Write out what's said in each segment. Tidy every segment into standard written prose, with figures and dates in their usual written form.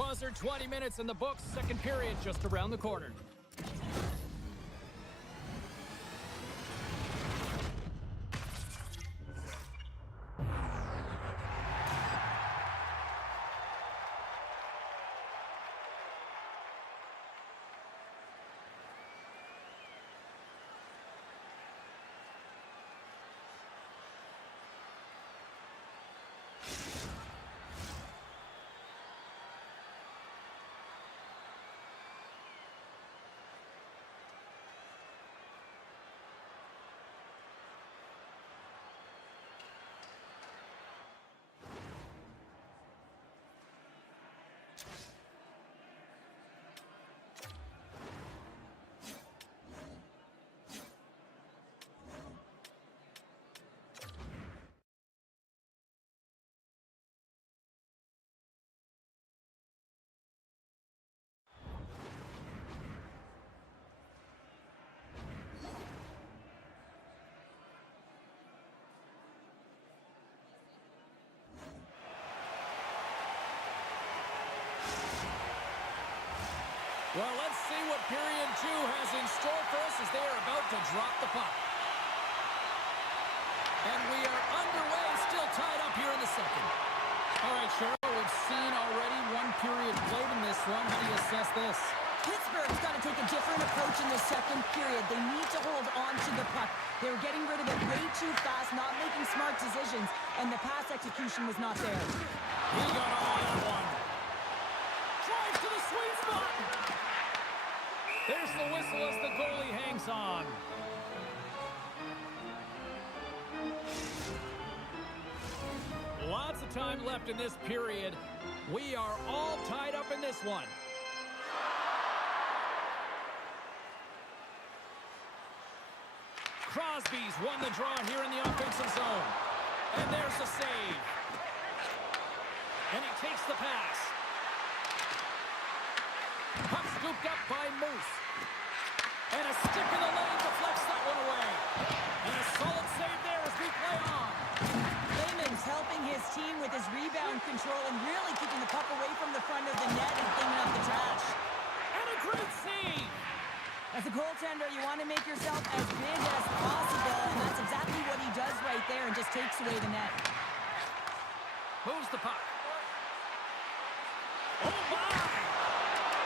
Buzzer, 20 minutes in the books. Second period just around the corner. Well, let's see what period 2 has in store for us as they are about to drop the puck. And we are underway, still tied up here in the second. All right, Cheryl, we've seen already one period played in this one. How do you assess this? Pittsburgh's got to take a different approach in the second period. They need to hold on to the puck. They were getting rid of it way too fast, not making smart decisions, and the pass execution was not there. He got all that one. Drive to the sweet spot. There's the whistle as the goalie hangs on. Lots of time left in this period. We are all tied up in this one. Crosby's won the draw here in the offensive zone. And there's the save. And he takes the pass. Puck scooped up by Moose. And a stick in the lane deflects that one away. And a solid save there as we play on. Lehman's helping his team with his rebound control and really keeping the puck away from the front of the net and cleaning up the trash. And a great save. As a goaltender, you want to make yourself as big as possible, and that's exactly what he does right there and just takes away the net. Moves the puck. Oh, my!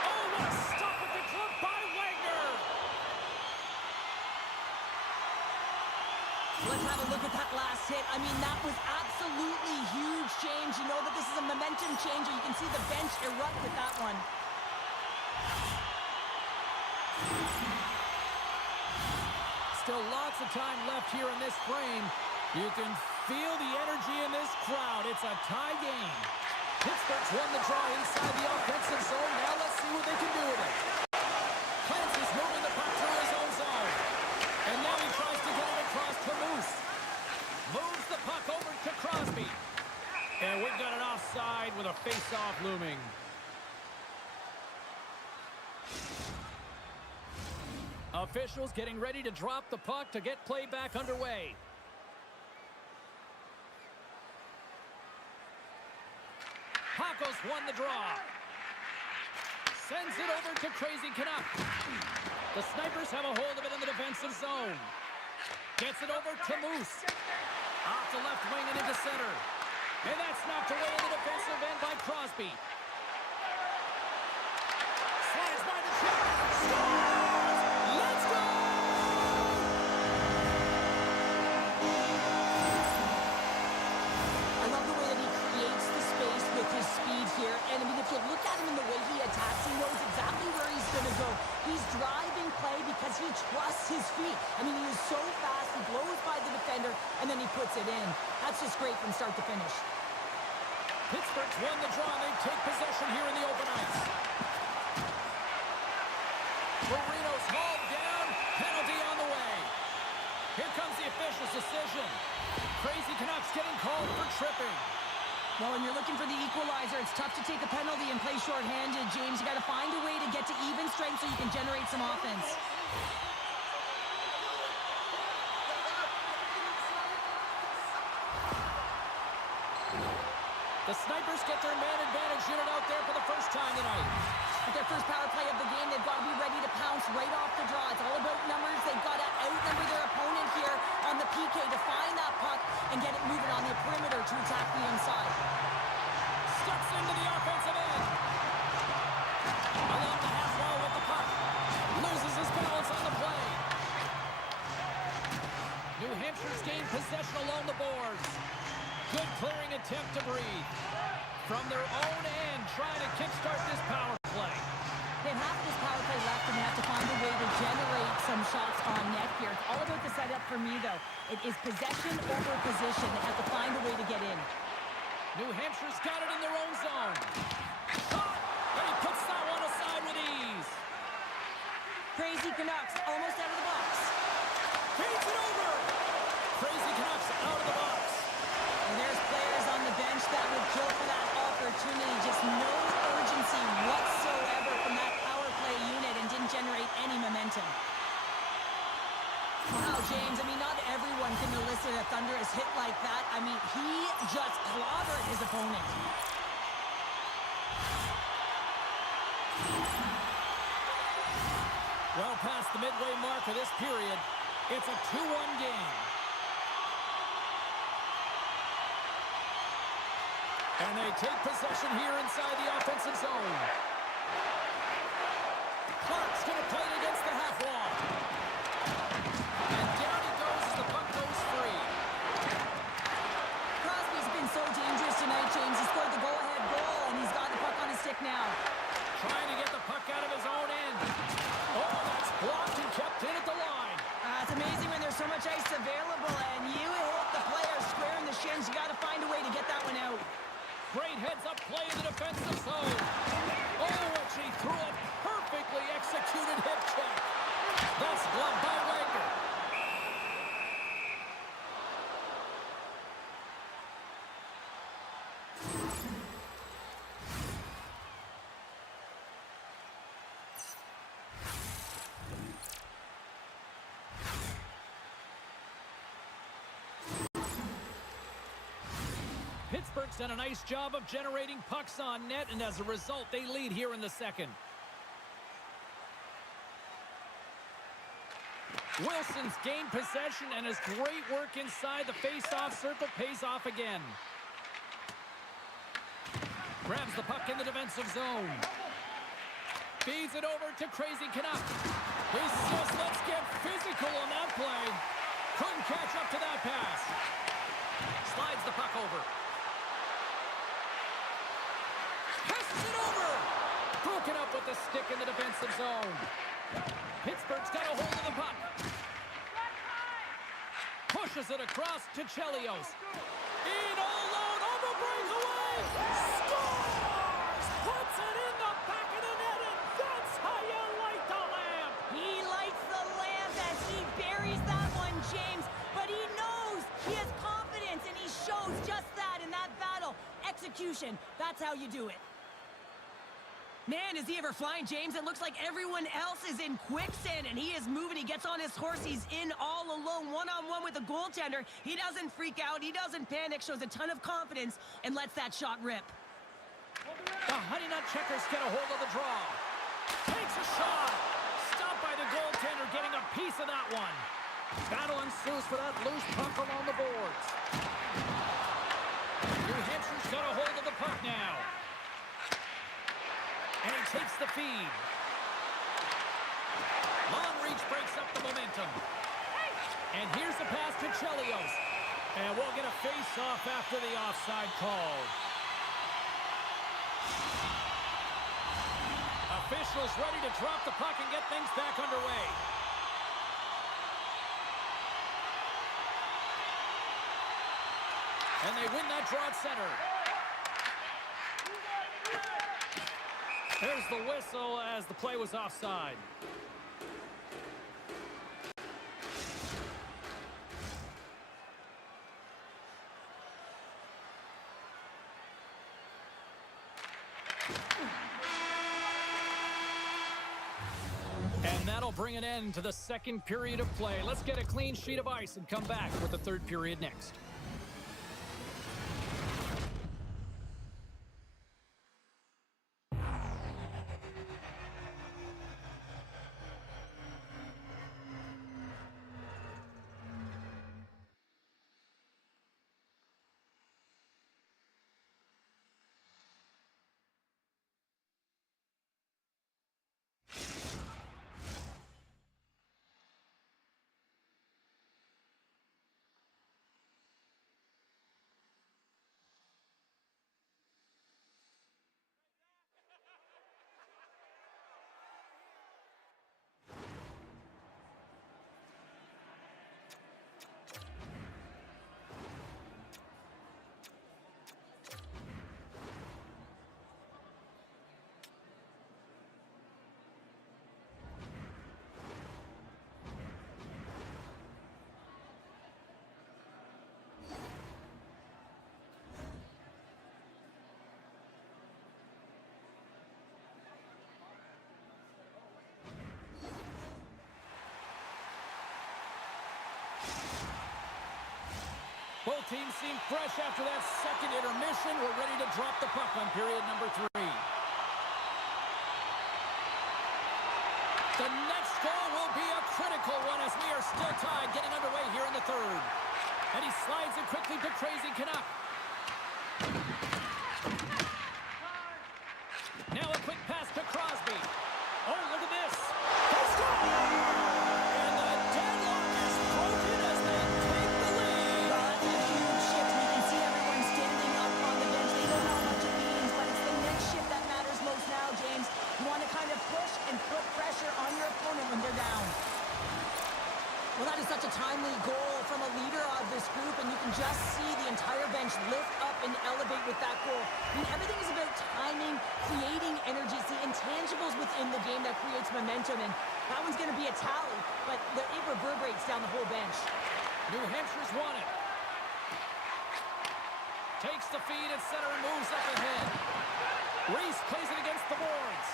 Oh, what a stop at the club by Wagner! Let's have a look at that last hit. I mean, that was absolutely huge change. You know that this is a momentum changer. You can see the bench erupt with that one. Still lots of time left here in this frame. You can feel the energy in this crowd. It's a tie game. Pittsburgh's won the draw inside the offensive zone. Now let's see what they can do with it. Clancy's moving the puck through his own zone. And now he tries to get it across to Moose. Moves the puck over to Crosby. And we've got an offside with a face-off looming. Officials getting ready to drop the puck to get play back underway. Hakos won the draw. Sends it over to Crazy Canuck. The Snipers have a hold of it in the defensive zone. Gets it over to Moose. Off the left wing and into center. And that's knocked away in the defensive end by Crosby. Slides by the check. Scores! Let's go! I love the way that he creates the space with his speed here. And I mean, if you look at him in the way he attacks, he knows exactly where he's going to go. He's driving play because he trusts his feet. I mean, he is so fast. He blows by the defender, and then he puts it in. That's just great from start to finish. Pittsburgh's won the draw. They take possession here in the open ice. Marino's hauled down. Penalty on the way. Here comes the official's decision. Crazy Canucks getting called for tripping. Well, when you're looking for the equalizer, it's tough to take a penalty and play shorthanded, James. You got to find a way to get to even strength so you can generate some offense. The Snipers get their man advantage unit out there for the first time tonight. With their first power play of the game, they've got to be ready to pounce right off the draw. It's all about numbers. They've got to outnumber their opponent here on the PK to find that puck and get it moving on the perimeter to attack the inside. Steps into the offensive end. Along the half wall with the puck. Loses his balance on the play. New Hampshire's gained possession along the boards. Good clearing attempt to breathe. From their own end, trying to kickstart this power play. They have half this power play left, and they have to find a way to generate some shots on net here. It's all about the setup for me, though. It is possession over position. They have to find a way to get in. New Hampshire's got it in their own zone. Shot! And he puts that one aside with ease. Crazy Canucks almost out of the box. Feeds it over! Crazy Canucks out of the box. And there's players on the bench that would kill for that opportunity. Just no urgency whatsoever from that power play unit and didn't generate any momentum. Wow, James, I mean, not everyone can elicit a thunderous hit like that. I mean, he just clobbered his opponent. Well past the midway mark of this period, it's a 2-1 game. And they take possession here inside the offensive zone. Clark's going to play it against the half wall. And down he goes as the puck goes free. Crosby's been so dangerous tonight, James. He scored the go-ahead goal, and he's got the puck on his stick now. Trying to get the puck out of his own end. Oh, that's blocked and kept in at the line. It's amazing when there's so much ice available, and you hit the player square in the shins. You got to find a way to get that one out. Great heads-up play in the defensive zone. Oh, and she threw a perfectly executed hip check. That's gloved by Wagner. Pittsburgh's done a nice job of generating pucks on net, and as a result, they lead here in the second. Wilson's gained possession, and his great work inside the face-off circle pays off again. Grabs the puck in the defensive zone. Feeds it over to Crazy Canuck. He says, let's get physical on that play. Couldn't catch up to that pass. Slides the puck over. Passes it over! Broken up with the stick in the defensive zone. Pittsburgh's got a hold of the puck. Pushes it across to Chelios. In all alone on the breakaway! Scores! Puts it in the back of the net, and that's how you light the lamp! He lights the lamp as he buries that one, James. But he knows he has confidence, and he shows just that in that battle. Execution, that's how you do it. Man, is he ever flying, James? It looks like everyone else is in quicksand, and he is moving. He gets on his horse. He's in all alone, one-on-one with the goaltender. He doesn't freak out. He doesn't panic, shows a ton of confidence, and lets that shot rip. The Honey Nut Checkers get a hold of the draw. Takes a shot. Stopped by the goaltender, getting a piece of that one. Battle ensues for that loose puck along the boards. New Hampshire's got a hold of the puck now. And he takes the feed. Long reach breaks up the momentum. And here's the pass to Chelios. And we'll get a face-off after the offside call. Officials ready to drop the puck and get things back underway. And they win that draw at center. There's the whistle as the play was offside. And that'll bring an end to the second period of play. Let's get a clean sheet of ice and come back with the third period next. Both teams seem fresh after that second intermission. We're ready to drop the puck on period number 3. The next goal will be a critical one as we are still tied, getting underway here in the third. And he slides it quickly to Crazy Canuck. Now a quick pass to Crosby. Oh, look at this. They score! And the deadlock is broken as they take the lead. Well, that's a huge shift. We can see everyone standing up on the bench. They don't know how much it means, but it's the next shift that matters most now, James. You want to kind of push and put pressure on your opponent when they're down. Well, that is such a timely goal from a leader of this group, and you can just see the entire bench lift up and elevate with that goal. I mean, everything is about timing, creating energy. It's the intangibles within the game that creates momentum, and that one's going to be a tally, but it reverberates down the whole bench. New Hampshire's won it. Takes the feed at center and moves up ahead. Reese plays it against the boards.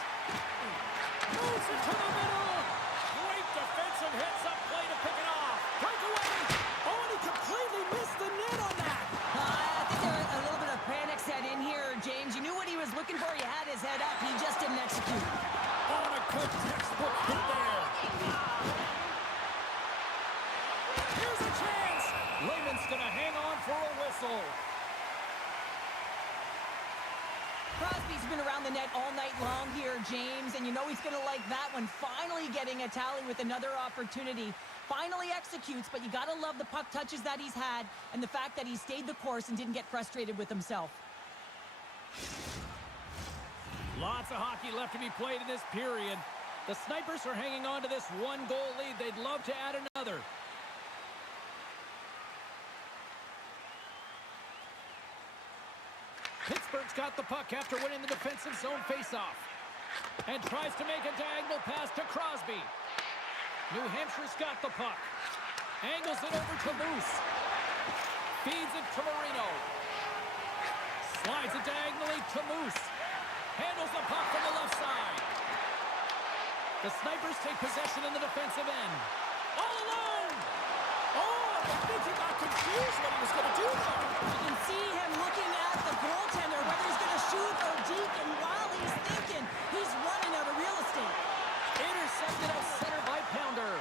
Moves it to the middle. Great defensive heads-up play to pick it off. Breakaway. Oh, and he completely missed the net on that. I think there a little bit of panic set in here, James. You knew what he was looking for. He had his head up. He just didn't execute. Oh, and a good textbook hit there. Here's a chance. Lehman's going to hang on for a whistle. Crosby's been around the net all night long here, James, and you know he's going to like that one. Finally getting a tally with another opportunity. Finally executes, but you got to love the puck touches that he's had and the fact that he stayed the course and didn't get frustrated with himself. Lots of hockey left to be played in this period. The Snipers are hanging on to this one-goal lead. They'd love to add another. Pittsburgh's got the puck after winning the defensive zone faceoff. And tries to make a diagonal pass to Crosby. New Hampshire's got the puck. Angles it over to Moose. Feeds it to Marino. Slides it diagonally to Moose. Handles the puck from the left side. The Snipers take possession in the defensive end. All alone! Oh, I think he got confused what he was going to do there. You can see him looking at the goaltender, whether he's going to shoot or deke, and while he's thinking, he's running out of real estate. Intercepted at center by Pounder.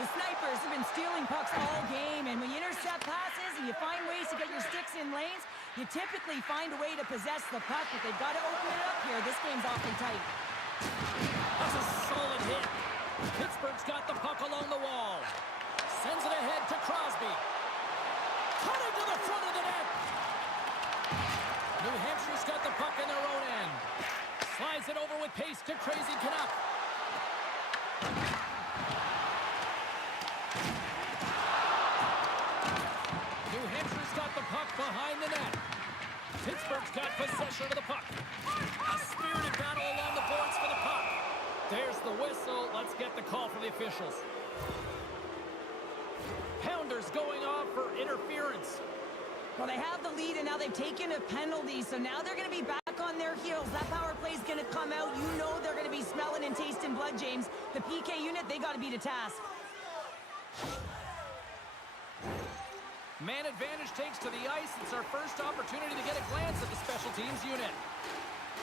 The Snipers have been stealing pucks all game, and when you intercept passes and you find ways to get your sticks in lanes, you typically find a way to possess the puck, but they've got to open it up here. This game's awfully tight. That's a solid hit. Pittsburgh's got the puck along the wall. Sends it ahead to Crosby. Cutting to the front of the net. New Hampshire's got the puck in their own end. Slides it over with pace to Crazy Canuck. New Hampshire's got the puck behind the net. Pittsburgh's got possession of the puck. A spirited battle along the boards for the puck. There's the whistle. Let's get the call from the officials. Pounder's going off for interference. Well, they have the lead, and now they've taken a penalty, so now they're going to be back on their heels. That power play's going to come out. You know they're going to be smelling and tasting blood, James. The PK unit, they got to be to task. Man advantage takes to the ice. It's our first opportunity to get a glance at the special teams unit.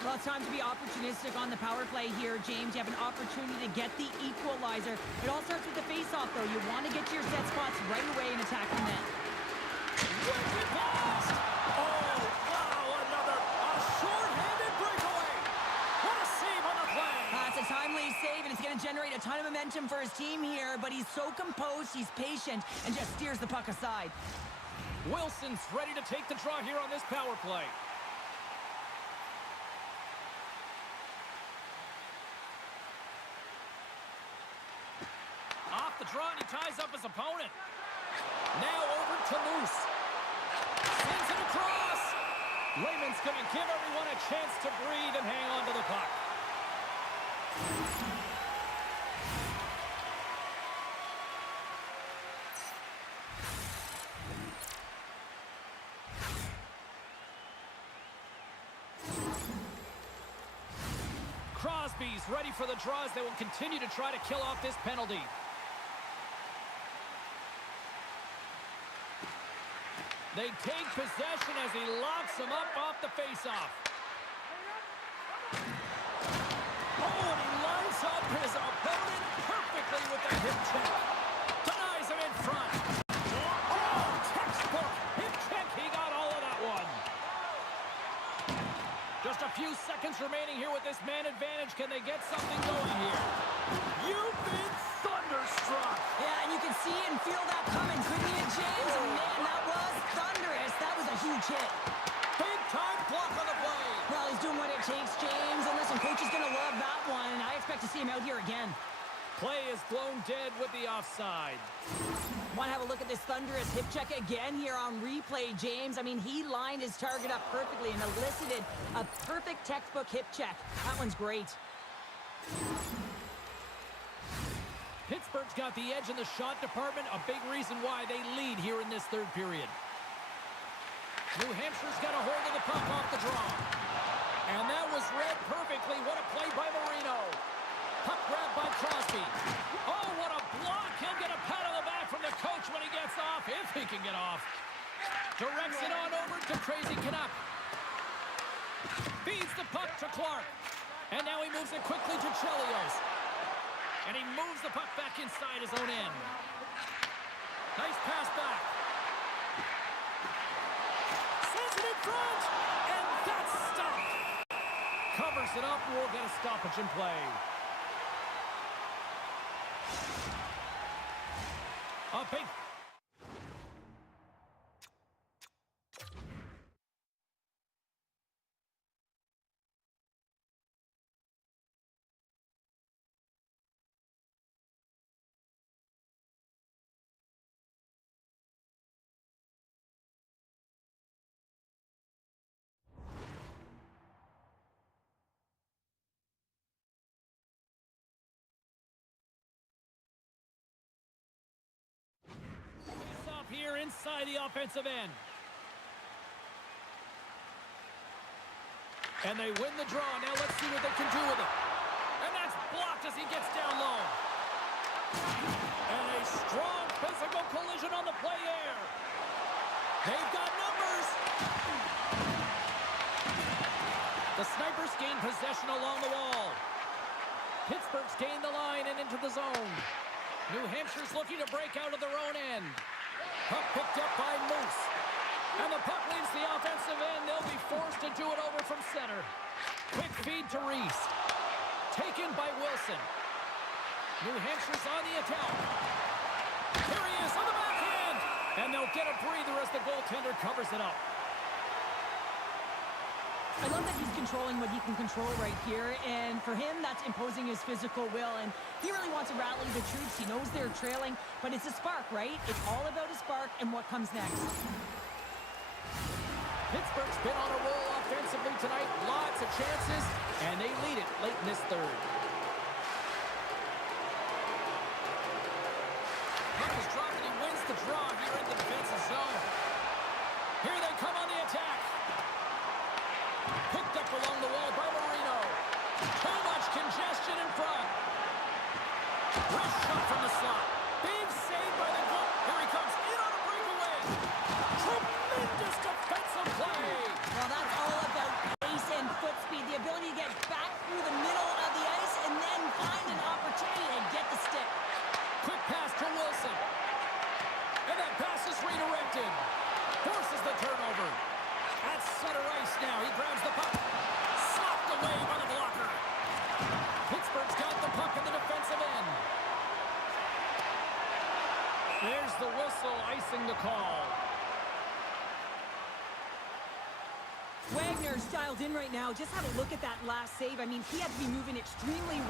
Well, it's time to be opportunistic on the power play here, James. You have an opportunity to get the equalizer. It all starts with the face-off, though. You want to get to your set spots right away and attack the net. Wicked pass! Oh, wow, another short-handed breakaway. What a save on the play. It's a timely save, and it's going to generate a ton of momentum for his team here, but he's so composed, he's patient, and just steers the puck aside. Wilson's ready to take the draw here on this power play. Off the draw, and he ties up his opponent. Now over to Moose. Sends it across. Lehman's going to give everyone a chance to breathe and hang on to the puck. Crosby's ready for the draws. They will continue to try to kill off this penalty. They take possession as he locks him up off the faceoff. Oh, and he lines up his opponent perfectly with the hip check. Denies him in front. Oh, textbook hip check. He got all of that one. Just a few seconds remaining here with this man advantage. Can they get something going here? You've been thunderstruck. Yeah, and you can see and feel that coming, couldn't you, James? And man, that was thunderous. That was a huge hit. Big time block on the play. Well, he's doing what it takes, James. And listen, coach is going to love that one. I expect to see him out here again. Play is blown dead with the offside. Want to have a look at this thunderous hip check again here on replay, James. I mean, he lined his target up perfectly and elicited a perfect textbook hip check. That one's great. Pittsburgh's got the edge in the shot department, a big reason why they lead here in this third period. New Hampshire's got a hold of the puck off the draw. And that was read perfectly. What a play by Marino. Puck grabbed by Crosby. Oh, what a block. He'll get a pat on the back from the coach when he gets off, if he can get off. Directs it on over to Crazy Canuck. Feeds the puck to Clark. And now he moves it quickly to Chelios. And he moves the puck back inside his own end. Nice pass back. Sends it in front. And that's stopped. Covers it up. We'll get a stoppage in play. A big... here inside the offensive end. And they win the draw. Now let's see what they can do with it. And that's blocked as he gets down low. And a strong physical collision on the play there. They've got numbers. The Snipers gain possession along the wall. Pittsburgh's gained the line and into the zone. New Hampshire's looking to break out of their own end. Puck picked up by Moose. And the puck leaves the offensive end. They'll be forced to do it over from center. Quick feed to Reese. Taken by Wilson. New Hampshire's on the attack. Here he is on the backhand. And they'll get a breather as the goaltender covers it up. I love that he's controlling what he can control right here, and for him, that's imposing his physical will, and he really wants to rally the troops. He knows they're trailing, but it's a spark, right? It's all about a spark and what comes next. Pittsburgh's been on a roll offensively tonight. Lots of chances, and they lead it late in this third. Puck is dropped, and he wins the draw here in the defensive zone. Here they come on the attack. Picked up along the wall by Marino. Too much congestion in front. Rush shot from the slot. Big save by the goal. Here he comes in on a breakaway. Tremendous defensive play. Well, that's all about pace and foot speed. The ability to get back through the middle of the ice and then find an opportunity to get the stick. Quick pass to Wilson. And that pass is redirected. Forces the turnover. At center ice now. He grabs the puck. Slopped away by the blocker. Pittsburgh's got the puck in the defensive end. There's the whistle icing the call. Wagner's dialed in right now. Just have a look at that last save. I mean, he had to be moving extremely...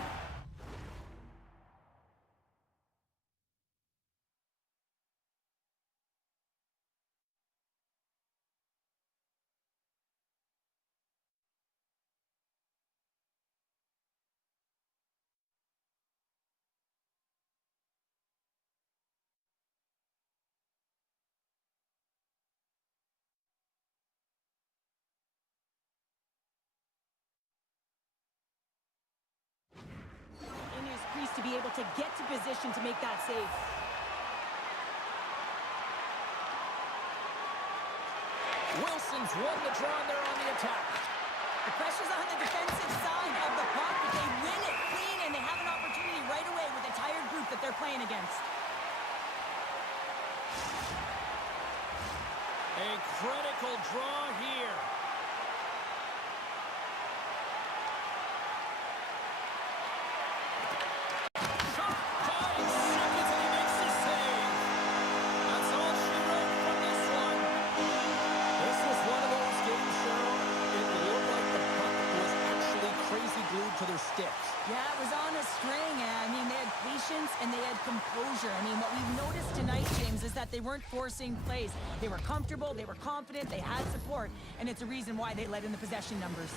in his crease to be able to get to position to make that save. Wilson's won the draw, and they're on the attack. The pressure's on the defensive side of the puck, but they win it clean, and they have an opportunity right away with a tired group that they're playing against. A critical draw here. Shot, tied, seconds, and he makes the save. That's all she wrote from this one. This was one of those games, Cheryl. It looked like the puck was actually crazy glued to their sticks. Yeah, it was on a string. I mean, they had patience and they had composure. I mean, what we've noticed tonight, James, is that they weren't forcing plays. They were comfortable, they were confident, they had support, and it's a reason why they led in the possession numbers.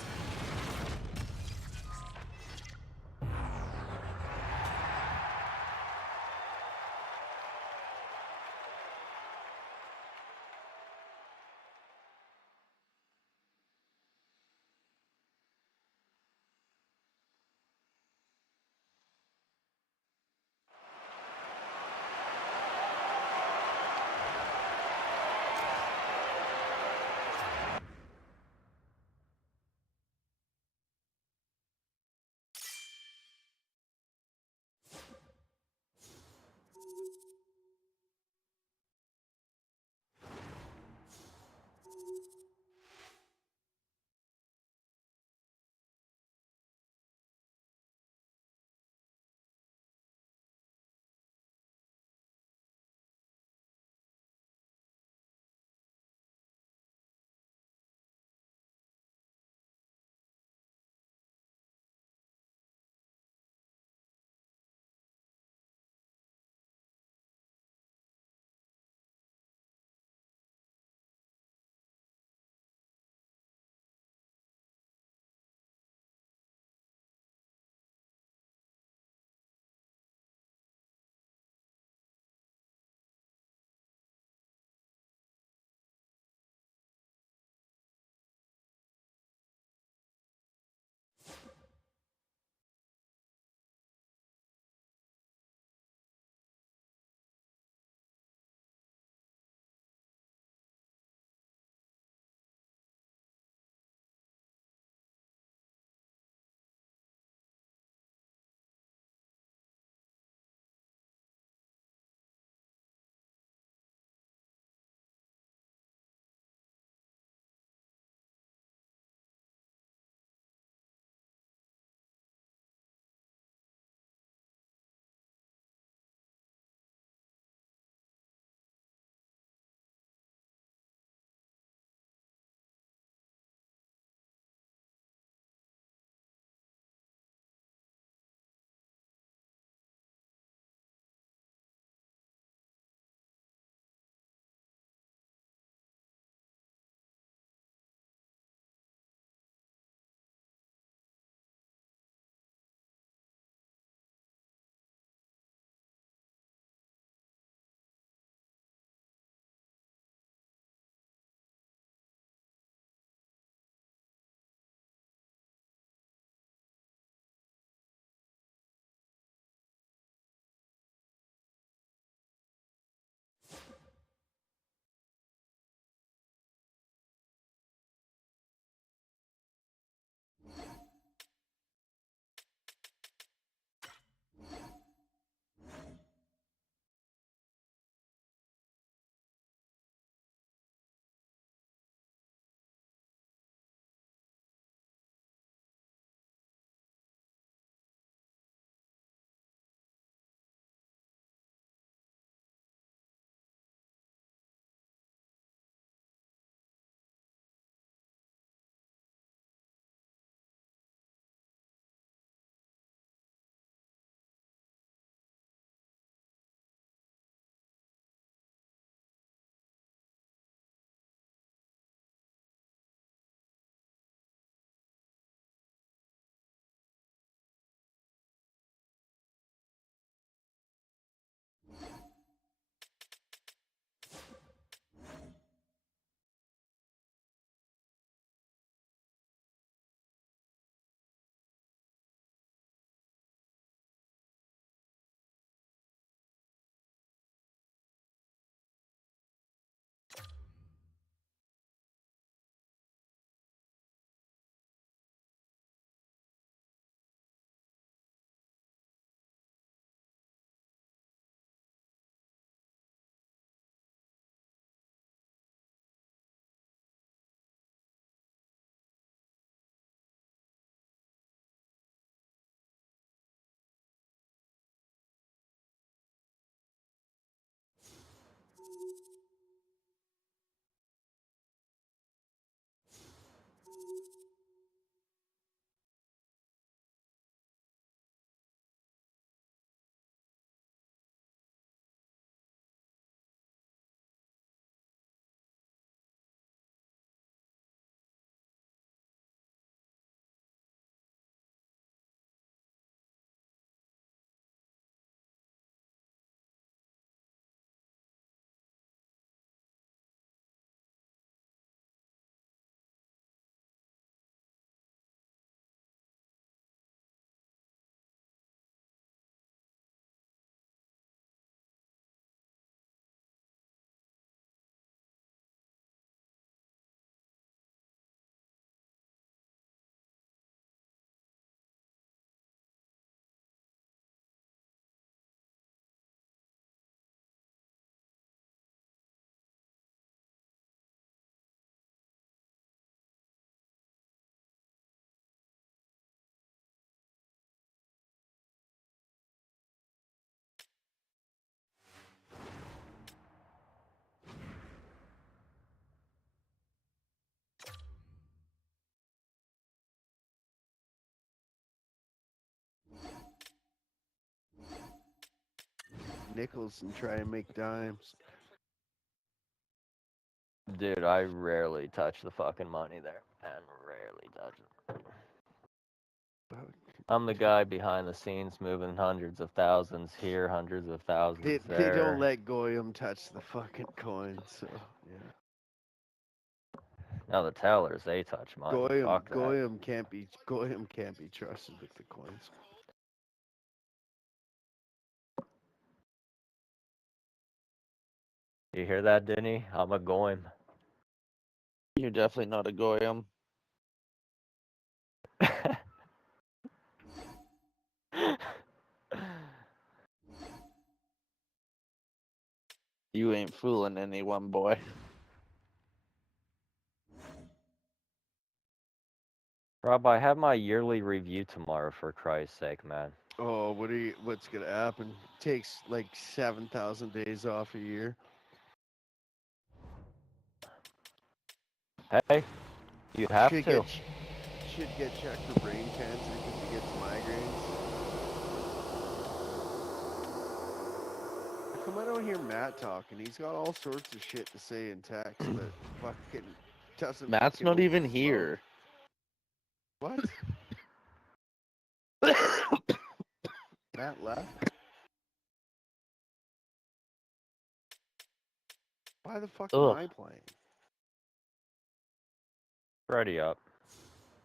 Nickels and try and make dimes. Dude, I rarely touch the fucking money there. And rarely touch it. I'm the guy behind the scenes moving hundreds of thousands here, hundreds of thousands They there. don't let Goyam touch the fucking coins, so yeah. Now the tellers, they touch money. Fuck that. Goyam can't be trusted with the coins. You hear that, Denny? I'm a goyim. You're definitely not a Goyam. You ain't fooling anyone, boy. Rob, I have my yearly review tomorrow, for Christ's sake, man. Oh, what's gonna happen? Takes like 7,000 days off a year. Hey, you have to. Should get checked for brain cancer because he gets migraines. How come I don't hear Matt talking? He's got all sorts of shit to say in text, but fucking doesn't. Matt's not even here. What? Matt left? Why the fuck am I playing? Ready up.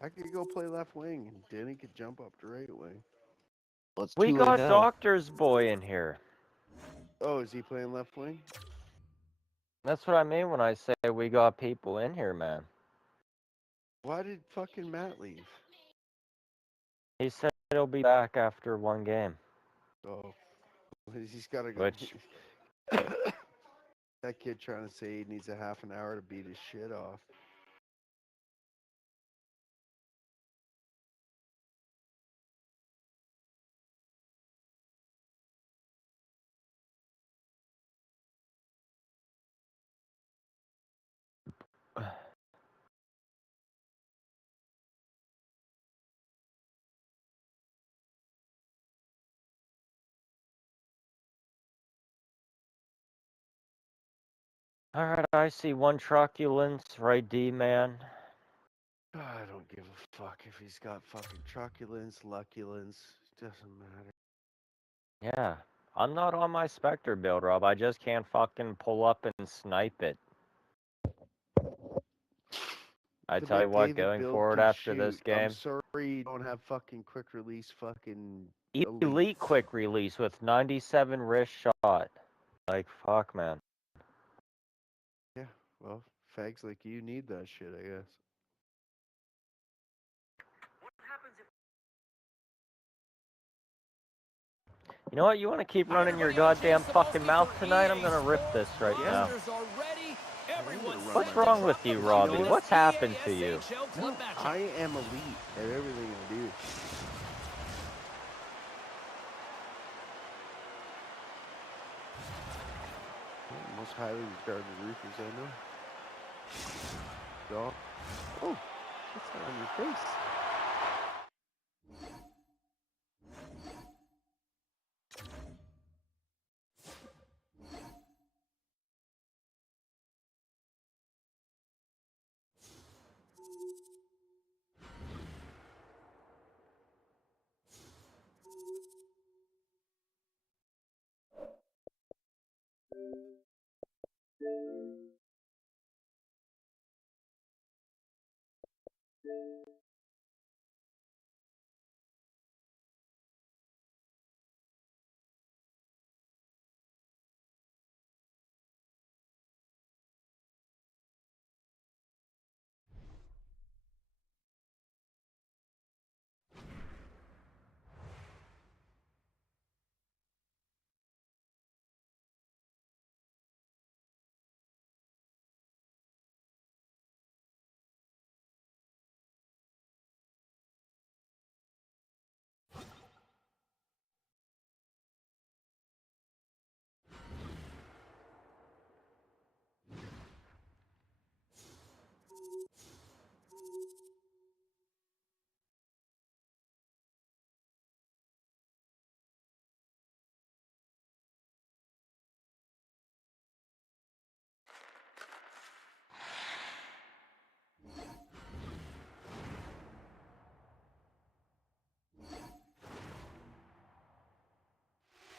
I could go play left wing and Danny could jump up to right wing. We got Doctor's Boy in here. Oh, is he playing left wing? That's what I mean when I say we got people in here, man. Why did fucking Matt leave? He said he'll be back after one game. Oh. He's gotta go. Which... That kid trying to say he needs a half an hour to beat his shit off. Alright, I see one truculence, right, D-man? I don't give a fuck if he's got fucking truculence, lucculence. Doesn't matter. Yeah. I'm not on my Spectre build, Rob. I just can't fucking pull up and snipe it. I tell you what, going forward after this game... I'm sorry you don't have fucking quick release fucking... Elite quick release with 97 wrist shot. Like, fuck, man. Yeah, well, fags like you need that shit, I guess. You know what? You want to keep running your goddamn fucking mouth tonight? I'm gonna rip this right now. What's wrong with you, Robbie? What's happened to you? No, I am elite at everything I do. Most highly regarded roofers I know. Dog. Oh, that's not on your face.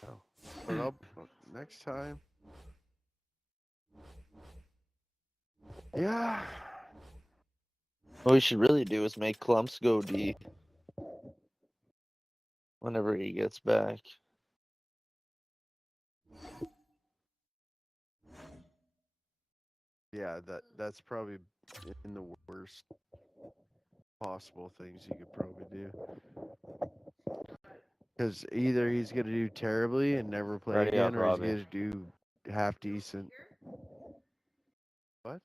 Oh. But I'll next time. Yeah. What we should really do is make Clumps go D whenever he gets back. Yeah, that's probably in the worst possible things you could probably do. Because either he's gonna do terribly and never play Ready up, again, or he's Robbie. gonna do half decent. What?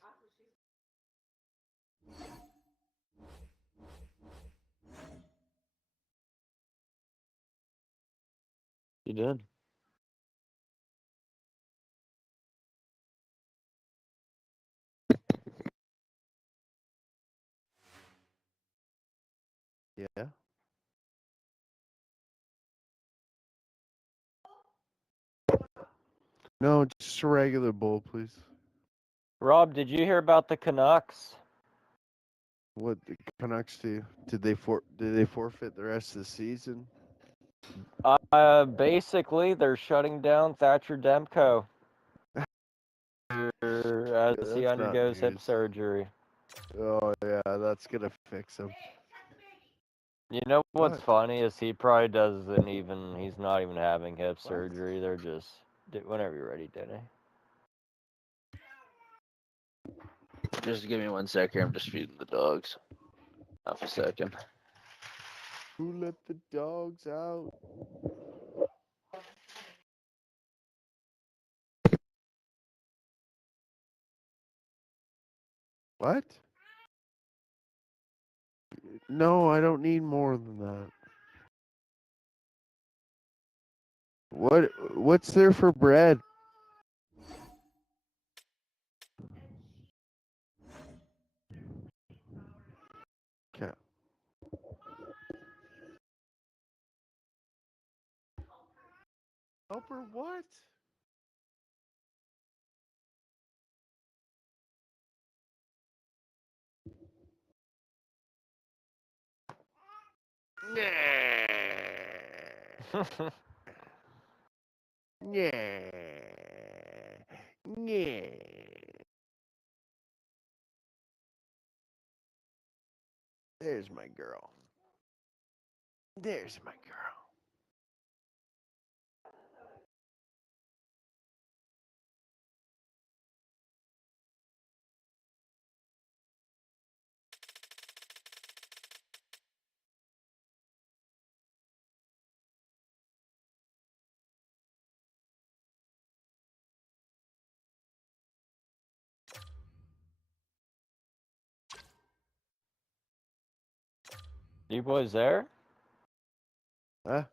You did. Yeah. No, just a regular bowl, please. Rob, did you hear about the Canucks? What the Canucks do? Did they forfeit the rest of the season? Basically, they're shutting down Thatcher Demko as Yeah, he that's not undergoes hip news. surgery. Oh yeah, that's gonna fix him. You know what's What? funny is he probably doesn't even, he's not even having hip What? surgery. They're just, whenever you're ready, Denny. Just give me 1 second. I'm just feeding the dogs. Half a second. Who let the dogs out? What? No, I don't need more than that. What's there for bread? Okay. Help her what? Yeah. Yeah. There's my girl. There's my girl. You boys there? Huh?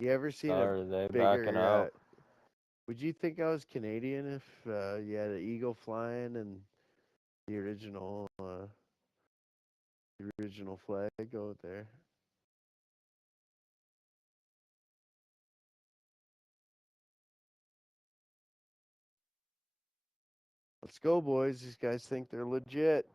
You ever seen Or a are they backing bigger out? Would you think I was Canadian if you had an eagle flying and the original flag out there? Let's go, boys. These guys think they're legit.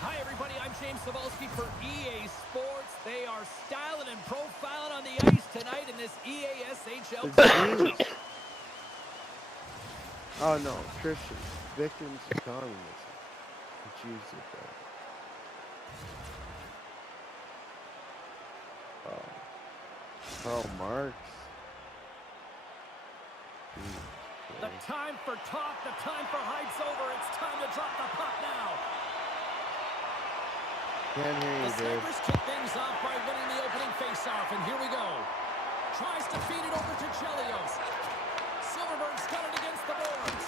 Hi, everybody. I'm James Cebulski for EA Sports. They are styling and profiling on the ice tonight in this EASHL. Oh no, Christian victims of communism. Jews at that. Karl Marx. The time for talk, the time for hype's over. It's time to drop the puck now. Can't hear you, The dude. Sabres kick things off by winning the opening faceoff, and here we go. Tries to feed it over to Chelios. Silverberg's got it against the boards.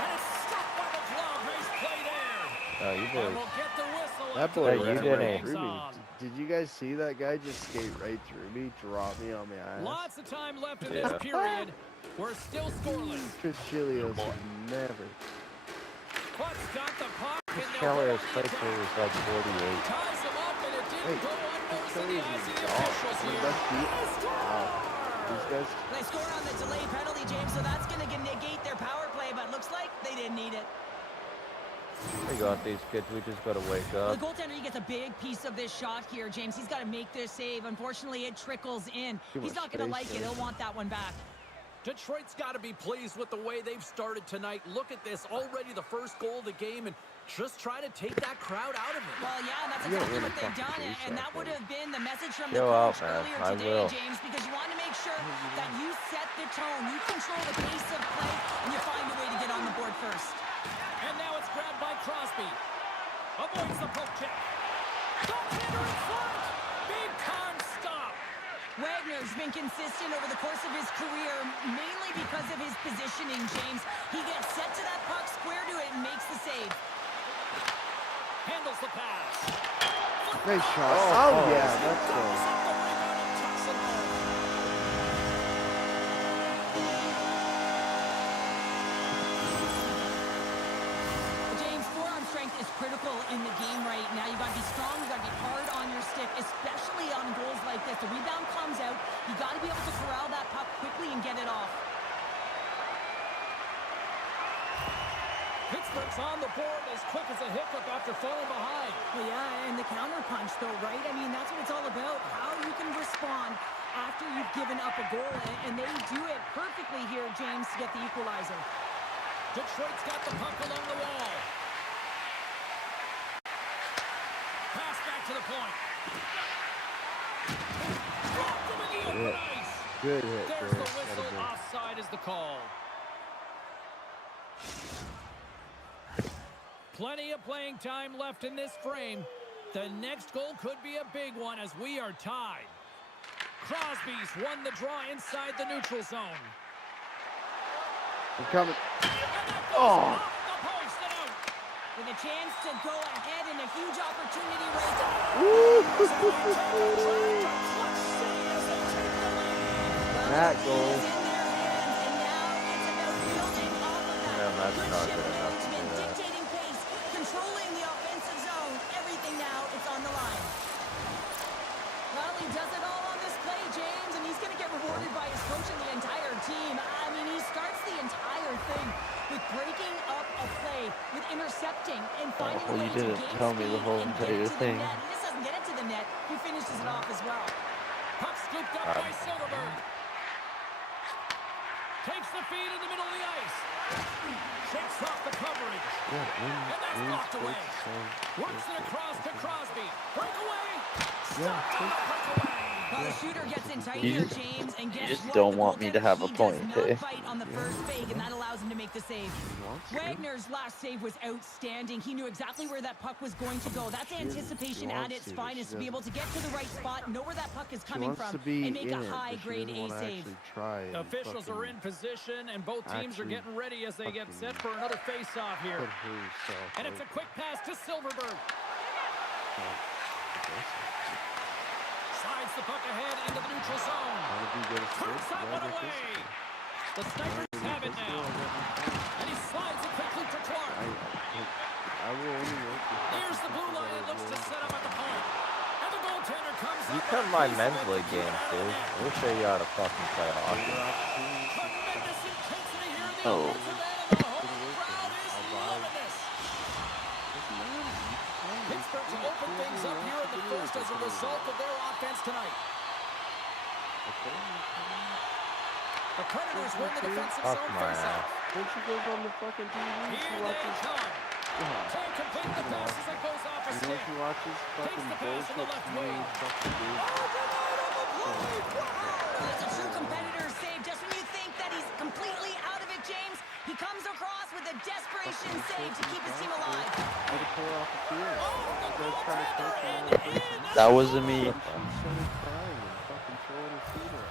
And it's struck by the glove. Nice play there. Oh, you And boys. we'll get the whistle. That after boy the you ran did right it. hangs through me. on. Did you guys see that guy just skate right through me, drop me on my ass? Lots of time left in Yeah. this period. We're still scoreless. Chris Chelios would never. Puck's got the puck. And they'll Kelly's go on play the through attack. was like 48. Ties him up, and it didn't Hey, go unnoticed in the Kelly's eyes of the dog. officials One of here. the best beat- And a score! These guys. They score on the delay penalty, James, so that's going to negate their power play, but looks like they didn't need it. We got these kids. We just gotta wake The up. goaltender, he gets a big piece of this shot here, James. He's got to make this save. Unfortunately, it trickles in. Too He's much not going to space like it. there. He'll want that one back. Detroit's got to be pleased with the way they've started tonight. Look at this, already the first goal of the game, and just try to take that crowd out of it. Well, yeah, that's You don't exactly really what they've fucking done, do and so, that would buddy. have been the message from Chill the out, coach man. earlier I today, will. James, because you want to make sure that you set the tone, you control the pace of play, and you find a way to get on the board first. And now it's grabbed by Crosby. Avoids the poke check. Goaltender in front. Big time stop. Wagner's been consistent over the course of his career, mainly because of his positioning, James. He gets set to that puck, square to it, and makes the save. Handles the pass. Nice shot. Oh, yeah, let's go. Dives up the rebound and tucks it home. James, forearm strength is critical in the game right now. You got to be strong, you got to be hard on your stick, especially on goals like this. The rebound comes out, you got to be able to corral that puck quickly and get it off. Pittsburgh's on the board as quick as a hiccup after falling behind. Well, yeah, and the counter punch, though, right? I mean, that's what it's all about, how you can respond after you've given up a goal, and they do it perfectly here, James, to get the equalizer. Detroit's got the puck along the wall. Pass back to the point. Dropped him in the open ice. Good hit, There's Chris. the whistle. Gotta go. Offside is the call. Plenty of playing time left in this frame. The next goal could be a big one as we are tied. Crosby's won the draw inside the neutral zone. I'm coming. And that goes Oh. off the post and out. With a chance to go ahead and a huge opportunity right there. That goal. Is in their hands, and now it's about building off of that. Yeah, that's Good not shift good enough to do management, that. dictating pace, controlling the offensive zone. Everything now, it's on the line. Riley does it all on this play, James, and he's going to get rewarded by his coach and the entire team. I mean, he starts the entire thing with breaking up a play, with intercepting, and finding well, a way you to didn't gain tell me the speed whole and get entire it to thing. the net. He just doesn't get it to the net. He finishes it off as well. Puck scooped up by Silverberg. Takes the feed in the middle of the ice. Shakes off the coverage. Yeah, And that's blocked away. Works it across to Crosby. Breakaway. Stopped on the breakaway. Well, the shooter gets in tight You here, just- James, and guess just what? don't The want me to goaltender, have a he point, does eh? not fight on the first fake, and that allows him to make the save. wants to. Wagner's last save was outstanding. He knew exactly where that puck was going to go. That's anticipation at wants its to, but finest, she to be able to get to the right spot, know where that puck is She coming wants from, to be and make in a it, but she high-grade doesn't A wanna save. actually try and Officials are in position, and both teams are actually getting ready as they get fucking set for another face-off here. put herself And it's a out quick pass to Silverberg. there. Gets the puck ahead into the neutral zone. How did he get a Turns stick? that one away. The Snipers have it now. And he slides it quickly to Clark. I will only work with Here's the blue line. It looks to set up at the point. And the goaltender comes You up. come with a my piece of men's it to league keep it games, out of dude. net. We'll show you how to fucking play hockey. Tremendous intensity here in the Oh. offensive end, and the whole crowd is loving this. Pittsburgh to open things up here in the first as a result of their offense tonight. The Predators win the defensive Fuck zone my faceoff. When she goes on the fucking TV, she Here they watches. come. Can't complete the pass as it goes off a You know, stick. she watches fucking the pass on the bullshit left TV wing. fucking dude. That's a true competitor save. Just when you think that he's completely out of it, James, he comes across with a desperation save to keep his team alive. Had to pull her off the field. Oh, the You guys trying to coach her goaltender out. in. That wasn't me. She started crying and fucking throwing her feet up.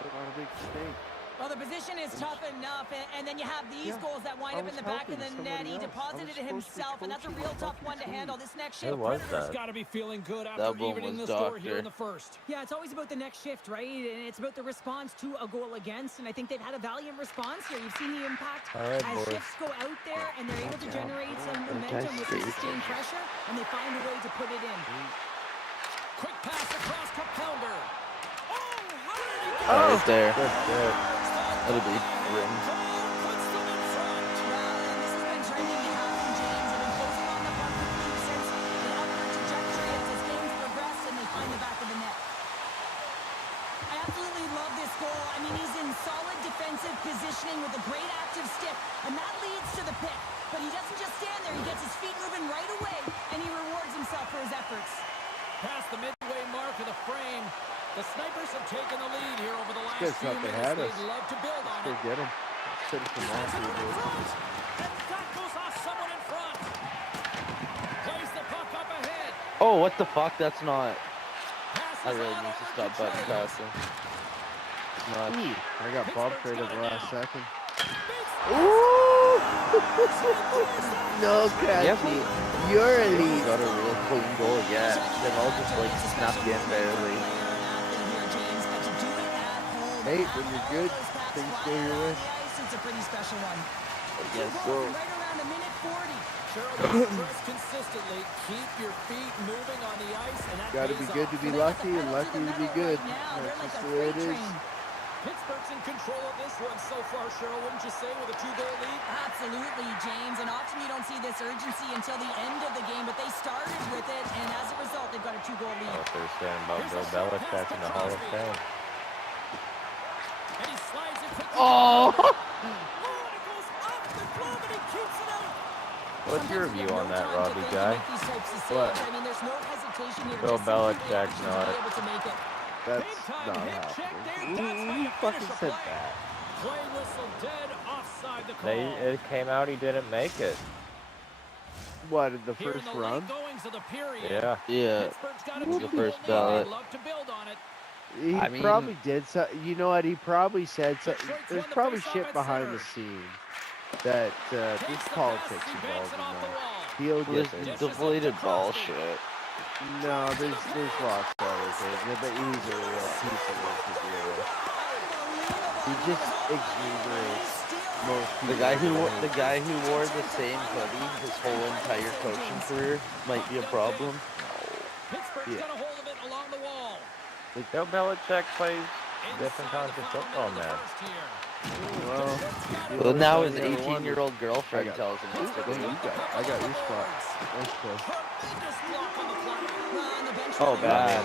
Put on a big mistake. Well, the position is tough enough, and then you have these Yeah, goals that wind I up in was the back of helping the net. somebody He else. I deposited was it supposed to be himself, and that's a coaching real the tough one to fucking handle. team. This next Who shift, was Predators that? got to be feeling good That after one evening was the score here in Doctor. the first. yeah, it's always about the next shift, right? And it's about the response to a goal against, and I think they've had a valiant response here. You've seen the impact All right, as boys. shifts go out there, and they're able to generate some momentum with the sustained pressure, and they find a way to put it in. Quick pass across to Pounder. Oh, how did he get Right there. Good shit. That'll be ring. Puts them in front. Well, and this has been trending to happen, James. They've been closing on the puck quickly since the upward trajectory as this game's progressed, and they find the back of the net. I absolutely love this goal. I mean, he's in solid defensive positioning with a great active stick, and that leads to the pick. But he doesn't just stand there. He gets his feet moving right away, and he rewards himself for his efforts. Past the midway mark of the frame, the Snipers have taken the lead here over the last Guys few thought they minutes. had us. They'd love to build on Go it. get him. Finish him off. Sends it here, in dude. front, and that goes off someone in front. Plays the puck up ahead. Oh, what the fuck? That's not. Passes I really on need to over stop button Chase. passing. It's not. I got bumped right at the last second. No, Catchy. You're elite. Got a real clean goal. Yeah, they've all just like snapped in barely. Hey, when you're good, things go your way. It's a pretty special one. I guess Two so. goals in right around a minute 40. Cheryl, press consistently. Keep your feet moving on the ice, and that Gotta pays be good off. to be They got the lucky and pedal lucky the to be metal good. right now. They're That's like just a the way it freight is. train. Pittsburgh's in control of this one so far, Cheryl, wouldn't you say, with a 2-goal lead? Absolutely, James. And often you don't see this urgency until the end of the game, but they started with it, and as a result, they've got a 2-goal lead. What they're saying about Here's Bill a short pass Belichick to in the Hall of Crosby. Fame. And he slides it quickly. Oh! Oh, and it goes off the glove, and he keeps it out. What's your Sometimes we view have on no that, time to Robbie think guy? and make these types of What? saves. I mean, there's no hesitation here. Bill just simply Belichick, reaction to not. be able to make it. That's Big-time not hit check happening. there. That's how Who you fucking finish a said play. that? Play whistle dead offside the call. It came out he didn't make it. What, in the Here in first the run? late goings of the period. Yeah. Yeah. Pittsburgh's got a It was the 2-goal first lead. ballot. They'd love to build on it. He I mean- probably did so. You know what? He probably said so. Detroit's There's won the probably faceoff shit at behind the center. scenes that there's Takes the politics pass, he banks involved it off in the that. wall. He'll This get there. Dishes it deflated to Crosby. bullshit. No, there's lots of other things. But he's a real piece of work to deal with. He just exuberates most people. The guy who wore the same hoodie his whole entire coaching career might be a problem. Pittsburgh's Yeah. got a hold of it along the wall. Bill Belichick plays different Inside kinds the of final football, minute of the man. first here. Well, Well, now his Yeah, the one 18-year-old girlfriend I got- tells him what to What do do. you got? I got your spot. Nice play. Tremendous block on the play. Oh, bad.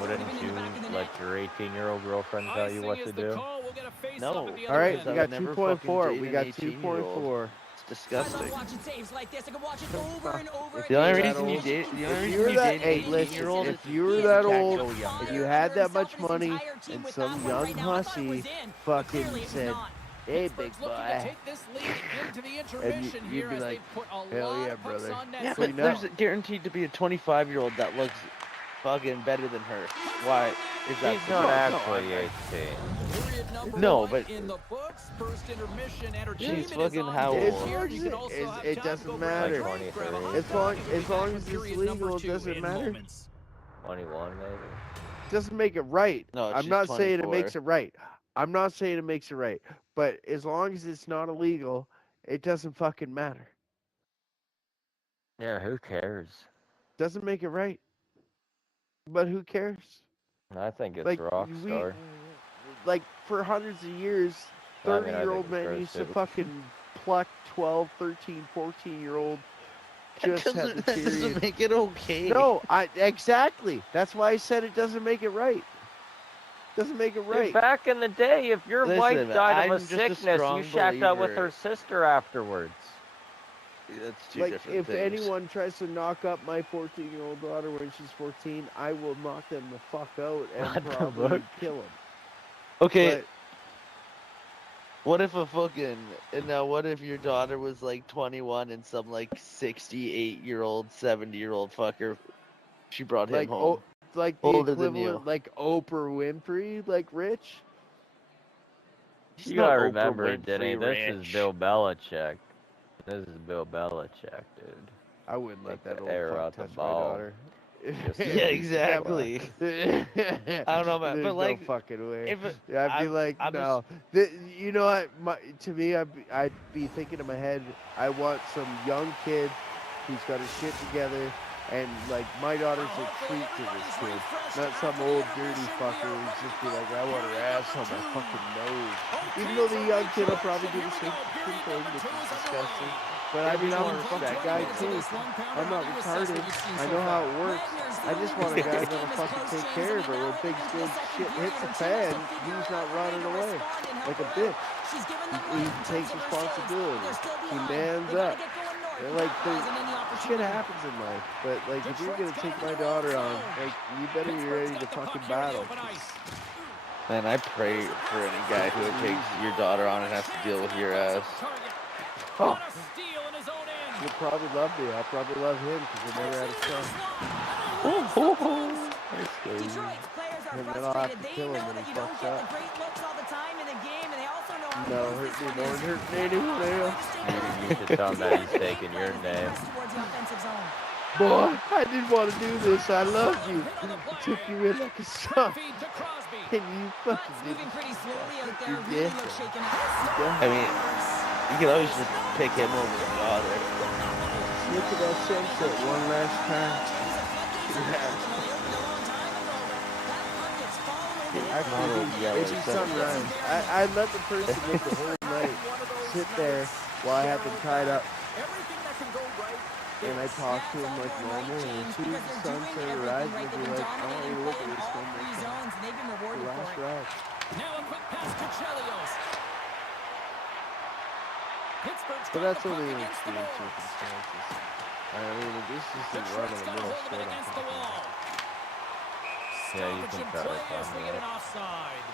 Wouldn't you let your 18-year-old girlfriend tell you Icing what is to the do? call. We'll get a face No. up at the All other right, end. we I got would never 2.4. fucking We date got an 2.4. It's I disgusting. love watching saves like this. I can watch it over and over. The only again. reason you old. date, the only If reason you're you that, date hey, an listen, 18-year-old if is you were you that can't old go younger. and you had that much Himself money and his entire team and with some that one young right now. I thought it hussy was in, but fucking clearly it was said, not. hey, big Pittsburgh's looking to boy. take this lead into the intermission you'd here be as like, they put a hell lot yeah, of pucks brother. on net. Yeah, So but you know. there's guaranteed to be a 25-year-old that looks fucking better than her. Why is that? He's the not case? actually 18. Period number No, one but- in the books. First intermission entertainment She's is fucking on how this old? here. You can also It's- have it time doesn't to go grab a matter. drink, grab a hot As long- dog, and be as long back as with it's period number legal, it two doesn't in matter. moments. 21, maybe. Doesn't make it right. No, I'm she's not saying it 24. makes it right. I'm not saying it makes it right. But as long as it's not illegal, it doesn't fucking matter. Yeah, who cares? Doesn't make it right. But who cares? I think it's Like Rockstar. like for hundreds of years, I mean, I 30-year-old think it's men gross used to too. fucking pluck 12, 13, 14-year-old just had the That period. doesn't make it okay. No, exactly. That's why I said it doesn't make it right. Doesn't make it Dude, right. back in the day, if your wife Listen, died I'm of a just a sickness, you strong shacked up with her believer. sister afterwards. That's two Like different if things. anyone tries to knock up my 14-year-old daughter when she's 14, I will knock them the fuck out and What the probably fuck? kill them. Okay, But what if a fucking and now what if your daughter was like 21 and some like 68-year-old, 70-year-old fucker she brought him like home? like the Older than equivalent, you. like Oprah Winfrey, like rich. She's You not gotta Oprah remember, Winfrey Denny, this rich. is Bill Belichick. This is Bill Belichick, dude. I wouldn't let Take that the old air fuck out the touch my ball. daughter. Just Yeah, exactly. I I don't know, man, There's but like, no fucking way. if it, I'd be like, I'm no. You know what? To me, I'd be thinking in my head, I want some young kid who's got his shit together, and like my daughter's a treat to this kid, not some old dirty fucker who's just be like, I want her ass on my fucking nose. Even though the young kid will probably do the same thing, which is disgusting. But I mean, I'm a fucking guy too. I'm not retarded. I know how it works. I just want a guy that'll fucking take care of her when things go shit hits the fan. He's not running away like a bitch. He takes responsibility. He mans up. And like shit happens in life, but like if you're gonna take my daughter on, like you better be ready to fucking battle. Man, I pray for any guy who takes your daughter on and has to deal with your ass. Oh. You'll probably love me. I'll probably love him because I never had a son. Detroit's players are And then I'll have frustrated. to They kill him know when that he you don't fucks get up. the great looks all the time in the game, and they also know how No, close hurt this me one more is. than hurt anyone else. You should tell him that he's taking your name. Towards the offensive zone. Boy, I didn't want to do this. I loved you. I took you in like a son. And you Butts fucking did. moving pretty slowly out there. You Really did. look shaken up. I mean, you can always just pick him over your daughter. Look at that sunset one last time. Maybe sunrise. I let the person make the whole night sit there while I have them tied up. And I talk to him like normal, and as soon as the sunset arises, I'll be like, I want you to look at this one more time. The last ride. Now a quick pass to Chelios. Pittsburgh's But got that's the puck only in against the extreme boards. circumstances. I mean, if this is the run Detroit's of the got a mill hold of it straight against off the the wall. Yeah, you Stoppage can in try to play as find we get that. an offside.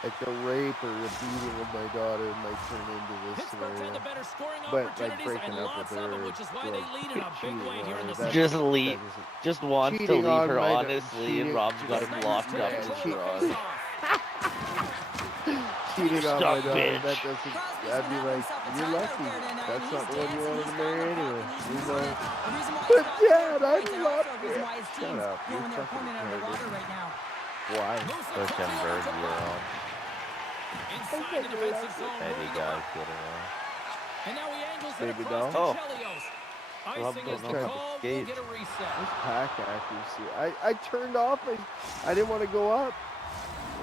Like the rape or the beating of my daughter might turn into this Pittsburgh's had the scenario. better scoring But like opportunities breaking and up with lots of her, them, which is why they lead in a big cheating way on here in her, the that- second. Just leave. that isn't- Just wants to Cheating leave on her my- honestly, and cheating- Rob's got him Snipers locked take up in control the of the garage. face-off. cheating on my Stop, daughter, bitch. that doesn't, I'd be like, you're lucky. That's not the one you wanted to marry anyway. You know. But Dad, I love it. Shut up, you're fucking retarded. Why? Push him Bergie around. Inside the defensive zone. Maybe guys get around. And now he angles it Baby across doll. to Chelios. Rob Icing don't is know the how to call. We'll skate. get a reset. This pack accuracy. I turned off. I didn't want to go up.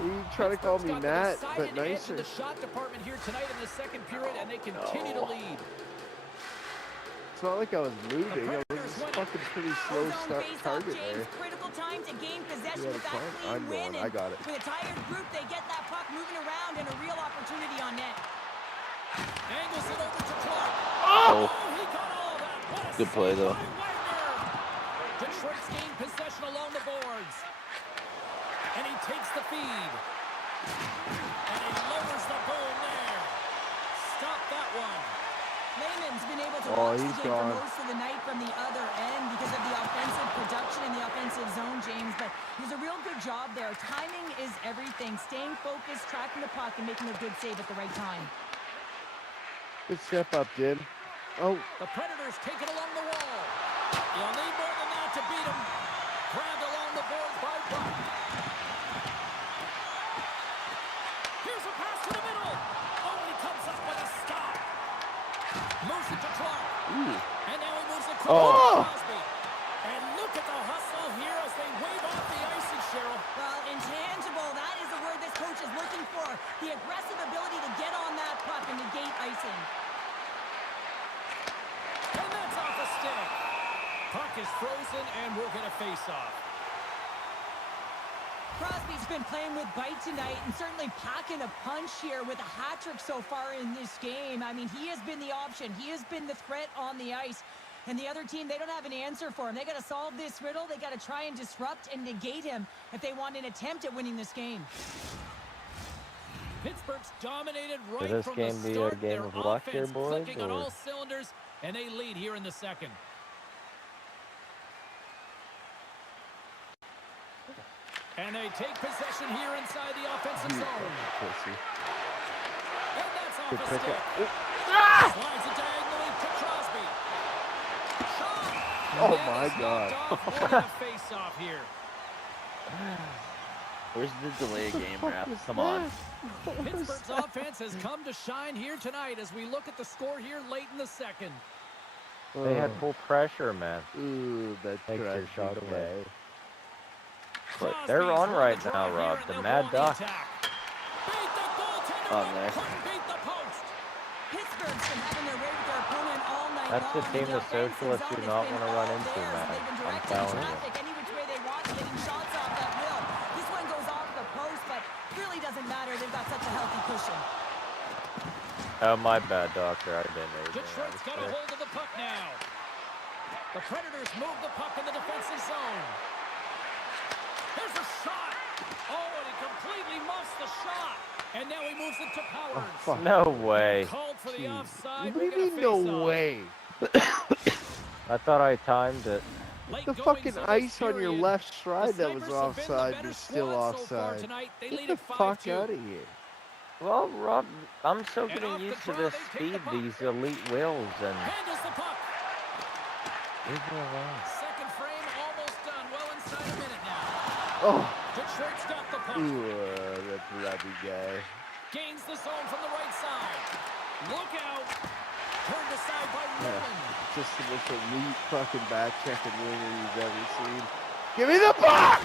You try to call me Pittsburgh's got the Matt, decided but edge in nicer. the shot department here tonight in the second period, and they continue to lead. It's not like I was moving. I was just fucking pretty slow target there. Critical time to gain possession You with had a that punt? clean I'm win. going. I got it. With a tired group, they get that puck moving around and a real opportunity on net. Angles it over to Clark. Oh, He got all that. What a good play save though. by Wagner. Detroit's gained possession along the boards. And he takes the feed. And he lowers the boom there. Stop that one. Lehman's been able to Oh, watch the he's game gone. for most of the night from the other end because of the offensive production in the offensive zone, James. But there's a real good job there. Timing is everything. Staying focused, tracking the puck, and making a good save at the right time. Good step up, Did. Oh, The Predators take it along the wall. You'll need more than that to beat them. Grabbed along the boards by Buck. Here's a pass to the middle. Oh, and he comes up with a stop. Moves it to Clark. And now he moves it quickly to Crosby. And look at the hustle here as they wave off the icing, Cheryl. Well, intangible, that is the word this coach is looking for. The aggressive ability to get on that puck and negate icing. And that's off a stick. Puck is frozen, and we'll get a face-off. Crosby's been playing with bite tonight and certainly packing a punch here with a hat trick so far in this game. I mean, he has been the option. He has been the threat on the ice. And the other team, they don't have an answer for him. They got to solve this riddle. They got to try and disrupt and negate him if they want an attempt at winning this game. Pittsburgh's dominated Will right this from game the be a start. game Their of luck here, offense boys, clicking on or- all cylinders, and they lead here in the second. And they take possession here inside the offensive zone. Pussy. And that's off Good a pick stick. up. Slides it diagonally to Crosby. Shot. Oh, And my it's knocked God. off. We'll get a face-off here. Where's the delay game wrap? was Come on. that? Pittsburgh's offense has come to shine here tonight as we look at the score here late in the second. They had full pressure, man. Ooh, that Takes your drives shot me away. nuts. But Crosby's they're on won the right draw now, here, Rob. and The they'll Mad go on the Ducks. attack. Beat the goaltender, On but there. couldn't beat the post. Pittsburgh's been having their way with their opponent all night That's the long. team the offensive socialists zone do has not been want to all run into, theirs. man. They've been I'm directing telling you. traffic any which way they want, getting shots off at will. This one goes off the post, but really doesn't matter. They've got such a healthy cushion. Oh, my bad, Doctor. I didn't know. Detroit's got a hold of the puck now. The Predators move the puck in the defensive zone. There's a shot. Oh, and he completely muffs the shot. And now he moves it to Powers. Fuck. No way. Called for the Jeez. offside. What do We you get a mean, no face-off. way? I thought I timed it. Late The goings fucking of this ice on your period. left The stride that was Snipers have been the offside better is still squad so far offside. tonight. They Get lead the at fuck 5-2. out of here. Well, Rob, I'm so And getting off the used to draw, this they take speed, the puck. these elite wheels, and Handles the puck. leave me alone. Second frame almost done. Well inside a minute now. Oh, Detroit's got the puck. ooh, that bloody guy. Gains the zone from the right side. Look out. Turned aside by Rowan. Just the most elite fucking back checking winger you've ever seen. Give me the puck!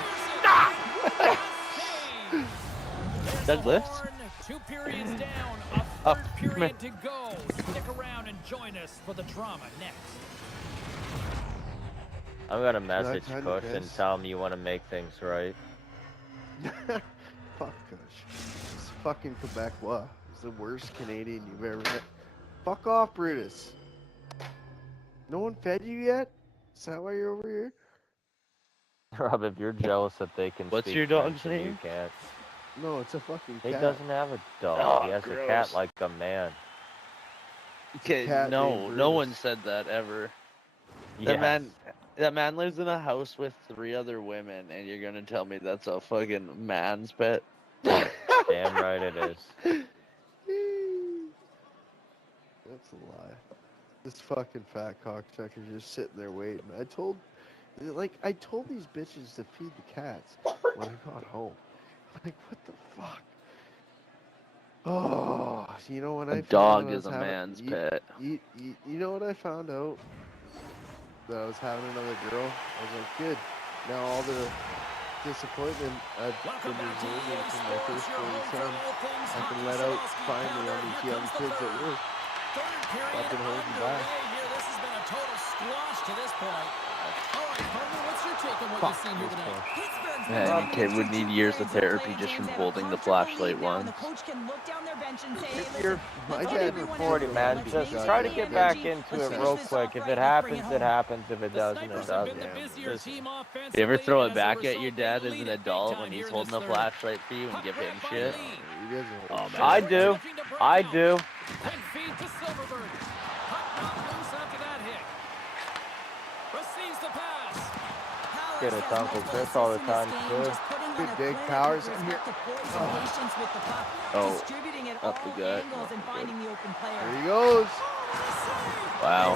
Doug lifts? 2 periods down. A Up. third period to go. Stick around and join us for the drama next. I'm gonna message time to Push and piss? tell him you want to make things right. Fuck Kush. This fucking Quebecois is the worst Canadian you've ever met. Fuck off, Brutus. No one fed you yet? Is that why you're over here? Rob, if you're jealous that they can What's speak your dog's French and name? You can't. No, it's a fucking He cat. doesn't have a dog. Oh, he has a gross. cat like a man. Okay, Cat no, named no Brutus. one said that ever. Yes. That man lives in a house with 3 other women, and you're gonna tell me that's a fucking man's pet? Damn right it is. That's a lie. This fucking fat cocksucker's just sitting there waiting. I told these bitches to feed the cats when I got home. Like, what the fuck? Oh, you know when A I found dog out I is was a having- man's you, pet. You know what I found out? That I was having another girl. I was like, good. Now all the disappointment I've Welcome been back to reserving EA from my Sports, first your grade home for son, all things I can hockey. let out Sadowski finally Calder. on these Here young comes the kids at third. work. Third period Fucking hold you underway back. here. This has been a total squash to this point. All right, partner, what's your take on what you've seen here tonight? Pittsburgh's Man, been kid would dominating need years of through two therapy periods just and from they have a holding the comfortable flashlight lead now, and once. The coach can look down their bench and say, hey, You're listen, My let's dad get everyone 40, in man. the room. Just Let's try to maintain get the back energy. into Let's it finish real this quick. off If right it and let's bring happens, it it home. happens. If it The doesn't, it Snipers have been doesn't. the busier Listen. team offensively. You ever throw and it as a back at result, your they dad as lead an it big adult time when here he's in holding this a third. flashlight for you and Puck give him grabbed by shit? Lee. He doesn't hold Oh, shit. man. I do. Looking to break I out. do. Quick feed to Silverberg. Puck knocked loose after that hit. Receives the pass. Powers Get it, has Uncle multiple Chris all the assists in time, this game, too. just putting on Good a dig, clinic Powers. with respect to poise and patience with the puck, Oh, distributing it up all the gut. angles and finding the open player. There he goes. Wow. Wow,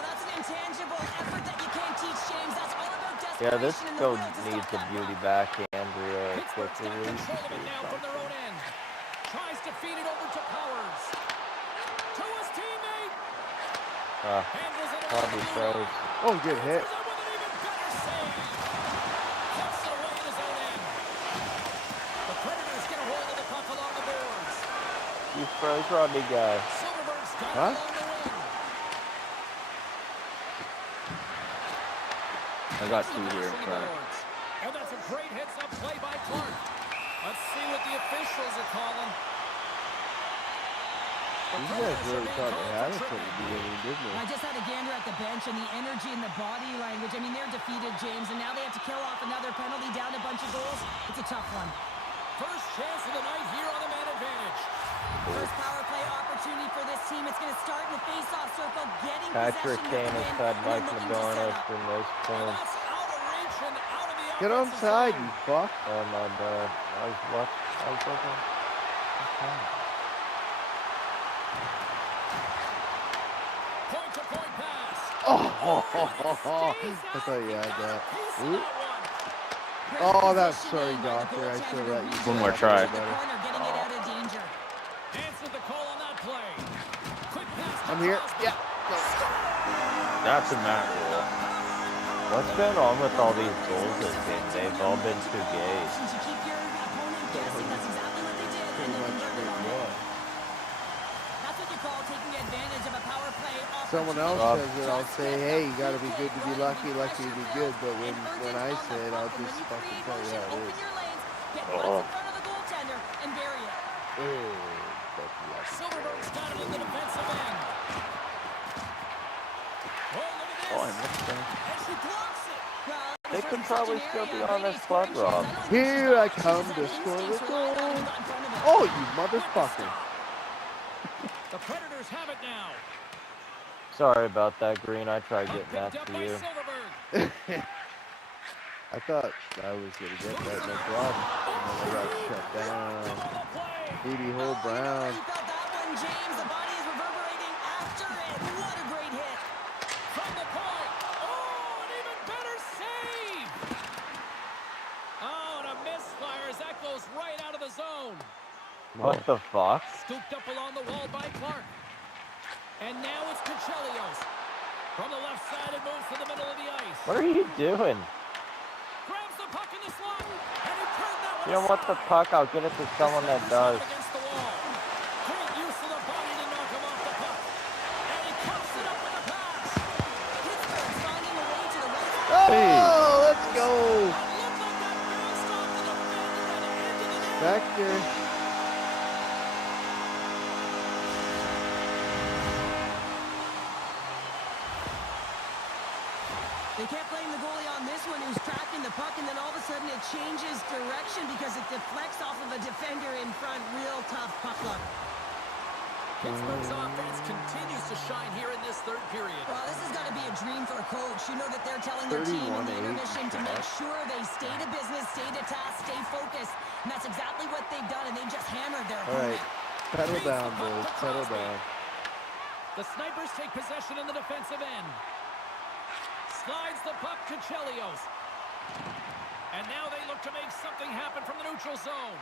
that's an intangible effort that you can't teach, James. That's all about Yeah, this desperation in the still world to needs stop a that beauty run. back Andrea Pittsburgh's got quickly. control of it now from their own end. Tries to feed it over to Powers. To his teammate. Handles it over Probably the blue froze. line. Oh, good hit. Answers it with an even better save. Puts it away in his own end. The Predators get a hold of the puck along the boards. You froze, Robbie guy. Silverberg's got Huh? it along the wing. I got two here in front. And that's a great hits-up play by Clark. Let's see what the officials are calling. These guys really thought they had us at the beginning, didn't I they? just had a gander at the bench and the energy and the body language. I mean, they're defeated, James, and now they have to kill off another penalty, down a bunch of goals. It's a tough one. First chance of the night here on the man advantage. First power play opportunity for this team. It's going to start in the face-off circle, getting Patrick possession Kane with has the had win, Mike and then looking to set Madonna up. for most And points. that's out of reach and out of the Get on offensive side, zone. you fuck. Oh my god. I was looking. Okay. Point-to-point pass. Oh, I thought you had that. Oop. Great Oh, that's positioning sorry, by the doctor. I should goaltender let to you. One more reach try. the corner, getting it out of danger. Answered the call on that play. Quick pass to I'm here. Crosby. Yeah. That's a Matt rule. What's going on with all these goals this game? They've all been too gay. To keep your opponent guessing, that's exactly what they did, and Pretty they much converted did, on it. yeah. That's what you call taking advantage of a power play Someone else opportunity. says it, I'll say, hey, you gotta be good to be lucky, lucky to be good. But when I say it, I'll just fucking tell you how it Open is. your lanes, get once in front of the goaltender, and bury it. Silverberg's got it in the defensive end. Oh, look at this. Oh, I missed that. And she blocks it. Well, They this could was probably such an still area, be on great this club, scoring Rob. chance. I don't think Here I she's come got to instincts score the relied on goal. and got in front of it. Oh, you With the motherfucker. stop. The Predators have it now. Sorry about that, Green. I tried Puck getting that picked up to by you. Silverberg. I thought I was gonna get that, no problem. And then I got shut down. On the play. Booty hole Oh, you know where Brown. you felt that one, James. The body is reverberating after it. What a great hit. From the point. Oh, an even better save. Oh, and a misfire as that goes right out of the zone. What the fuck? Scooped up along the wall by Clark. And now it's Cachelios. From the left side, it moves to the middle of the ice. What are you doing? Grabs the puck in the slot. And he turned that one You don't want the aside. puck, I'll get it to someone that does. Against the wall. Great use of the body to knock him off the puck. And he cuffs it up with a pass. Pittsburgh finding a way to the right. Oh, let's go. It looked like that bounced off the defender and into the net. Back there. They kept playing the goalie on this one who's tracking the puck, and then all of a sudden it changes direction because it deflects off of a defender in front. Real tough puck luck. Pittsburgh's offense continues to shine here in this third period. Well, this has got to be a dream for a coach. You know that they're telling their team in the 31-8 intermission to make sure they stay to business, stay to task, stay focused. And that's exactly what they've done, and they just hammered their All right, opponent. pedal down, boys. Pedal down. The Snipers take possession in the defensive end. Slides the puck to Chelios. And now they look to make something happen from the neutral zone.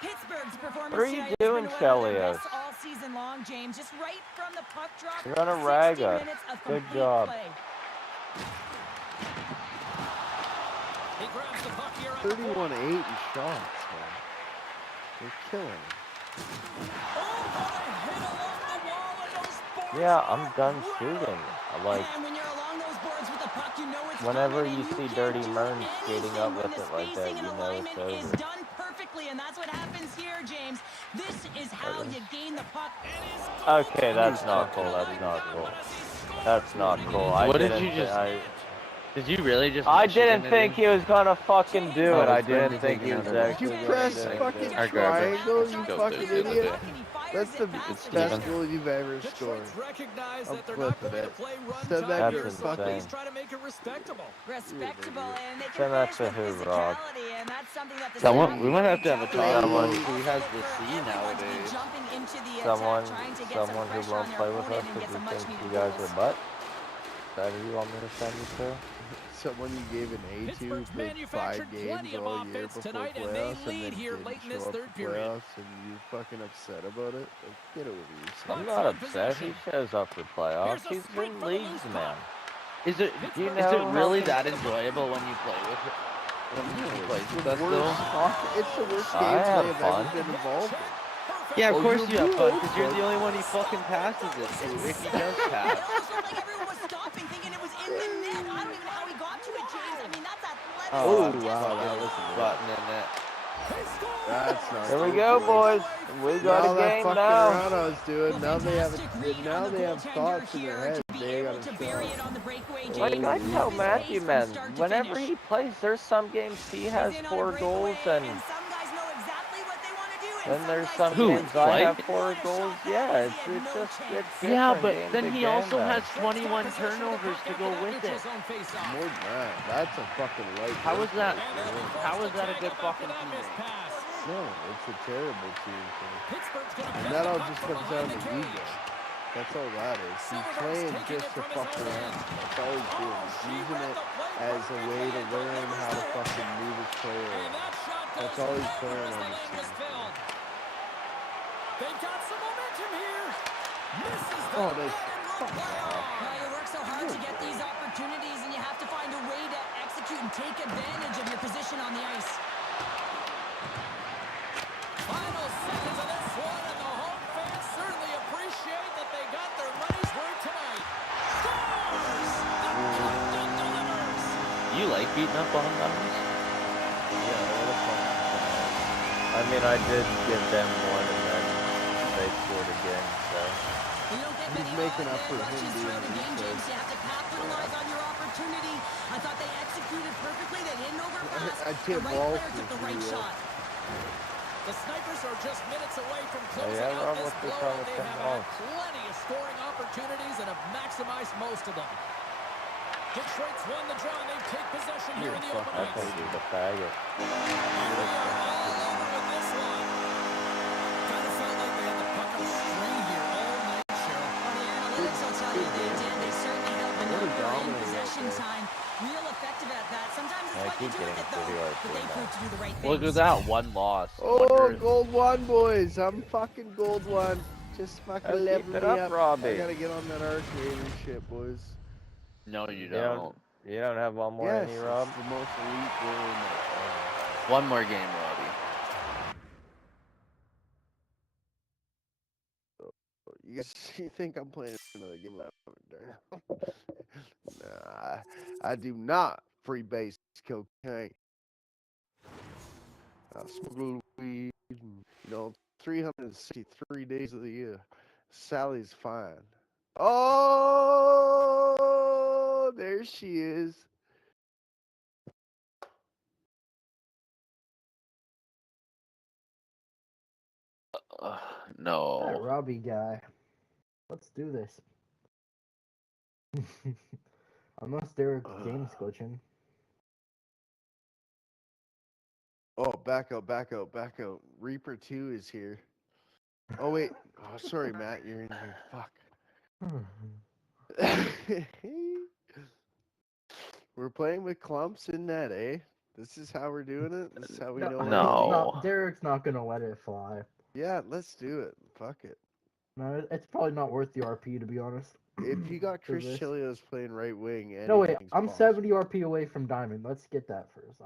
Pittsburgh's performance What are you tonight doing, has been one of their Chelios? best all season long, James. Just right from the puck drop. You're on a 60 ragga. minutes of Good complete job. play. He grabs the puck here at the point. 31-8 in shots, man. They're killing. Oh, what a hit along the wall, and those boards Yeah, are I'm done ripped. shooting. I like, And when you're along those boards with the puck, you know it's whenever coming, you and see can't Dirty do Mern skating anything up when with the it like that, spacing you and know it's alignment is over. done perfectly, and that's what happens here, James. This is how you gain the puck. Okay, that's not cool. That's not cool. That's not cool. I What did didn't you just- thi- Did you really just? I push it didn't into think the- he was gonna fucking do Oh, it. I it's been didn't think he was taken out of actually You it. gonna press do it. fucking I grabbed it. triangle, you Go fucking through the idiot. bit. That's the It's best even. goal you've ever scored. Detroit's recognized I'm that they're not flipping going to it. play run Send time that here, to so insane. he's trying to make it respectable. Respectable, and they can Send that finish to with who, Rob? physicality, and that's something that the Someone- Snipers we might have to have a really talk value. about who has Also the look for C everyone to be nowadays. jumping into the attack, Someone, trying to get some someone who pressure won't on their play with us opponent and because get he some thinks much-needed you guys goals. are butt. Is that who you want me to send you to? someone you gave an A to Pittsburgh's played 5 manufactured games plenty of all year offense before tonight, and they playoffs and lead then here didn't late in this show up third for period. playoffs and you fucking upset about it? Like, get over yourself. I'm Bucks not on upset. He possession. shows up for playoffs. Here's a He's sprint in for the leagues, loose man. puck. Is it You Pittsburgh is it know really how that enjoyable when you play with it? When he plays It's with the us worst though? hockey. It's the worst I gameplay have I've fun. ever been involved in. Perfect. Yeah, of Oh, course you're you have fun good, because you're but- the only one he fucking passes it to if he does pass. It almost looked like everyone was stopping, thinking it was in the net. I don't even know how he got to it, James. I mean, that's athleticism. Oh, just wow, on that its was own. Button in it. That's not Here we good. go, boys. We got All a that game fucking now. around I was doing. Well, Now they have fantastic read on now the they have goaltender thoughts in their here head. to be They able got to a bury shot. it on the breakaway, James. Like I Keep tell his Matthew, pace from man, start to whenever finish. he plays, there's some games he has He's in on a 4 breakaway, goals, and and some guys know exactly what they want to do, and then some there's guys some take it games with I Like? have it. 4 What a goals. shot that Yeah, was. it's He had no just chance. it's Yeah, different but game then to he game, also man. has 21 turnovers to go with it. More than that. That's a fucking light. How is that? workload. How is that a good fucking teammate? No, it's a terrible team. Pittsburgh's gonna And pick that the all puck just from comes down behind to the ego. cage. That's all that is. He's Silverberg's playing taking just it to from his fuck own around. end. That's all he's doing. He's She using read it the play as a way to perfectly and learn how to delivers the fucking hit. move his player And around. that shot goes That's all he's over playing as the on this lane was team. filled. They've got some momentum here. Misses the Oh, net they- and will play on. Well, you work so hard to get these opportunities, and you have to find a way to execute and take advantage of your position on the ice. Final seconds of this one, and the home fans certainly appreciate that they got their money's worth tonight. Scores! The captain delivers! You like beating up on numbers? Yeah, what a fucking I mean, I did give them one, and then they scored again. So You don't get He's many making up for automatic him rushes being throughout the game, reset. James. You have to capitalize on your opportunity. I thought they executed perfectly. They didn't overpass. I The tip right balls player took the for right you, shot. The Snipers are just minutes away from closing yeah, out Rob, this what's the blowout. song with They 10 have balls? had plenty of scoring opportunities and have maximized most of them. Detroit's won the draw, and they take possession here in the open I ice. think he's a faggot. Here we are all over with this one. Kind of felt like they had the puck on a string here all night, Cheryl. Well, the analytics will tell you they did. They certainly held the What a number in dominant possession right there. time. Real effective at that. Sometimes it's I what you keep do with getting it, though. pretty hard But they too, proved to do the right things. Look at that, one loss. I Oh, wonder- gold one, boys. I'm fucking gold one. Just fucking Oh, keep level it me up, up. Robbie. I gotta get on that arcade and shit, boys. No, you You don't. don't. You don't have one more Yes, in you, it's Rob? the most elite game. One more game, Robbie. You guys you think I'm playing another game out there? Nah, I do not free base cocaine. I smoke a little weed, and, 363 days of the year. Sally's fine. Oh, there she is. That No. Robbie guy. Let's do this. Unless Derek's game's glitching. Oh, back out, back out, back out. Reaper 2 is here. Oh, wait. Oh, sorry, Matt. You're in here. Fuck. We're playing with clumps in net, eh? This is how we're doing it? This is how we know No. Derek's not gonna let it fly. Yeah, let's do it. Fuck it. No, it's probably not worth the RP to be honest. If you got For Chris this. Chelios playing right wing, No wait, anything's I'm possible. 70 RP away from Diamond. Let's get that first.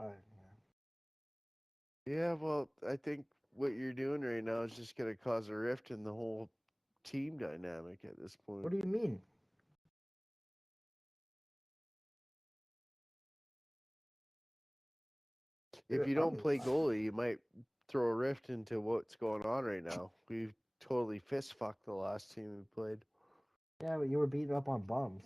Yeah, well, I think what you're doing right now is just gonna cause a rift in the whole team dynamic at this point. What do you mean? If you don't play goalie, you might throw a rift into what's going on right now. We've totally fist fucked the last team we played. Yeah, but you were beating up on bums.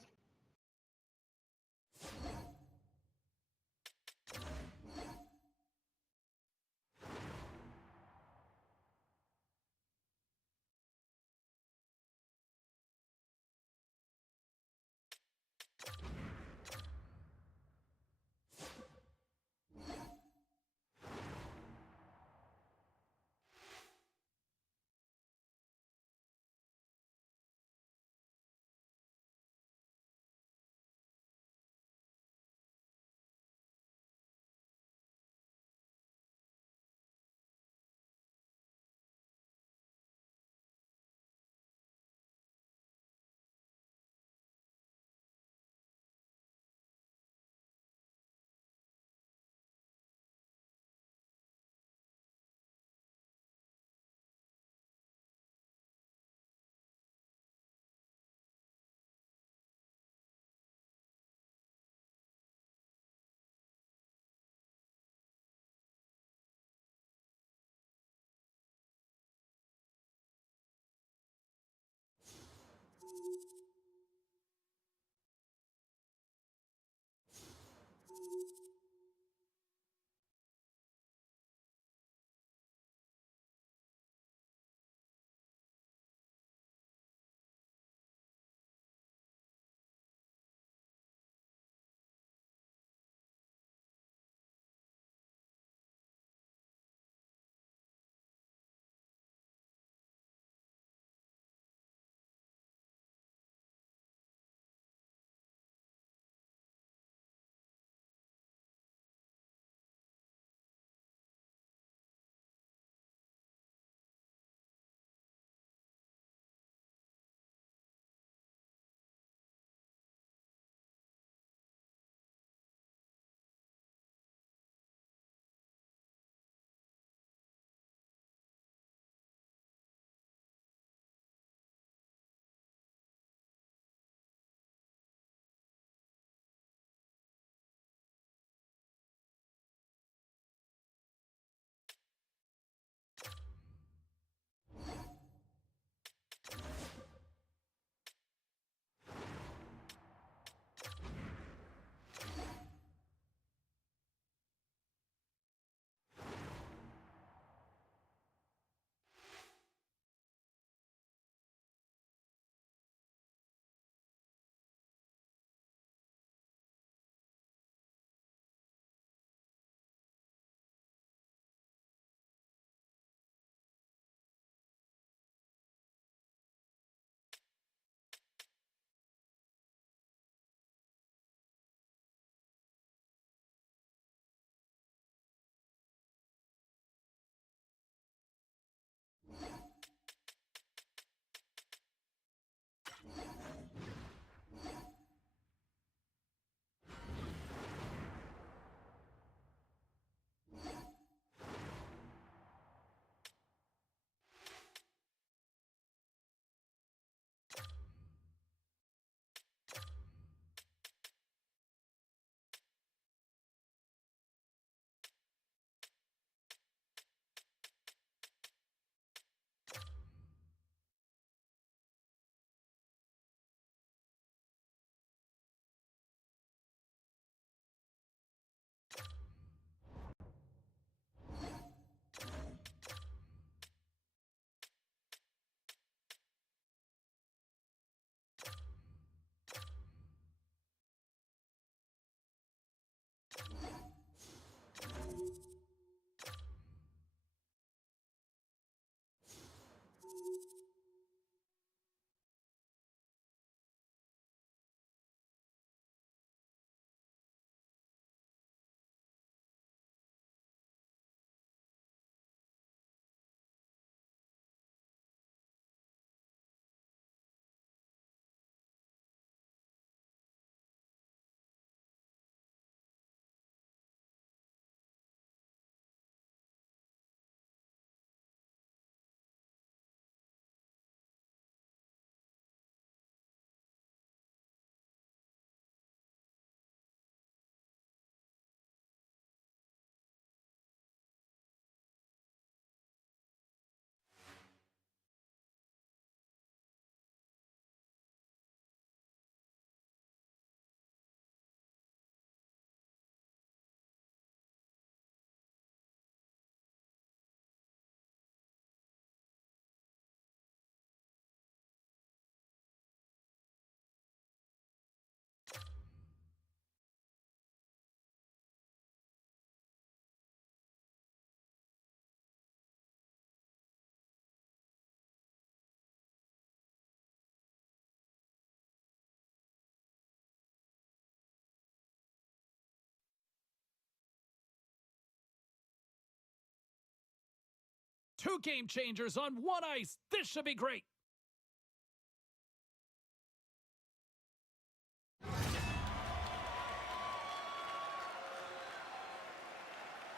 Two game changers on one ice. This should be great.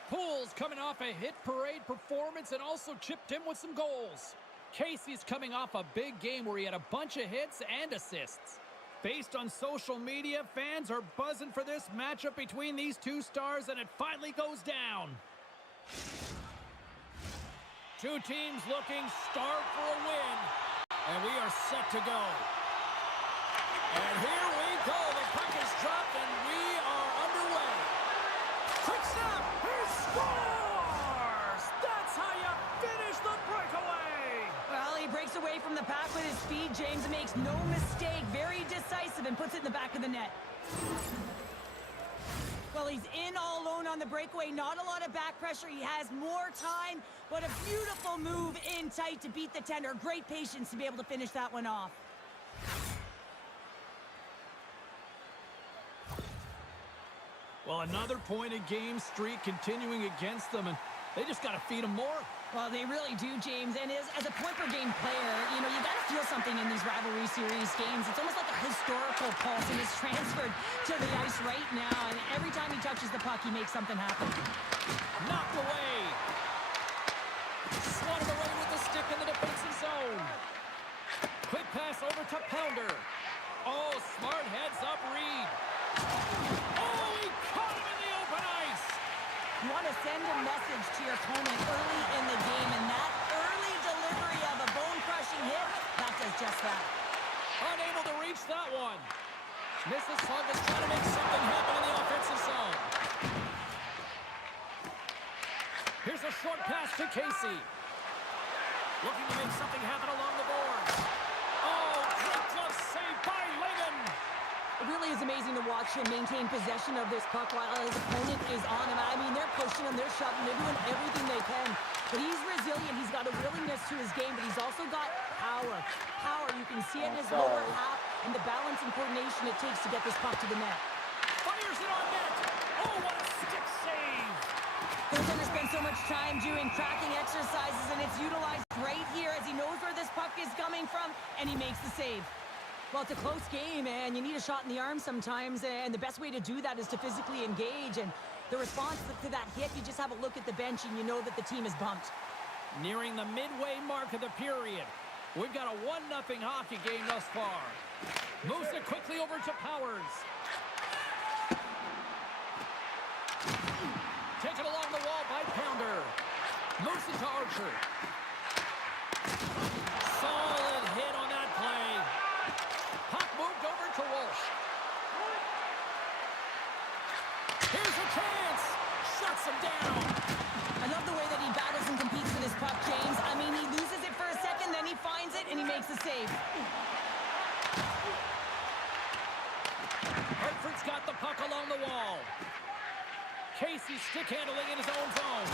Poole's coming off a hit parade performance and also chipped in with some goals. Casey's coming off a big game where he had a bunch of hits and assists. Based on social media, fans are buzzing for this matchup between these two stars, and it finally goes down. Two teams looking starved for a win, and we are set to go. And here we go. The puck is dropped, and we are underway. Quick snap. He scores! That's how you finish the breakaway. Well, he breaks away from the pack with his speed. James makes no mistake. Very decisive and puts it in the back of the net. Well, he's in all alone on the breakaway. Not a lot of back pressure. He has more time, but a beautiful move in tight to beat the tender. Great patience to be able to finish that one off. Well, another point-a-game streak continuing against them, and they just got to feed them more. Well, they really do, James. And as a point-per-game player, you know, you got to feel something in these rivalry series games. It's almost like a historical pulse, and it's transferred to the ice right now. And every time he touches the puck, he makes something happen. Knocked away. Swatted away with the stick in the defensive zone. Quick pass over to Pounder. Oh, smart heads-up read. Oh, he caught him in the open ice. You want to send a message to your opponent early in the game, and that early delivery of a bone-crushing hit, that does just that. Unable to reach that one. Mississauga's trying to make something happen in the offensive zone. Here's a short pass to Casey. Looking to make something happen along the boards. Oh, great glove save by Ligon. It really is amazing to watch him maintain possession of this puck while his opponent is on him. I mean, they're pushing him, they're shoving, they're doing everything they can. But he's resilient, he's got a willingness to his game, but he's also got power. Power, you can see it in his lower half and the balance and coordination it takes to get this puck to the net. Fires it on net. Oh, what a stick save. Goaltender spends so much time doing tracking exercises, and it's utilized right here as he knows where this puck is coming from, and he makes the save. Well, it's a close game, and you need a shot in the arm sometimes, and the best way to do that is to physically engage, and the response to that hit, you just have a look at the bench, and you know that the team is bumped. Nearing the midway mark of the period. We've got a 1-0 hockey game thus far. Moves it quickly over to Powers. Taken along the wall by Pounder. Moves it to Archer. Solid hit on that play. Puck moved over to Walsh. Here's a chance. Shuts him down. I love the way that he battles and competes for this puck, James. I mean, he loses it for a second, then he finds it, and he makes the save. Hartford's got the puck along the wall. Casey stick handling in his own zone.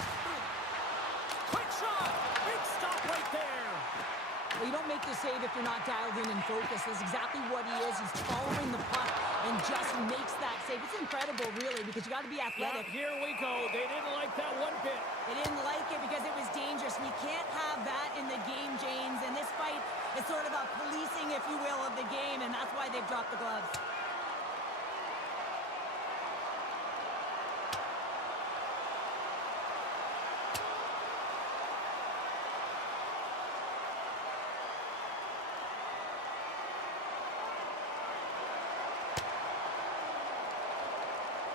Quick shot. Big stop right there. Well, you don't make the save if you're not dialed in and focused. That's exactly what he is. He's following the puck and just makes that save. It's incredible, really, because you got to be athletic. Now, here we go. They didn't like that one bit. They didn't like it because it was dangerous. We can't have that in the game, James. And this fight is sort of a policing, if you will, of the game, and that's why they've dropped the gloves.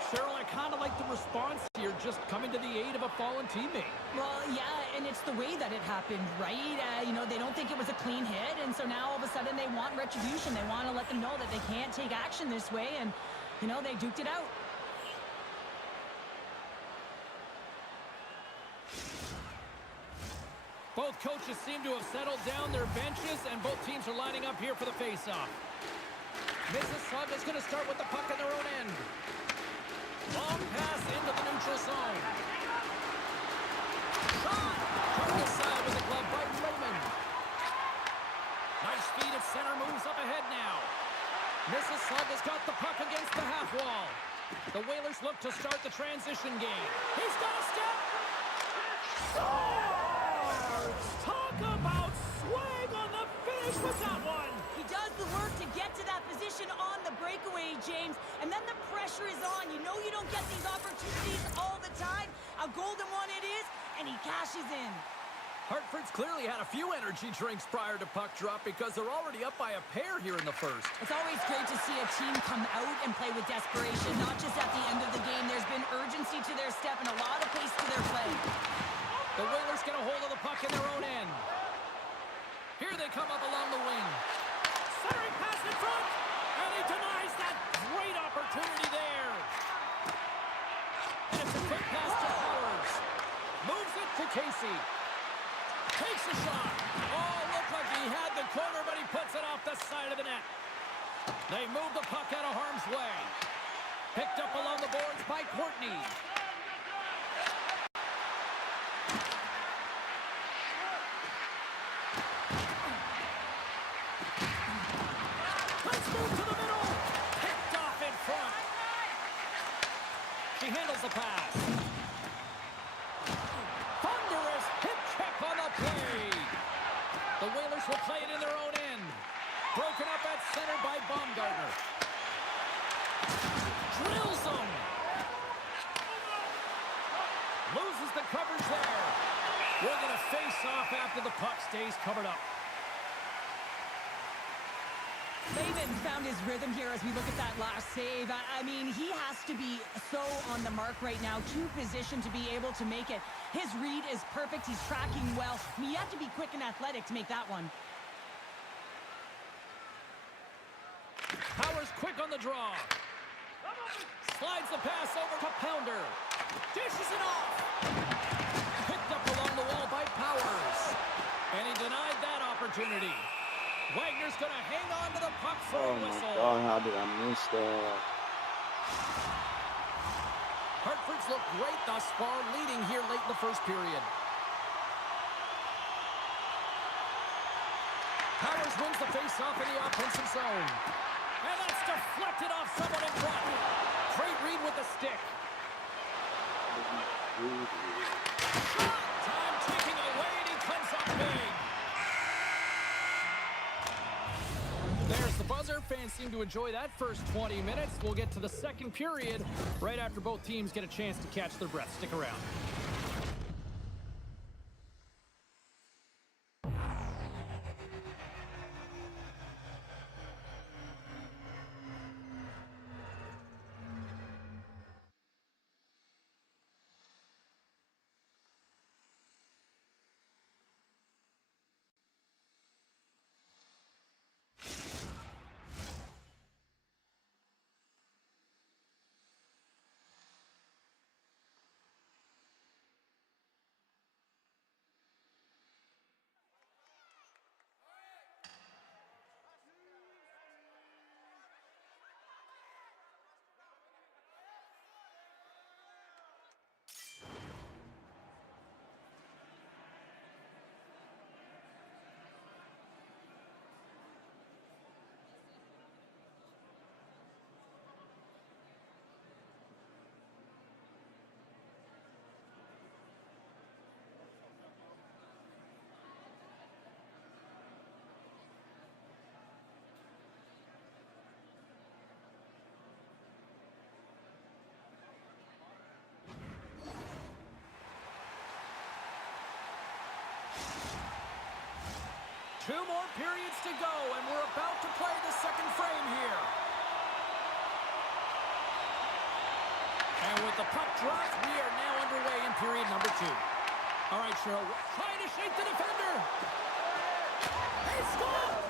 Cheryl, I kind of like the response here, just coming to the aid of a fallen teammate. Well, yeah, and it's the way that it happened, right? You know, they don't think it was a clean hit, and so now all of a sudden they want retribution. They want to let them know that they can't take action this way, and, you know, they duked it out. Both coaches seem to have settled down their benches, and both teams are lining up here for the face-off. Mississauga's going to start with the puck on their own end. Long pass into the neutral zone. Shot! Turned aside with a glove by Raymond. Nice feed at center, moves up ahead now. Mississauga's got the puck against the half wall. The Whalers look to start the transition game. He's got a step. Scores! Talk about swag on the finish with that one. He does the work to get to that position on the breakaway, James, and then the pressure is on. You know you don't get these opportunities all the time. A golden one it is, and he cashes in. Hartford's clearly had a few energy drinks prior to puck drop because they're already up by a pair here in the first. It's always great to see a team come out and play with desperation, not just at the end of the game. There's been urgency to their step and a lot of pace to their play. The Whalers get a hold of the puck in their own end. Here they come up along the wing. Centering pass in front. And he denies that great opportunity there. And it's a quick pass to Powers. Moves it to Casey. Takes a shot. Oh, looked like he had the corner, but he puts it off the side of the net. They move the puck out of harm's way. Picked up along the boards by Courtney. Let's move to the middle. Picked off in front. She handles the pass. Thunderous hip check on the play. The Whalers will play it in their own end. Broken up at center by Baumgartner. Drills them. Loses the coverage there. We're going to face off after the puck stays covered up. Laban found his rhythm here as we look at that last save. I mean, he has to be so on the mark right now, to position to be able to make it. His read is perfect. He's tracking well. I mean, you have to be quick and athletic to make that one. Powers quick on the draw. Slides the pass over to Pounder. Dishes it off. Picked up along the wall by Powers. And he denied that opportunity. Wagner's going to hang on to the puck for a whistle. Oh my God, how did I miss that? Hartford's looked great thus far, leading here late in the first period. Powers wins the face-off in the offensive zone. And that's deflected off someone in front. Great read with the stick. Shot! Time ticking away, and he comes up big. There's the buzzer. Fans seem to enjoy that first 20 minutes. We'll get to the second period right after both teams get a chance to catch their breath. Stick around. Two more periods to go, and we're about to play the second frame here. And with the puck dropped, we are now underway in period number 2. All right, Cheryl, trying to shake the defender. He scored!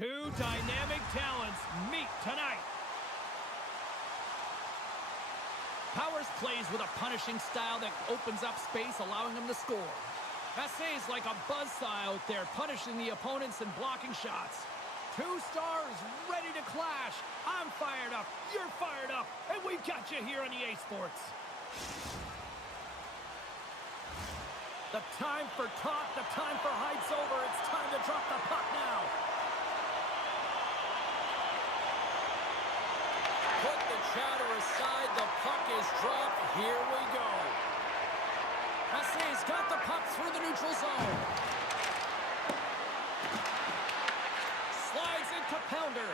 Two dynamic talents meet tonight. Powers plays with a punishing style that opens up space, allowing him to score. Massey's like a buzzsaw out there, punishing the opponents and blocking shots. Two stars ready to clash. I'm fired up, you're fired up, and we've got you here on EA Sports. The time for talk, the time for hype's over. It's time to drop the puck now. Put the chatter aside, the puck is dropped. Here we go. Massey's got the puck through the neutral zone. Slides into Pounder.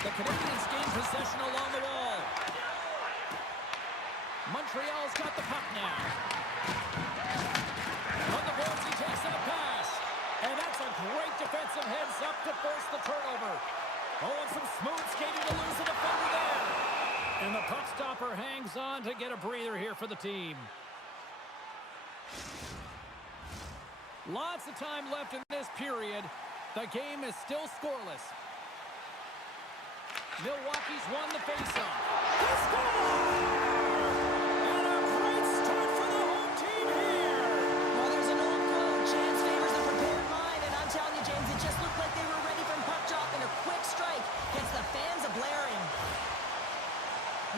The Canadians gain possession along the wall. Montreal's got the puck now. On the boards, he takes that pass. And that's a great defensive heads up to force the turnover. Oh, and some smooth skating to lose the defender there. And the puck stopper hangs on to get a breather here for the team. Lots of time left in this period. The game is still scoreless. Milwaukee's won the faceoff. He scores! And a great start for the home team here. Well, there's an old quote, chance favors a prepared mind, and I'm telling you, James, it just looked like they were ready from puck drop, and a quick strike gets the fans a-blaring.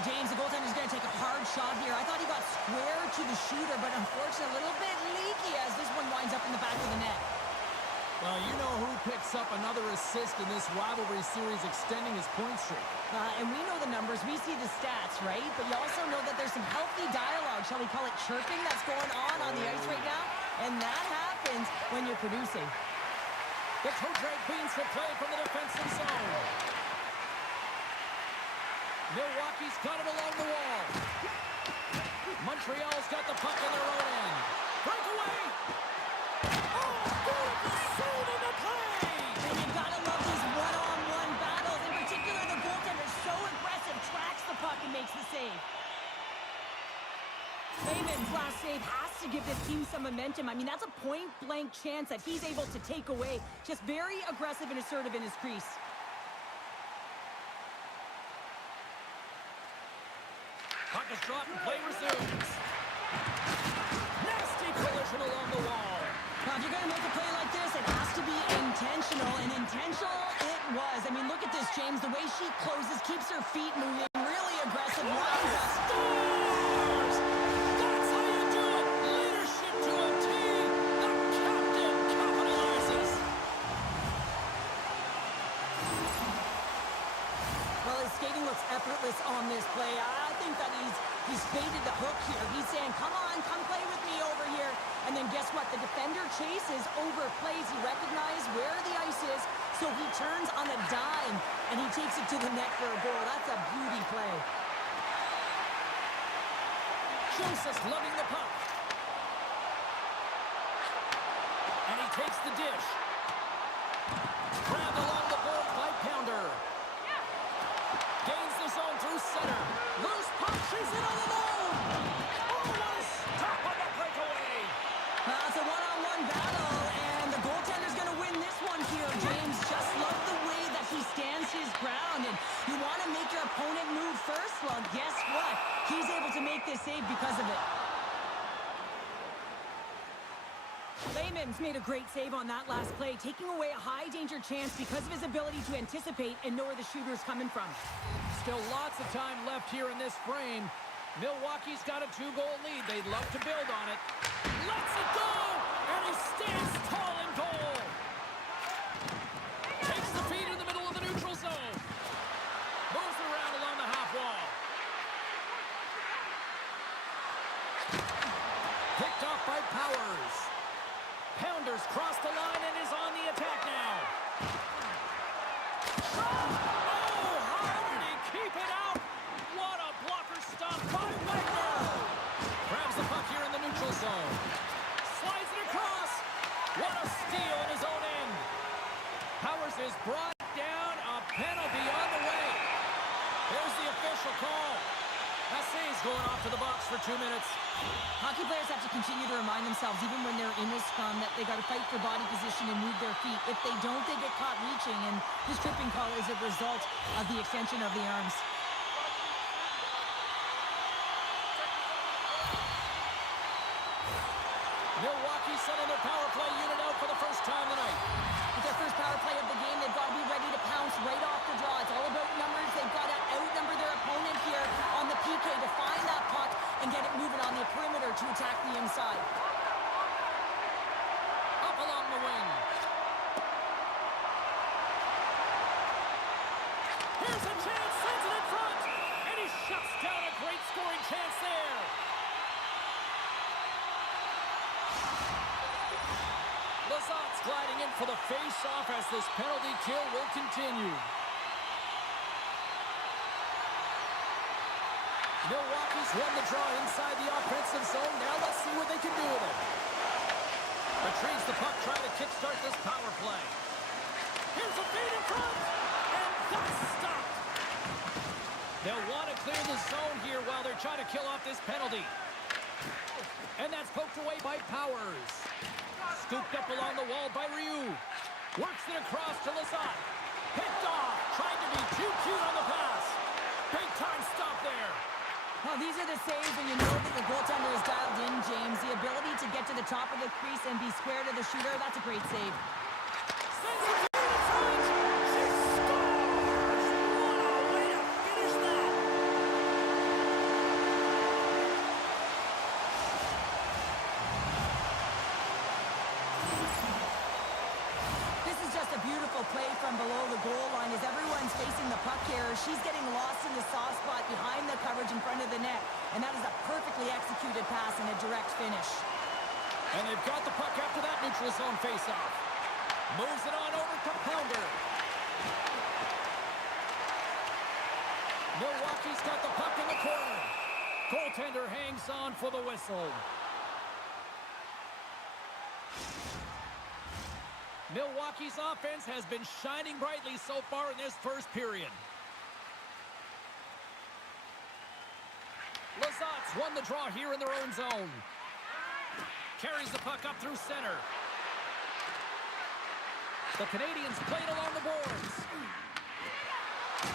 James, the goaltender's going to take a hard shot here. I thought he got square to the shooter, but unfortunately a little bit leaky as this one winds up in the back of the net. Well, you know who picks up another assist in this rivalry series, extending his point streak. And we know the numbers, we see the stats, right? But you also know that there's some healthy dialogue, shall we call it chirping, that's going on the ice right now. And that happens when you're producing. The toe drag queens for play from the defensive zone. Milwaukee's got it along the wall. Montreal's got the puck in their own end. Breakaway! Oh, beautiful save in the play! And you gotta love these one-on-one battles. In particular, the goaltender so aggressive, tracks the puck and makes the save. Clayman's last save has to give this team some momentum. I mean, that's a point-blank chance that he's able to take away. Just very aggressive and assertive in his crease. Puck is dropped and play resumes. Nasty collision along the wall. Now, if you're going to make a play like this, it has to be intentional, and intentional it was. I mean, look at this, James. The way she closes, keeps her feet moving. come on, come play with me over here. And then guess what? The defender chases, overplays. He recognized where the ice is, so he turns on a dime, and he takes it to the net for a goal. That's a beauty play. Joseph lugging the puck. And he takes the dish. Grabbed along the boards by Pounder. Gains the zone through center. Loose puck, she's in all alone. Oh, what a stop on the breakaway. It's a one-on-one battle, and the goaltender's going to win this one here, James. Just love the way that he stands his ground, and you want to make your opponent move first? Well, guess what? He's able to make this save because of it. Lehman's made a great save on that last play, taking away a high-danger chance because of his ability to anticipate and know where the shooter's coming from. Still lots of time left here in this frame. Milwaukee's got a 2-goal lead. They'd love to build on it. Lets it go! And he stands tall in goal. Takes the feed in the middle of the neutral zone. Moves it around along the half wall. Picked off by Powers. Pounders crossed the line and is on the attack now. Oh, how did he keep it out? What a blocker stop by Wagner. Grabs the puck here in the neutral zone. Slides it across. What a steal in his own end. Powers is brought down. A penalty on the way. There's the official call. Massey's going off to the box for 2 minutes. Hockey players have to continue to remind themselves, even when they're in a scrum, that they got to fight for body position and move their feet. If they don't, they get caught reaching, and this tripping call is a result of the extension of the arms. Milwaukee sending their power play unit out for the first time tonight. With their first power play of the game, they've got to be ready to pounce right off the draw. It's all about numbers. They've got to outnumber their opponent here on the PK to find that puck and get it moving on the perimeter to attack the inside. Up along the wing. Here's a chance, sends it in front, and he shuts down a great scoring chance there. Lazat's gliding in for the face-off as this penalty kill will continue. Milwaukee's won the draw inside the offensive zone. Now let's see what they can do with it. Retrieves the puck, trying to kickstart this power play. Here's a feed in front, and that's stopped. They'll want to clear the zone here while they're trying to kill off this penalty. And that's poked away by Powers. Scooped up along the wall by Ryu. Works it across to Lazat. Picked off, trying to be too cute on the pass. Big time stop there. Well, these are the saves when you know that the goaltender is dialed in, James. The ability to get to the top of the crease and be square to the shooter, that's a great save. Sends it to the front. She scores! What a way to finish that! This is just a beautiful play from below the goal line as everyone's facing the puck here. She's getting lost in the soft spot behind the coverage in front of the net. And that is a perfectly executed pass and a direct finish. And they've got the puck after that neutral zone faceoff. Moves it on over to Pounder. Milwaukee's got the puck in the corner. Goaltender hangs on for the whistle. Milwaukee's offense has been shining brightly so far in this first period. Lazat's won the draw here in their own zone. Carries the puck up through center. The Canadians played along the boards.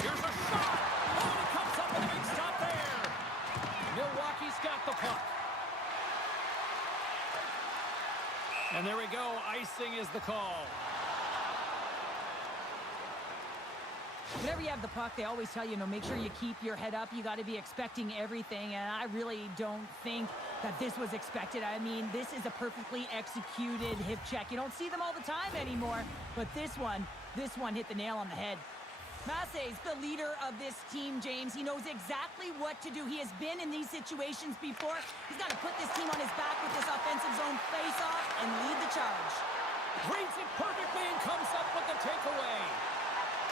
Here's a shot. Oh, and it comes up with a big stop there. Milwaukee's got the puck. And there we go. Icing is the call. Whenever you have the puck, they always tell you, make sure you keep your head up. You got to be expecting everything, and I really don't think that this was expected. I mean, this is a perfectly executed hip check. You don't see them all the time anymore, but this one hit the nail on the head. Massey's the leader of this team, James. He knows exactly what to do. He has been in these situations before. He's got to put this team on his back with this offensive zone face-off and lead the charge. Reads it perfectly and comes up with the takeaway.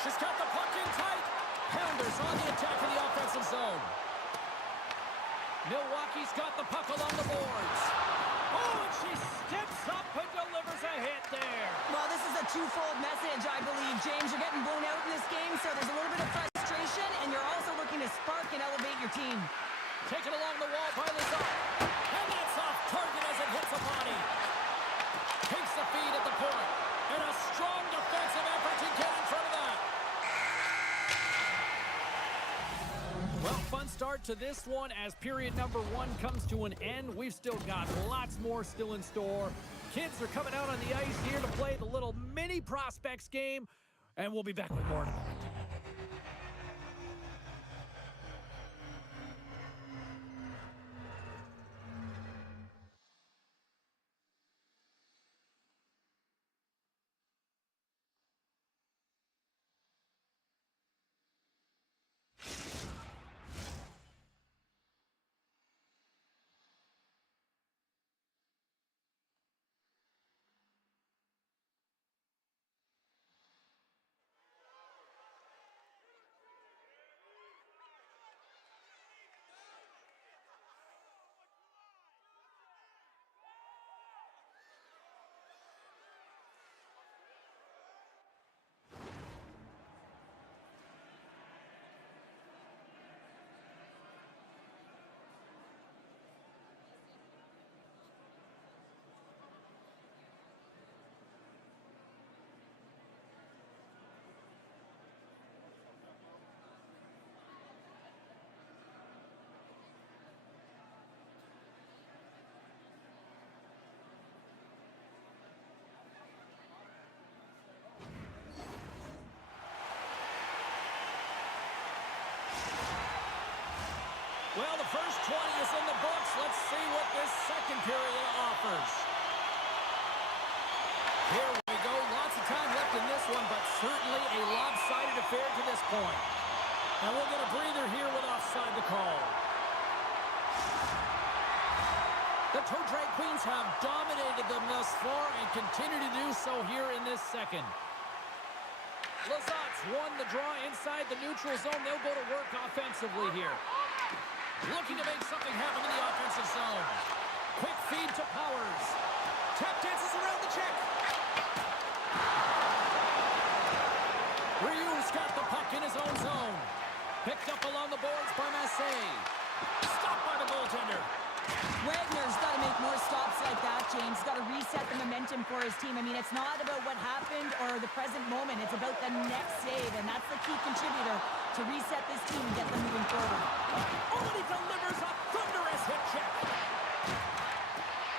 She's got the puck in tight. Pounders on the attack in the offensive zone. Milwaukee's got the puck along the boards. Oh, and she steps up and delivers a hit there. Well, this is a twofold message, I believe, James. You're getting blown out in this game, so there's a little bit of frustration, and you're also looking to spark and elevate your team. Taken along the wall by Lazar. And that's off target as it hits a body. Takes the feed at the point. And a strong defensive effort to get in front of that. Well, fun start to this one as period number 1 comes to an end. We've still got lots more still in store. Kids are coming out on the ice here to play the little mini prospects game, and we'll be back with more in a moment. Well, the first 20 is in the books. Let's see what this second period offers. Here we go. Lots of time left in this one, but certainly a lopsided affair to this point. And we'll get a breather here with offside the call. The Toe Drag Queens have dominated them thus far and continue to do so here in this second. Lazat's won the draw inside the neutral zone. They'll go to work offensively here. Looking to make something happen in the offensive zone. Quick feed to Powers. Tap dances around the check. Ryu's got the puck in his own zone. Picked up along the boards by Massey. Stopped by the goaltender. Wagner's got to make more stops like that, James. Got to reset the momentum for his team. I mean, it's not about what happened or the present moment. It's about the next save, and that's the key contributor to reset this team and get them moving forward. Oh, and he delivers a thunderous hit check.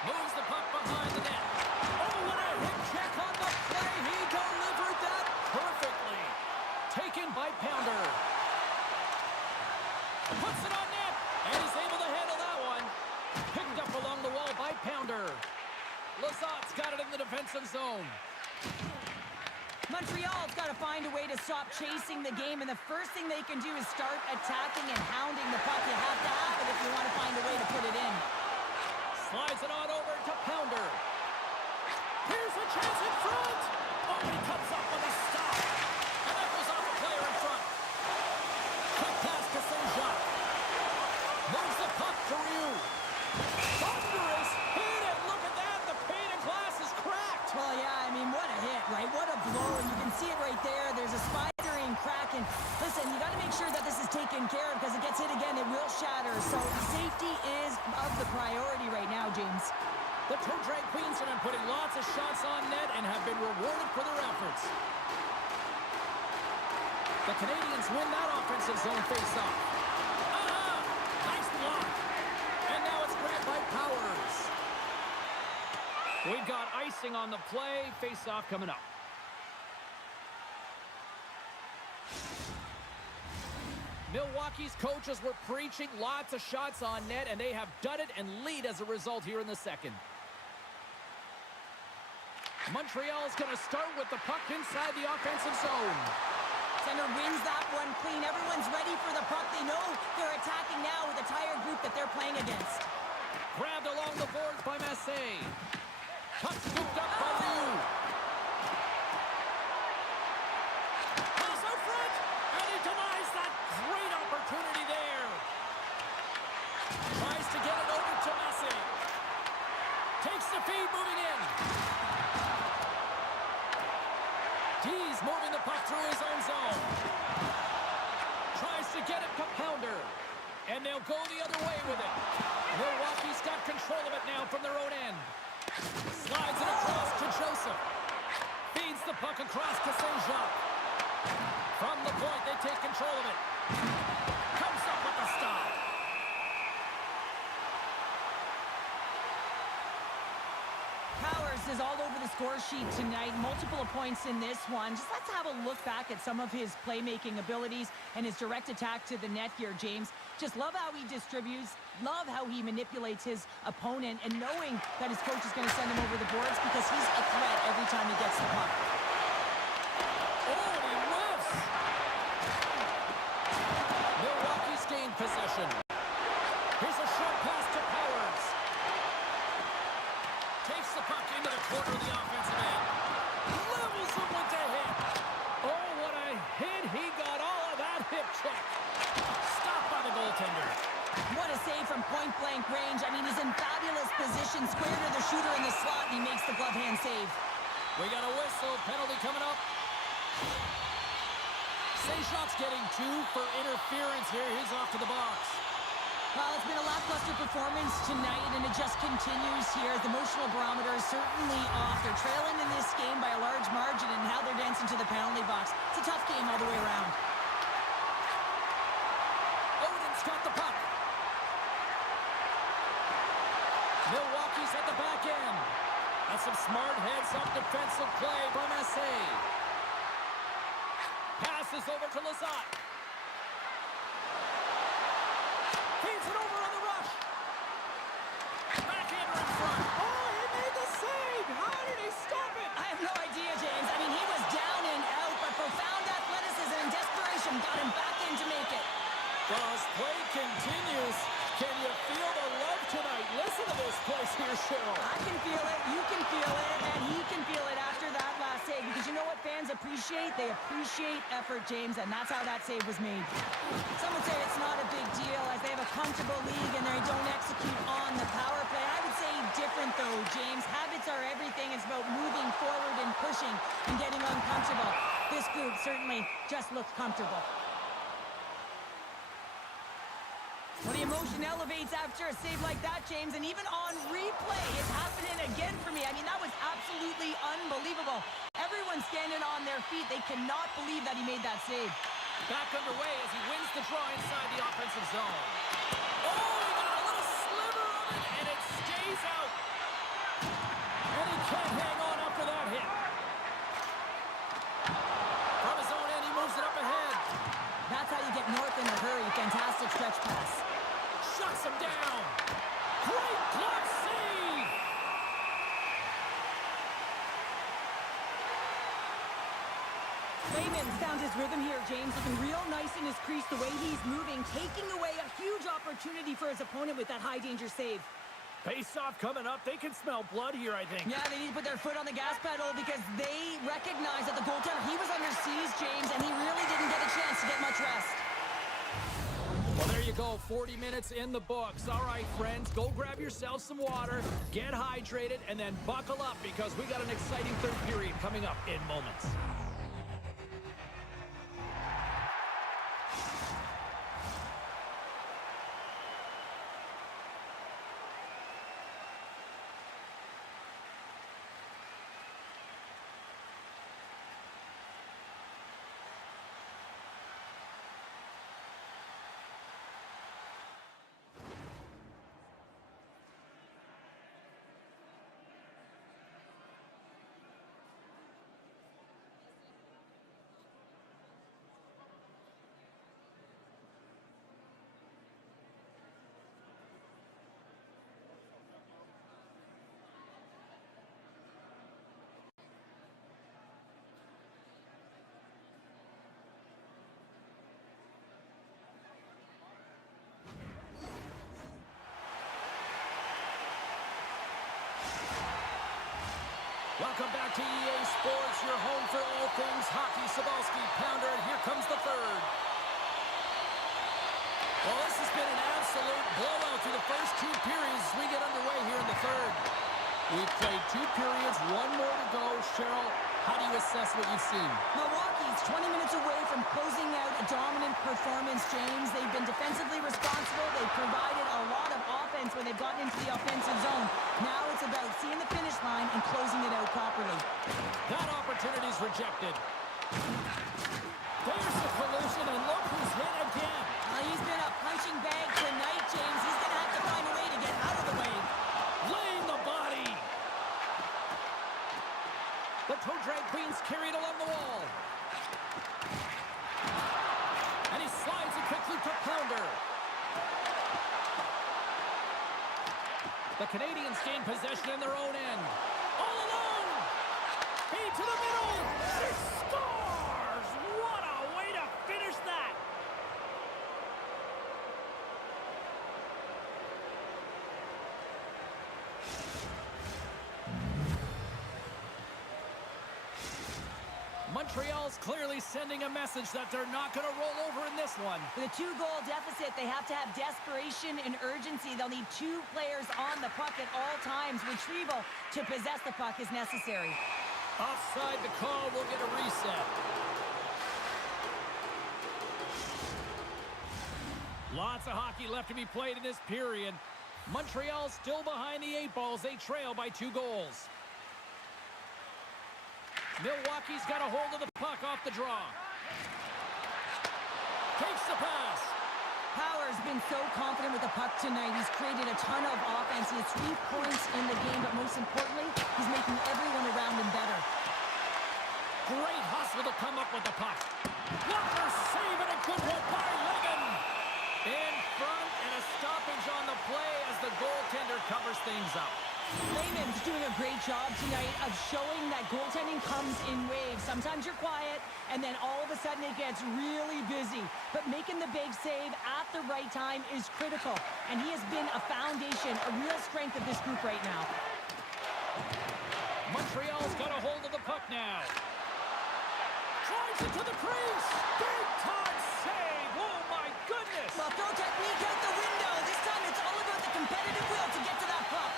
Moves the puck behind the net. Oh, what a hit check on the play. He delivered that perfectly. Taken by Pounder. Puts it on net, and he's able to handle that one. Picked up along the wall by Pounder. Lazat's got it in the defensive zone. Montreal's got to find a way to stop chasing the game, and the first thing they can do is start attacking and hounding the puck. You have to have it if you want to find a way to put it in. Slides it on over to Pounder. Here's a chance in front. Oh, he comes up with a stop. And that goes off a player in front. Quick pass to Saint-Jacques. Moves the puck to Ryu. Thunderous hit, and look at that. The pane of glass is cracked. Well, yeah, I mean, what a hit, right? What a blow, and you can see it right there. There's a spider-ing crack, and listen, you got to make sure that this is taken care of because it gets hit again, it will shatter. So safety is of the priority right now, James. The Toe Drag Queens have been putting lots of shots on net and have been rewarded for their efforts. The Canadians win that offensive zone face-off. Nice block. And now it's grabbed by Powers. We've got icing on the play. Face-off coming up. Milwaukee's coaches were preaching lots of shots on net, and they have done it and lead as a result here in the second. Montreal's going to start with the puck inside the offensive zone. Goaltender wins that one clean. Everyone's ready for the puck. They know they're attacking now with a tired group that they're playing against. Grabbed along the boards by Massey. Puck scooped up by Liu. Pass out front, and he denies that great opportunity there. Tries to get it over to Massey. Takes the feed, moving in. D's moving the puck through his own zone. Tries to get it to Pounder. And they'll go the other way with it. Milwaukee's got control of it now from their own end. Slides it across to Joseph. Feeds the puck across to Saint-Jacques. From the point, they take control of it. Comes up with the stop. Powers is all over the score sheet tonight. Multiple points in this one. Just let's have a look back at some of his playmaking abilities and his direct attack to the net here, James. Just love how he distributes, love how he manipulates his opponent, and knowing that his coach is going to send him over the boards because he's a threat every time he gets the puck. Oh, and he whiffs! Milwaukee's gained possession. Here's a short pass to Powers. Takes the puck into the corner of the offensive end. Levels him with the hit. Oh, what a hit. He got all of that hip check. Stopped by the goaltender. What a save from point-blank range. I mean, he's in fabulous position, square to the shooter in the slot, and he makes the glove hand save. We got a whistle. Penalty coming up. Saint-Jacques getting 2 for interference here. He's off to the box. Well, it's been a lackluster performance tonight, and it just continues here. The emotional barometer is certainly off. They're trailing in this game by a large margin, and how they're dancing to the penalty box. It's a tough game all the way around. Odin's got the puck. Milwaukee's at the back end. That's some smart heads-up defensive play by Massey. Passes over to Lizotte. Feeds it over on the rush. Backhander in front. Oh, he made the save. How did he stop it? I have no idea, James. I mean, he was down and out, but profound athleticism and desperation got him back in to make it. Well, as play continues, can you feel the love tonight? Listen to this place here, Cheryl. I can feel it, you can feel it, and he can feel it after that last save. Because you know what fans appreciate? They appreciate effort, James, and that's how that save was made. Some would say it's not a big deal as they have a comfortable league and they don't execute on the power play. I would say different, though, James. Habits are everything. It's about moving forward and pushing and getting uncomfortable. This group certainly just looks comfortable. Well, the emotion elevates after a save like that, James, and even on replay, it's happening again for me. I mean, that was absolutely unbelievable. Everyone's standing on their feet. They cannot believe that he made that save. Back underway as he wins the draw inside the offensive zone. Oh, he got a little sliver of it, and it stays out. And he can't hang on after that hit. From his own end, he moves it up ahead. That's how you get north in a hurry. Fantastic stretch pass. Shuts him down. Great glove save. Clayman's found his rhythm here, James. Looking real nice in his crease, the way he's moving, taking away a huge opportunity for his opponent with that high-danger save. Face-off coming up. They can smell blood here, I think. Yeah, they need to put their foot on the gas pedal because they recognize that the goaltender, he was under siege, James, and he really didn't get a chance to get much rest. Well, there you go. 40 minutes in the books. All right, friends, go grab yourself some water, get hydrated, and then buckle up because we got an exciting third period coming up in moments. Welcome back to EA Sports, your home for all things hockey. Cybulski, Pounder, and here comes the third. Well, this has been an absolute blowout through the first two periods as we get underway here in the third. We've played 2 periods, 1 more to go. Cheryl, how do you assess what you've seen? Milwaukee's 20 minutes away from closing out a dominant performance, James. They've been defensively responsible. They've provided a lot of offense when they've gotten into the offensive zone. Now it's about seeing the finish line and closing it out properly. That opportunity's rejected. There's the collision, and look who's hit again. He's been a punching bag tonight, James. He's going to have to find a way to get out of the way. Laying the body. The toe drag Queens carried along the wall. And he slides it quickly to Pounder. The Canadians gain possession in their own end. All alone. Feed to the middle. She scores. What a way to finish that. Montreal's clearly sending a message that they're not going to roll over in this one. With a 2-goal deficit, they have to have desperation and urgency. They'll need 2 players on the puck at all times. Retrieval to possess the puck is necessary. Offside the call, we'll get a reset. Lots of hockey left to be played in this period. Montreal still behind the 8 balls. They trail by 2 goals. Milwaukee's got a hold of the puck off the draw. Takes the pass. Power's been so confident with the puck tonight. He's created a ton of offense. He has 3 points in the game, but most importantly, he's making everyone around him better. Great hustle to come up with the puck. Walker save and a good one by Ligon. In front and a stoppage on the play as the goaltender covers things up. Lehman's doing a great job tonight of showing that goaltending comes in waves. Sometimes you're quiet, and then all of a sudden it gets really busy. But making the big save at the right time is critical. And he has been a foundation, a real strength of this group right now. Montreal's got a hold of the puck now. Drives it to the crease. Big time save. Oh, my goodness. Well, throw technique out the window. This time it's all about the competitive will to get to that puck.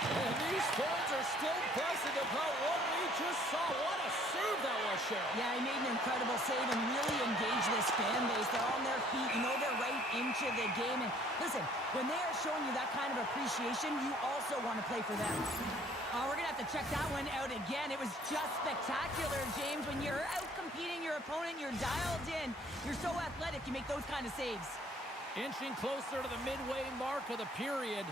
And these fans are still buzzing about what we just saw. What a save that was, Cheryl. Yeah, he made an incredible save and really engaged this fan base. They're on their feet. You know they're right into the game. And listen, when they are showing you that kind of appreciation, you also want to play for them. We're going to have to check that one out again. It was just spectacular, James. When you're out competing your opponent, you're dialed in. You're so athletic, you make those kind of saves. Inching closer to the midway mark of the period.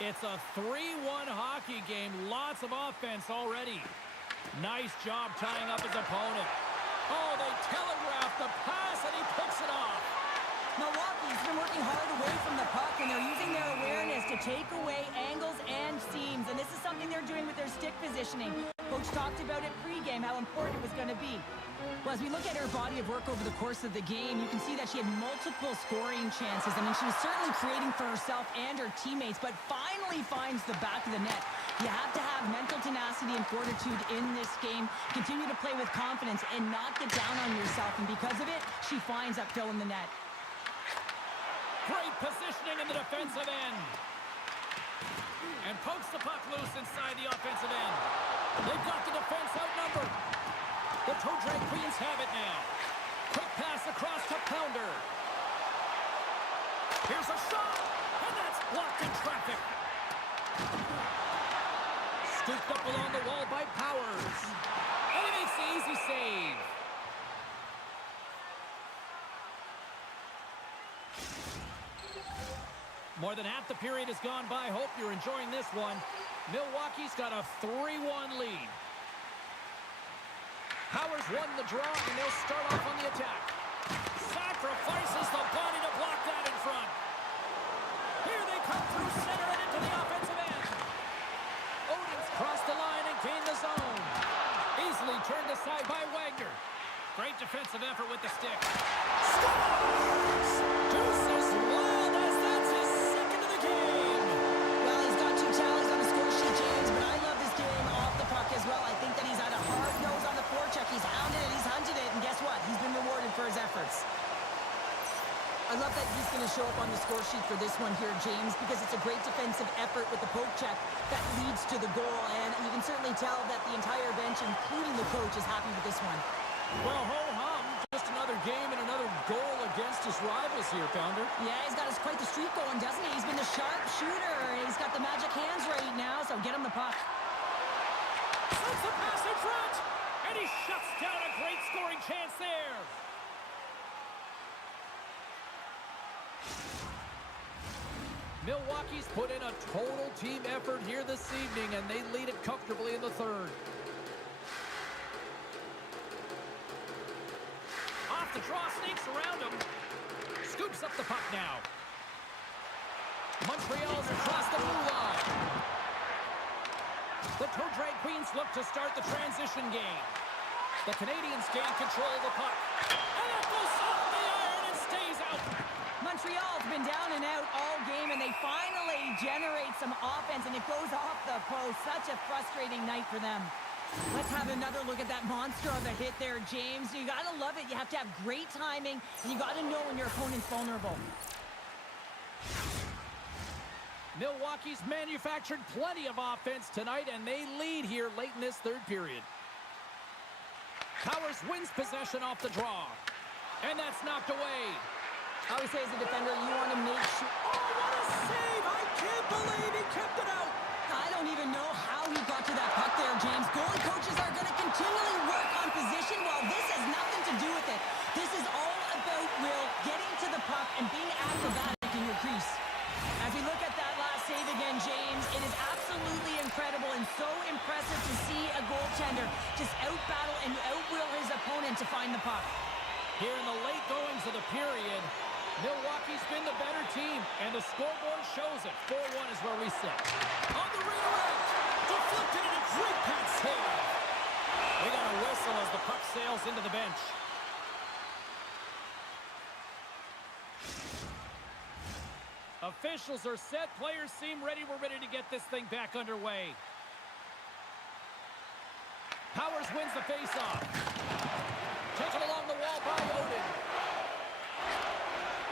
It's a 3-1 hockey game. Lots of offense already. Nice job tying up his opponent. Oh, they telegraphed the pass, and he picks it off. Milwaukee's been working hard away from the puck, and they're using their awareness to take away angles and seams. And this is something they're doing with their stick positioning. Coach talked about it pregame, how important it was going to be. Well, as we look at her body of work over the course of the game, you can see that she had multiple scoring chances. I mean, she was certainly creating for herself and her teammates, but finally finds the back of the net. You have to have mental tenacity and fortitude in this game. Continue to play with confidence and not get down on yourself. And because of it, she finds that fill in the net. Great positioning in the defensive end. And pokes the puck loose inside the offensive end. They've got the defense outnumbered. The toe drag Queens have it now. Quick pass across to Pounder. Here's a shot, and that's blocked in traffic. Scooped up along the wall by Powers. And he makes the easy save. More than half the period has gone by. Hope you're enjoying this one. Milwaukee's got a 3-1 lead. Powers won the draw, and they'll start off on the attack. Sacrifices the body to block that in front. Here they come through center and into the offensive end. Odin's crossed the line and gained the zone. Easily turned aside by Wagner. Great defensive effort with the stick. Scores! Deuces wild as that's his second of the game. Well, he's got 2 tallies on the score sheet, James, but I love this game off the puck as well. I after this one here, James, because it's a great defensive effort with the poke check that leads to the goal. And you can certainly tell that the entire bench, including the coach, is happy with this one. Well, ho-hum, just another game and another goal against his rivals here, Pounder. Yeah, he's got quite the streak going, doesn't he? He's been the sharp shooter. He's got the magic hands right now, so get him the puck. Sends the pass in front, and he shuts down a great scoring chance there. Milwaukee's put in a total team effort here this evening, and they lead it comfortably in the third. Off the draw, sneaks around him. Scoops up the puck now. Montreal's across the blue line. The Toe Drag Queens look to start the transition game. The Canadians gain control of the puck. And it goes off the iron and stays out. Montreal's been down and out all game, and they finally generate some offense, and it goes off the post. Such a frustrating night for them. Let's have another look at that monster of a hit there, James. You got to love it. You have to have great timing, and you got to know when your opponent's vulnerable. Milwaukee's manufactured plenty of offense tonight, and they lead here late in this third period. Powers wins possession off the draw, and that's knocked away. I always say as a defender, you want to make sure... Oh, what a save! I can't believe he kept it out! I don't even know how he got to that puck there, James. Goalie coaches are going to continually work on position. Well, this has nothing to do with it. This is all about Will getting to the puck and being acrobatic in your crease. As we look at that last save again, James, it is absolutely incredible and so impressive to see a goaltender just out-battle and out-will his opponent to find the puck. Here in the late goings of the period, Milwaukee's been the better team, and the scoreboard shows it. 4-1 is where we sit. On the redirect, deflected and a great pad save. We got a whistle as the puck sails into the bench. Officials are set. Players seem ready. We're ready to get this thing back underway. Powers wins the faceoff. Taken along the wall by Odin.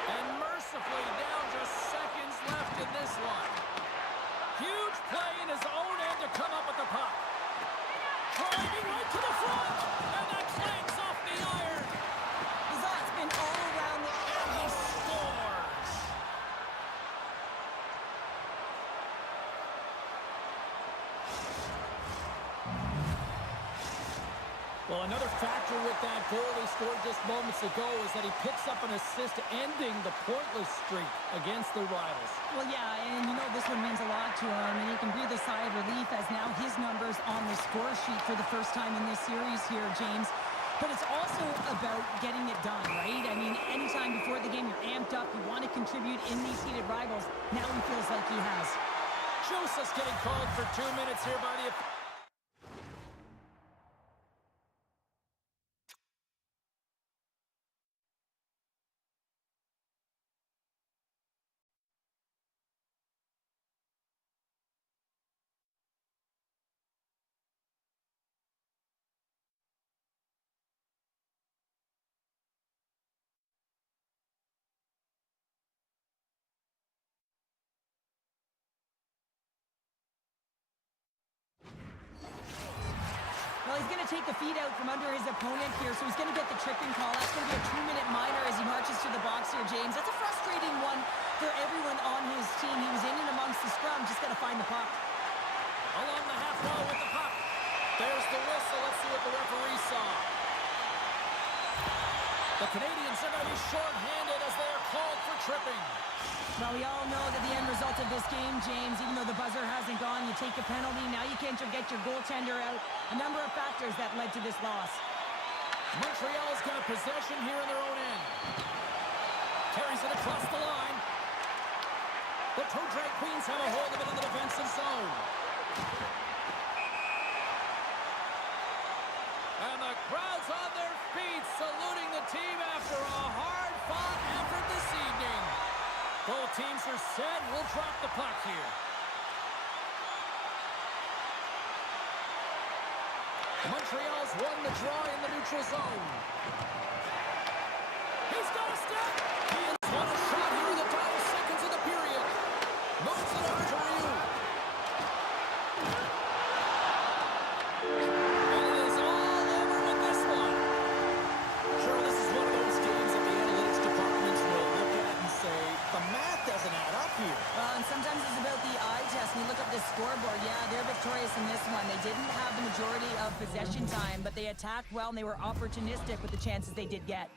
And mercifully down just seconds left in this one. Huge play in his own end to come up with the puck. Driving right to the front. And that clanks off the iron. His eyes been all around the... And he scores. Well, another factor with that goal he scored just moments ago is that he picks up an assist ending the pointless streak against the rivals. Well, yeah, and you know this one means a lot to him, and he can breathe a sigh of relief as now his number's on the score sheet for the first time in this series here, James. But it's also about getting it done, right? I mean, anytime before the game you're amped up, you want to contribute in these heated rivals. Now he feels like he has. Joseph's getting called for 2 minutes here by the... Well, he's going to take the feet out from under his opponent here, so he's going to get the tripping call. That's going to be a 2-minute minor as he marches to the box here, James. That's a frustrating one for everyone on his team. He was in and amongst the scrum, just got to find the puck. Along the half wall with the puck. There's the whistle. Let's see what the referee saw. The Canadians are going to be short-handed as they are called for tripping. Well, we all know that the end result of this game, James, even though the buzzer hasn't gone, you take a penalty. Now you can't get your goaltender out. A number of factors that led to this loss. Montreal's got possession here in their own end. Carries it across the line. The Toe Drag Queens have a hold of it in the defensive zone. And the crowd's on their feet, saluting the team after a hard-fought effort this evening. Both teams are set. We'll drop the puck here. Montreal's won the draw in the neutral zone. He's got a step. He has won a shot here in the final seconds of the period. Moves it over to Ryu. And it is all over with this one. Sure, this is one of those games that the analytics departments will look at and say, the math doesn't add up here. Well, and sometimes it's about the eye test. When you look at the scoreboard, yeah, they're victorious in this one. They didn't have the majority of possession time, but they attacked well, and they were opportunistic with the chances they did get.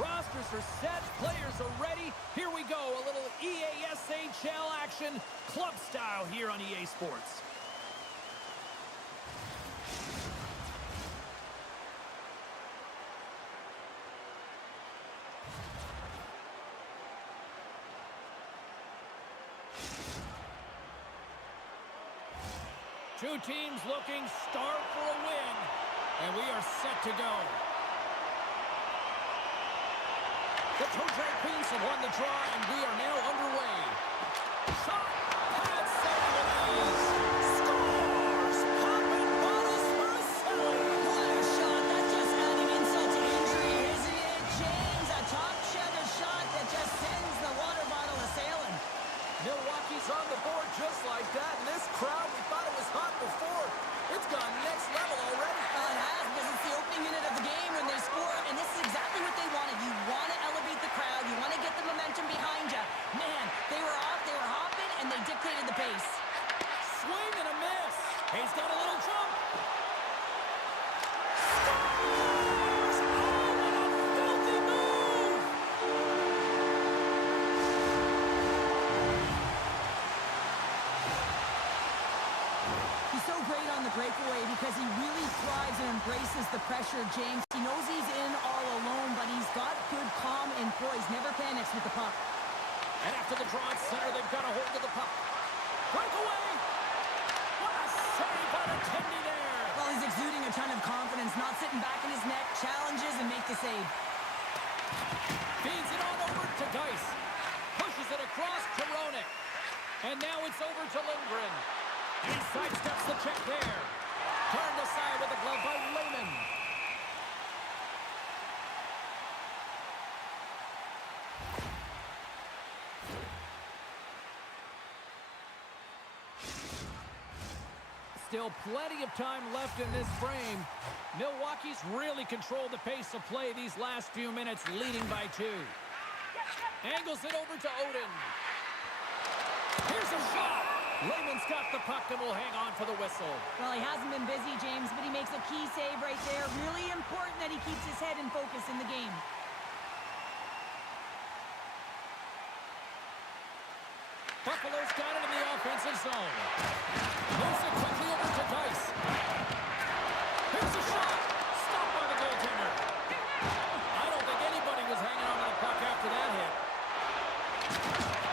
Rosters are set. Players are ready. Here we go. A little EASHL action, club style here on EA Sports. Two teams looking starved for a win. And we are set to go. The Toe Drag Queens have won the draw, and we are now underway. Shot! And saved with ease. Scores! Popping bottles for a save. What a shot. That's just adding insult to injury, isn't it? James, a top cheddar shot that just sends the water bottle a-sailing. Milwaukee's on the board just like that, and this crowd, we thought it was hot before. It's gone next level already. It has, because it's the opening minute of the game when they score, and this is exactly what they wanted. You want to elevate the crowd. You want to get the momentum behind you. a little jump. Scores! Oh, what a filthy move! He's so great on the breakaway because he really thrives and embraces the pressure, James. He knows he's in all alone, but he's got good calm and poise. Never panics with the puck. And after the draw at center, they've got a hold of the puck. Breakaway! What a save by the Tendy there! Well, he's exuding a ton of confidence, not sitting back in his net, challenges and make the save. Feeds it on over to Geis. Pushes it across to Roenick. And now it's over to Lindgren. And he sidesteps the check there. Turned aside with the glove by Lehman. Still plenty of time left in this frame. Milwaukee's really controlled the pace of play these last few minutes, leading by 2. Angles it over to Odin. Here's a shot. Lehman's got the puck and will hang on for the whistle. Well, he hasn't been busy, James, but he makes a key save right there. Really important that he keeps his head in focus in the game. Buffalo's got it in the offensive zone. Moves it quickly over to Geis. Here's a shot. Stopped by the goaltender. I don't think anybody was hanging on to the puck after that hit.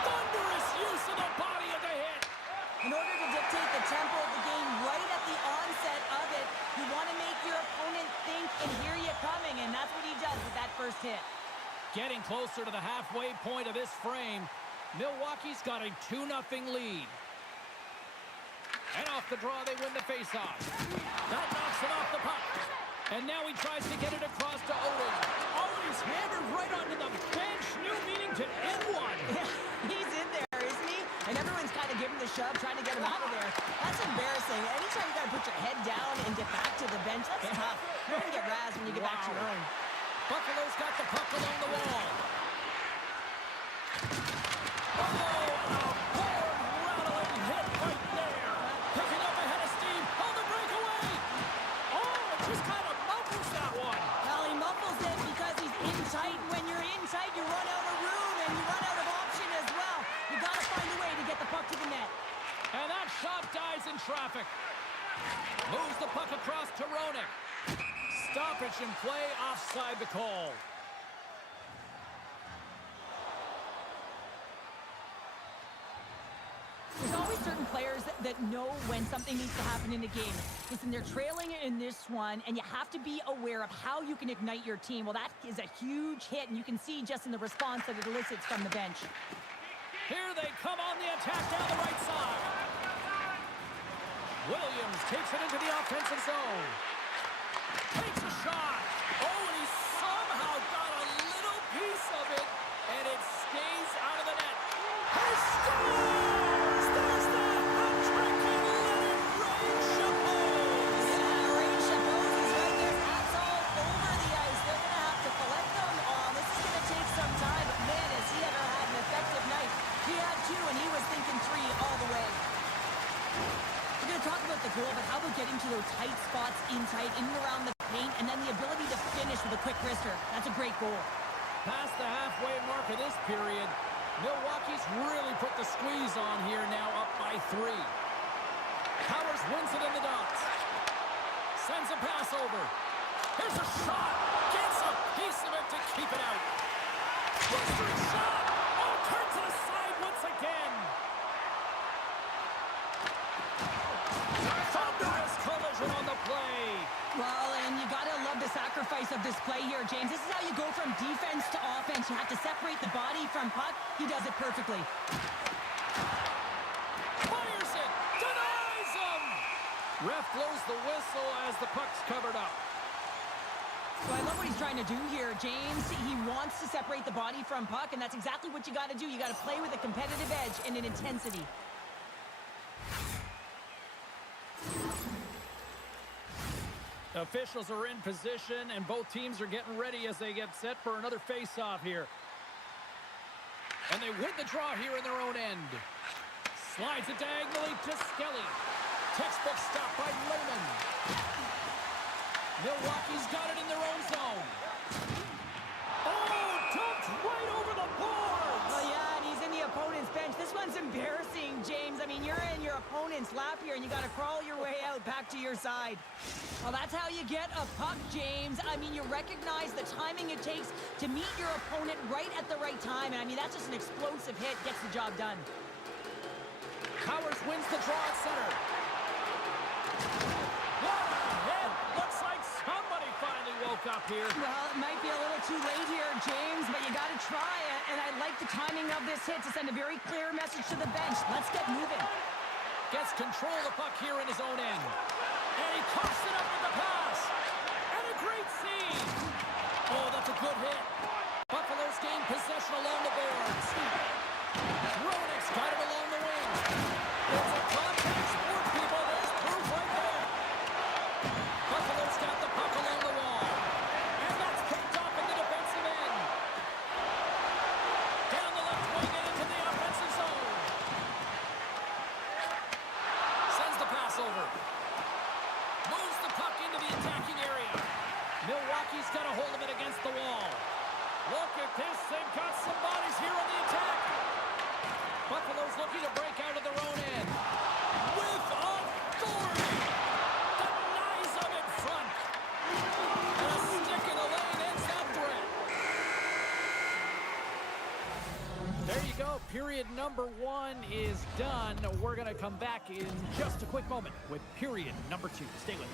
Thunderous use of the body of the hit. In order to dictate the tempo of the game right at the onset of it, you want to make your opponent think and hear you coming, and that's what he does with that first hit. Getting closer to the halfway point of this frame, Milwaukee's got a 2-0 lead. And off the draw, they win the faceoff. That knocks him off the puck. And now he tries to get it across to Odin. Oh, and he's hammered right onto the bench. New meaning to anyone. He's in there, isn't he? And everyone's kind of giving the shove, trying to get him out of there. That's embarrassing. Anytime you got to put your head down and get back to the bench, that's tough. You're going to get razzed when you get back to your own. Buffalo's got the puck along the wall. Oh, and a board-rattling hit right there. Picking up ahead of steam on the breakaway. Oh, it just kind of muffles that one. Well, he muffles it because he's in tight. When you're in tight, you run out of room and you run out of option as well. You got to find a way to get the puck to the net. And that shot dies in traffic. Moves the puck across to Roenick. Stoppage in play, offside the call. There's always certain players that know when something needs to happen in a game. Listen, they're trailing in this one, and you have to be aware of how you can ignite your team. Well, that is a huge hit, and you can see just in the response that it elicits from the bench. Here they come on the attack down the right side. Williams takes it into the offensive zone. Takes a shot. Oh, and he somehow got a little piece of it, and it stays out of the net. He scores! There's the hat trick, and Leonard Ray Chappose. Yeah, Ray Chappose is right there. That's all over the ice. They're going to have to collect them all. This is going to take some time, but man, has he ever had an effective night. He had 2, and he was thinking 3 all the way. We're going to talk about the goal, but how about getting to those tight spots in tight, in and around the paint, and then the ability to finish with a quick wrister. That's a great goal. Past the halfway mark of this period, Milwaukee's really put the squeeze on here now, up by 3. Powers wins it in the dots. Sends a pass over. Here's a shot. Gets a piece of it to keep it out. Blistering shot. Oh, turns it aside once again. Thunderous collision on the play. Well, and you got to love the sacrifice of this play here, James. This is how you go from defense to offense. You have to separate the body from puck. He does it perfectly. Fires it. Denies him. Ref blows the whistle as the puck's covered up. So I love what he's trying to do here, James. He wants to separate the body from puck, and that's exactly what you got to do. You got to play with a competitive edge and an intensity. Officials are in position, and both teams are getting ready as they get set for another face-off here. And they win the draw here in their own end. Slides it diagonally to Skelly. Textbook stop by Lehman. Milwaukee's got it in their own zone. Oh, dumped right over the boards. Well, yeah, and he's in the opponent's bench. This one's embarrassing, James. I mean, you're in your opponent's lap here, and you got to crawl your way out back to your side. Well, that's how you get a puck, James. I mean, you recognize the timing it takes to meet your opponent right at the right time. And, I mean, that's just an explosive hit. Gets the job done. Powers wins the draw at center. What a hit! Looks like somebody finally woke up here. Well, it might be a little too late here, James, but you got to try it. And I like the timing of this hit to send a very clear message to the bench. Let's get moving. Gets control of the puck here in his own end. And he coughs it up with the pass. And a great save. Oh, that's a good hit. Buffalo's gained possession along the boards. Roenick's got it along the wing. It's a contact sport, people. There's proof right there. Buffalo's got the puck along the wall. And that's picked up in the defensive end. Down the left wing and into the offensive zone. Sends the pass over. Moves the puck into the attacking area. Milwaukee's got a hold of it against the wall. Look at this. They've got some bodies here on the attack. Buffalo's looking to break out of their own end. With authority. Denies them in front. A stick in the lane ends that threat. There you go. Period number 1 is done. We're going to come back in just a quick moment with period number 2. Stay with us.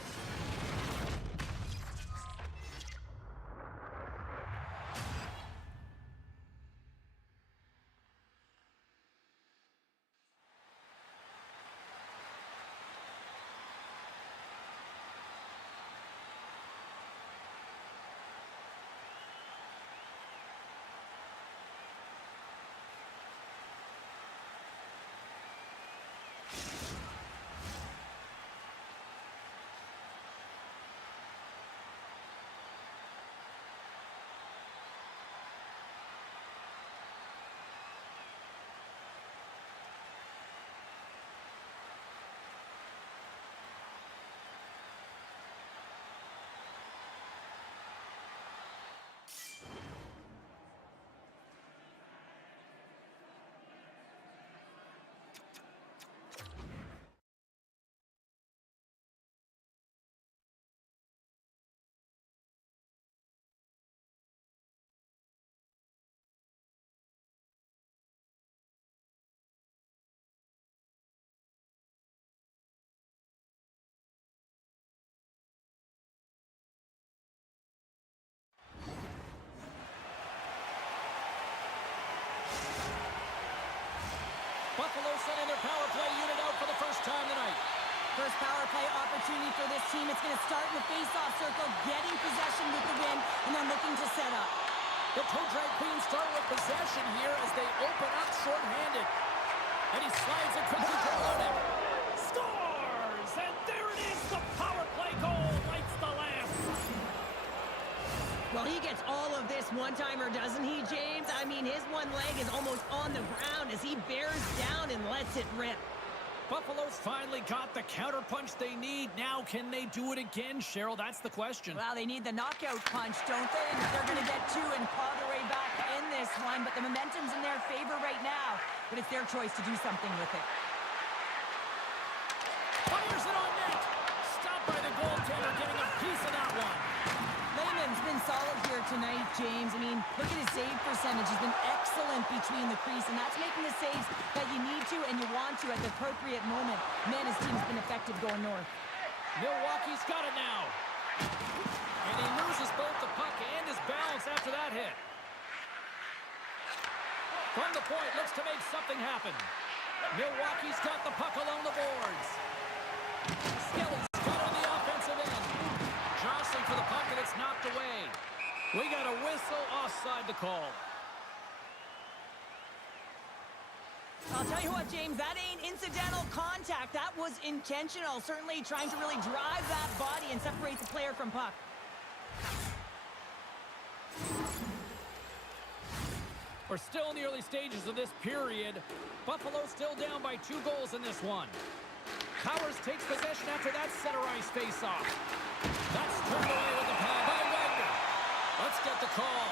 Buffalo sending their power play unit out for the first time tonight. First power play opportunity for this team. It's going to start in the face-off circle, getting possession with the win, and then looking to set up. The toe drag Queens start with possession here as they open up short-handed. And he slides it quickly to Roenick. Scores! And there it is, the power play goal lights the lamp. Well, he gets all of this one-timer, doesn't he, James? I mean, his one leg is almost on the ground as he bears down and lets it rip. Buffalo's finally got the counterpunch they need. Now, can they do it again, Cheryl? That's the question. Well, they need the knockout punch, don't they? And they're going to get 2 and claw their way back in this one. But the momentum's in their favor right now. But it's their choice to do something with it. Fires it on net. Stopped by the goaltender, getting a piece of that one. Lehman's been solid here tonight, James. I mean, look at his save percentage. He's been excellent between the crease, and that's making the saves that you need to and you want to at the appropriate moment. Man, his team's been effective going north. Milwaukee's got it now. And he loses both the puck and his balance after that hit. From the point, looks to make something happen. Milwaukee's got the puck along the boards. Skelly's got it on the offensive end. Jostling for the puck, and it's knocked away. We got a whistle offside the call. I'll tell you what, James, that ain't incidental contact. That was intentional. Certainly trying to really drive that body and separate the player from puck. We're still in the early stages of this period. Buffalo still down by 2 goals in this one. Powers takes possession after that center ice face-off. That's turned away with the pad by Wagner. Let's get the call.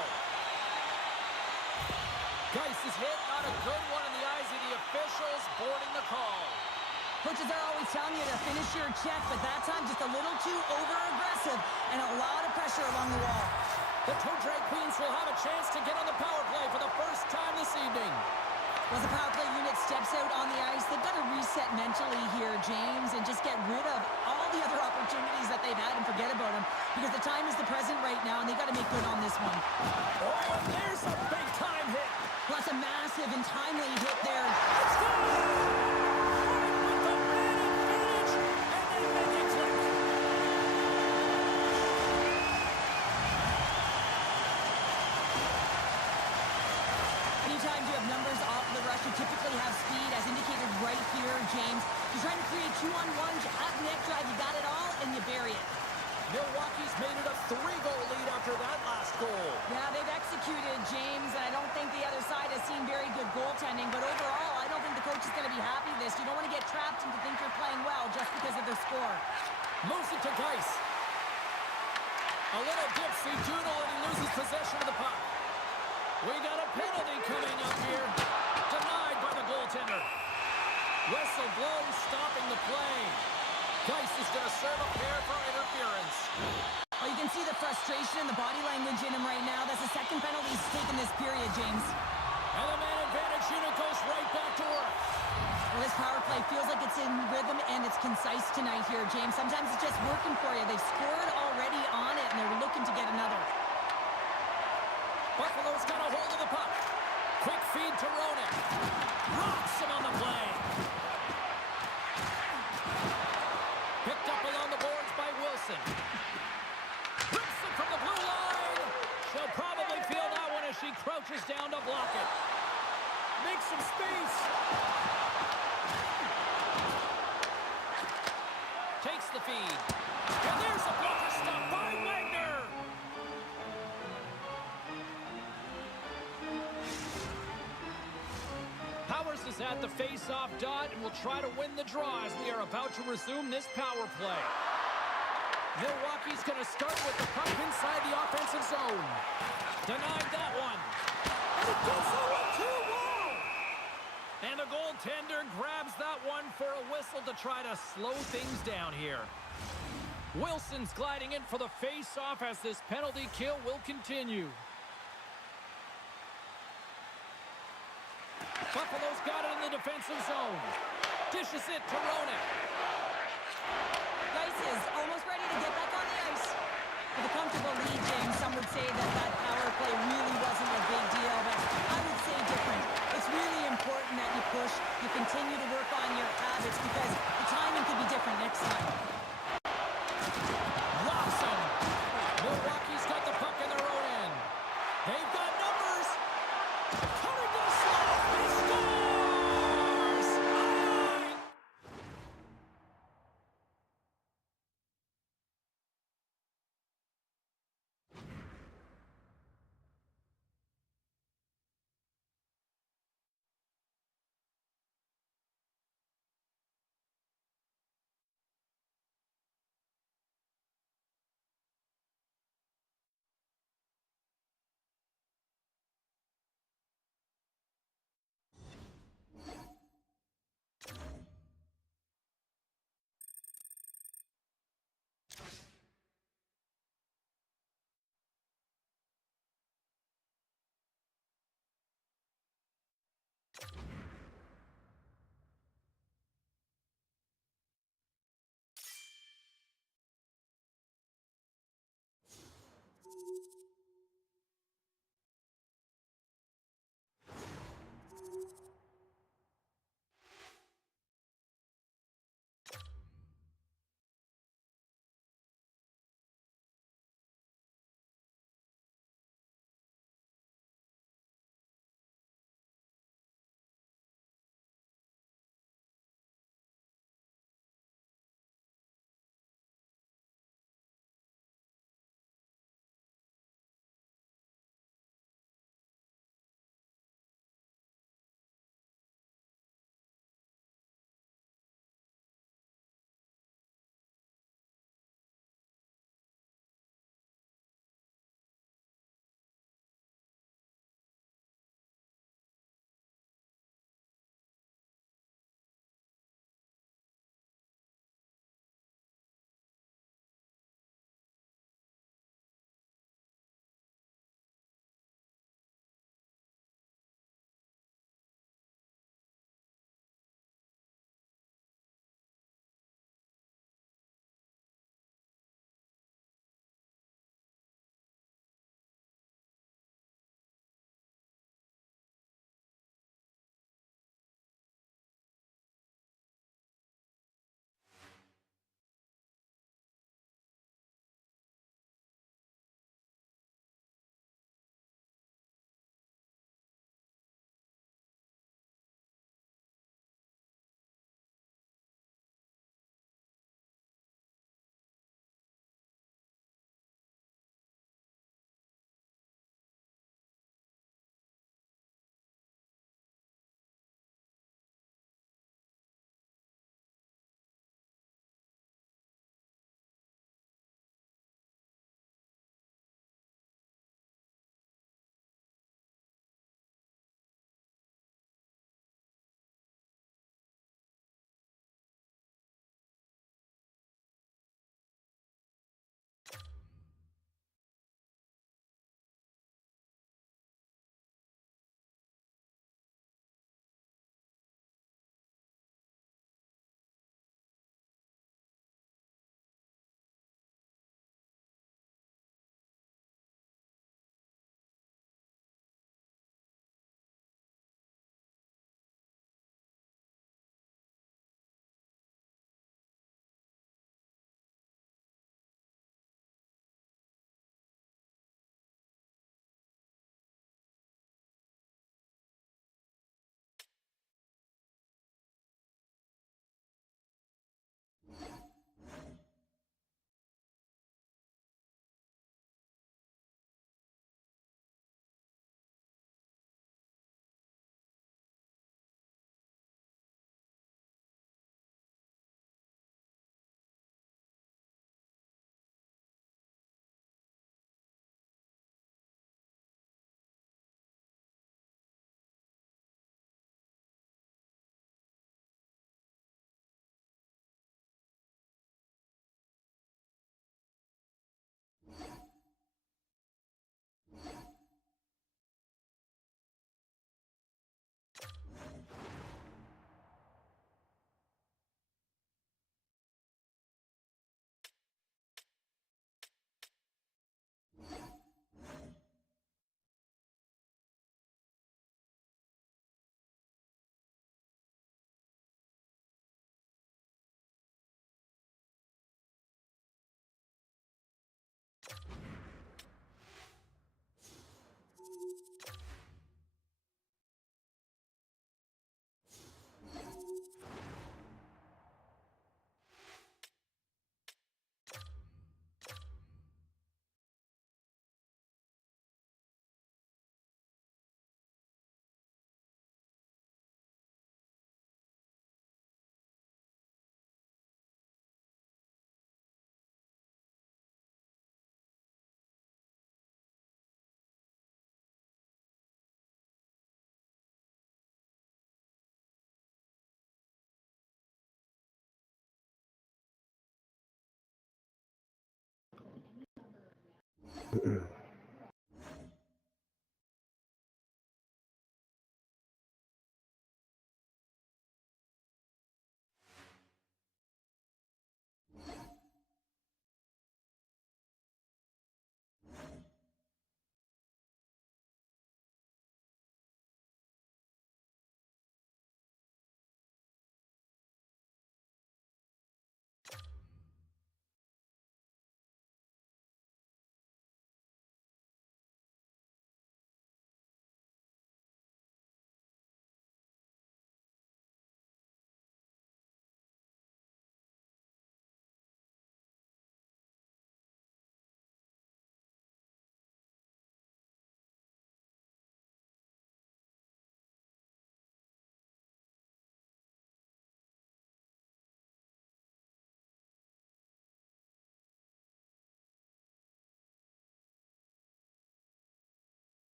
Geis' hit, not a good one in the eyes of the officials, boarding the call. Coaches are always telling you to finish your check, but that time just a little too over-aggressive and a lot of pressure along the wall. The Toe Drag Queens will have a chance to get on the power play for the first time this evening. As the power play unit steps out on the ice, they've got to reset mentally here, James, and just get rid of all the other opportunities that they've had and forget about them, because the time is the present right now, and they've got to make good on this one. Oh, and there's a big-time hit. Plus a massive and timely hit there. It's gone! With the man advantage, and they make it click. Anytime you have numbers off the rush, you typically have speed, as indicated right here, James. You're trying to create 2-on-1, you have net drive, you got it all, and you bury it. Milwaukee's made it a 3-goal lead after that last goal. Yeah, they've executed, James, and I don't think the other side has seen very good goaltending, but overall, I don't think the coach is going to be happy with this. You don't want to get trapped into think you're playing well just because of the score. Moves it to Geis. A little dipsy doodle, and he loses possession of the puck. We got a penalty coming up here. Denied by the goaltender. Whistle blows, stopping the play. Geis is going to serve a pair for interference. Oh, you can see the frustration and the body language in him right now. That's the second penalty he's taken this period, James. And the man advantage unit goes right back to work. Well, this power play feels like it's in rhythm and it's concise tonight here, James. Sometimes it's just working for you. They've scored already on it, and they're looking to get another. Buffalo's got a hold of the puck. Quick feed to Ronan. Rocks him on the play. Picked up along the boards by Wilson. Rips it from the blue line. She'll probably feel that one as she crouches down to block it. Makes some space. Takes the feed. And there's a blocker stop by Wagner. Powers is at the face-off dot and will try to win the draw as we are about to resume this power play. Milwaukee's going to start with the puck inside the offensive zone. Denied that one. And it gets over too low. And the goaltender grabs that one for a whistle to try to slow things down here. Wilson's gliding in for the face-off as this penalty kill will continue. Buffalo's got it in the defensive zone. Dishes it to Ronan. Geis is almost ready to get back on the ice. With a comfortable lead, James, some would say that that power play really wasn't a big deal, but I would say different. It's really important that you push, you continue to work on your habits, because the timing could be different next time. Rocks him. Milwaukee's got the puck in their own end. They've got numbers. Coming to the slot. He scores!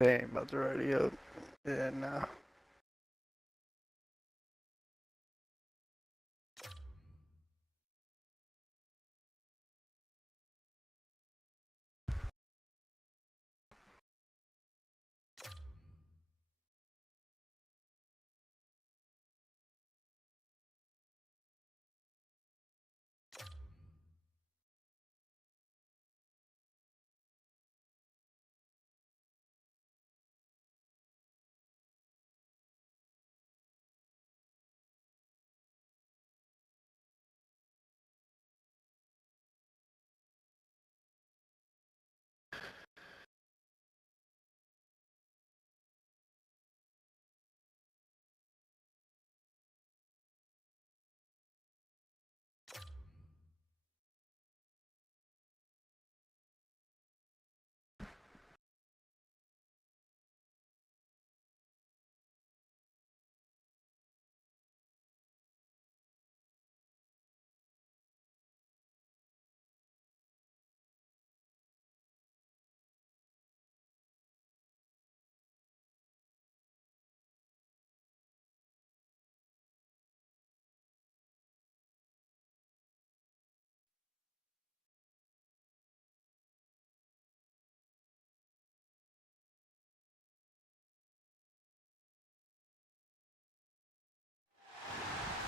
They ain't about to ready up. Yeah, nah.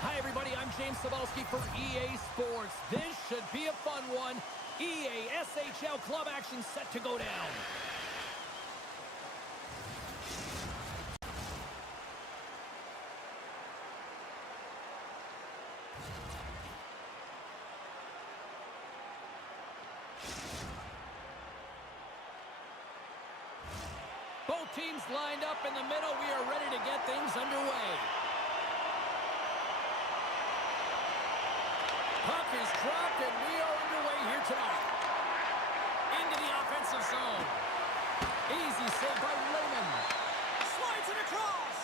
Hi, everybody. I'm James Cebulski for EA Sports. This should be a fun one. EA SHL club action set to go down. Both teams lined up in the middle. We are ready to get things underway. Puck is dropped, and we are underway here tonight. Into the offensive zone. Easy save by Lehman. Slides it across.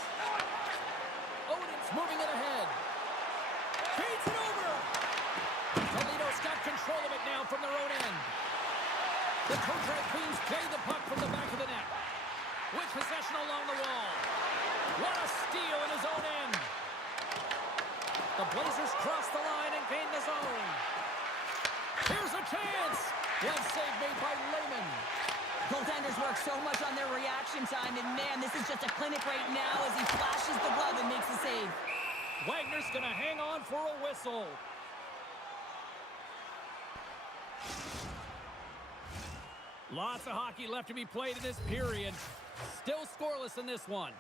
Odin's moving it ahead. Feeds it over. Toledo's got control of it now from their own end. The Kojak Queens play the puck from the back of the net. With possession along the wall. What a steal in his own end. The Blazers cross the line and gain the zone. Here's a chance. Glove save made by Lehman. Goaltenders work so much on their reaction time, and man, this is just a clinic right now as he flashes the glove and makes the save. Wagner's going to hang on for a whistle. Lots of hockey left to be played in this period. Still scoreless in this one.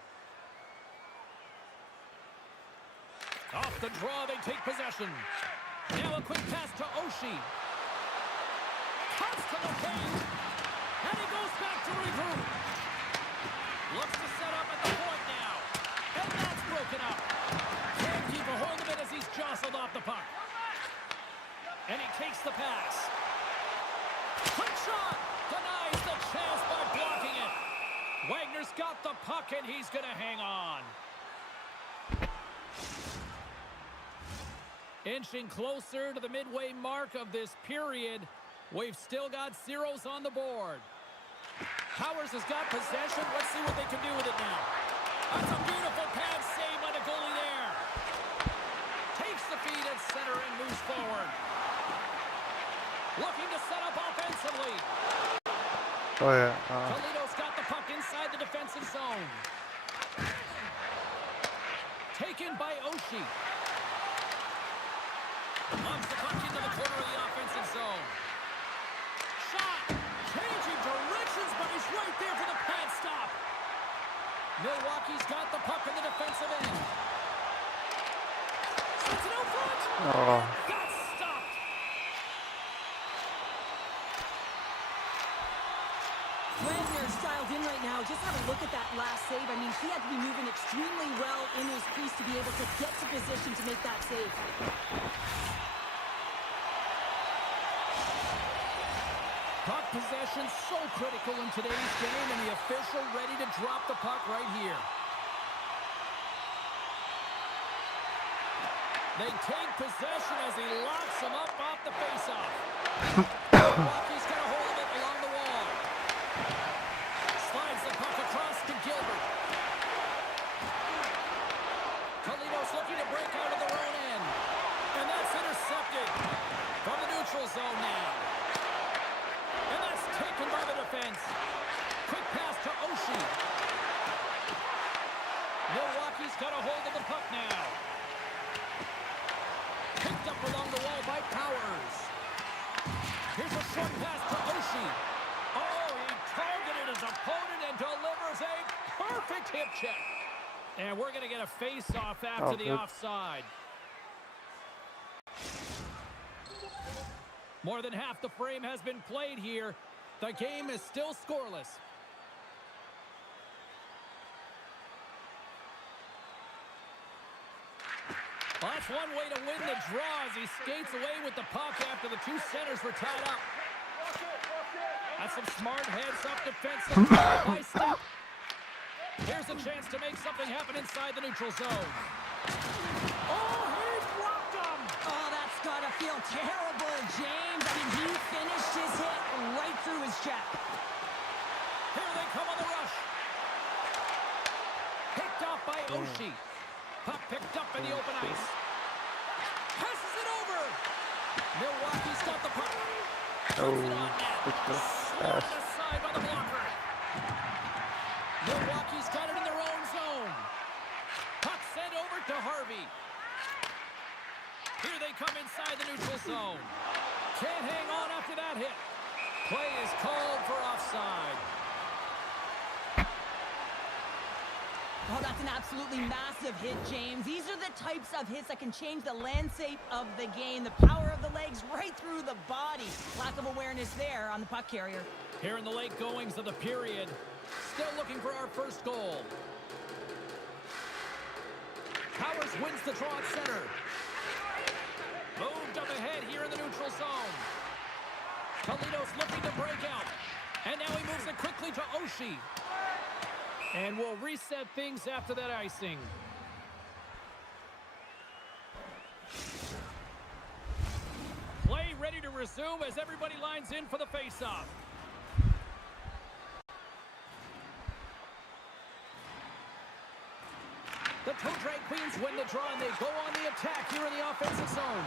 Off the draw, they take possession. Now a quick pass to Oshie. Cuts to the paint. And he goes back to regroup. Looks to set up at the point now. And that's broken up. Can't keep a hold of it as he's jostled off the puck. And he takes the pass. Quick shot. Denies the chance by blocking it. Wagner's got the puck, and he's going to hang on. Inching closer to the midway mark of this period. We've still got zeros on the board. Powers has got possession. Let's see what they can do with it now. That's a beautiful pad save by the goalie there. Takes the feed at center and moves forward. Looking to set up offensively. Oh, yeah. Toledo's got the puck inside the defensive zone. Taken by Oshie. Launch the puck into the corner of the offensive zone. Shot. Changing directions, but he's right there for the pad stop. Milwaukee's got the puck in the defensive end. It's an out front. Oh. That's stopped. Wagner's dialed in right now. Just have a look at that last save. I mean, he had to be moving extremely well in his crease to be able to get to position to make that save. Puck possession so critical in today's game, and the official ready to drop the puck right here. They take possession as he locks him up off the faceoff. Milwaukee's got a hold of it along the wall. Slides the puck across to Gilbert. Toledo's looking to break out of their own end. And that's intercepted from the neutral zone now. And that's taken by the defense. Quick pass to Oshie. Milwaukee's got a hold of the puck now. Picked up along the wall by Powers. Here's a short pass to Oshie. Oh, he targeted his opponent and delivers a perfect hip check. And we're going to get a face-off after the offside. More than half the frame has been played here. The game is still scoreless. Well, that's one way to win the draw as he skates away with the puck after the two centers were tied up. That's some smart heads-up defensive by Step. Here's a chance to make something happen inside the neutral zone. Oh, he blocked him! Oh, that's gotta feel terrible, James. I mean, he finished his hit right through his check. Here they come on the rush. Picked off by Oshie. Puck picked up in the open ice. Passes it over. Milwaukee's got the puck. Puts it on net. Slapped aside by the blocker. Milwaukee's got it in their own zone. Puck sent over to Harvey. Here they come inside the neutral zone. Can't hang on after that hit. Play is called for offside. Oh, that's an absolutely massive hit, James. These are the types of hits that can change the landscape of the game. The power of the legs right through the body. Lack of awareness there on the puck carrier. Here in the late goings of the period. Still looking for our first goal. Powers wins the draw at center. Moved up ahead here in the neutral zone. Toledo's looking to break out. And now he moves it quickly to Oshie. And we'll reset things after that icing. Play ready to resume as everybody lines in for the faceoff. The Toe Drag Queens win the draw, and they go on the attack here in the offensive zone.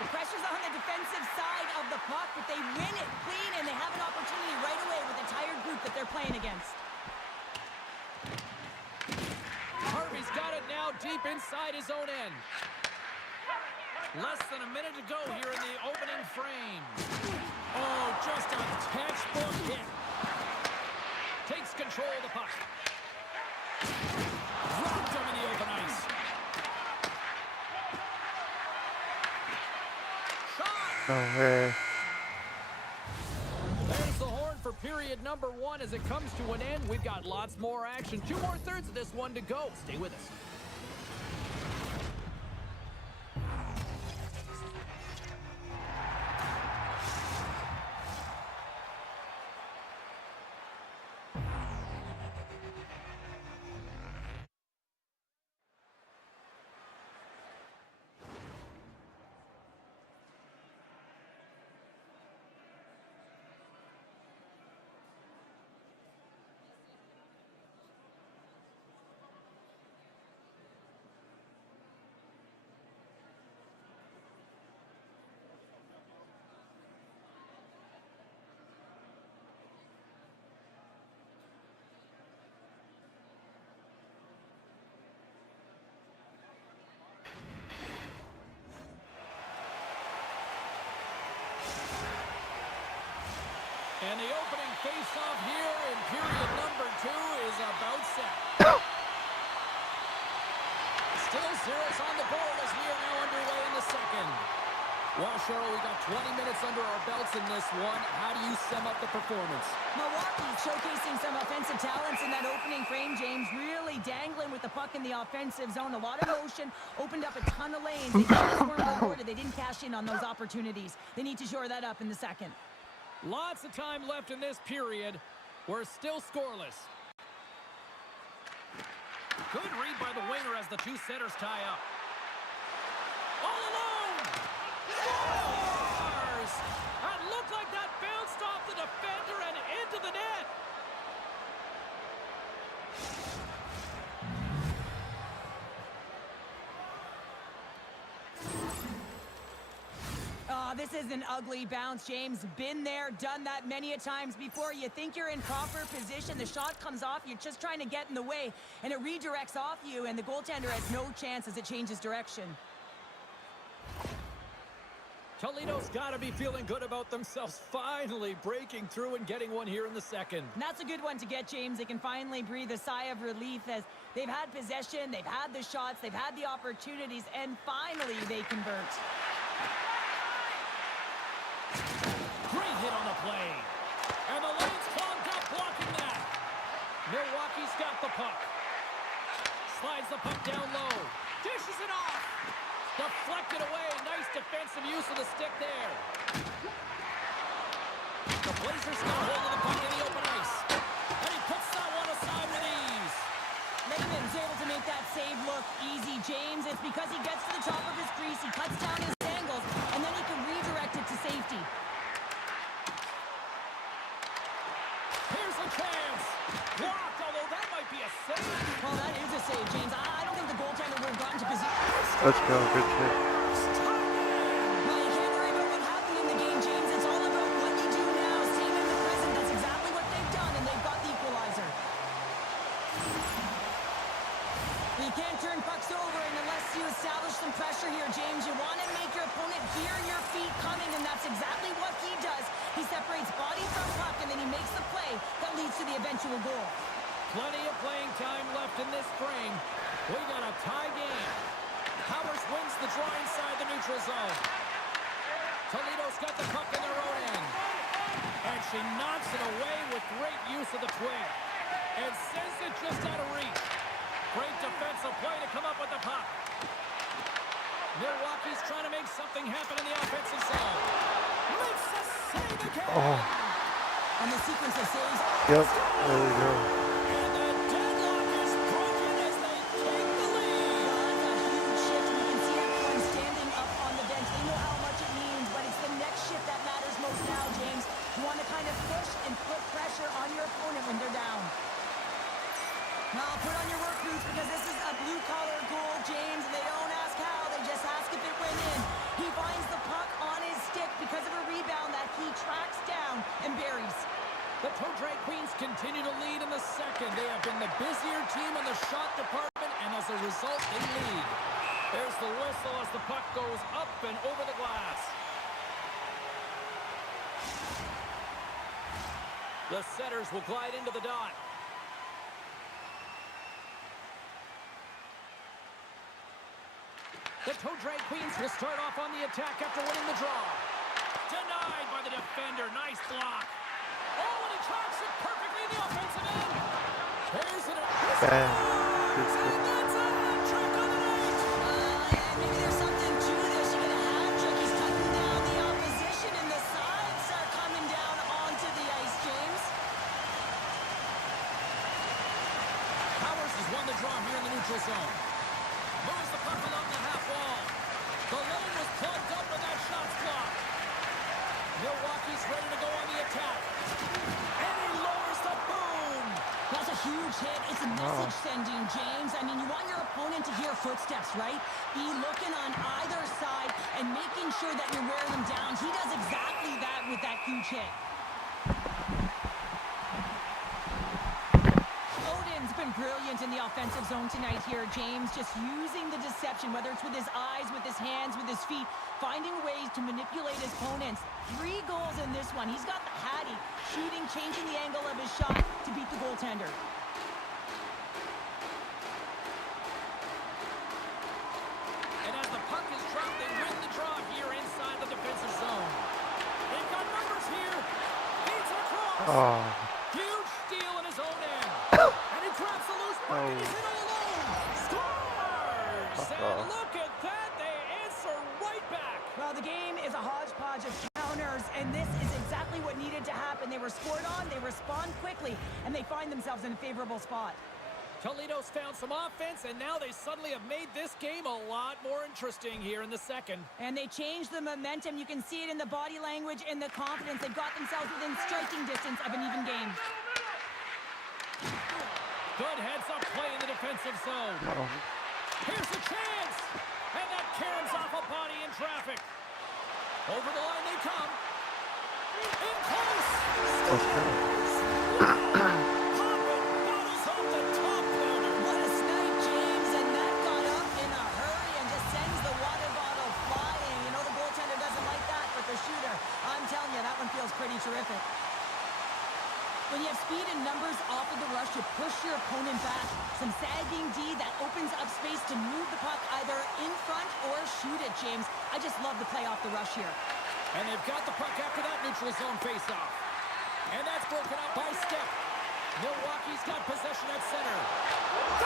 The pressure's on the defensive side of the puck, but they win it clean, and they have an opportunity right away with the tired group that they're playing against. Harvey's got it now deep inside his own end. Less than a minute to go here in the opening frame. Oh, just a textbook hit. Takes control of the puck. Dropped him in the open ice. Shot! No way. There's the horn for period number one. As it comes to an end, we've got lots more action. 2 more thirds of this one to go. Stay with us. And the opening face-off here in period number 2 is about set. Still zeros on the board as we are now the second. Well, Cheryl, we got 20 minutes under our belts in this one. How do you sum up the performance? Milwaukee showcasing some offensive talents in that opening frame, James. Really dangling with the puck in the offensive zone. A lot of motion, opened up a ton of lanes. They just weren't rewarded. They didn't cash in on those opportunities. They need to shore that up in the second. Lots of time left in this period. We're still scoreless. Good read by the winger as the two setters tie up. All alone! Scores! It looked like that bounced off the defender and into the net. Oh, this is an ugly bounce, James. Been there, done that many a times before. You think you're in proper position. The shot comes off. You're just trying to get in the way, and it redirects off you, and the goaltender has no chance as it changes direction. Toledo's got to be feeling good about themselves, finally breaking through and getting one here in the second. And that's a good one to get, James. They can finally breathe a sigh of relief as they've had possession, they've had the shots, they've had the opportunities, and finally they convert. Great hit on the play. And the lane's clogged up blocking that. Milwaukee's got the puck. Slides the puck down low. Dishes it off. Deflected away. Nice defensive use of the stick there. The Blazers got a hold of the puck in the open ice. And he puts that one aside with ease. Lehman's able to make that save look easy, James. It's because he gets to the top of his crease, he cuts down his angles, and then he can redirect it to safety. Here's a chance. Blocked, although that might be a save. Well, that is a save, James. I don't think the goaltender would have gotten to position. Let's go. Good shit. Well, you can't worry about what happened in the game, James. It's all about what you do now. Staying in the present. That's exactly what they've done, and they've got the equalizer. You can't turn pucks over unless you establish some pressure here, James. You want to make your opponent hear your feet coming, and that's exactly what he does. He separates body from puck, and then he makes the play that leads to the eventual goal. Plenty of playing time left in this frame. We got a tie game. Powers wins the draw inside the neutral zone. Toledo's got the puck in their own end. And she knocks it away with great use of the twig. And sends it just out of reach. Great defensive play to come up with the puck. Milwaukee's trying to make something happen in the offensive zone. Makes the save again. Oh. On the sequence of saves. Yep. There we go. And the deadlock is broken as they take the lead. That's a huge shift. We can see everyone standing up on the bench. They know how much it means, but it's the next shift that matters most now, James. You want to kind of push and put pressure on your opponent when they're down. Now, put on your work boots because this is a blue-collar goal, James. They don't ask how, they just ask if it went in. He finds the puck on his stick because of a rebound that he tracks down and buries. The Toe Drag Queens continue to lead in the second. They have been the busier team in the shot department, and as a result, they lead. There's the whistle as the puck goes up and over the glass. The setters will glide into the dot. The Toe Drag Queens will start off on the attack after winning the draw. Denied by the defender. Nice block. Oh, and he tracks it perfectly in the offensive end. Here's an assist. Bang. And Good shit. that's a hat trick on the night. And maybe there's something to this. You get a hat trick. He's cutting down the opposition, and the sides are coming down onto the ice, James. Powers has won the draw here in the neutral zone. Moves the puck along the half wall. The lane was plugged up and that shot's blocked. Milwaukee's ready to go on the attack. And he lowers the boom. That's a huge hit. It's a message sending, James. I mean, you want your opponent to hear footsteps, right? Be looking on either side and making sure that you're wearing them down. He does exactly that with that huge hit. Odin's been brilliant in the offensive zone tonight here, James. Just using the deception, whether it's with his eyes, with his hands, with his feet, finding ways to manipulate his opponents. 3 goals in this one. He's got the Hattie, shooting, changing the angle of his shot to beat the goaltender. And as the puck is dropped, they win Oh, Huge steal in his own end. And he grabs the loose puck and he's in all alone. Scores! And look at that. They answer right back. Well, the game is a hodgepodge of counters, and this is exactly what needed to happen. They were scored on, they respond quickly, and they find themselves in a favorable spot. Toledo's found some offense, and now they suddenly have made this game a lot more interesting here in the second. And they changed the momentum. You can see it in the body language and the confidence. They got themselves within striking distance of an even game. Good heads-up play in the defensive zone. no. Here's the chance! And that caroms off a body in traffic. Over the line they come. In close! Let's go. Bottles off the top corner. What a snipe, James, and that got up in a hurry and just sends the water bottle flying. You know the goaltender doesn't like that, but the shooter, I'm telling you, that one feels pretty terrific. When you have speed and numbers off of the rush, you push your opponent back. Some sagging D that opens up space to move the puck either in front or shoot it, James. I just love the play off the rush here. And they've got the puck after that neutral zone faceoff. And that's broken up by Step. Milwaukee's got possession at center.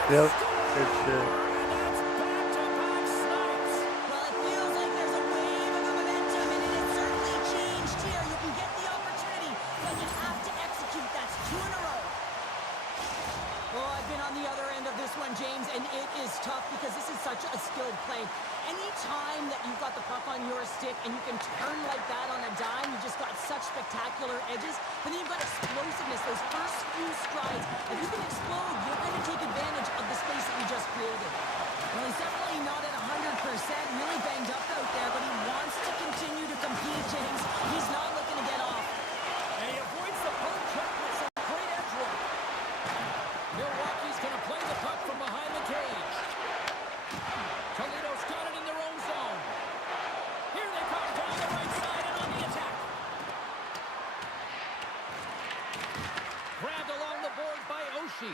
Yep. Good shit. And that's back-to-back snipes. Well, it feels like there's a wave of momentum, and it has certainly changed here. You can get the opportunity, but you have to execute. That's 2 in a row. Oh, I've been on the other end of this one, James, and it is tough because this is such a skilled play. Any time that you've got the puck on your stick and you can turn like that on a dime, you just got such spectacular edges. But then you've got explosiveness, those first few strides. If you can explode, you're going to take advantage of the space that you just created. Well, he's definitely not at 100%, really banged up out there, but he wants to continue to compete, James. He's not looking to get off. And he avoids the poke check with some great edge work. Milwaukee's going to play the puck from behind the cage. Toledo's got it in their own zone. Here they come down the right side and on the attack. Grabbed along the board by Oshie.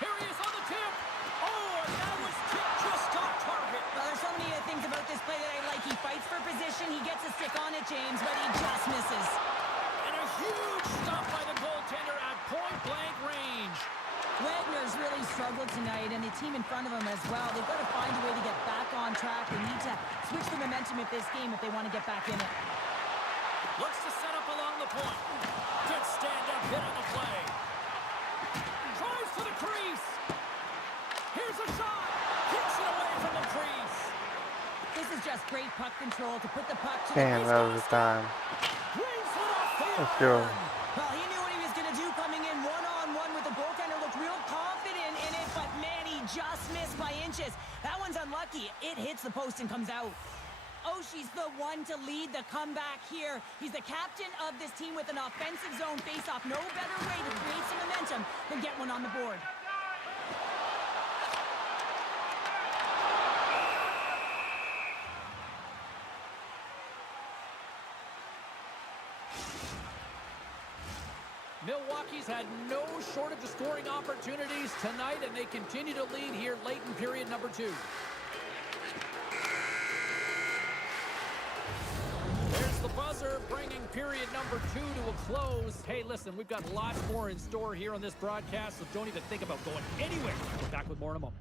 Here he is on the tip. Oh, and that was tipped just off target. Well, there's so many things about this play that I like. He fights for position, he gets a stick on it, James, but he just misses. And a huge stop by the goaltender at point-blank range. Wagner's really struggled tonight, and the team in front of him as well. They've got to find a way to get back on track. They need to switch the momentum of this game if they want to get back in it. Looks to set up along the point. Good stand-up hit on the play. Drives to the crease. Here's a shot. Kicks it away from the crease. This is just great puck control to put the puck to Damn, the that was the time. Brings it off the Let's go. iron. Well, he knew what he was going to do coming in one-on-one with the goaltender. Looked real confident in it, but man, he just missed by inches. That one's unlucky. It hits the post and comes out. Oshie's the one to lead the comeback here. He's the captain of this team with an offensive zone face-off. No better way to create some momentum than get one on the board. Milwaukee's had no shortage of scoring opportunities tonight, and they continue to lead here late in period number 2. There's the buzzer, bringing period number 2 to a close. Hey, listen, we've got lots more in store here on this broadcast, so don't even think about going anywhere. We're back with more in a moment.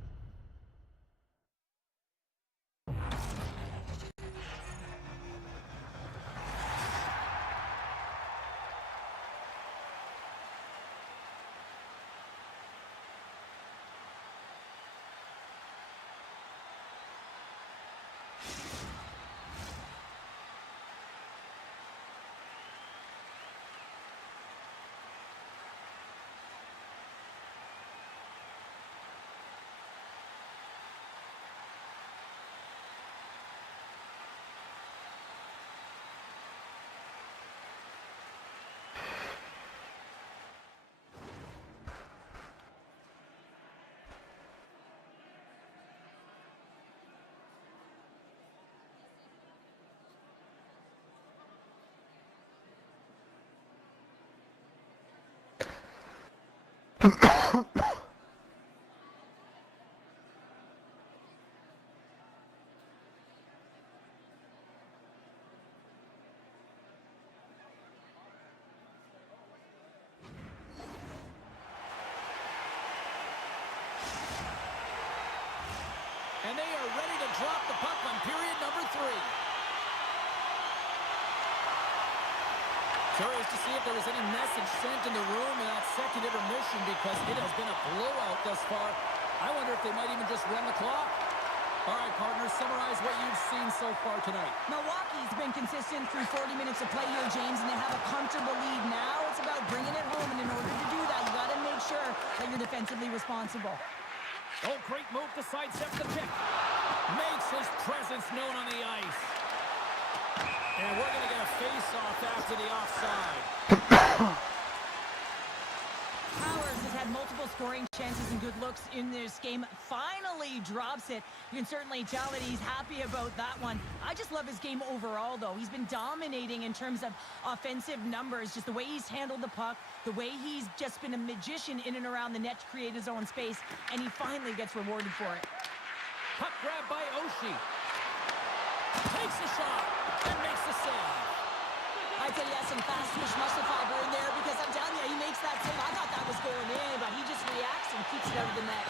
drop the puck on period number 3. Curious to see if there was any message sent in the room in that second intermission because it has been a blowout thus far. I wonder if they might even just run the clock. All right, partners, summarize what you've seen so far tonight. Milwaukee's been consistent through 40 minutes of play here, James, and they have a comfortable lead. Now it's about bringing it home, and in order to do that, you got to make sure that you're defensively responsible. Oh, great move to sidestep the pick. Makes his presence known on the ice. And we're going to get a face-off after the offside. Powers has had multiple scoring chances and good looks in this game. Finally drops it. You can certainly tell that he's happy about that one. I just love his game overall, though. He's been dominating in terms of offensive numbers, just the way he's handled the puck, the way he's just been a magician in and around the net to create his own space, and he finally gets rewarded for it. Puck grab by Oshie. Takes a shot and makes the save. I'd say he has some fast twitch muscle fiber in there because I'm telling you, he makes that save. I thought that was going in, but he just reacts and keeps it out of the net.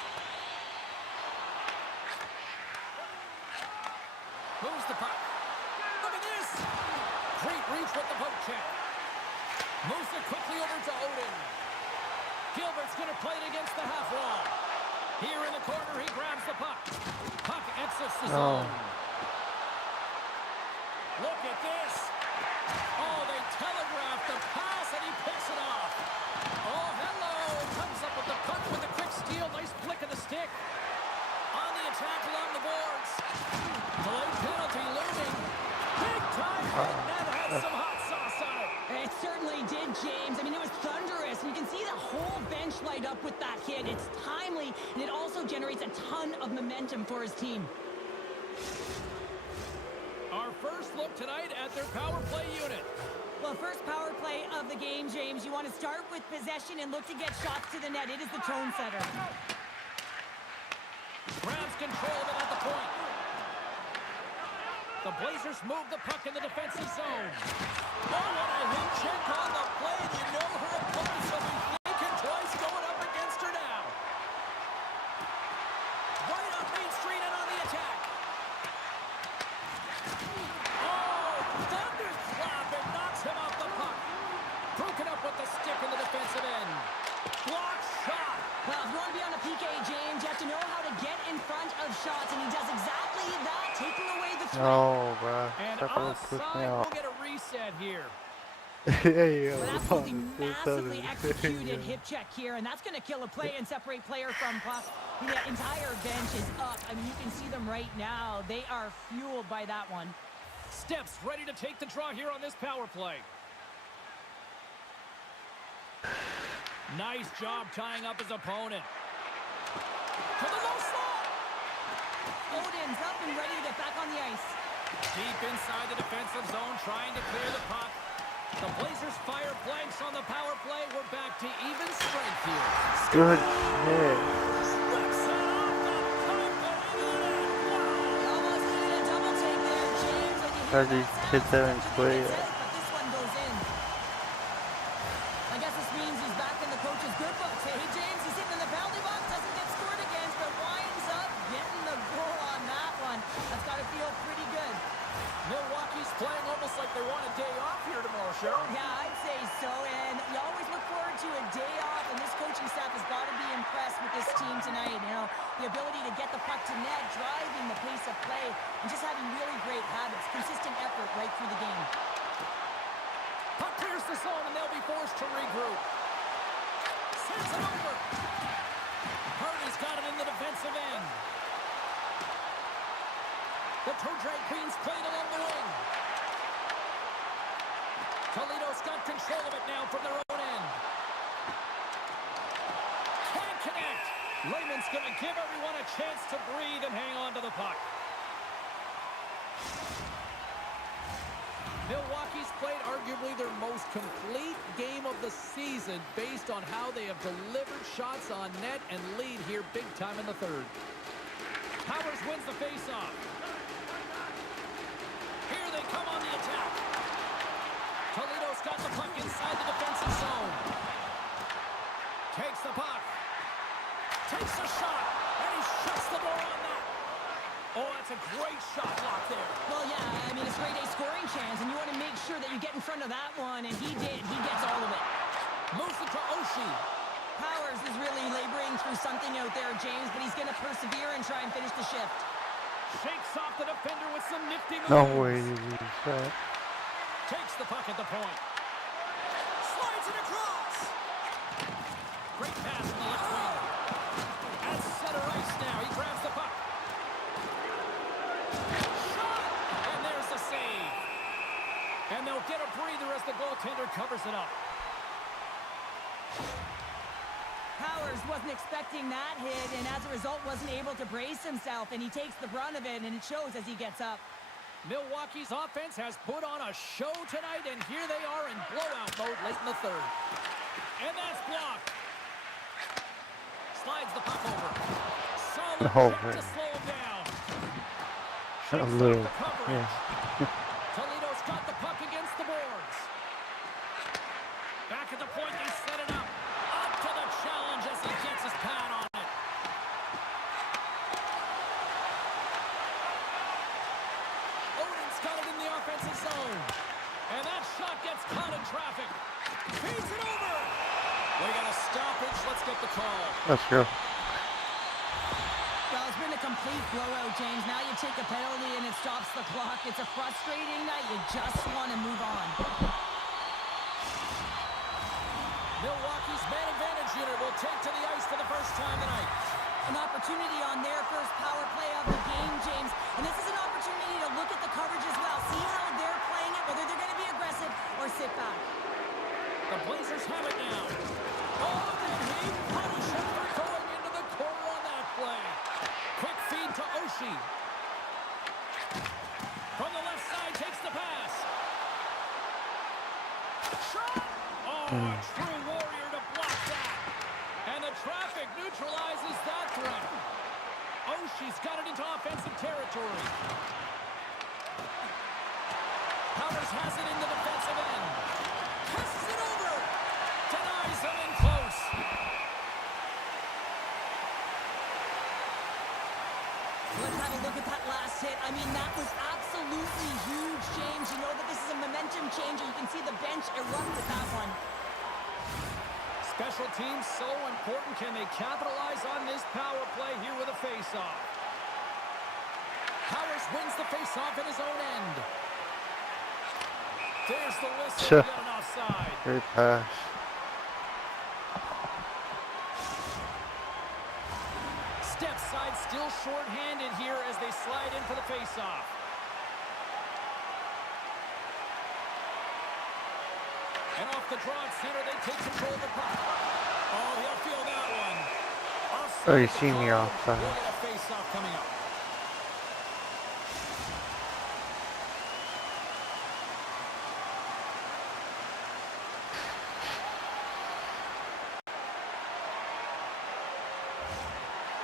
Moves the puck. Look at this. Great reach with the poke check. Moves it quickly over to Odin. Gilbert's going to play it against the half wall. Here in the corner, he grabs the puck. Puck exits the zone. Look at this. Oh, they telegraphed the pass, and he picks it off. Oh, hello. Comes up with the puck with a quick steal. Nice flick of the stick. On the attack along the boards. Delayed penalty looming. Big time. That had some hot sauce on it. It certainly did, James. I mean, it was thunderous. And you can see the whole bench light up with that hit. It's timely, and it also generates a ton of momentum for his team. Our first look tonight at their power play unit. Well, first power play of the game, James. You want to start with possession and look to get shots to the net. It is the tone setter. Grabs control of it at the point. The Blazers move the puck in the defensive zone. Oh, what a hit check on the play. And you know her opponents will be thinking twice going up against her now. Right on Main Street and on the attack. Oh, thunderclap. It knocks him off the puck. Broken up with the stick in the defensive end. Block shot. Well, if you want to be on a PK, James, you have to know how to get in front of shots, and he does exactly that, taking away the threat. No, bro. And Stop pushing me offside, out. we'll get a reset here. There you An go. absolutely It's massively done. executed hip check here, and that's going to kill a play and separate player from puck. The entire bench is up. I mean, you can see them right now. They are fueled by that one. Steps ready to take the draw here on this power play. Nice job tying up his opponent. To the low slot. Odin's up and ready to get back on the ice. Deep inside the defensive zone, trying to clear the puck. The Blazers fire blanks on the power play. We're back to even strength here. Good shit. Whips it off the puck and in it. Wow. Almost needed a double take there, James. When you hear Are that these sound, kids having it's play actually yet? gets out, but this one goes in. I guess this means he's back in the coach's good books. Hey, James, he's sitting in the penalty box, doesn't get scored against, but winds up getting the goal on that one. That's got to feel pretty good. Milwaukee's playing almost like they want a day off here tomorrow, Cheryl. Yeah, I'd say so, and you always look forward to a day off, and this coaching staff has got to be impressed with this team tonight. You know, the ability to get the puck to net, driving the pace of play, and just having really great habits, consistent effort right through the game. Puck clears the zone, and they'll be forced to regroup. Sends it over. Hardy's got it in the defensive end. The Toe Drag Queens played along the wing. Toledo's got control of it now from their own end. Can't connect. Raymond's going to give everyone a chance to breathe and hang on to the puck. Milwaukee's played arguably their most complete game of the season based on how they have delivered shots on net and lead here big time in the third. Powers wins the faceoff. Here they come on the attack. Toledo's got the puck inside the defensive zone. Takes the puck. Takes a shot. And he shuts the door on that. Oh, that's a great shot block there. Well, yeah, I mean, it's grade A scoring chance, and you want to make sure that you get in front of that one, and he did. He gets all of it. Moves it to Oshie. Powers is really laboring through something out there, James, but he's going to persevere and try and finish the shift. Shakes off the defender with some nifty moves. No way you lose that. Takes the puck at the point. Slides it across. Great pass from the left wing. At center ice now. He grabs the puck. Shot! And there's the save. And they'll get a breather as the goaltender covers it up. Powers wasn't expecting that hit, and as a result wasn't able to brace himself, and he takes the brunt of it, and it shows as he gets up. Milwaukee's offense has put on a show tonight, and here they are in blowout mode late in the third. And that's blocked. Slides the puck over. Solid Oh, check to man. slow him down. A Shakes off little, the coverage. yeah. Toledo's got the puck against the boards. Back at the point, they set it up. Up to the challenge as he gets his pad on it. Odin's got it in the offensive zone. And that shot gets caught in traffic. Feeds it over. We got a stoppage. Let's get the call. Let's go. Well, it's been a complete blowout, James. Now you take a penalty, and it stops the clock. It's a frustrating night. You just want to move on. Milwaukee's man advantage unit will take to the ice for the first time tonight. An opportunity on their first power play of the game, James. And this is an opportunity to look at the coverage as well. See how they're playing it, whether they're going to be aggressive or sit back. The Blazers have it now. Oh, did he punish him for going into the corner on that play? Quick feed to Oshie. From the left side, takes the pass. Shot! Oh, a true warrior to block that. And the traffic neutralizes that threat. Oshie's got it into offensive territory. Powers has it in the defensive end. Passes it over. Denies him in close. Let's have a look at that last hit. I mean, that was absolutely huge, James. You know that this is a momentum changer. You can see the bench erupt with that one. Special teams so important. Can they capitalize on this power play here with a face-off? Powers wins the face-off at his own end. There's the whistle. Sure. Got an offside. Great pass. Step side still short-handed here as they slide in for the face-off. And off the draw at center, they take control of the puck. Oh, he'll feel that one. Offside Oh, you the see me call. offside. We'll get a face-off coming up.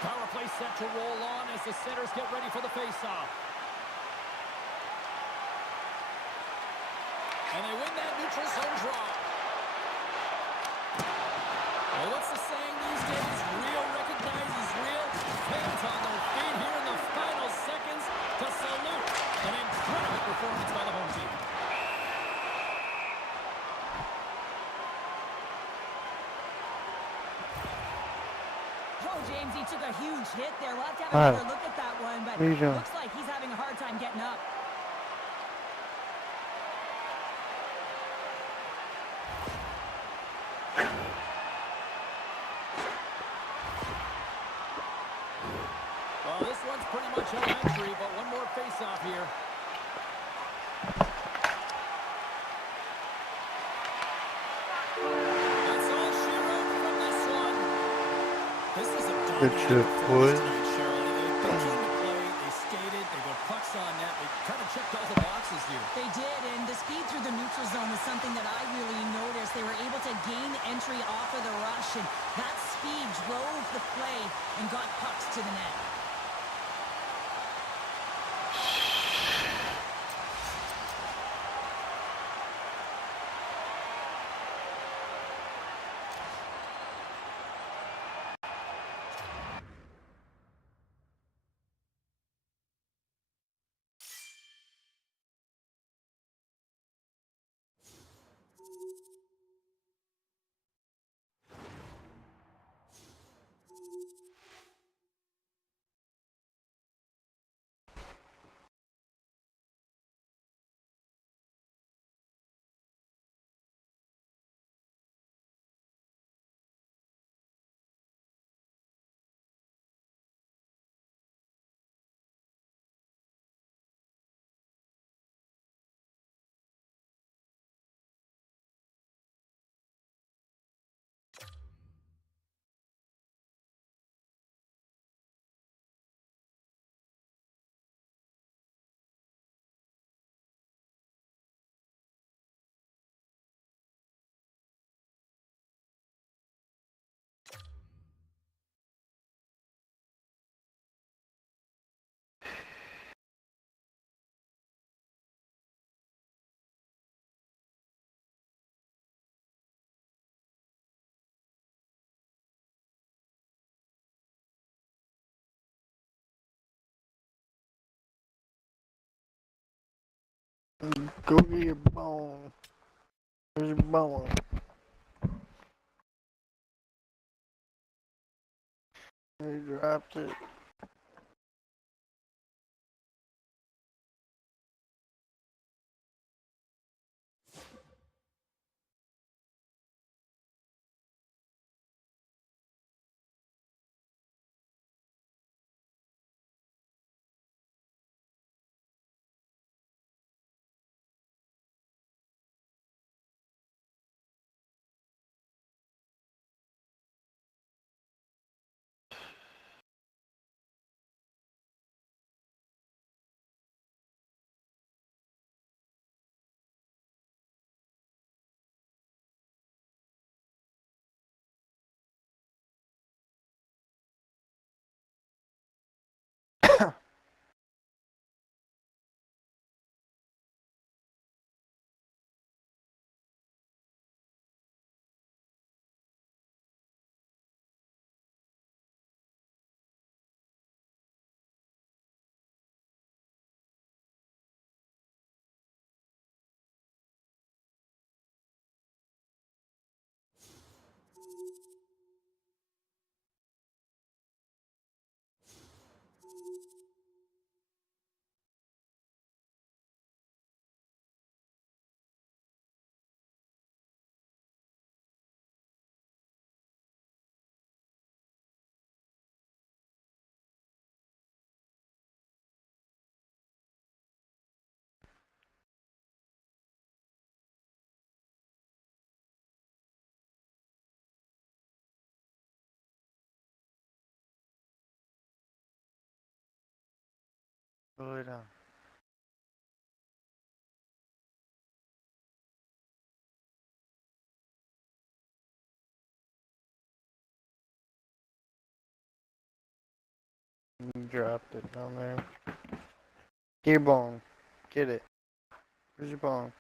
Power play set to roll on as the centers get ready for the face-off. And they win that neutral zone draw. Well, what's the saying these days? Real recognizes real. Fans on their feet here in the final seconds to salute an incredible performance by the home team. Oh, James, he took a huge hit there. We'll have to have Wow. another look at that one, but What are you doing? looks like he's having a hard time getting up. Well, this one's pretty much elementary, but one more face-off here. That's all she wrote from this one. This is a Good dominant shit, performance boys. tonight, Cheryl. They came to play, they skated, they got pucks on net, they kind of checked all the boxes here. They did, and the speed through the neutral zone was something that I really noticed. They were able to gain entry off of the rush, and that speed drove the play and got pucks to the net. Go get your bone. Where's your bone? They dropped it. Go it down. You dropped it down there. Get your bone. Get it. Where's your bone?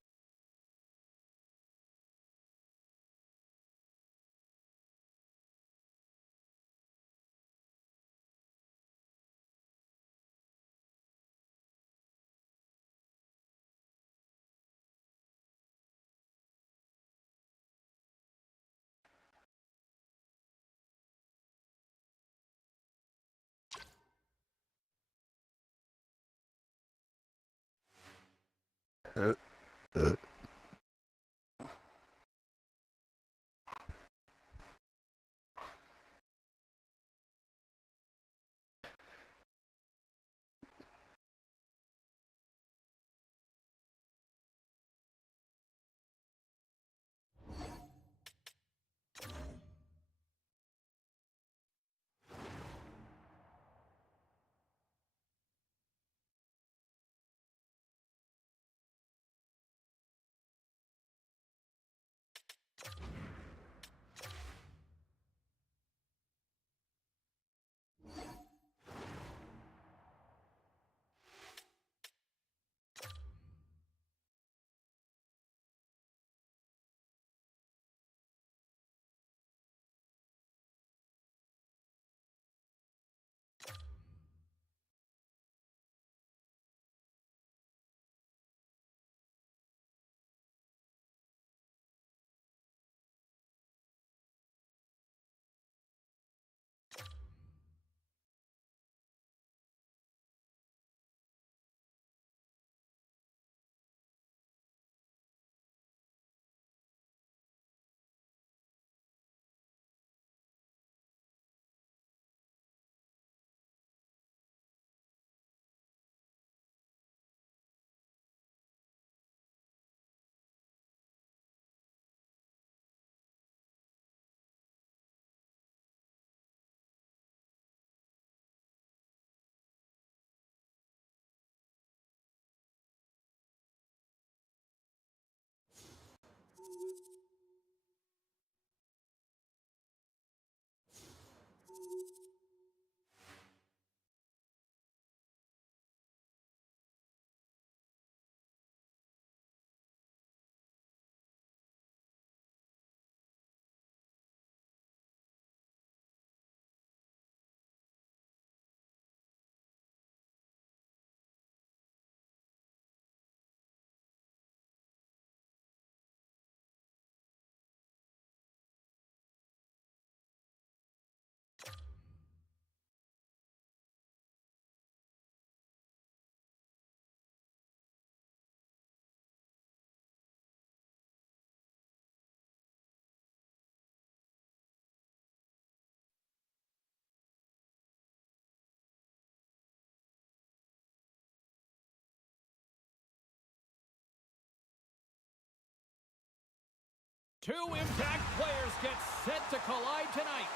Two impact players get set to collide tonight.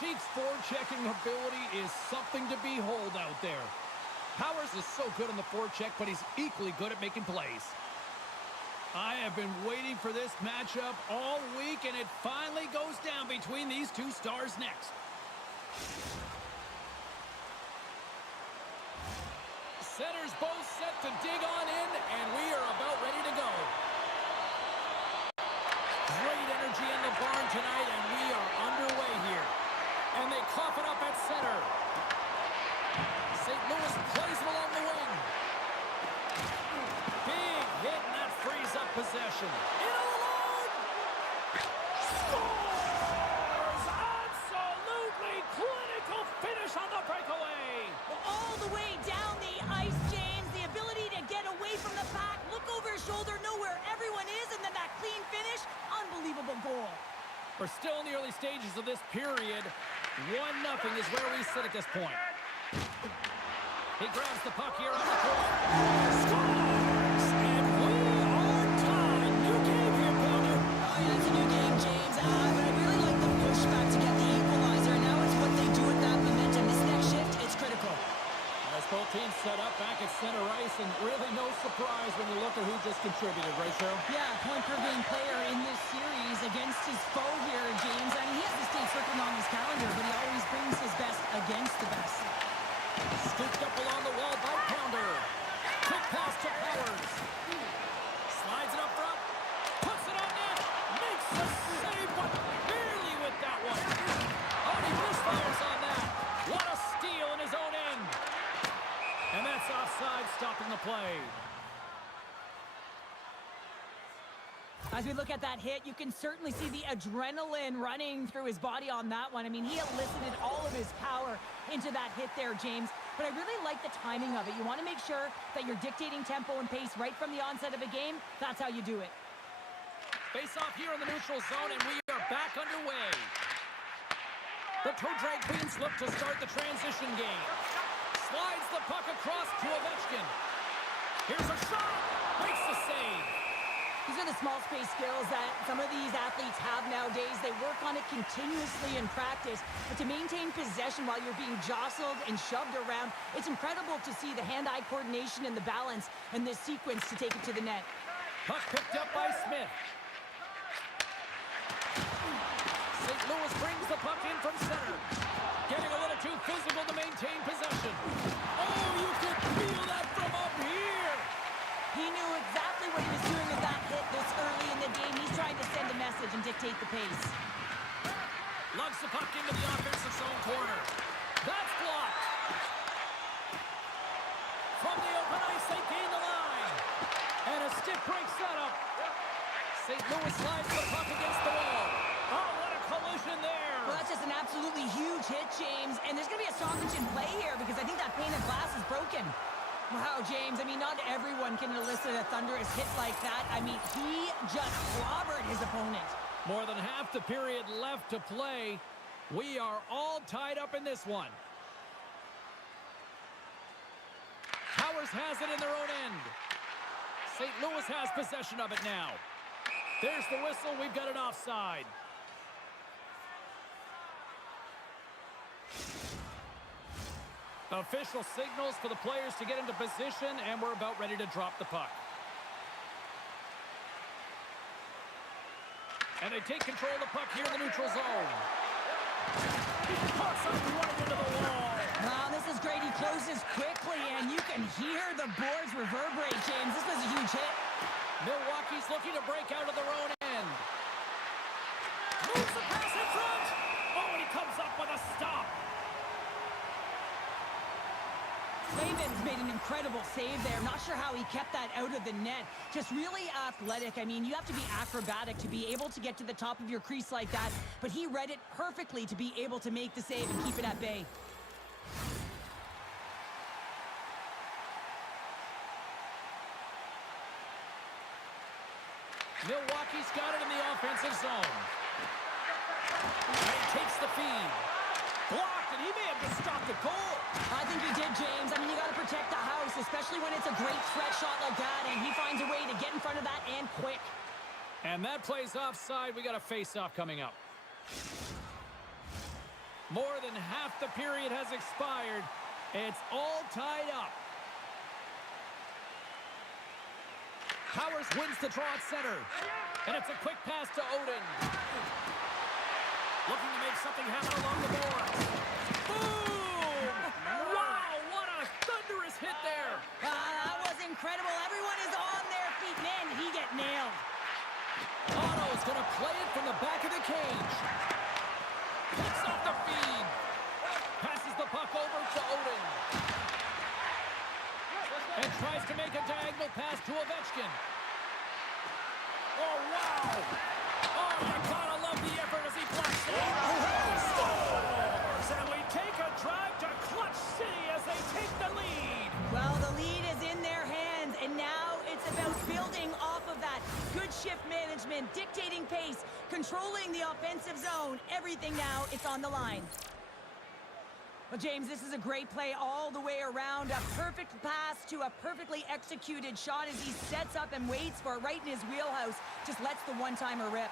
Chiefs' forechecking ability is something to behold out there. Powers is so good on the forecheck, but he's equally good at making plays. I have been waiting for this matchup all week, and it finally goes down between these two stars next. Centers both set to dig on in, and we are about ready to go. Great energy in the barn tonight, and we are underway here. And they cough it up at center. St. Louis plays him along the wing. Big hit, and that frees up possession. In alone! Scores! Absolutely clinical finish on the breakaway. Well, all the way down the ice, James. The ability to get away from the pack, look over his shoulder, know where everyone is, and then that clean finish. Unbelievable goal. We're still in the early stages of this period. 1-0 is where we sit at this point. He grabs the puck here on the court. Scores! And we are tied. New game here, Pounder. Oh, yeah, it's a new game, James. But I really like the pushback to get the equalizer. Now it's what they do with that momentum. This next shift, it's critical. As both teams set up back at center ice, and really no surprise when you look at who just contributed, right, Cheryl? Yeah, point per game player in this series against his foe here, James. I mean, he has this date circled on his calendar, but he always brings his best against the best. Scooped up along the wall by Pounder. Quick pass to Powers. Slides it up front. Puts it on net. Makes the save, but barely with that one. Oh, he misfires on that. What a steal in his own end. And that's offside, stopping the play. As we look at that hit, you can certainly see the adrenaline running through his body on that one. I mean, he elicited all of his power into that hit there, James. But I really like the timing of it. You want to make sure that you're dictating tempo and pace right from the onset of a game. That's how you do it. Face off here in the neutral zone, and we are back underway. The two drag queens look to start the transition game. Slides the puck across to Ovechkin. Here's a shot. Makes the save. These are the small space skills that some of these athletes have nowadays. They work on it continuously in practice. But to maintain possession while you're being jostled and shoved around, it's incredible to see the hand-eye coordination and the balance in this sequence to take it to the net. Puck picked up by Smith. St. Louis brings the puck in from center. Getting a little too physical to maintain possession. Oh, you could feel that from up here. He knew exactly what he was doing with that hit this early in the game. He's trying to send a message and dictate the pace. Lugs the puck into the offensive zone corner. That's blocked. From the open ice, they gain the line. And a stick break setup. St. Louis slides the puck against the wall. Oh, what a collision there. Well, that's just an absolutely huge hit, James. And there's going to be a stoppage in play here because I think that pane of glass is broken. Wow, James, I mean, not everyone can elicit a thunderous hit like that. I mean, he just clobbered his opponent. More than half the period left to play. We are all tied up in this one. Powers has it in their own end. St. Louis has possession of it now. There's the whistle. We've got an offside. Official signals for the players to get into position, and we're about ready to drop the puck. And they take control of the puck here in the neutral zone. He puts it right into the wall. Wow, this is great. He closes quickly, and you can hear the boards reverberate, James. This was a huge hit. Milwaukee's looking to break out of their own end. Moves the pass in front. Oh, and he comes up with a stop. Clavens made an incredible save there. Not sure how he kept that out of the net. Just really athletic. I mean, you have to be acrobatic to be able to get to the top of your crease like that, but he read it perfectly to be able to make the save and keep it at bay. Milwaukee's got it in the offensive zone. And he takes the feed. Blocked, and he may have just stopped the goal. I think he did, James. I mean, you got to protect the house, especially when it's a great threat shot like that, and he finds a way to get in front of that and quick. And that plays offside. We got a face-off coming up. More than half the period has expired. It's all tied up. Powers wins the draw at center. And it's a quick pass to Odin. Looking to make something happen along the boards. Boom! Wow, what a thunderous hit there. That was incredible. Everyone is on their feet. Man, he get nailed. Otto's going to play it from the back of the cage. Picks off the feed. Passes the puck over to Odin. And tries to make a diagonal pass to Ovechkin. Oh, wow! Oh, you gotta love the effort as he blocks it. Scores! And we take a drive to Clutch City as they take the lead. Well, the lead is in their hands, and now it's about building off of that. Good shift management, dictating pace, controlling the offensive zone. Everything now, it's on the line. Well, James, this is a great play all the way around. A perfect pass to a perfectly executed shot as he sets up and waits for it right in his wheelhouse. Just lets the one-timer rip.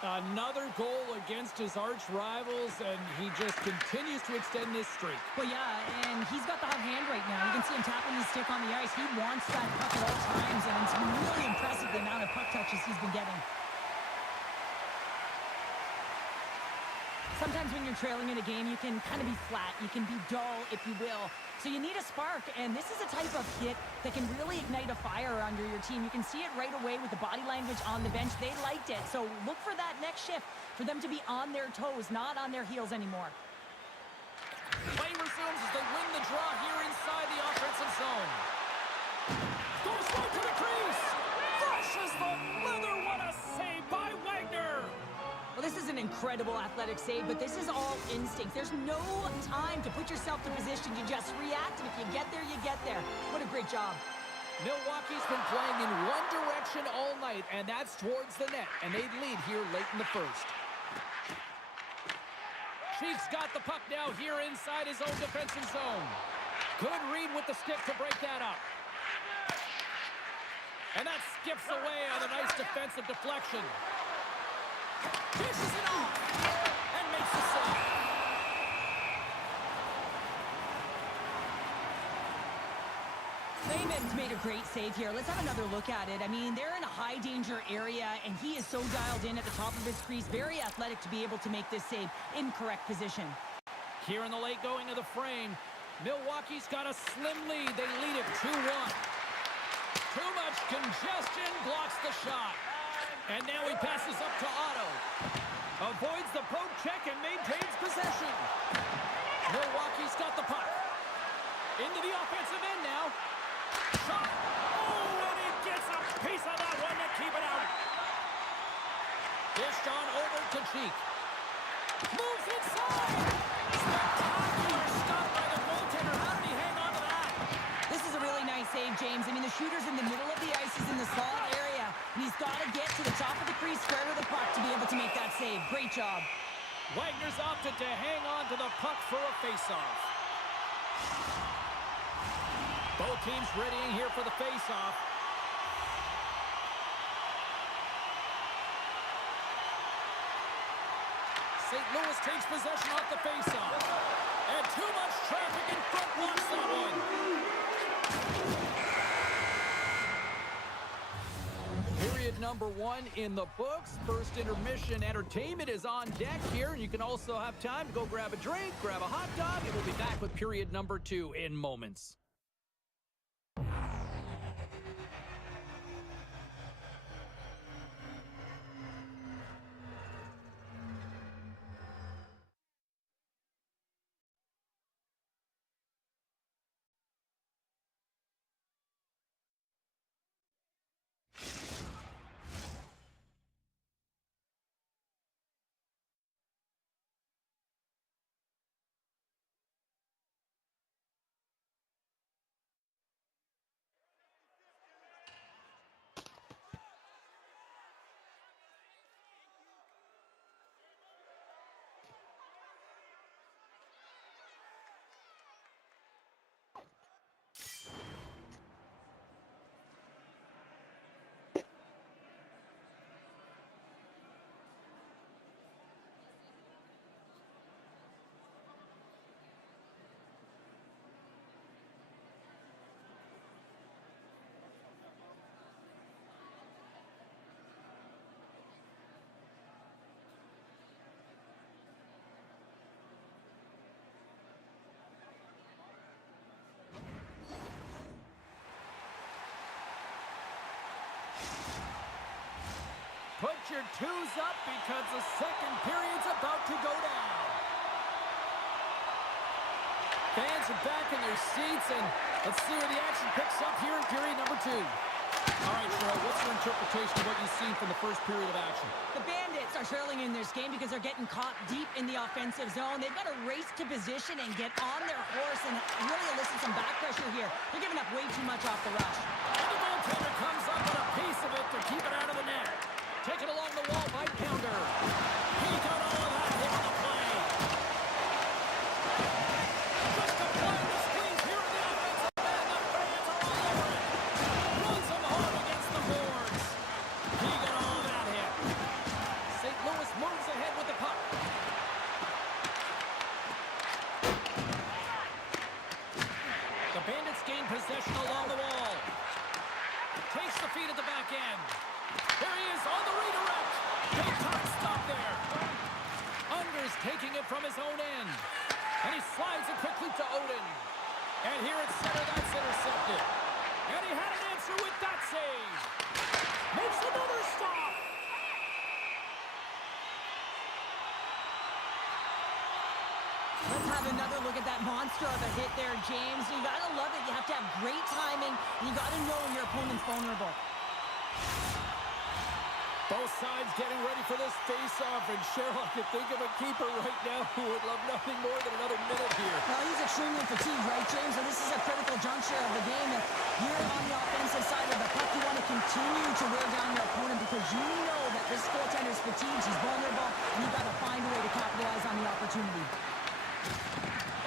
Another goal against his arch rivals, and he just continues to extend this streak. Well, yeah, and he's got the hot hand right now. You can see him tapping his stick on the ice. He wants that puck at all times, and it's been really impressive the amount of puck touches he's been getting. Sometimes when you're trailing in a game, you can kind of be flat. You can be dull, if you will. So you need a spark, and this is a type of hit that can really ignite a fire under your team. You can see it right away with the body language on the bench. They liked it. So look for that next shift, for them to be on their toes, not on their heels anymore. Play resumes as they win the draw here inside the offensive zone. Goes right to the crease. Flushes the leather. What a save by Wagner. Well, this is an incredible athletic save, but this is all instinct. There's no time to put yourself to position. You just react, and if you get there, you get there. What a great job. Milwaukee's been playing in one direction all night, and that's towards the net, and they lead here late in the first. Chiefs got the puck now here inside his own defensive zone. Good read with the stick to break that up. And that skips away on a nice defensive deflection. Dishes it off and makes the save. Clayman's made a great save here. Let's have another look at it. I mean, they're in a high danger area, and he is so dialed in at the top of his crease. Very athletic to be able to make this save in correct position. Here in the late going of the frame, Milwaukee's got a slim lead. They lead it 2-1. Too much congestion blocks the shot. And now he passes up to Otto. Avoids the poke check and maintains possession. Milwaukee's got the puck. Into the offensive end now. Shot. Oh, and he gets a piece of that one to keep it out. Dished on over to Cheek. Moves inside. Spectacular stop by the goaltender. How did he hang on to that? This is a really nice save, James. I mean, the shooter's in the middle of the ice. He's in the slot area. And he's got to get to the top of the crease square with the puck to be able to make that save. Great job. Wagner's opted to hang on to the puck for a faceoff. Both teams readying here for the faceoff. St. Louis takes possession off the faceoff. And too much traffic in front blocks that one. Period number 1 in the books. First intermission entertainment is on deck here. You can also have time to go grab a drink, grab a hot dog, and we'll be back with period number 2 in moments. Put your twos up because the second period's about to go down. Fans are back in their seats, and let's see where the action picks up here in period number 2. All right, Cheryl, what's your interpretation of what you've seen from the first period of action? The Bandits are trailing in this game because they're getting caught deep in the offensive zone. They've got to race to position and get on their horse and really elicit some back pressure here. They're giving up way too much off the rush. And the goaltender comes up with a piece of it to keep it out of the net. Taken along the wall by Pounder. He got all of that hit on the play. Just applying the squeeze here in the offensive end. The fans are all over it. Runs him hard against the boards. He got all of that hit. St. Louis moves ahead with the puck. The Bandits gain possession along the wall. Takes the feed at the back end. There he is on the redirect. Big time stop there. Under's taking it from his own end. And he slides it quickly to Odin. And here at center, that's intercepted. And he had an answer with that save. Makes another stop. Let's have another look at that monster of a hit there, James. You got to love it. You have to have great timing. And you got to know when your opponent's vulnerable. Both sides getting ready for this face-off, and Cheryl, I can think of a keeper right now who would love nothing more than another minute here. Well, he's extremely fatigued, right, James? And this is a critical juncture of the game. And here on the offensive side of the puck, you want to continue to wear down your opponent because you know that this goaltender's fatigued, he's vulnerable, and you got to find a way to capitalize on the opportunity.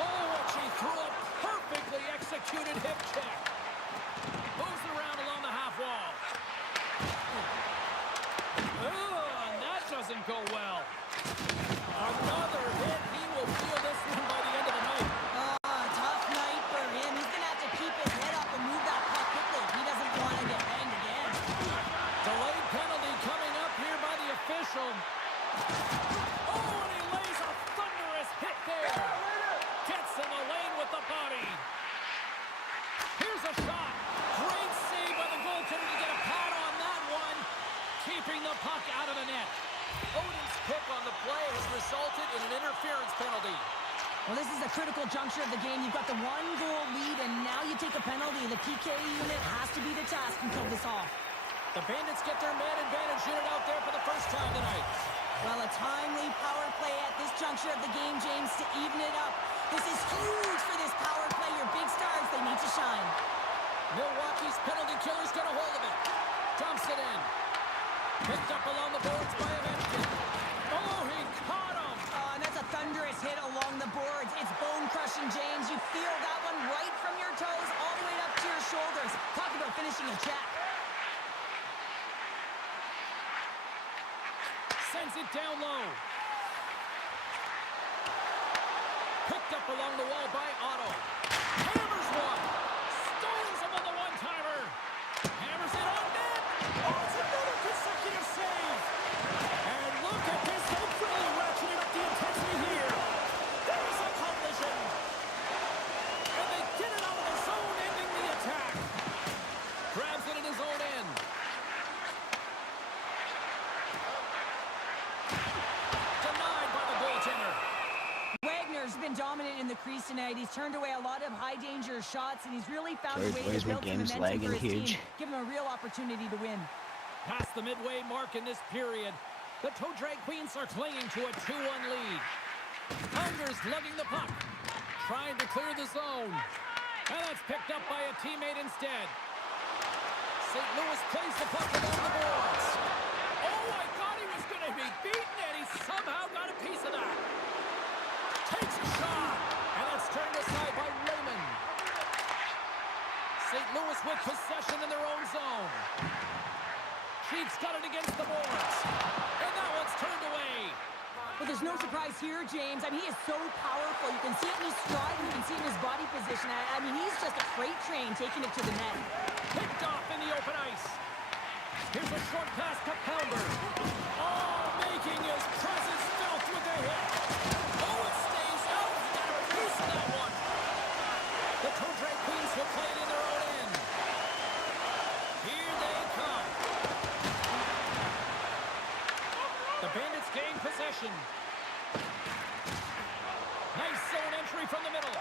Oh, and she threw a perfectly executed hip check. Moves it around along the half wall. And that doesn't go well. Another hit. He will feel this one by the end of the night. Tough night for him. He's going to have to keep his head up and move that puck quickly if he doesn't want to get banged again. Delayed penalty coming up here by the official. Oh, and he lays a thunderous hit there. Gets in the lane with the body. Here's a shot. Great save by the goaltender to get a pad on that one. Keeping the puck out of the net. Odin's pick on the play has resulted in an interference penalty. Well, this is a critical juncture of the game. You've got the 1-goal lead, and now you take a penalty. The PK unit has to be the task and kill this off. The Bandits get their man advantage unit out there for the first time tonight. Well, a timely power play at this juncture of the game, James, to even it up. This is huge for this power play. Your big stars, they need to shine. Milwaukee's penalty killer's got a hold of it. Dumps it in. Picked up along the boards by Ovechkin. Oh, he caught him. And that's a thunderous hit along the boards. It's bone-crushing, James. You feel that one right from your toes all the way up to your shoulders. Talk about finishing a check. Sends it down low. Picked up along the wall by Otto. Hammers one. Stones him on the one-timer. Hammers it on net. Oh, it's another consecutive been dominant in the crease tonight. He's turned away a lot of high-danger shots, and he's really found a way Where's to my build some game's momentum for lagging his team, huge? give him a real opportunity to win. Past the midway mark in this period, the Toe Drag Queens are clinging to a 2-1 lead. Unger's lugging the puck, trying to clear the zone. And that's picked up by a teammate instead. St. Louis plays the puck along the boards. Oh, I thought he was going to be beaten, and he somehow got a piece of that. Takes a shot, and that's turned aside by Raymond. St. Louis with possession in their own zone. Chiefs got it against the boards, and that one's turned away. But there's no surprise here, James. I mean, he is so powerful. You can see it in his stride, you can see it in his body position. I mean, he's just a freight train taking it to the net. Picked off in the open ice. Here's a short pass to Pounder. Oh, making his presence felt with the hit. Oh, it stays out. He got a piece of that one. The Toe Drag Queens will play it in their own end. Here they come. The Bandits gain possession. Nice zone entry from the middle.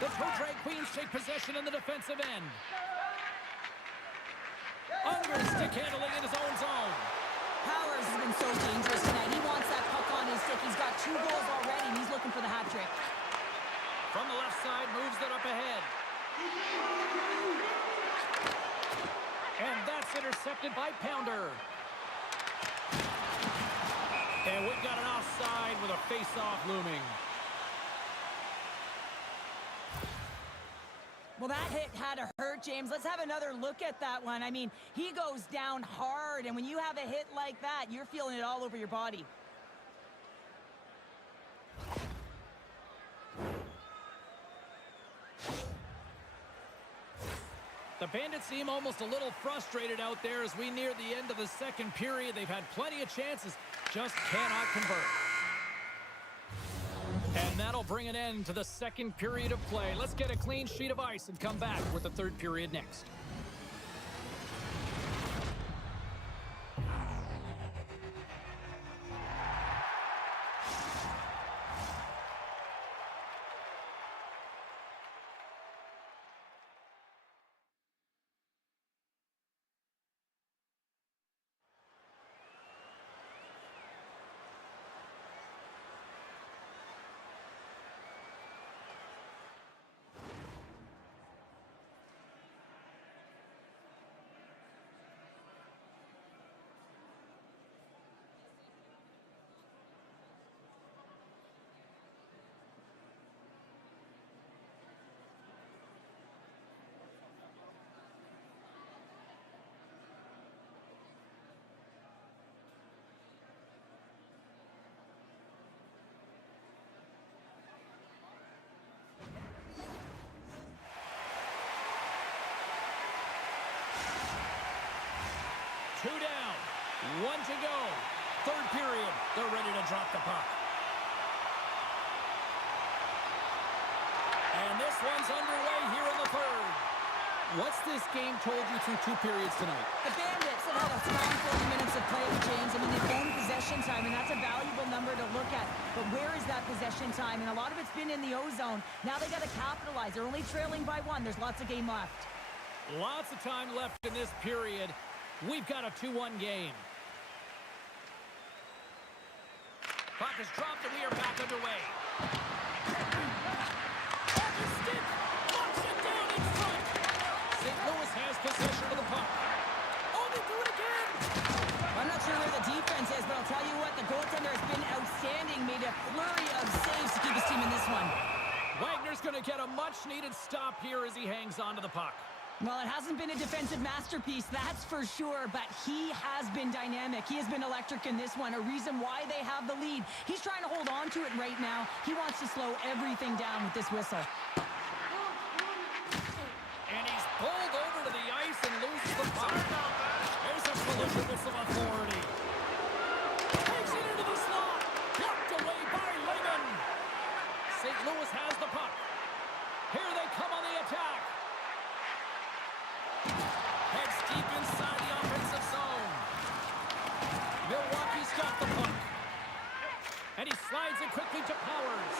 The Toe Drag Queens take possession in the defensive end. Unger stick handling in his own zone. Powers has been so dangerous tonight. He wants that puck on his stick. He's got 2 goals already, and he's looking for the hat trick. From the left side, moves it up ahead. And that's intercepted by Pounder. And we've got an offside with a face-off looming. Well, that hit had to hurt, James. Let's have another look at that one. I mean, he goes down hard, and when you have a hit like that, you're feeling it all over your body. The Bandits seem almost a little frustrated out there as we near the end of the second period. They've had plenty of chances, just cannot convert. And that'll bring an end to the second period of play. Let's get a clean sheet of ice and come back with the third period next. Two down, 1 to go. Third period, they're ready to drop the puck. And this one's underway here in the third. What's this game told you through 2 periods tonight? The Bandits have had a strong 40 minutes of play, James. I mean, they've owned possession time, and that's a valuable number to look at. But where is that possession time? And a lot of it's been in the O-zone. Now they got to capitalize. They're only trailing by 1. There's lots of game left. Lots of time left in this period. We've got a 2-1 game. Puck is dropped and we are back underway. Off his stick, knocks it down in front. St. Louis has possession of the puck. Oh, they do it again. I'm not sure where the defense is, but I'll tell you what, the goaltender has been outstanding. Made a flurry of saves to keep his team in this one. Wagner's going to get a much-needed stop here as he hangs on to the puck. Well, it hasn't been a defensive masterpiece, that's for sure, but he has been dynamic. He has been electric in this one, a reason why they have the lead. He's trying to hold on to it right now. He wants to slow everything down with this whistle. And he's pulled over to the ice and loses the puck. There's a collision with some authority. Takes it into the slot. Blocked away by Lehman. St. Louis has the puck. Here they come on the attack. Heads deep inside the offensive zone. Milwaukee's got the puck. And he Slides it quickly to Powers.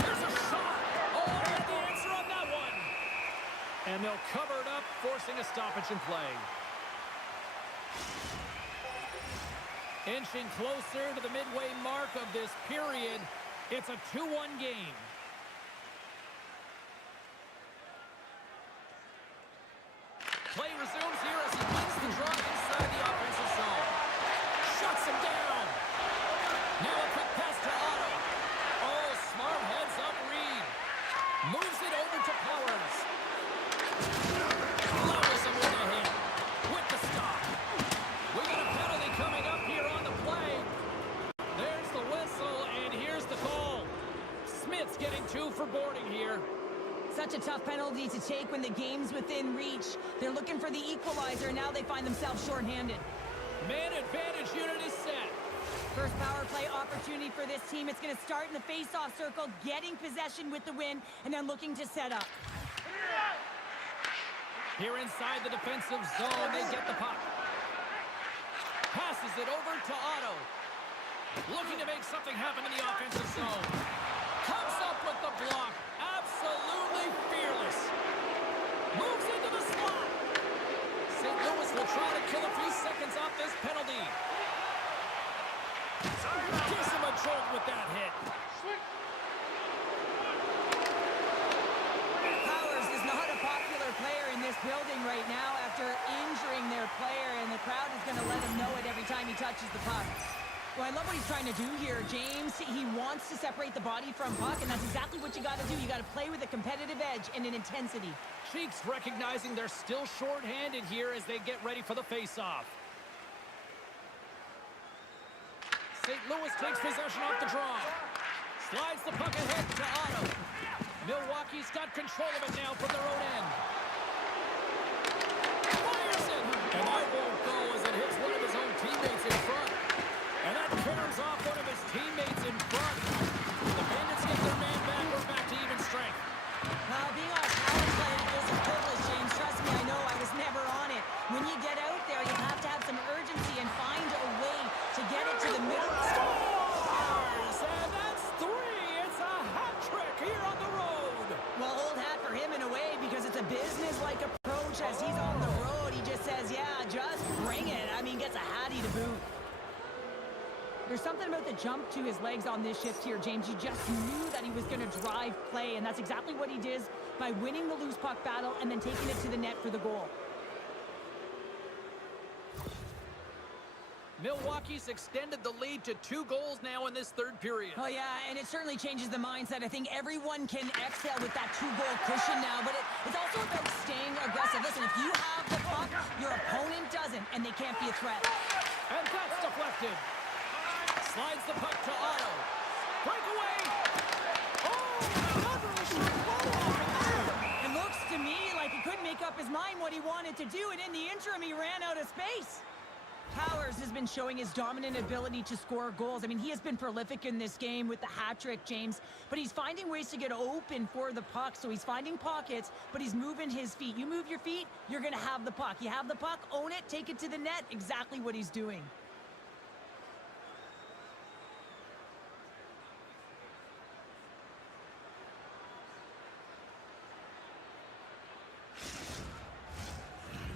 Here's a shot. Oh, and the answer on that one. And they'll cover it up, forcing a stoppage in play. Inching closer to the midway mark of this period. It's a 2-1 game. Play resumes here as he wins the draw inside the offensive zone. Shuts him down. Now a quick pass to Otto. Oh, smart heads-up read. Moves it over to Powers. Lowers him with a hit. With the stop. We got a penalty coming up here on the play. There's the whistle, and here's the call. Smith's getting 2 for boarding here. Such a tough penalty to take when the game's within reach. They're looking for the equalizer, and now they find themselves shorthanded. Man advantage unit is set. First power play opportunity for this team. It's going to start in the face-off circle, getting possession with the win, and then looking to set up. Here inside the defensive zone, they get the puck. Passes it over to Otto. Looking to make something happen in the offensive zone. Comes up with the block. Absolutely fearless. Moves into the slot. St. Louis will try to kill a few seconds off this penalty. Gives him a jolt with that hit. Powers is not a popular player in this building right now after injuring their player, and the crowd is going to let him know it every time he touches the puck. Well, I love what he's trying to do here, James. He wants to separate the body from puck, and that's exactly what you got to do. You got to play with a competitive edge and an intensity. Cheeks recognizing they're still shorthanded here as they get ready for the face-off. St. Louis takes possession off the draw. Slides the puck ahead to Otto. Milwaukee's got control of it now from their own end. Fires it! And that won't go as it hits one of his own teammates in front. And that carries off one of his teammates in front. The Bandits get their man back. We're back to even strength. Well, being on a power play is a privilege, James. Trust me, I know. I was never on it. When you get out there, you have to have some urgency and find a way to get it to the middle. Scores! And that's 3. It's a hat trick here on the road. Well, old hat for him in a way because it's a business-like approach as he's on the road. He just says, yeah, just bring it. I mean, gets a hattie to boot. There's something about the jump to his legs on this shift here, James. You just knew that he was going to drive play, and that's exactly what he did by winning the loose puck battle and then taking it to the net for the goal. Milwaukee's extended the lead to 2 goals now in this third period. Oh, yeah, and it certainly changes the mindset. I think everyone can exhale with that 2-goal cushion now, but it's also about staying aggressive. Listen, if you have the puck, your opponent doesn't, and they can't be a threat. And that's deflected. Slides the puck to Otto. Breakaway! Oh, another shot follow-up. It looks to me like he couldn't make up his mind what he wanted to do, and in the interim, he ran out of space. Powers has been showing his dominant ability to score goals. I mean, he has been prolific in this game with the hat trick, James, but he's finding ways to get open for the puck. So he's finding pockets, but he's moving his feet. You move your feet, you're going to have the puck. You have the puck, own it, take it to the net. Exactly what he's doing.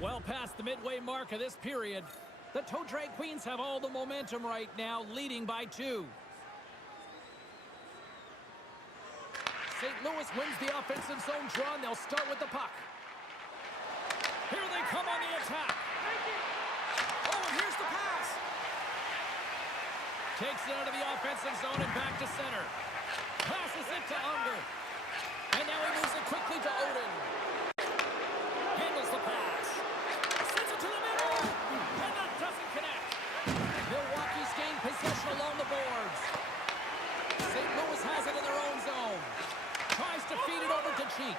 Well past the midway mark of this period. The Toe Drag Queens have all the momentum right now, leading by 2. St. Louis wins the offensive zone draw, and they'll start with the puck. Here they come on the attack. Oh, and here's the pass. Takes it out of the offensive zone and back to center. Passes it to Unger. And now he moves it quickly to Odin. Handles the pass. Sends it to the middle. And that doesn't connect. Milwaukee's gained possession along the boards. St. Louis has it in their own zone. Tries to feed it over to Cheek.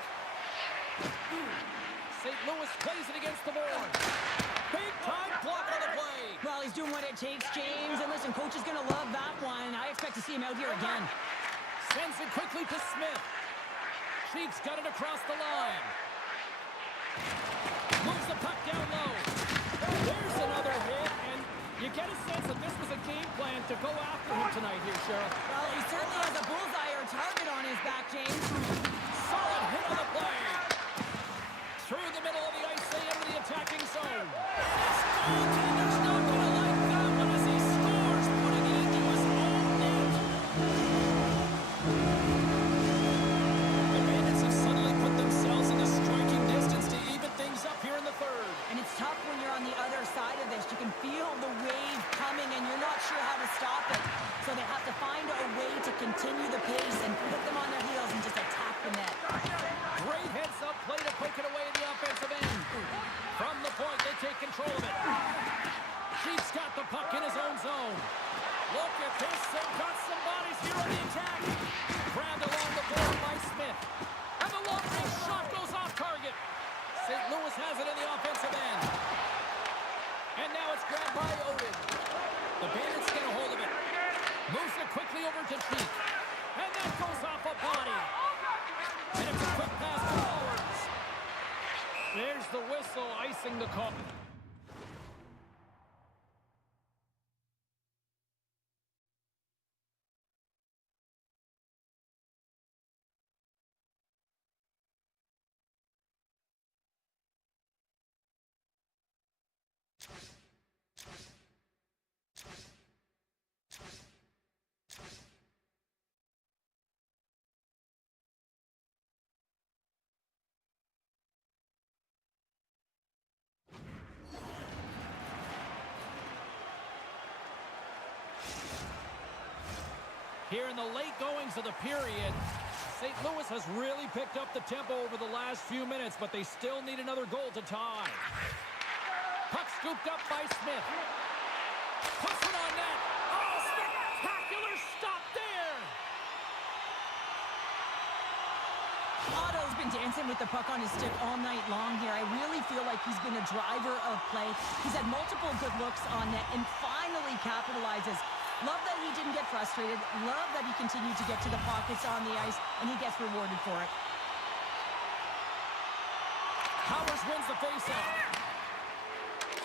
St. Louis plays it against the board. Big time block on the play. Well, he's doing what it takes, James. And listen, coach is going to love that one. I expect to see him out here again. Sends it quickly to Smith. Cheek's got it across the line. Moves the puck down low. There's another hit, and you get a sense that this was a game plan to go after him tonight here, Cheryl? Well, he certainly has a bullseye or target on his back, James. Solid hit on the play. Through the middle of the ice, they enter the attacking zone. This goaltender's not going to like that one as he scores, putting it into his own net. The Bandits have suddenly put themselves into striking distance to even things up here in the third. And it's tough when you're on the other side of this. You can feel the wave coming, and you're not sure how to stop it. So they have to find a way to continue the pace and put them on their heels and just attack the net. Great heads-up play to poke it away in the offensive end. From the point, they take control of it. Sheep's got the puck in his own zone. Look at this. They've got some bodies here on the attack. Grabbed along the board by Smith. And the long-range shot goes off target. St. Louis has it in the offensive end. And now it's grabbed by Odin. The Bandits get a hold of it. Moves it quickly over to Cheek. And that goes off a body. And it's a quick pass to forwards. There's the whistle icing the call. Here in the late goings of the period, St. Louis has really picked up the tempo over the last few minutes, but they still need another goal to tie. Puck scooped up by Smith. Puts it on net. Oh, spectacular stop there! Otto's been dancing with the puck on his stick all night long here. I really feel like he's been a driver of play. He's had multiple good looks on net and finally capitalizes. Love that he didn't get frustrated. Love that he continued to get to the pockets on the ice, and he gets rewarded for it. Powers wins the faceoff.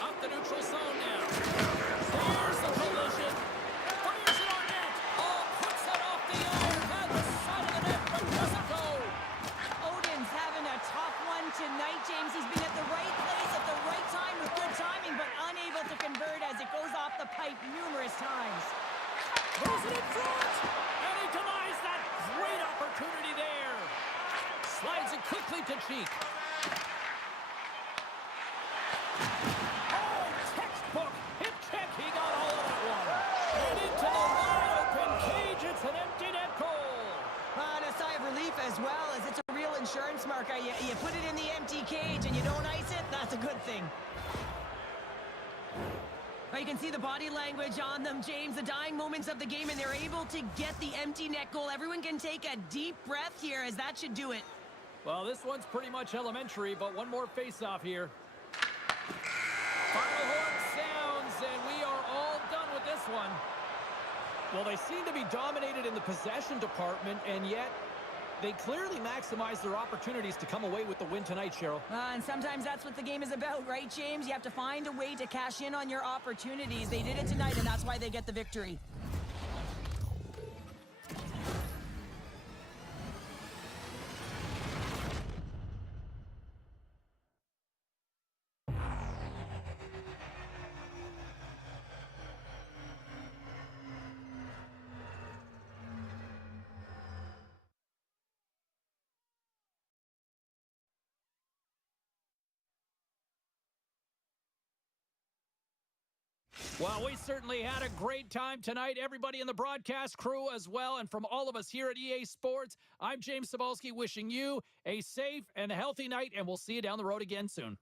Up the neutral zone now. There's the collision. Fires it on net. Oh, puts it off the iron. Had the side of the net, but doesn't go. Odin's having a tough one tonight, James. He's been at the right place at the right time with good timing, but unable to convert as it goes off the pipe numerous times. Throws it in front. And he denies that great opportunity there. Slides it quickly to Cheek. Oh, textbook. Hip check. He got all of that one. And into the wide open cage. It's an empty net goal. And a sigh of relief as well, as it's a real insurance marker. You put it in the empty cage and you don't ice it, that's a good thing. Well, you can see the body language on them, James, the dying moments of the game, and they're able to get the empty net goal. Everyone can take a deep breath here, as that should do it. Well, this one's pretty much elementary, but one more face-off here. Final horn sounds, and we are all done with this one. Well, they seem to be dominated in the possession department, and yet they clearly maximize their opportunities to come away with the win tonight, Cheryl. And sometimes that's what the game is about, right, James? You have to find a way to cash in on your opportunities. They did it tonight, and that's why they get the victory. Well, we certainly had a great time tonight. Everybody in the broadcast crew as well. And from all of us here at EA Sports, I'm James Cybulski wishing you a safe and healthy night, and we'll see you down the road again soon.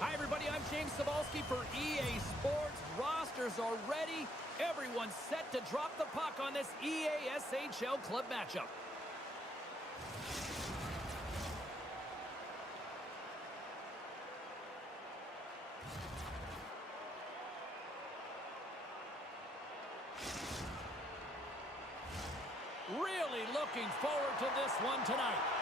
Hi, everybody. I'm James Cebulski for EA Sports. Rosters are ready. Everyone's set to drop the puck on this EASHL club matchup. Really looking forward to this one tonight.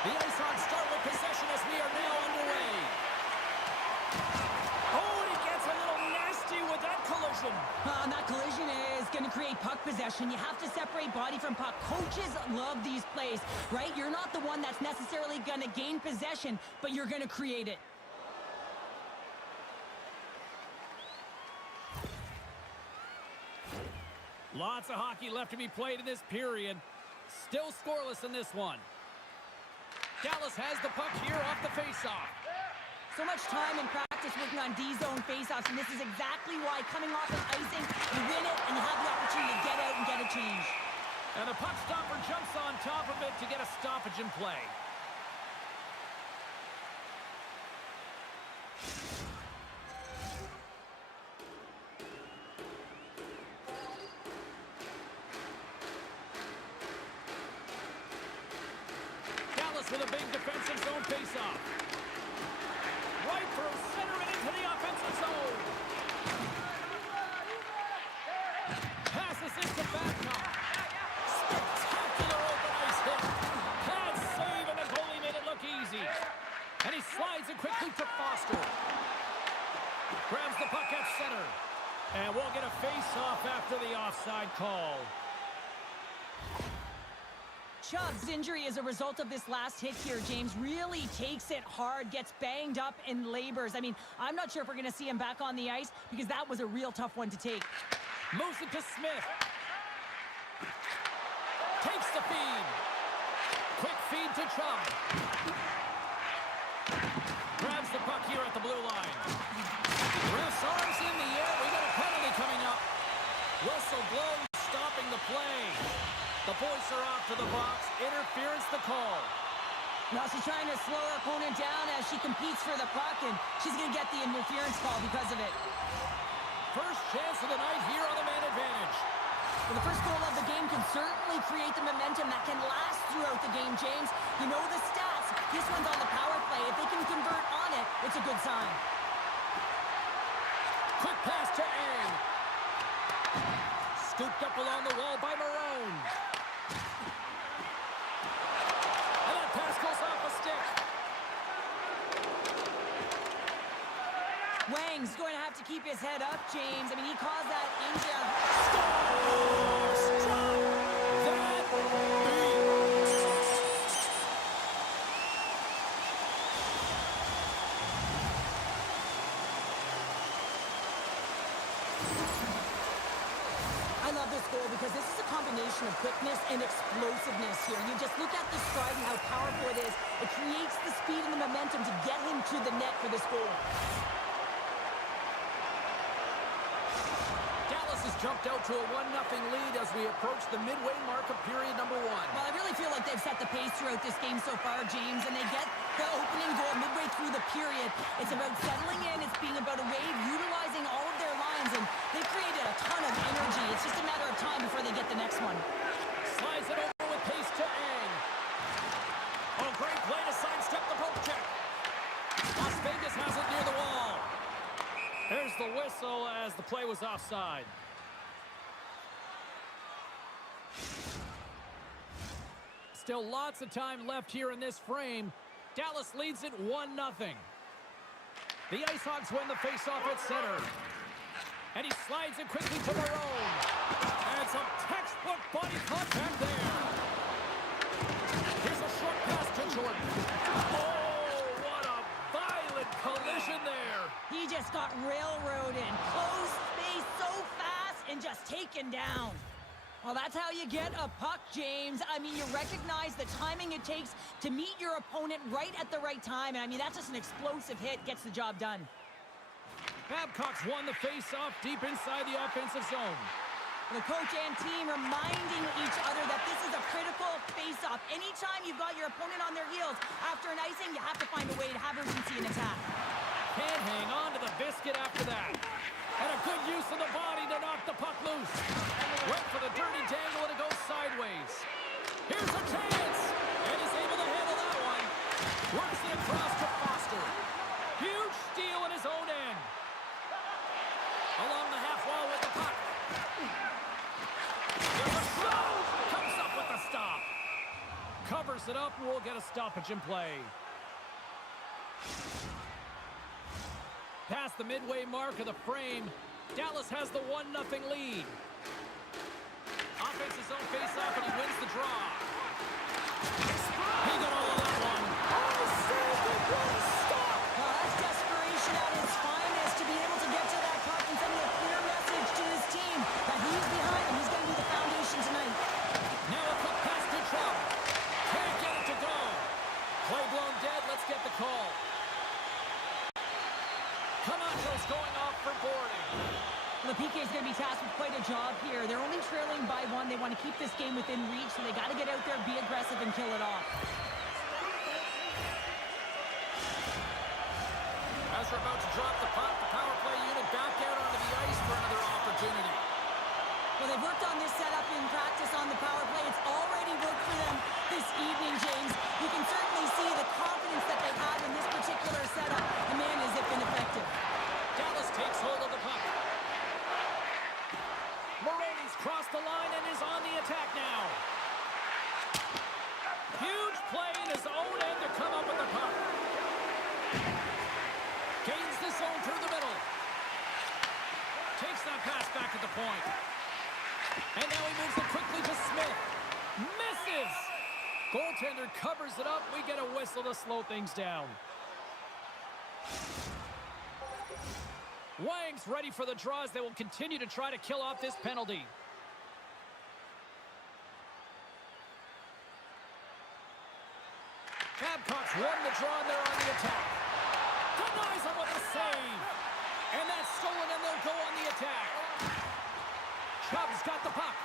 The Ice Hawks start with possession as we are now underway. Oh, and he gets a little nasty with that collision. And that collision is going to create puck possession. You have to separate body from puck. Coaches love these plays, right? You're not the one that's necessarily going to gain possession, but you're going to create it. Lots of hockey left to be played in this period. Still scoreless in this one. Dallas has the puck here off the faceoff. So much time in practice working on D-zone faceoffs, and this is exactly why coming off an icing, you win it, and you have the opportunity to get out and get a change. And the puck stopper jumps on top of it to get a stoppage in play. Dallas with a big defensive zone faceoff. Right through center and into the offensive zone. Passes into Babcock. Spectacular open ice hit. Bad save, and the goalie made it look easy. And he slides it quickly to Foster. Grabs the puck at center. And we'll get a face-off after the offside call. Chubb's injury as a result of this last hit here, James, really takes it hard, gets banged up and labors. I mean, I'm not sure if we're going to see him back on the ice because that was a real tough one to take. Moves it to Smith. Takes the feed. Quick feed to Chubb. Grabs the puck here at the blue line. Ref's arms in the air. We got a penalty coming up. Whistle blows, stopping the play. The boys are off to the box. Interference the call. Now she's trying to slow her opponent down as she competes for the puck, and she's going to get the interference call because of it. First chance of the night here on the man advantage. Well, the first goal of the game can certainly create the momentum that can last throughout the game, James. You know the stats. This one's on the power play. If they can convert on it, it's a good sign. Quick pass to Ang. Scooped up along the wall by Marone. And that pass goes off a stick. Wang's going to have to keep his head up, James. I mean, he caused that injury. I love this goal because this is a combination of quickness and explosiveness here. You just look at the stride and how powerful it is. It creates the speed and the momentum to get him to the net for this goal. Dallas has jumped out to a 1-0 lead as we approach the midway mark of period number 1. Well, I really feel like they've set the pace throughout this game so far, James, and they get the opening goal midway through the period. It's about settling in. It's being about a wave, utilizing all of their lines, and they've created a ton of energy. It's just a matter of time before they get the next one. Slides it over with pace to Ang. Oh, great play to sidestep the poke check. Las Vegas has it near the wall. There's the whistle as the play was offside. Still lots of time left here in this frame. Dallas leads it 1-0. The Ice Hawks win the faceoff at center. And he slides it quickly to Marone. And some textbook body contact there. Here's a short pass to Jordan. Oh, what a violent collision there. He just got railroaded. Close space so fast and just taken down. Well, that's how you get a puck, James. I mean, you recognize the timing it takes to meet your opponent right at the right time. And I mean, that's just an explosive hit, gets the job done. Babcock's won the face-off deep inside the offensive zone. The coach and team reminding each other that this is a critical face-off. Anytime you've got your opponent on their heels after an icing, you have to find a way to have urgency in attack. Can't hang on to the biscuit after that. And a good use of the body to knock the puck loose. Went for the dirty dangle and it goes sideways. Here's a chance. And he's able to handle that one. Works it across to Foster. Huge steal in his own end. Along the half wall with the puck. There's a throw. Comes up with the stop. covers it up, and we'll get a stoppage in play. Past the midway mark of the frame, Dallas has the 1-0 lead. Offense his own face-off, and he wins the draw. He got all of that one. Oh, saved it! What a stop! Well, that's desperation at its finest to be able to get to that puck and send a clear message to his team that he's behind him. He's going to be the foundation tonight. Now a quick pass to Trump. Can't get it to go. Play blown dead. Let's get the call. Camacho's going off for boarding. Well, the PK is going to be tasked with quite a job here. They're only trailing by 1. They want to keep this game within reach, so they got to get out there, be aggressive, and kill it off. As we're about to drop the puck, the power play unit back out onto the ice for another opportunity. Well, they've worked on this setup in practice on the power play. It's already worked for them this evening, James. You can certainly see the confidence that they have in this particular setup. The man has been effective. Dallas takes hold of the puck. Maroney's crossed the line and is on the attack now. Huge play in his own end to come up with the puck. Gains the zone through the middle. Takes that pass back at the point. And now he moves it quickly to Smith. Misses! Goaltender covers it up. We get a whistle to slow things down. Wang's ready for the draws. They will continue to try to kill off this penalty. Babcock's won the draw, and they're on the attack. Denies him with a save. And that's stolen, and they'll go on the attack. Chubb's got the puck.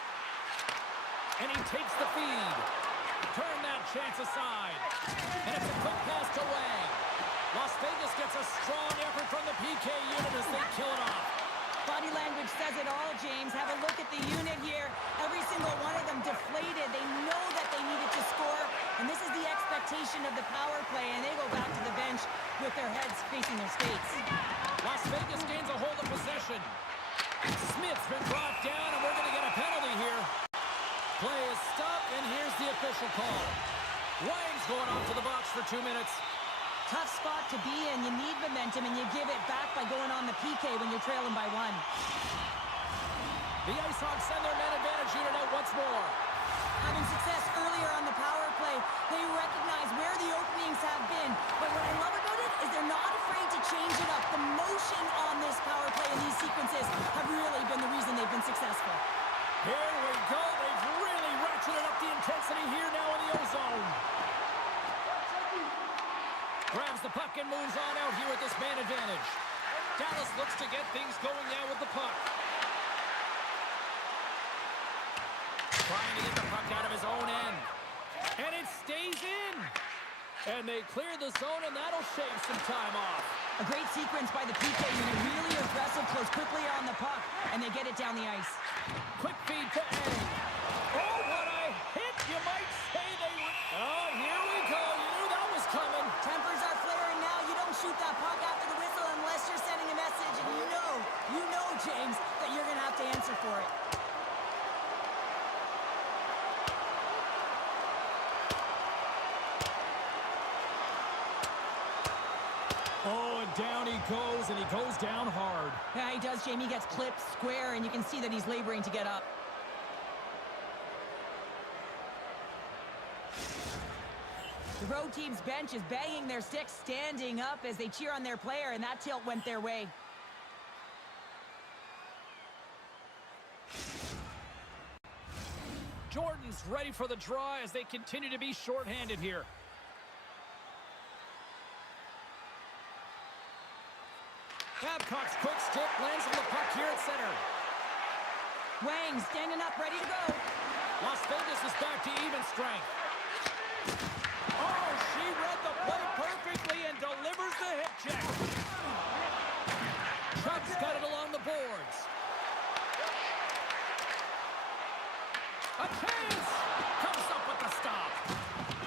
And he takes the feed. Turn that chance aside. And it's a quick pass to Wang. Las Vegas gets a strong effort from the PK unit as they kill it off. Body language says it all, James. Have a look at the unit here. Every single one of them deflated. They know that they needed to score, and this is the expectation of the power play, and they go back to the bench with their heads facing their skates. Las Vegas gains a hold of possession. Smith's been brought down, and we're going to get a penalty here. Play is stopped, and here's the official call. Wang's going off to the box for 2 minutes. Tough spot to be in. You need momentum, and you give it back by going on the PK when you're trailing by 1. The Ice Hawks send their man advantage unit out once more. Having success earlier on the power play, they recognize where the openings have been. But what I love about it is they're not afraid to change it up. The motion on this power play and these sequences have really been the reason they've been successful. Here we go. They've really ratcheted up the intensity here now in the O-zone. Grabs the puck and moves on out here with this man advantage. Dallas looks to get things going now with the puck. Trying to get the puck out of his own end. And it stays in. And they clear the zone, and that'll shave some time off. A great sequence by the PK unit. Really aggressive, close quickly on the puck, and they get it down the ice. Quick feed to Ang. Oh, what a hit, you might say they were. Oh, here we go. You knew that was coming. Tempers are flaring now. You don't shoot that puck after the whistle unless you're sending a message, and you know, James, that you're going to have to answer for it. Oh, and down he goes, and he goes down hard. Yeah, he does, Jamie. He gets clipped square, and you can see that he's laboring to get up. The road team's bench is banging their sticks, standing up as they cheer on their player, and that tilt went their way. Jordan's ready for the draw as they continue to be shorthanded here. Babcock's quick stick lands on the puck here at center. Wang standing up, ready to go. Las Vegas is back to even strength. Oh, she read the play perfectly and delivers the hip check. Chubb's got it along the boards. A chance! Comes up with the stop.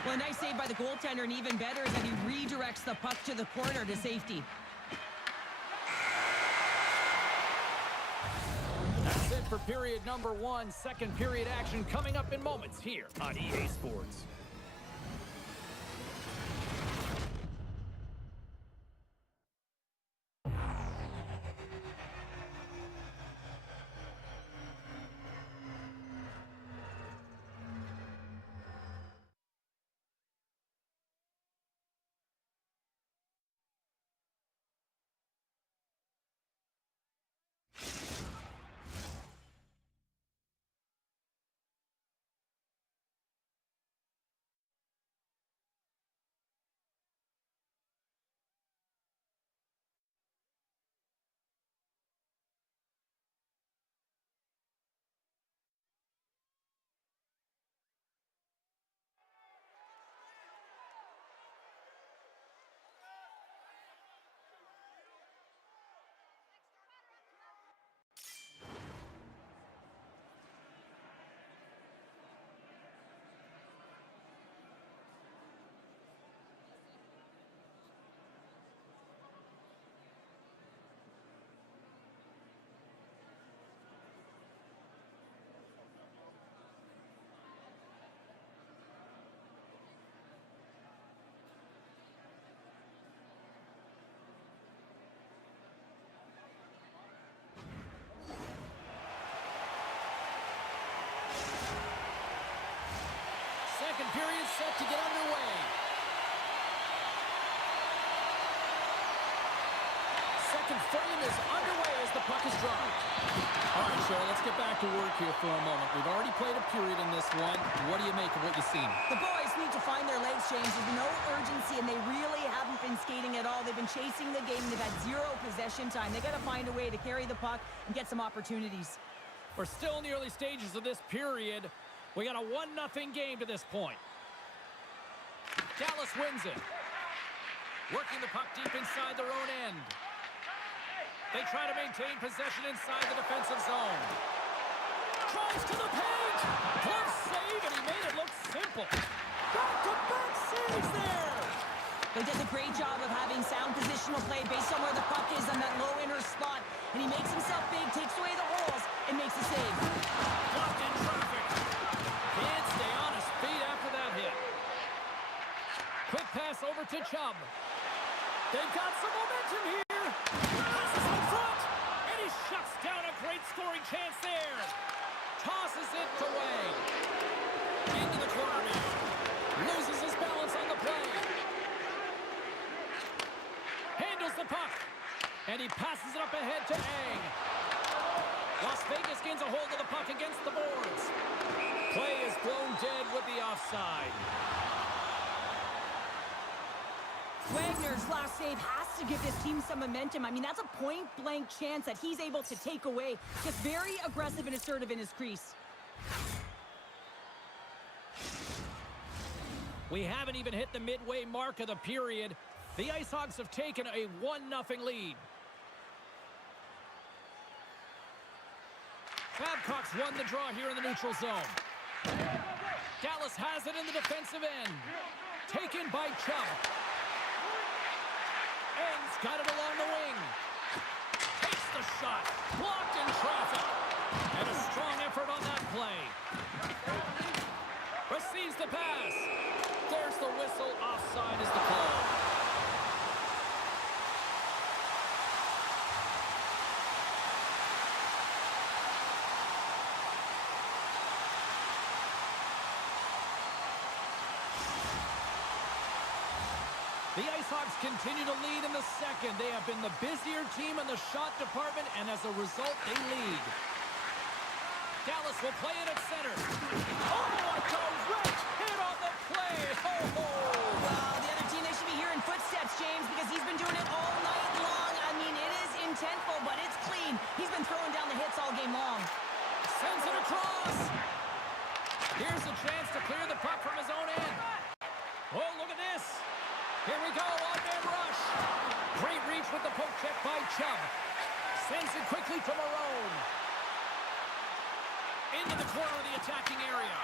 Well, a nice save by the goaltender, and even better is that he redirects the puck to the corner to safety. That's it for period number 1. Second period action coming up in moments here on EA Sports. second frame is underway as the puck is dropped. All right, Cheryl, let's get back to work here for a moment. We've already played a period in this one. What do you make of what you've seen? The boys need to find their legs, James. There's no urgency, and they really haven't been skating at all. They've been chasing the game. They've had zero possession time. They got to find a way to carry the puck and get some opportunities. We're still in the early stages of this period. We got a 1-0 game to this point. Dallas wins it. Working the puck deep inside their own end. They try to maintain possession inside the defensive zone. Drives to the paint. Glove save, and he made it look simple. Back-to-back saves there. They did a great job of having sound positional play based on where the puck is on that low inner spot. And he makes himself big, takes away the holes, and makes a save. Blocked in traffic. Can't stay on his feet after that hit. Quick pass over to Chubb. They've got some momentum here. Passes in front. And he shuts down a great scoring chance there. Tosses it away. Into the corner now. Loses his balance on the play. Handles the puck. And he passes it up ahead to Ang. Las Vegas gains a hold of the puck against the boards. Play is blown dead with the offside. Wagner's last save has to give this team some momentum. I mean, that's a point-blank chance that he's able to take away. Just very aggressive and assertive in his crease. We haven't even hit the midway mark of the period. The Ice Hogs have taken a 1-0 lead. Babcock's won the draw here in the neutral zone. Dallas has it in the defensive end. Taken by Chubb. Eng's got it along the wing. Takes the shot. Blocked in traffic. And a strong effort on that play. Receives the pass. There's the whistle. Offside is the call. The Ice Hogs continue to lead in the second. They have been the busier team in the shot department, and as a result, they lead. Dallas will play it at center. Oh, a direct hit on the play. Oh. Well, the other team, they should be hearing footsteps, James, because he's been doing it all night long. I mean, it is intentful, but it's clean. He's been throwing down the hits all game long. Sends it across. Here's a chance to clear the puck from his own end. Oh, look at this. Here we go, on-man rush. Great reach with the poke check by Chubb. Sends it quickly to Marone. Into the corner of the attacking area.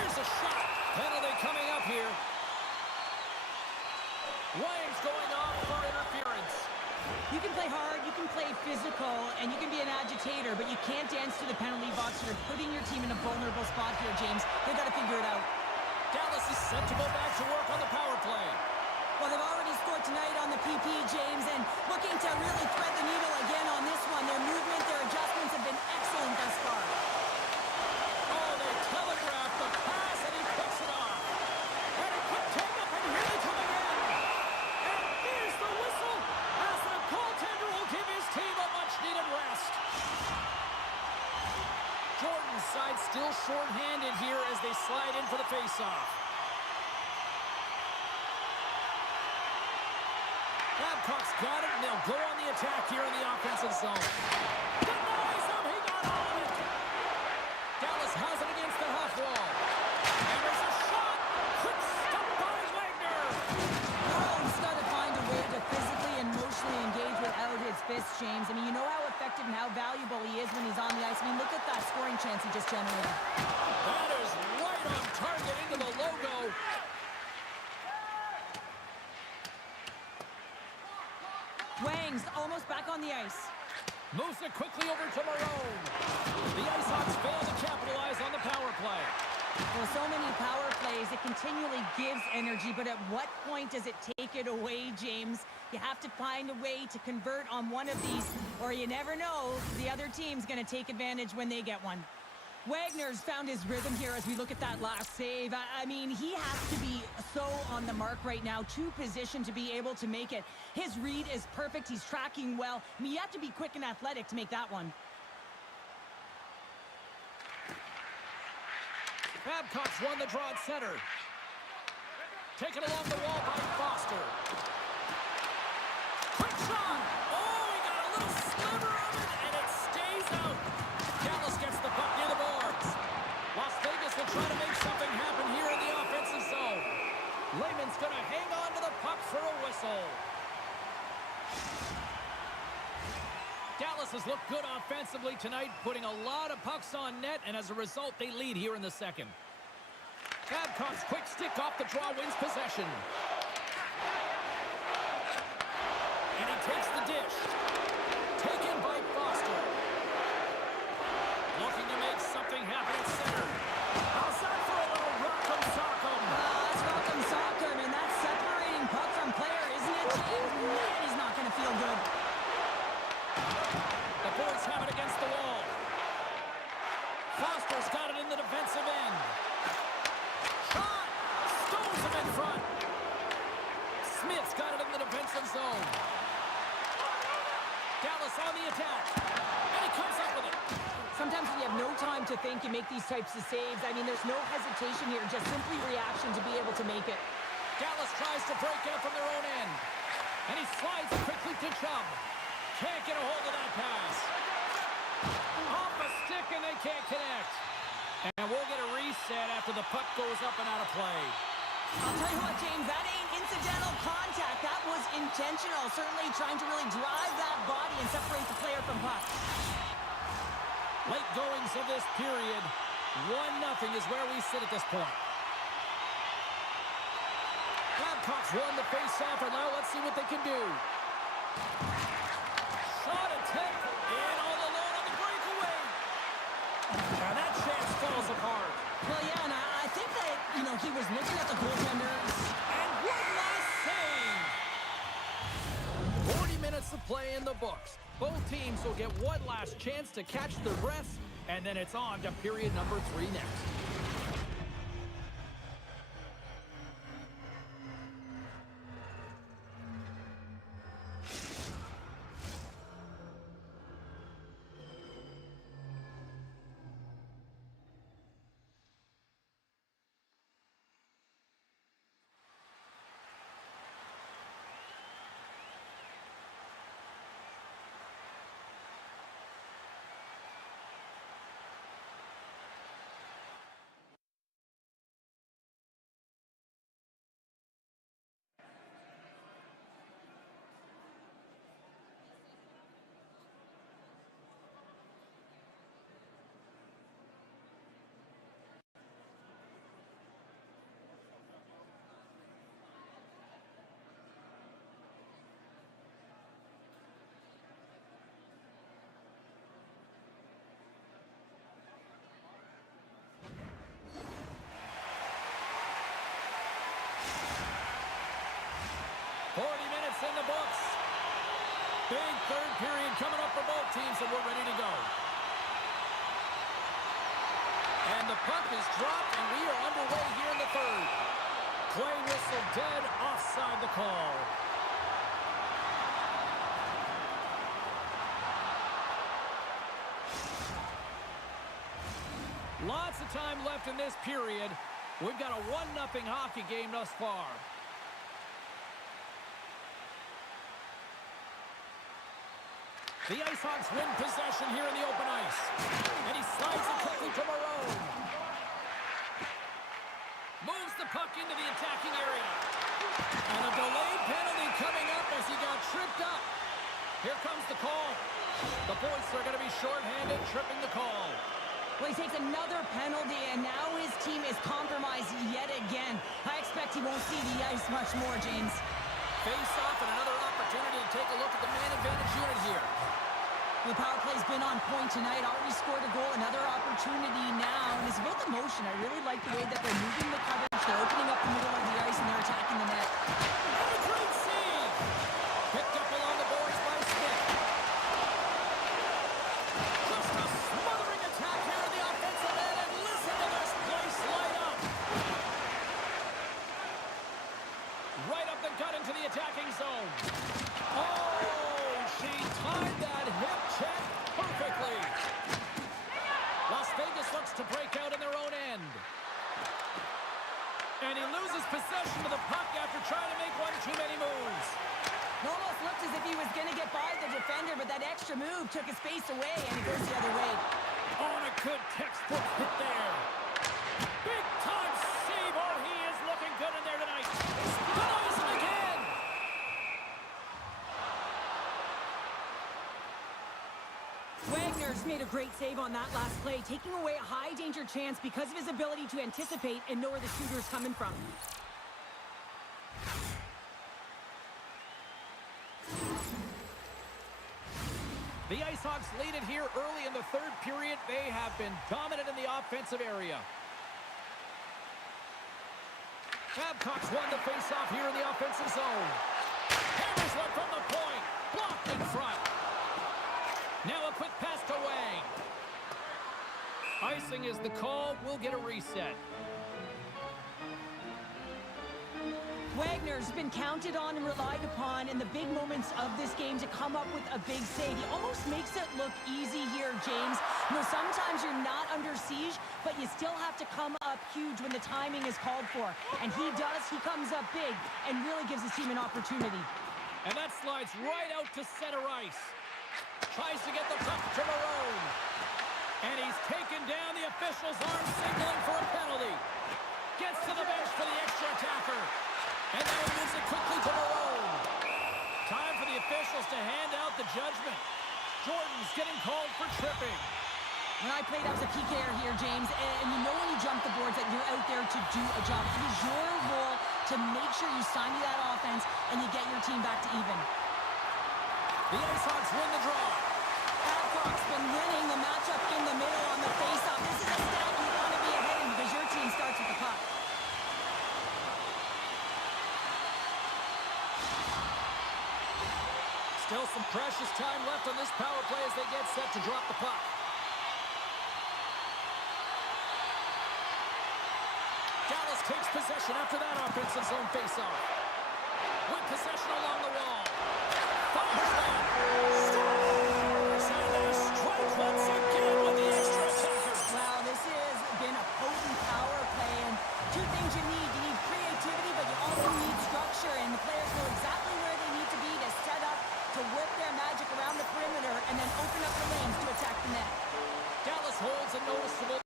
Here's a shot. Penalty coming up here. Wang's going off for interference. You can play hard, you can play physical, and you can be an agitator, but you can't dance to the penalty box. You're putting your team in a vulnerable spot here, James. They've got to figure it out. Dallas is set to go back to work on the power play. Well, they've already scored tonight on the PP, James, and looking to really thread the needle again on this one. Their movement, their adjustments have been excellent thus far. Oh, they telegraphed the pass, and he picks it off. And a quick take-up, and here they come again. And here's the whistle as the goaltender will give his team a much-needed rest. Jordan's side still short-handed here as they slide in for the face-off. Babcock's got it, and they'll go on the attack here in the offensive zone. Denies him, he got all of it. Dallas has it against the half wall. And there's a shot. Quick stop by Wagner. Marone's got to find a way to physically and emotionally engage without his fists, James. I mean, you know how effective and how valuable he is when he's on the ice. I mean, look at that scoring chance he just generated. That is right on target into the logo. Wang's almost back on the ice. Moves it quickly over to Marone. The Ice Hogs fail to capitalize on the power play. Well, so many power plays, it continually gives energy, but at what point does it take it away, James? You have to find a way to convert on one of these, or you never know, the other team's going to take advantage when they get one. Wagner's found his rhythm here as we look at that last save. I mean, he has to be so on the mark right now, to position to be able to make it. His read is perfect. He's tracking well. I mean, you have to be quick and athletic to make that one. Babcock's won the draw at center. Taken along the wall by Foster. Quick shot! Oh, he got a little sliver of it, and it stays out. Dallas gets the puck near the boards. Las Vegas will try to make something happen here in the offensive zone. Lehman's going to hang on to the puck for a whistle. Dallas has looked good offensively tonight, putting a lot of pucks on net, and as a result, they lead here in the second. Babcock's quick stick off the draw wins possession. And he takes the dish. Taken by Foster. Looking to make something happen at center. Outside for a little rock'em sock'em. That's rock'em sock'em, and that's separating puck from player, isn't it, James? Man, he's not going to feel good. The boys have it against the wall. Foster's got it in the defensive end. Shot! Stones him in front. Smith's got it in the defensive zone. Dallas on the attack. And he comes up with it. Sometimes when you have no time to think, you make these types of saves. I mean, there's no hesitation here, just simply reaction to be able to make it. Dallas tries to break out from their own end. And he slides it quickly to Chubb. Can't get a hold of that pass. Off a stick and they can't connect. And we'll get a reset after the puck goes up and out of play. I'll tell you what, James, that ain't incidental contact. That was intentional. Certainly trying to really drive that body and separate the player from puck. Late goings of this period. 1-0 is where we sit at this point. Babcock's won the face-off, and now let's see what they can do. Shot attempt, and all alone on the breakaway. And that chance falls apart. Well, yeah, and I think that, he was looking at the goaltenders. And one last save. 40 minutes of play in the books. Both teams will get one last chance to catch their breaths, and then it's on to period number 3 next. In the books. Big third period coming up for both teams, and we're ready to go. And the puck is dropped, and we are underway here in the third. Play whistle dead, offside the call. Lots of time left in this period. We've got a 1-0 hockey game thus far. The IceHawks win possession here in the open ice. And he slides it quickly to Marone. Moves the puck into the attacking area. And a delayed penalty coming up as he got tripped up. Here comes the call. The boys are going to be shorthanded, tripping the call. Well, he takes another penalty, and now his team is compromised yet again. I expect he won't see the ice much more, James. Face-off and another opportunity to take a look at the man advantage unit here. The power play's been on point tonight. Already scored a goal. Another opportunity now. And it's about the motion. I really like the way that they're moving the coverage. They're opening up the middle of the ice, and they're attacking the net. And a great save! Picked up along the boards by Smith. Just a smothering attack here in the offensive attacking zone. Oh, she timed that hip check perfectly. Las Vegas looks to break out in their own end. And he loses possession of the puck after trying to make one too many moves. It almost looked as if he was going to get by the defender, but that extra move took his space away, and it goes the other way. Oh, and a good textbook hit there. Big time save. Oh, he is looking good in there tonight. Denies him again. Wagner's made a great save on that last play, taking away a high-danger chance because of his ability to anticipate and know where the shooter's coming from. The IceHogs lead it here early in the third period. They have been dominant in the offensive area. Babcock's won the faceoff here in the offensive zone. Hammers one from the point. Blocked in front. Now a quick pass to Wang. Icing is the call. We'll get a reset. Wagner's been counted on and relied upon in the big moments of this game to come up with a big save. He almost makes it look easy here, James. You know, sometimes you're not under siege, but you still have to come up huge when the timing is called for. And he does. He comes up big and really gives his team an opportunity. And that slides right out to center ice. Tries to get the puck to Marone. And he's taken down. The official's arm signaling for a penalty. Gets to the bench for the extra attacker. And now he moves it quickly to Marone. Time for the officials to hand out the judgment. Jordan's getting called for tripping. When I played, I was a PKer here, James, and you know when you jump the boards that you're out there to do a job. It is your role to make sure you stymie that offense and you get your team back to even. The IceHogs win the draw. Babcock's been winning the matchup in the middle on the faceoff. This is a stat you want to be ahead in because your team starts with the puck. Still some precious time left on this power play as they get set to drop the puck. Dallas takes possession after that offensive zone faceoff. With possession along the wall. Fires one. Scores! And they strike once again with the extra attacker. Wow, this has been a potent power play, and two things you need. You need creativity, but you also need structure, and the players know exactly where they need to be to set up, to work their magic around the perimeter, and then open up the lanes to attack the net. Dallas holds a noticeable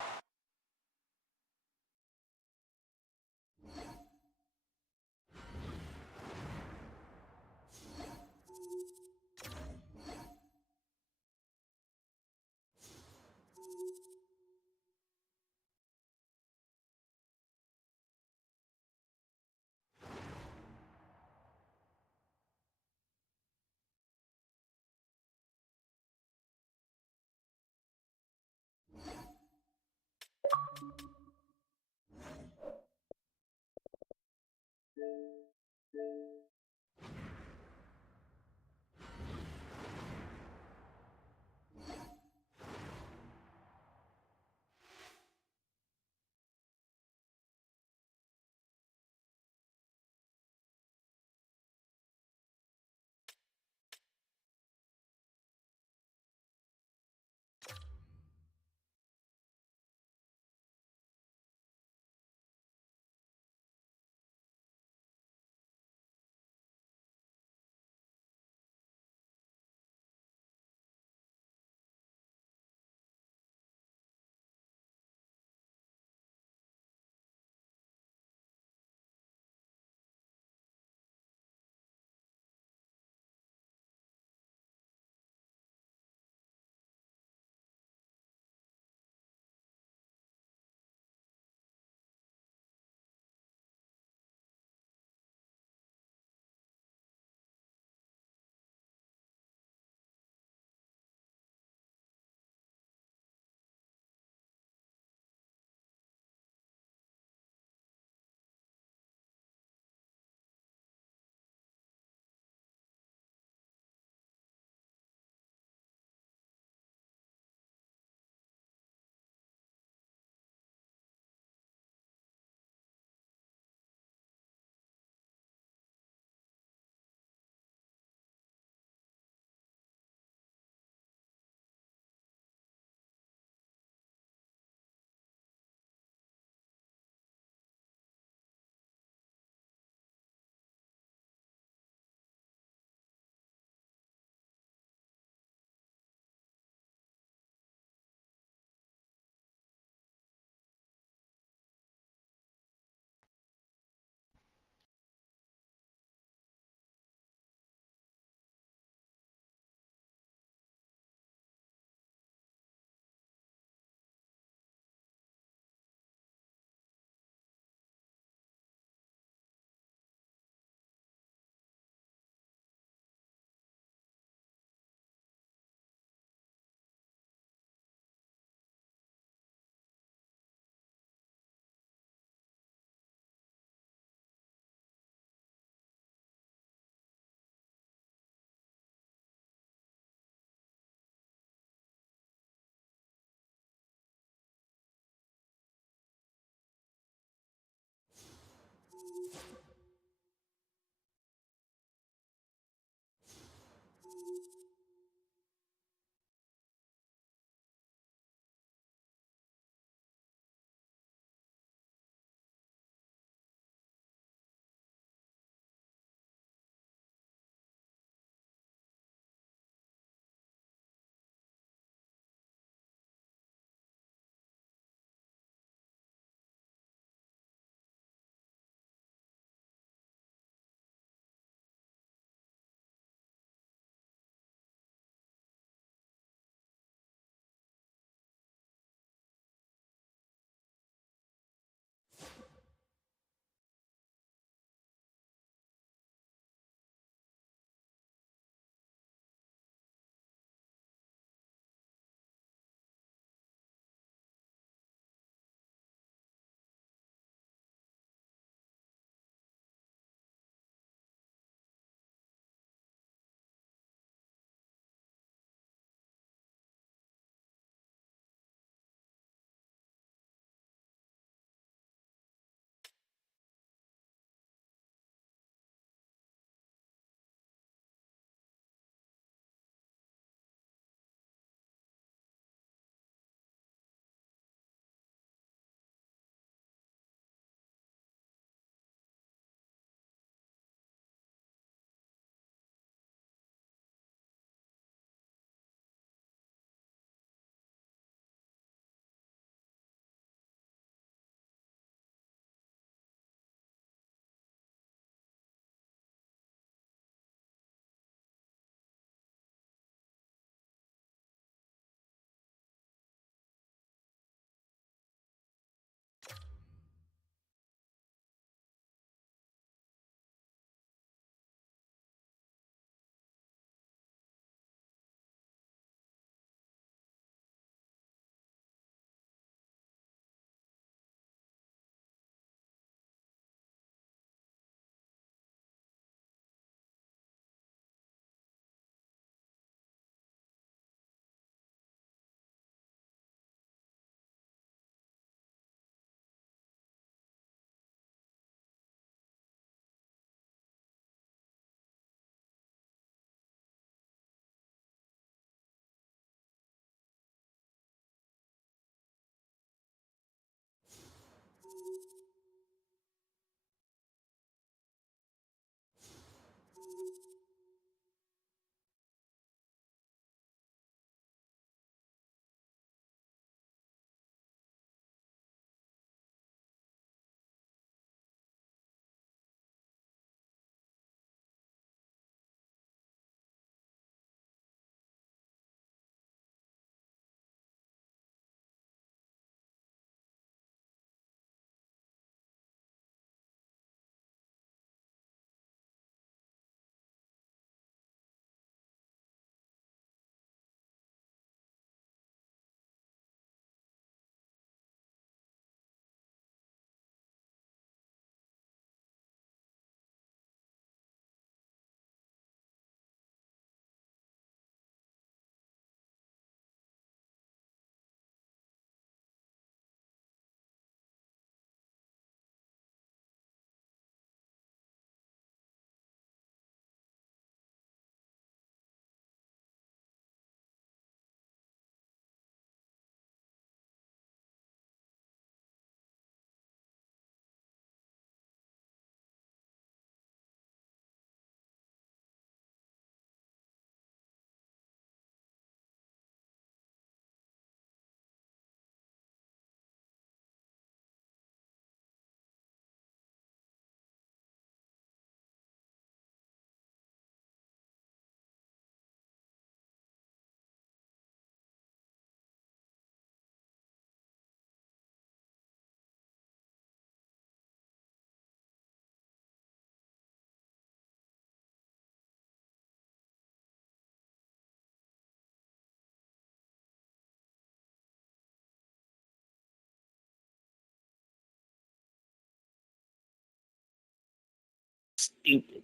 Stupid.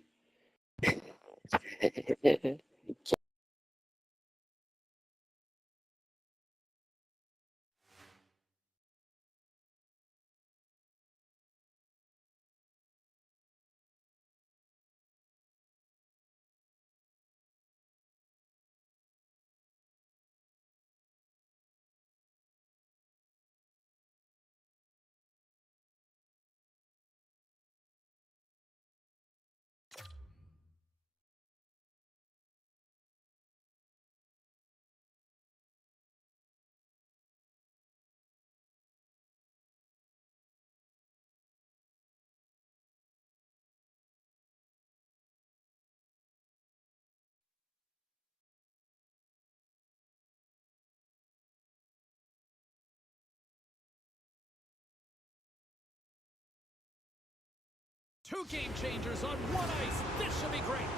Two game changers on one ice. This should be great.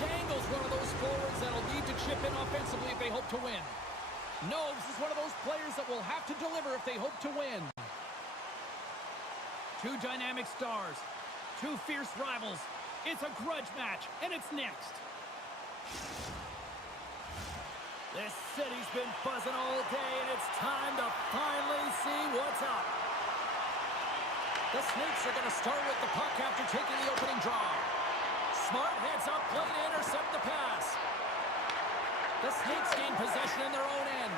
Dangle's one of those forwards that'll need to chip in offensively if they hope to win. Nobes is one of those players that will have to deliver if they hope to win. Two dynamic stars. Two fierce rivals. It's a grudge match, and it's next. This city's been buzzing all day, and it's time to finally see what's up. The Snakes are going to start with the puck after taking the opening draw. Smart heads up play to intercept the pass. The Snakes gain possession in their own end.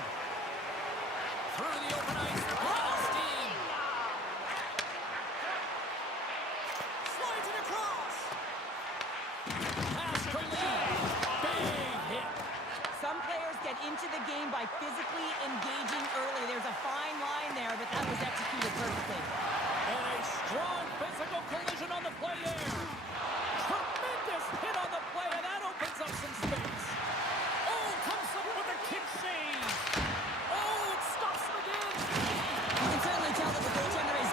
Through the open ice, Paul Steen. Slides it across. Pass to Lee. Big hit. Some players get into the game by physically engaging early. There's a fine line there, but that was executed perfectly. And a strong physical collision on the play there. Tremendous hit on the play, and that opens up some space. Oh, comes up with a kick save. Oh, it stops him again. You can certainly tell that the goaltender is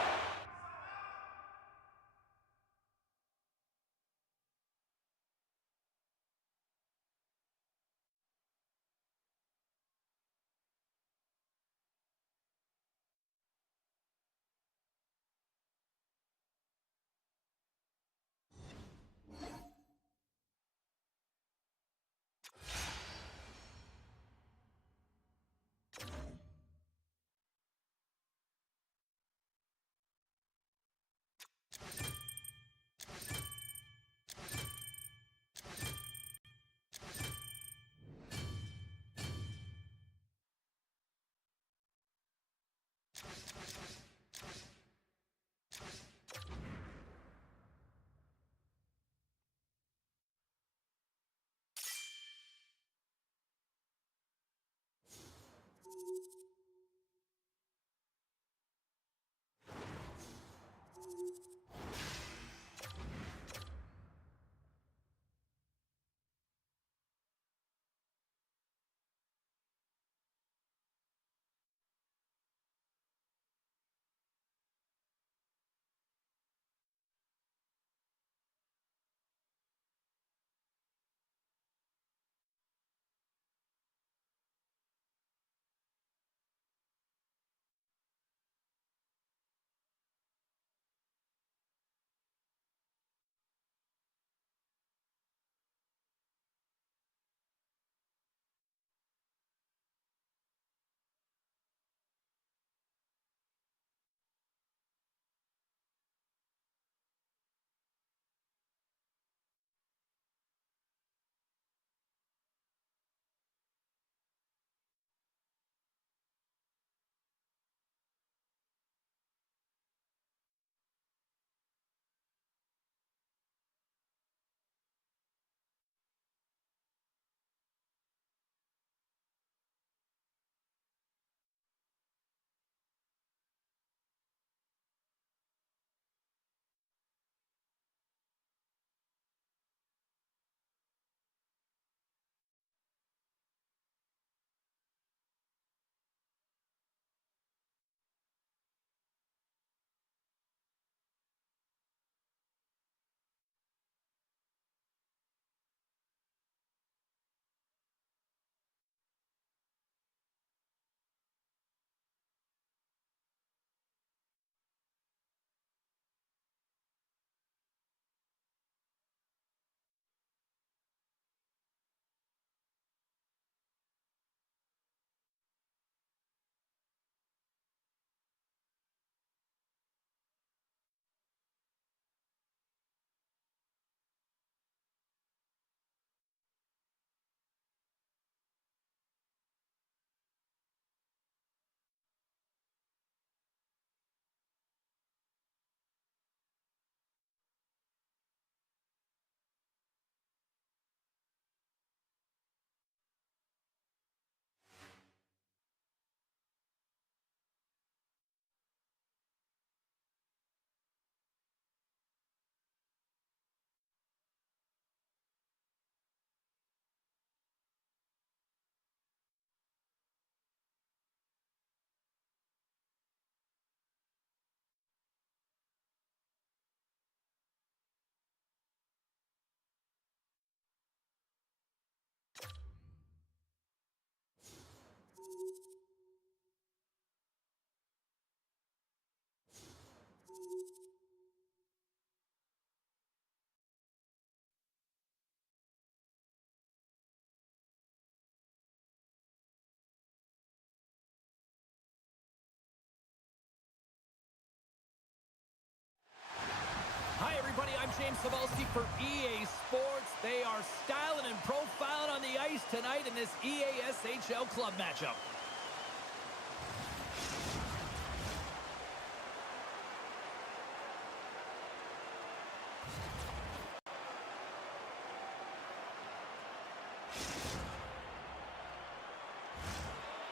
Hi, everybody. I'm James Cebulski for EA Sports. They are styling and profiling on the ice tonight in this EASHL club matchup.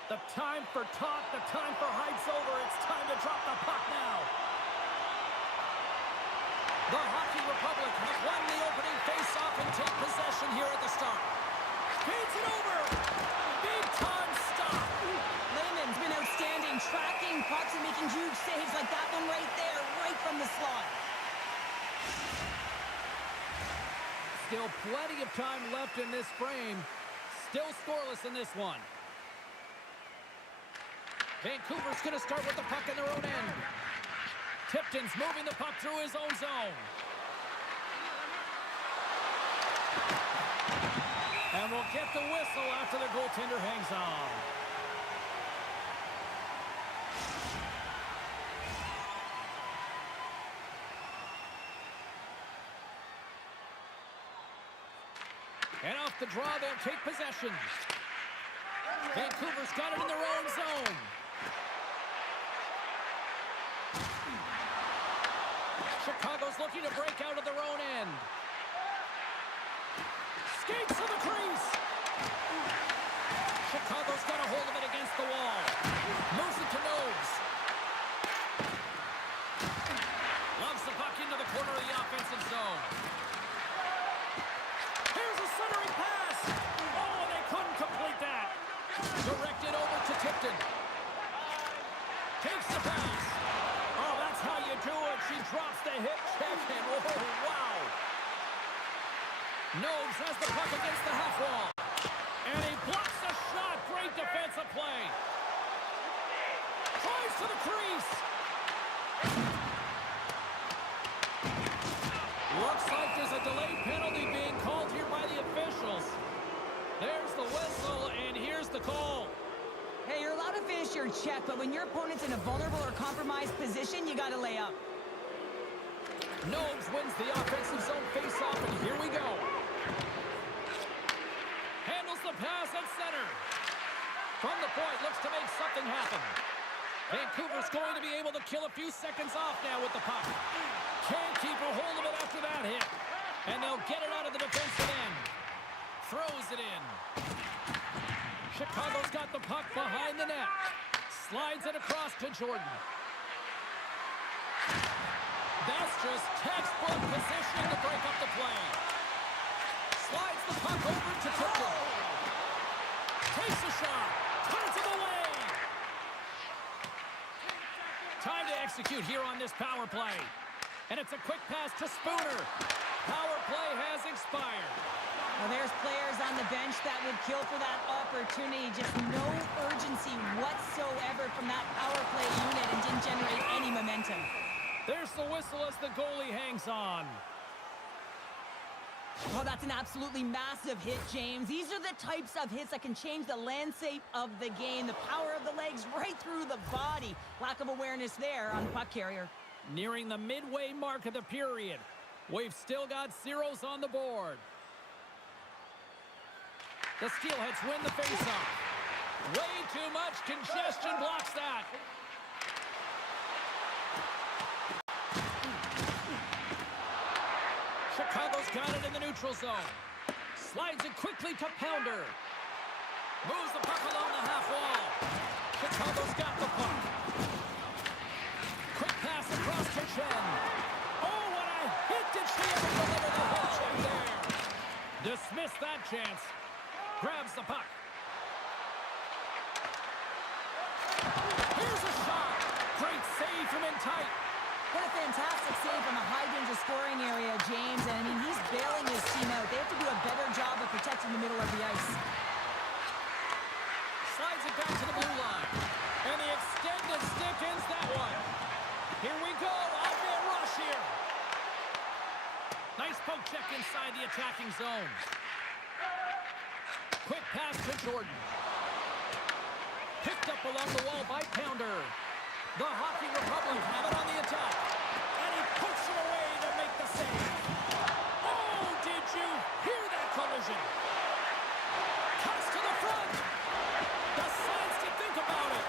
The time for talk, the time for hype's over. It's time to drop the puck now. The Hockey Republic have won the opening face-off and take possession here at the start. Feeds it over. Big time stop. Lehman's been outstanding, tracking pucks and making huge saves like that one right there, right from the slot. Still plenty of time left in this frame. Still scoreless in this one. Vancouver's going to start with the puck in their own end. Tipton's moving the puck through his own zone. And we'll get the whistle after the goaltender hangs on. And off the draw, they'll take possession. Vancouver's got it in their own zone. Chicago's looking to break out of their own end. Skates to the crease. Chicago's got a hold of it against the wall. Moves it to Nobes. Loves the puck into the corner of the offensive zone. Here's a centering pass. Oh, they couldn't complete that. Directed over to Tipton. Takes the pass. Oh, that's how you do it. She drops the hip check and oh, wow. Nobes has the puck against the half wall. And he blocks the shot. Great defensive play. Tries to the crease. Looks like there's a delayed penalty being called here by the officials. There's the whistle, and here's the call. Hey, you're allowed to finish your check, but when your opponent's in a vulnerable or compromised position, you got to lay up. Nobes wins the offensive zone face-off, and here we go. Handles the pass at center. From the point, looks to make something happen. Vancouver's going to be able to kill a few seconds off now with the puck. Can't keep a hold of it after that hit. And they'll get it out of the defensive end. Throws it in. Chicago's got the puck behind the net. Slides it across to Jordan. That's just textbook positioning to break up the play. Slides the puck over to Tipton. Takes a shot. Turns it away. Time to execute here on this power play. And it's a quick pass to Spooner. Power play has expired. Well, there's players on the bench that would kill for that opportunity. Just no urgency whatsoever from that power play unit and didn't generate any momentum. There's the whistle as the goalie hangs on. Oh, that's an absolutely massive hit, James. These are the types of hits that can change the landscape of the game. The power of the legs right through the body. Lack of awareness there on the puck carrier. Nearing the midway mark of the period. We've still got zeros on the board. The Steelheads win the faceoff. Way too much congestion blocks that. Chicago's got it in the neutral zone. Slides it quickly to Pounder. Moves the puck along the half wall. Chicago's got the puck. Quick pass across to Chen. Oh, what a hit! Did she ever deliver the whole check there? Dismiss that chance. Grabs the puck. Here's a shot. Great save from in tight. What a fantastic save from a high-danger scoring area, James. And, I mean, he's bailing his team out. They have to do a better job of protecting the middle of the ice. Slides it back to the blue here. Nice poke check inside the attacking zone. Quick pass to Jordan. Picked up along the wall by Pounder. The Hockey Republic have it on the attack. And he puts it away to make the save. Oh, did you hear that collision? Cuts to the front. Decides to think about it.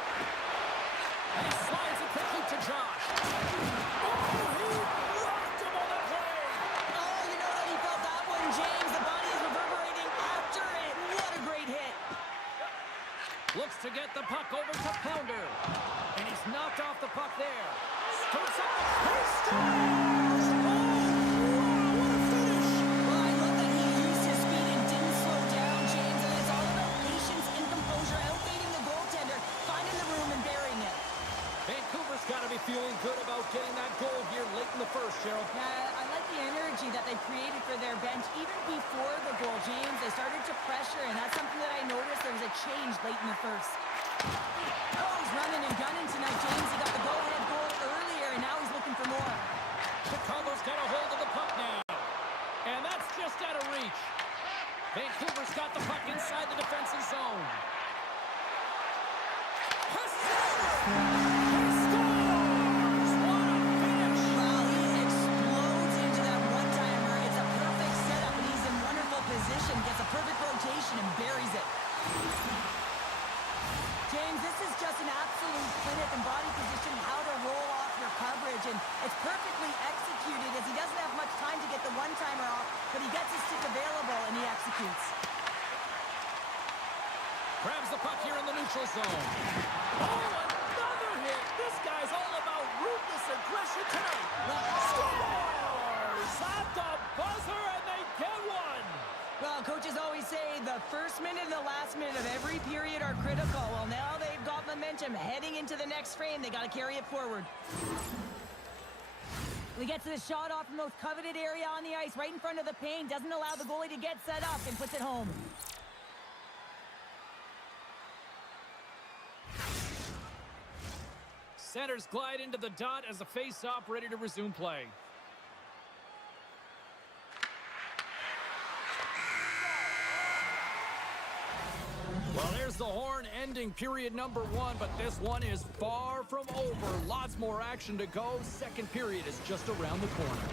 And he slides it quickly to Josh. Oh, he rocked him on the play. Oh, you know that he felt that one, James. The body is reverberating after it. What a great hit. Looks to get the puck over to Pounder. And he's knocked off the puck there. Scoops up. He scores! Oh, wow, what a finish! Well, I love that he used his speed and didn't slow down, James. And it's all about patience and composure, outdating the goaltender, finding the room and burying it. Vancouver's got to be feeling good about getting that goal here late in the first, Cheryl. Yeah, I like the energy that they created for their bench. Even before the goal, James, they started to pressure, and that's something that I noticed. There was a change late in the first. Oh, he's running and gunning tonight, James. He got the go-ahead goal earlier, and now he's looking for more. Chicago's got a hold of the puck now. And that's just out of reach. Vancouver's got the puck inside the defensive zone. Gets a perfect rotation and buries it. James, this is just an absolute clinic and body position, how to roll off your coverage, and it's perfectly executed as he doesn't have much time to get the one-timer off, but he gets his stick available and he executes. Grabs the puck here in the neutral zone. Oh, another hit! This guy's all about ruthless aggression tonight. Scores at the buzzer, and they get one! Well, coaches always say the first minute and the last minute of every period are critical. Well, now they've got momentum heading into the next frame. They got to carry it forward. We get to the shot off the most coveted area on the ice, right in front of the paint. Doesn't allow the goalie to get set up and puts it home. Centers glide into the dot as the face-off ready to resume play. Well, there's the horn ending period number 1, but this one is far from over. Lots more action to go. Second period is just around the corner.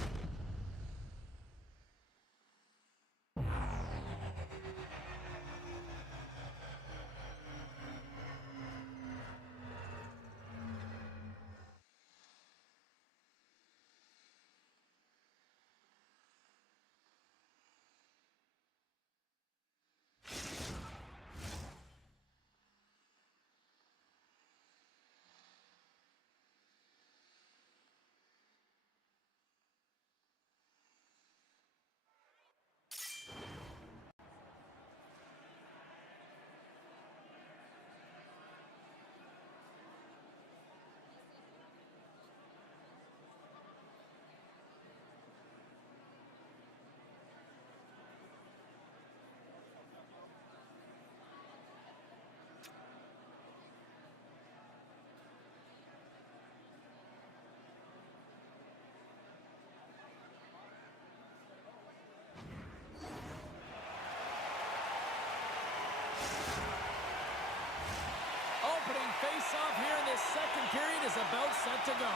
Opening face-off here in this second period is about set to go.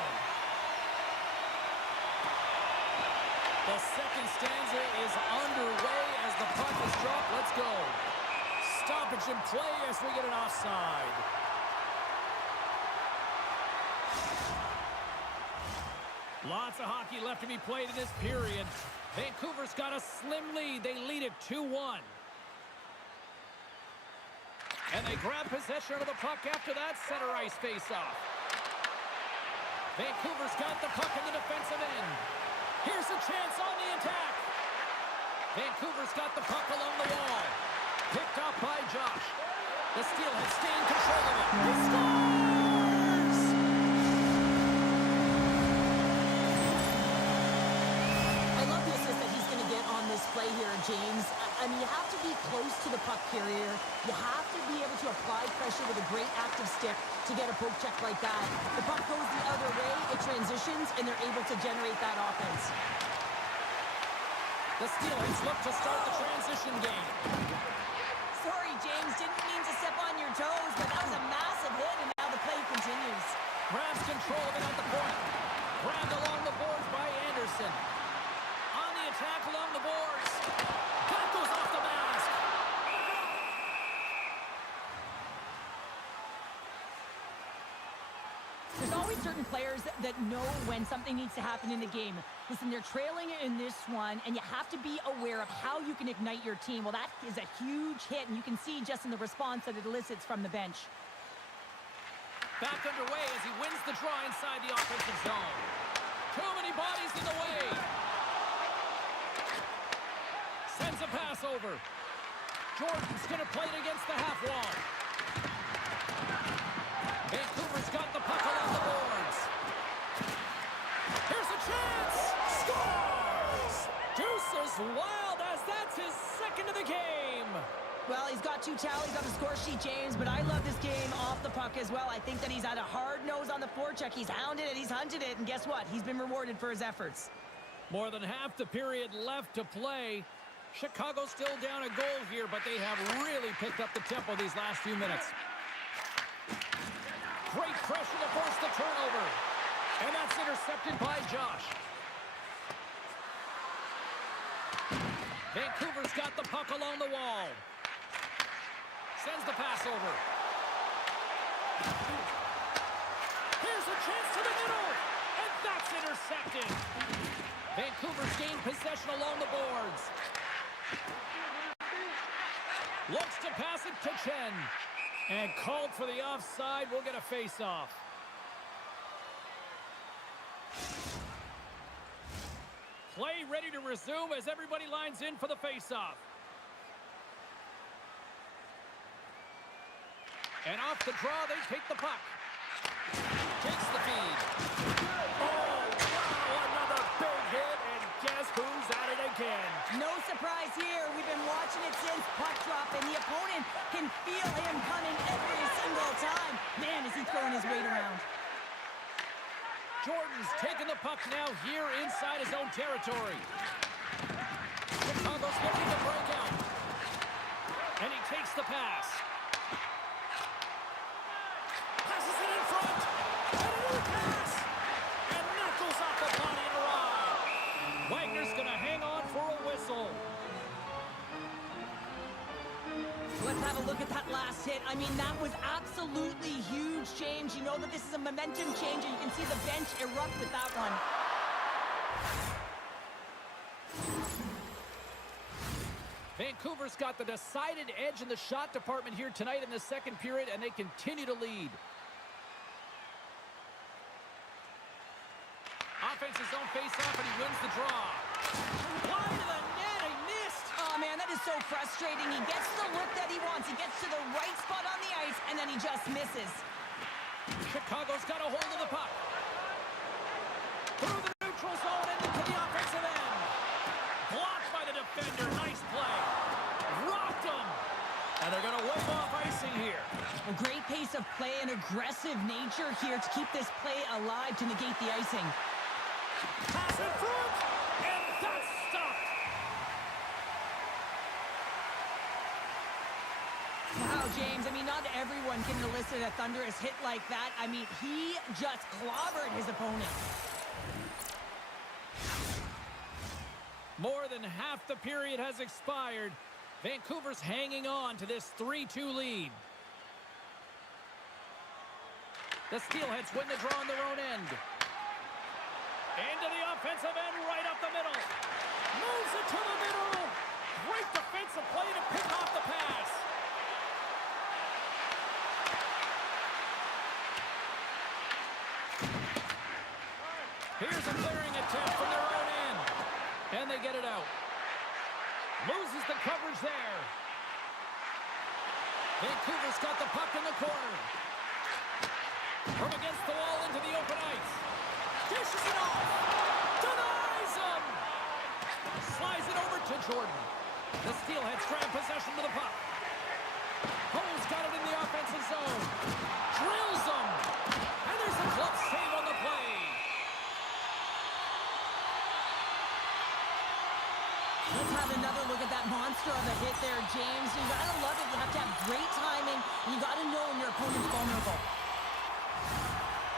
The second stanza is underway as the puck is dropped. Let's go. Stoppage in play as we get an offside. Lots of hockey left to be played in this period. Vancouver's got a slim lead. They lead it 2-1. And they grab possession of the puck after that center ice face-off. Vancouver's got the puck in the defensive end. Here's a chance on the attack. Vancouver's got the puck along the wall. Picked up by Josh. The Steelheads stay in control of it. He scores! I love the assist that he's going to get on this play here, James. I mean, you have to be close to the puck carrier. You have to be able to apply pressure with a great active stick to get a poke check like that. The puck goes the other way, it transitions, and they're able to generate that offense. The Steelheads look to start the transition game. Sorry, James, didn't mean to step on your toes, but that was a massive hit, and now the play continues. Grabs control of it at the point. Grabbed along the boards by Anderson. On the attack along the boards. That goes off the mask. There's always certain players that know when something needs to happen in the game. Listen, they're trailing in this one, and you have to be aware of how you can ignite your team. Well, that is a huge hit, and you can see just in the response that it elicits from the bench. Back underway as he wins the draw inside the offensive zone. Too many bodies in the way. Sends a pass over. Jordan's going to play it against the half wall. Vancouver's got the puck along the boards. Here's a chance! Scores! Deuce is wild as that's his second of the game. Well, he's got 2 tallies on the score sheet, James, but I love this game off the puck as well. I think that he's had a hard nose on the forecheck. He's hounded it, he's hunted it, and guess what? He's been rewarded for his efforts. More than half the period left to play. Chicago still down a goal here, but they have really picked up the tempo these last few minutes. Great pressure to force the turnover. And that's intercepted by Josh. Vancouver's got the puck along the wall. Sends the pass over. Here's a chance to the middle. And that's intercepted. Vancouver's gained possession along the boards. Looks to pass it to Chen. And called for the offside. We'll get a face-off. Play ready to resume as everybody lines in for the face-off. And off the draw, they take the puck. Takes the feed. Oh, wow, another big hit, and guess who's at it again? No surprise here. We've been watching it since puck drop, and the opponent can feel him coming every single time. Man, is he throwing his weight around. Jordan's taking the puck now here inside his own territory. Chicago's looking to break out. And he takes the pass. Passes it in front. And a new pass. And knuckles off the body and arrive. Wagner's going to hang on for a whistle. Let's have a look at that last hit. I mean, that was absolutely huge, James. You know that this is a momentum changer. You can see the bench erupt with that one. Vancouver's got the decided edge in the shot department here tonight in the second period, and they continue to lead. Offensive zone face-off, and he wins the draw. Wide of the net, he missed. Oh, man, that is so frustrating. He gets the look that he wants. He gets to the right spot on the ice, and then he just misses. Chicago's got a hold of the puck. Through the neutral zone and into the offensive end. Blocked by the defender. Nice play. Rocked him. And they're going to wave off icing here. A great pace of play and aggressive nature here to keep this play alive to negate the icing. Pass in front. And that's stopped. Wow, James, I mean, not everyone can elicit a thunderous hit like that. I mean, he just clobbered his opponent. More than half the period has expired. Vancouver's hanging on to this 3-2 lead. The Steelheads win the draw on their own end. Into the offensive end, right up the middle. Moves it to the middle. Great defensive play to pick off the pass. Here's a clearing attempt from their own end. And they get it out. Loses the coverage there. Vancouver's got the puck in the corner. From against the wall into the open ice. Dishes it off. Denies him. Slides it over to Jordan. The Steelheads grab possession to the puck. Hole's got it in the offensive zone. Drills them. And there's a glove save on the play. Let's have another look at that monster of a hit there, James. You gotta love it. You have to have great timing. You gotta know when your opponent's vulnerable.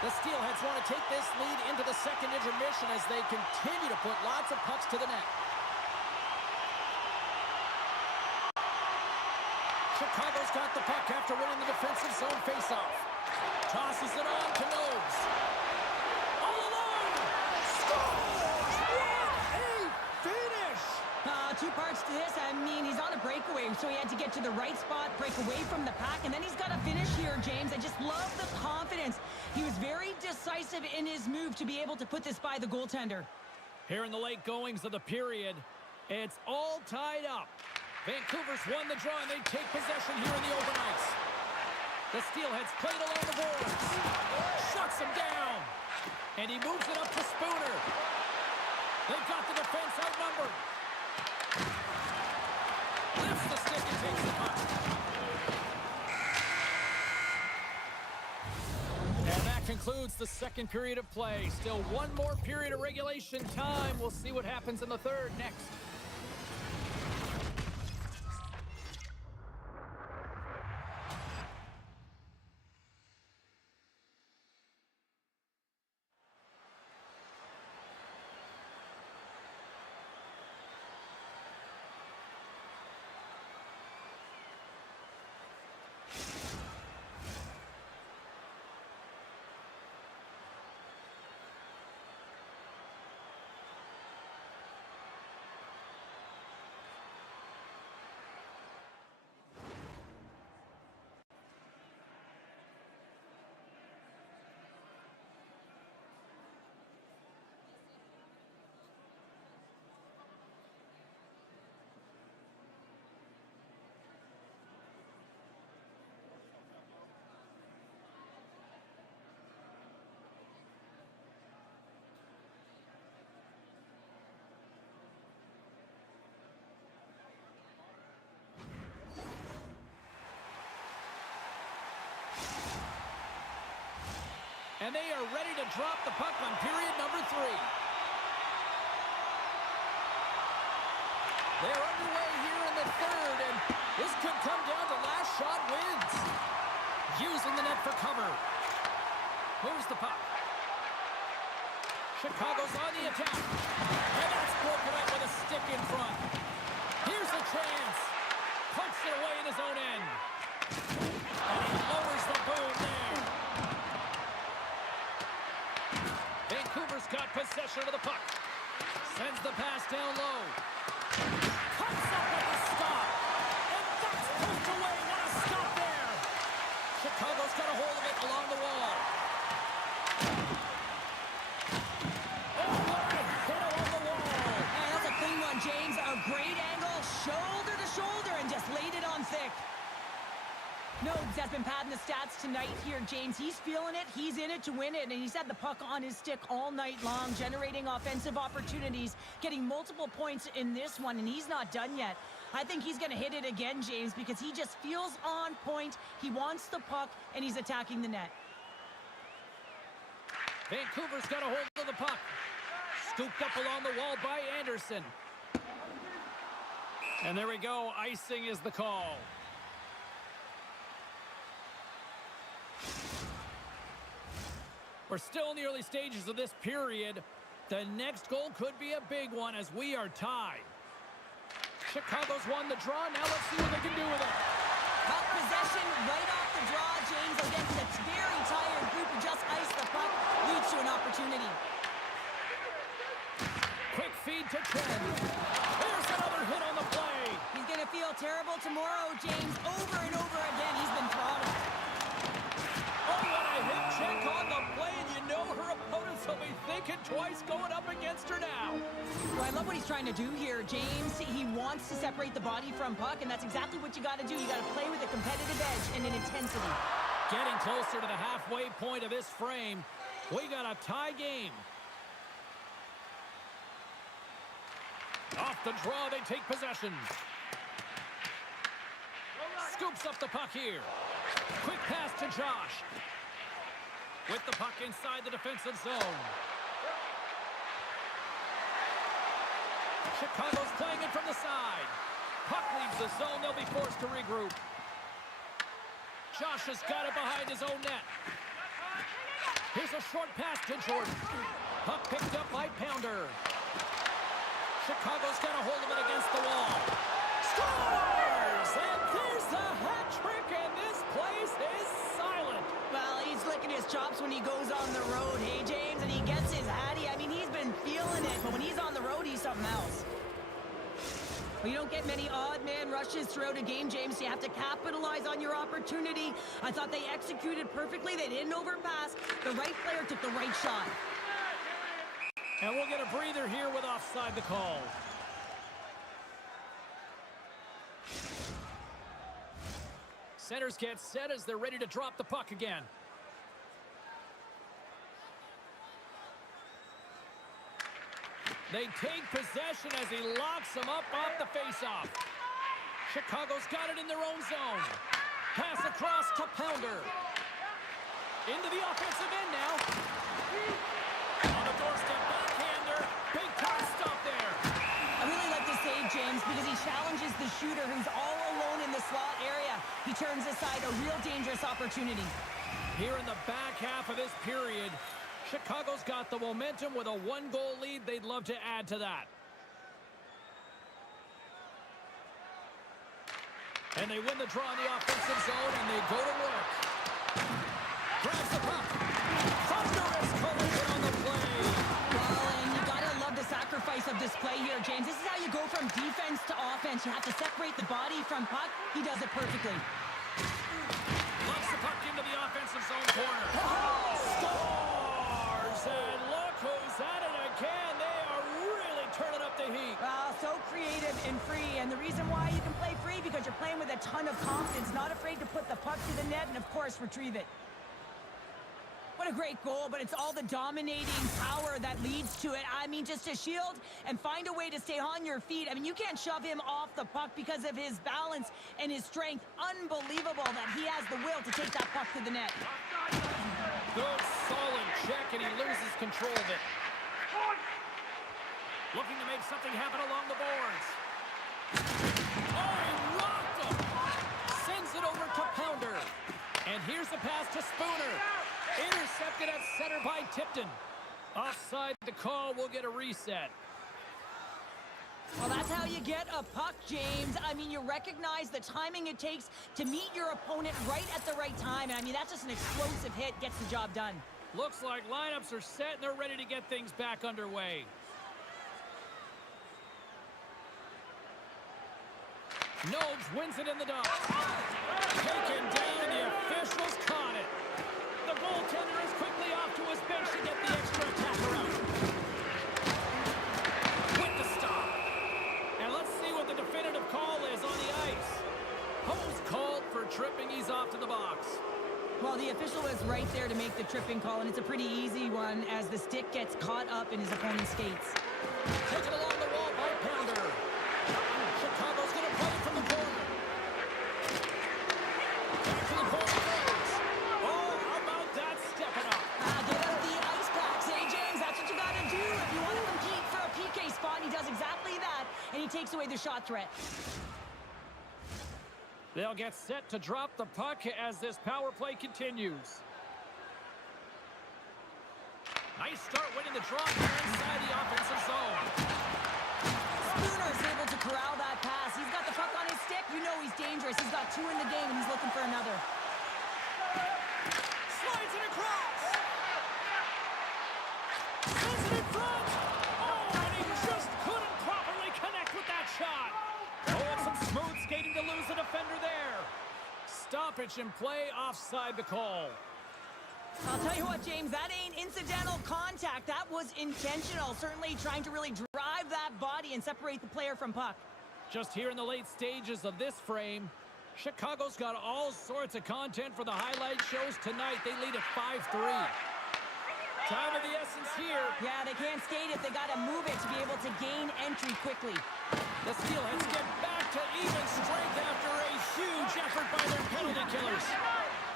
The Steelheads want to take this lead into the second intermission as they continue to put lots of pucks to the net. Chicago's got the puck after winning the defensive zone faceoff. Tosses it on to Nobes. All alone! Scores! What a finish! Two parts to this. I mean, he's on a breakaway, so he had to get to the right spot, break away from the pack, and then he's got to finish here, James. I just love the confidence. He was very decisive in his move to be able to put this by the goaltender. Here in the late goings of the period, it's all tied up. Vancouver's won the draw, and they take possession here in the open ice. The Steelheads played along the boards. Shuts him down. And he moves it up to Spooner. They've got the defense outnumbered. Lifts the stick and takes the puck. And that concludes the second period of play. Still one more period of regulation time. We'll see what happens in the third next. And they are ready to drop the puck on period number 3. They're underway here in the third, and this could come down to last shot wins. Using the net for cover. Moves the puck. Chicago's on the attack. And that's broken up with a stick in front. Here's a chance. Punts it away in his own end. And he lowers the boom there. Vancouver's got possession of the puck. Sends the pass down low. Cuts up with the stop. And that's pushed away. What a stop there. Chicago's got a hold of it along the wall. Oh, what a hit along the wall. And that's a clean one, James. A great angle, shoulder to shoulder, and just laid it on thick. Nobes has been padding the stats tonight here, James. He's feeling it. He's in it to win it, and he's had the puck on his stick all night long, generating offensive opportunities, getting multiple points in this one, and he's not done yet. I think he's going to hit it again, James, because he just feels on point. He wants the puck, and he's attacking the net. Vancouver's got a hold of the puck. Scooped up along the wall by Anderson. And there we go. Icing is the call. We're still in the early stages of this period. The next goal could be a big one as we are tied. Chicago's won the draw. Now let's see what they can do with it. Puck possession right off the draw, James, against a very tired group who just iced the puck, leads to an opportunity. Quick feed to Ken. There's another hit on the play. He's going to feel terrible tomorrow, James. Over and over again, he's been throttled. Oh, what a hit check on the play, and you know her opponents will be thinking twice going up against her now. Well, I love what he's trying to do here, James. He wants to separate the body from puck, and that's exactly what you got to do. You got to play with a competitive edge and an intensity. Getting closer to the halfway point of this frame. We got a tie game. Off the draw, they take possession. Scoops up the puck here. Quick pass to Josh. With the puck inside the defensive zone. Chicago's playing it from the side. Puck leaves the zone. They'll be forced to regroup. Josh has got it behind his own net. Here's a short pass to Jordan. Puck picked up by Pounder. Chicago's got a hold of it against the wall. Scores! And there's the hat trick, and this place is silent. Well, he's licking his chops when he goes on the road, hey, James? And he gets his hattie. I mean, he's been feeling it, but when he's on the road, he's something else. Well, you don't get many odd man rushes throughout a game, James. You have to capitalize on your opportunity. I thought they executed perfectly. They didn't overpass. The right player took the right shot. And we'll get a breather here with offside the call. Centers get set as they're ready to drop the puck again. They take possession as he locks them up off the faceoff. Chicago's got it in their own zone. Pass across to Pounder. Into the offensive end now. On the doorstep backhander. Big time stop there. I really like the save, James, because he challenges the shooter who's all alone in the slot area. He turns aside a real dangerous opportunity. Here in the back half of this period, Chicago's got the momentum with a one-goal lead. They'd love to add to that. And they win the draw in the offensive zone, and they go to work. Grabs the puck. Thunderous collision on the play. Well, and you gotta love the sacrifice of this play here, James. This is how you go from defense to offense. You have to separate the body from puck. He does it perfectly. Lumps the puck into the offensive zone corner. Scores! And look who's at it again. They are really turning up the heat. So creative and free. And the reason why you can play free, because you're playing with a ton of confidence, not afraid to put the puck to the net and, of course, retrieve it. What a great goal, but it's all the dominating power that leads to it. I mean, just to shield and find a way to stay on your feet. I mean, you can't shove him off the puck because of his balance and his strength. Unbelievable that he has the will to take that puck to the net. Good, solid check, and he loses control of it. Looking to make something happen along the boards. Oh, he rocked him! Sends it over to Pounder. And here's the pass to Spooner. Intercepted at center by Tipton. Offside the call. We'll get a reset. Well, that's how you get a puck, James. I mean, you recognize the timing it takes to meet your opponent right at the right time. And I mean, that's just an explosive hit. Gets the job done. Looks like lineups are set and they're ready to get things back underway. Nobes wins it in the dock. Taken down, the officials caught it. The goaltender is quickly off to his bench to get the extra attacker out. With the stop. And let's see what the definitive call is on the ice. Hose called for tripping. He's off to the box. Well, the official was right there to make the tripping call, and it's a pretty easy one as the stick gets caught up in his opponent's skates. Taken along the wall by Pounder. Chicago's going to play it from the corner. Back to the corner goes. Oh, how about that stepping up? Get out the ice packs, hey, James. That's what you got to do if you want to compete for a PK spot. He does exactly that, and he takes away the shot threat. They'll get set to drop the puck as this power play continues. Nice start winning the draw here inside the offensive zone. Spooner's able to corral that pass. He's got the puck on his stick. You know he's dangerous. He's got 2 in the game, and he's looking for another. Slides it across. Sends it in front. Oh, and he just couldn't properly connect with that shot. Oh, and some smooth skating to lose the defender there. Stoppage in play, offside the call. I'll tell you what, James, that ain't incidental contact. That was intentional. Certainly trying to really drive that body and separate the player from puck. Just here in the late stages of this frame, Chicago's got all sorts of content for the highlight shows tonight. They lead at 5-3. Time of the essence here. Yeah, they can't skate it. They got to move it to be able to gain entry quickly. The Steelheads get back to even strength after a huge effort by their penalty killers.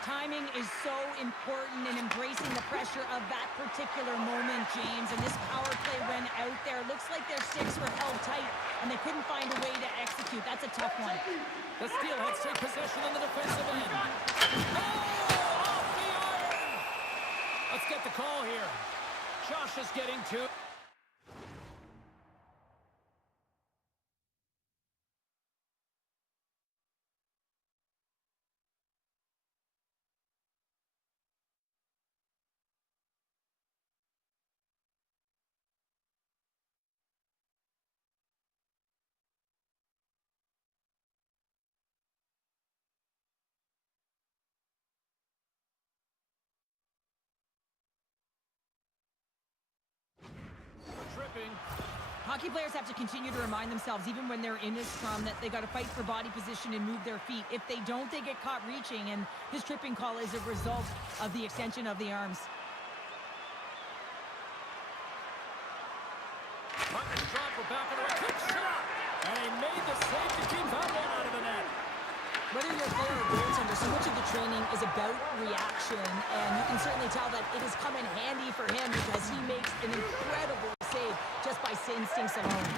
Timing is so important in embracing the pressure of that particular moment, James. And this power play went out there. Looks like their sticks were held tight, and they couldn't find a way to execute. That's a tough one. The Steelheads take possession on the defensive end. Oh, off the iron! Let's get the call here. Josh is getting to... tripping. Hockey players have to continue to remind themselves, even when they're in a scrum, that they got to fight for body position and move their feet. If they don't, they get caught reaching, and this tripping call is a result of the extension of the arms. Puck is dropped for back of the quick shot. And he made the save to keep that one out of the net. Whether you're a player or goaltender, so much of the training is about reaction, and you can certainly tell that it has come in handy for him because he makes an incredible save just by instincts alone.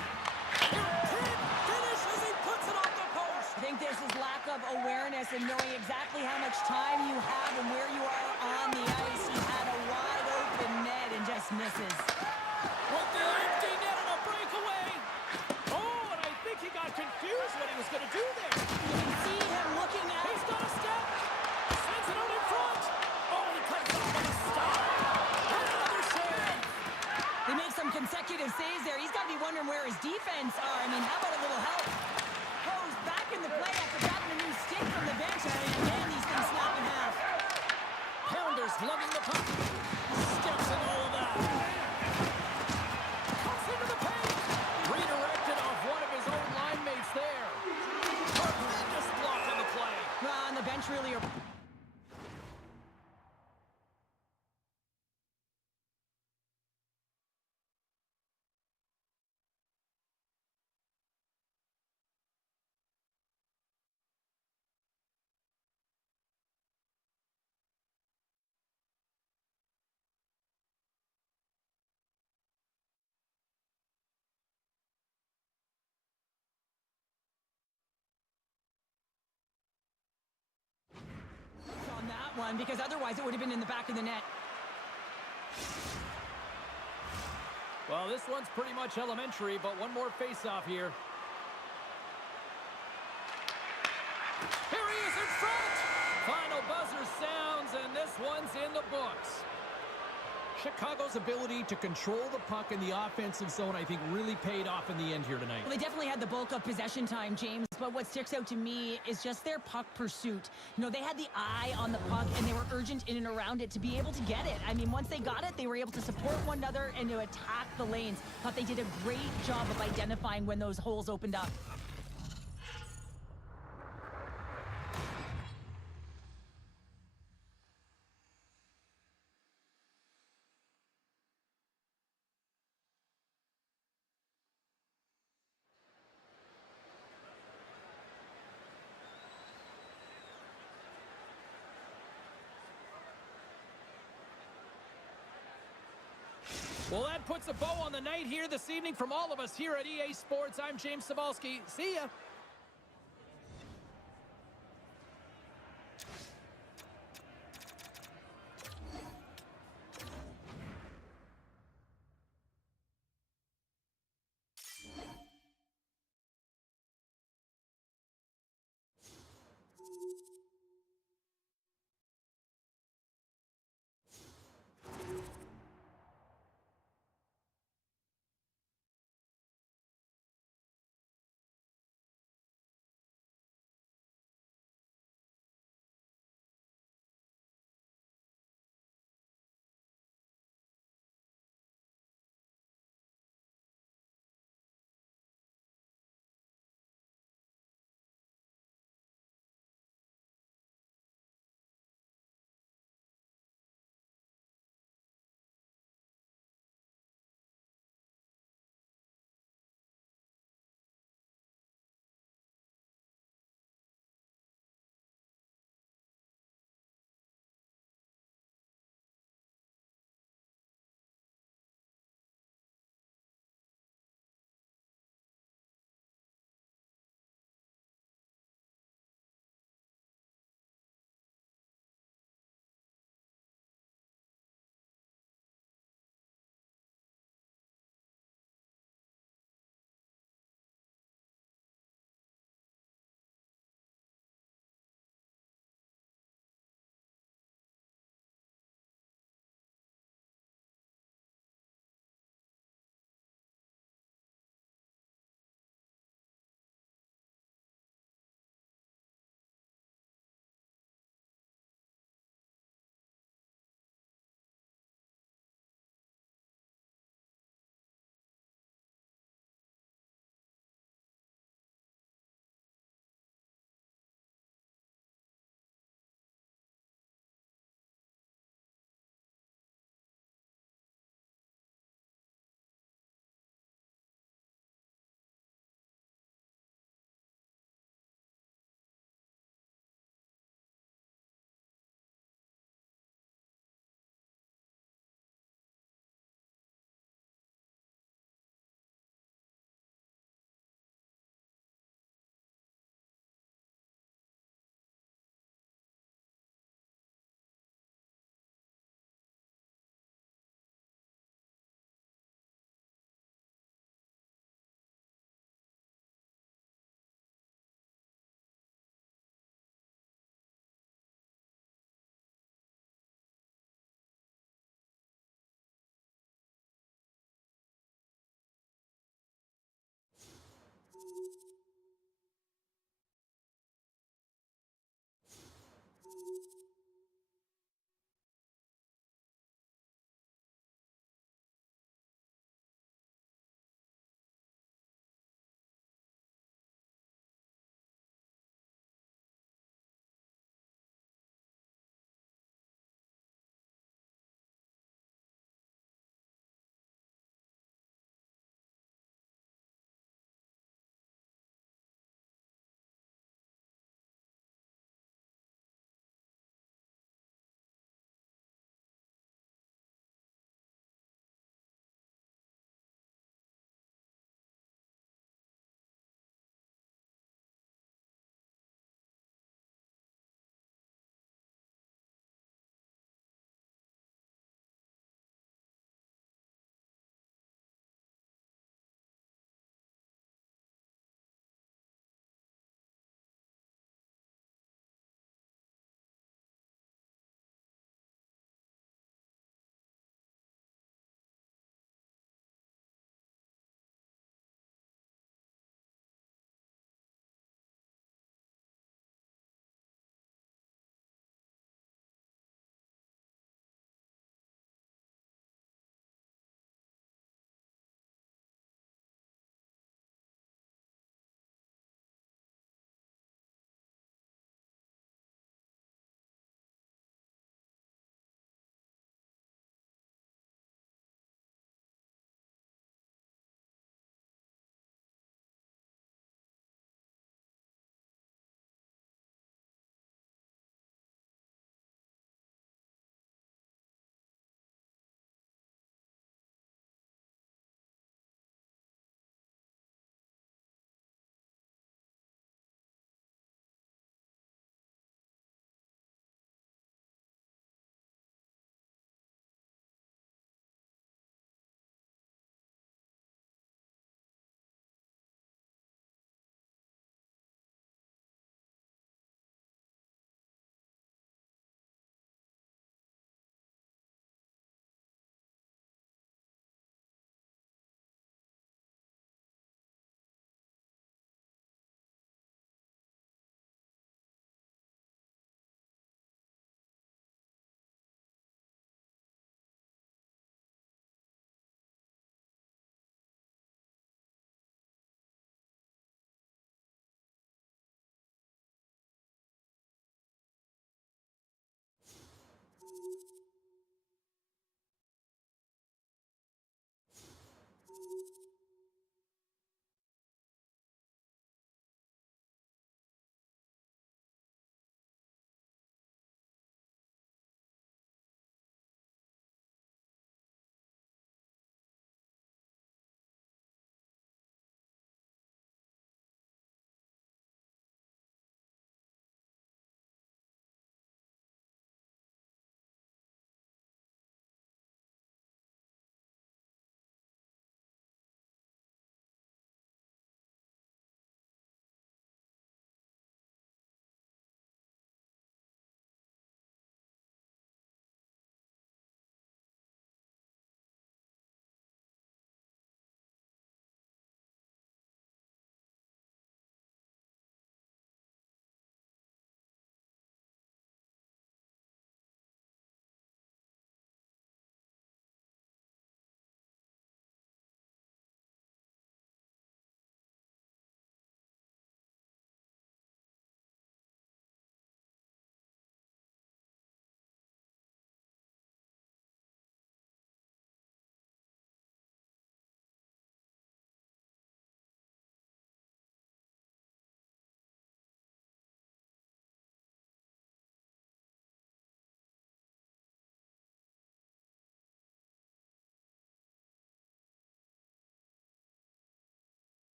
Finish as he puts it off the post. I think there's his lack of awareness and knowing exactly how much time you have and where you are on the ice. He had a wide open net and just misses. With the empty net and a breakaway. Oh, and I think he got confused what he was going to do there. You can see him looking at He's got a step. Sends it out in front. Oh, he cuts off on a stop. And another save. They make some consecutive saves there. He's got to be wondering where his defense are. I mean, how about a little help? Rose back in the play after grabbing a new stick from the bench. And again, these things snap in half. Pounders lugging the puck. Steps in all of that. Cuts into the paint. Redirected off one of his own line mates there. Horrendous block on the play. Well, on the bench really are... on that one, because otherwise it would have been in the back of the net. Well, this one's pretty much elementary, but one more face-off here. Here he is in front! Final buzzer sounds, and this one's in the books. Chicago's ability to control the puck in the offensive zone, I think, really paid off in the end here tonight. Well, they definitely had the bulk of possession time, James, but what sticks out to me is just their puck pursuit. You know, they had the eye on the puck, and they were urgent in and around it to be able to get it. I mean, once they got it, they were able to support one another and to attack the lanes. Thought they did a great job of identifying when those holes opened up. Well, that puts a bow on the night here this evening from all of us here at EA Sports. I'm James Cybulski. See ya.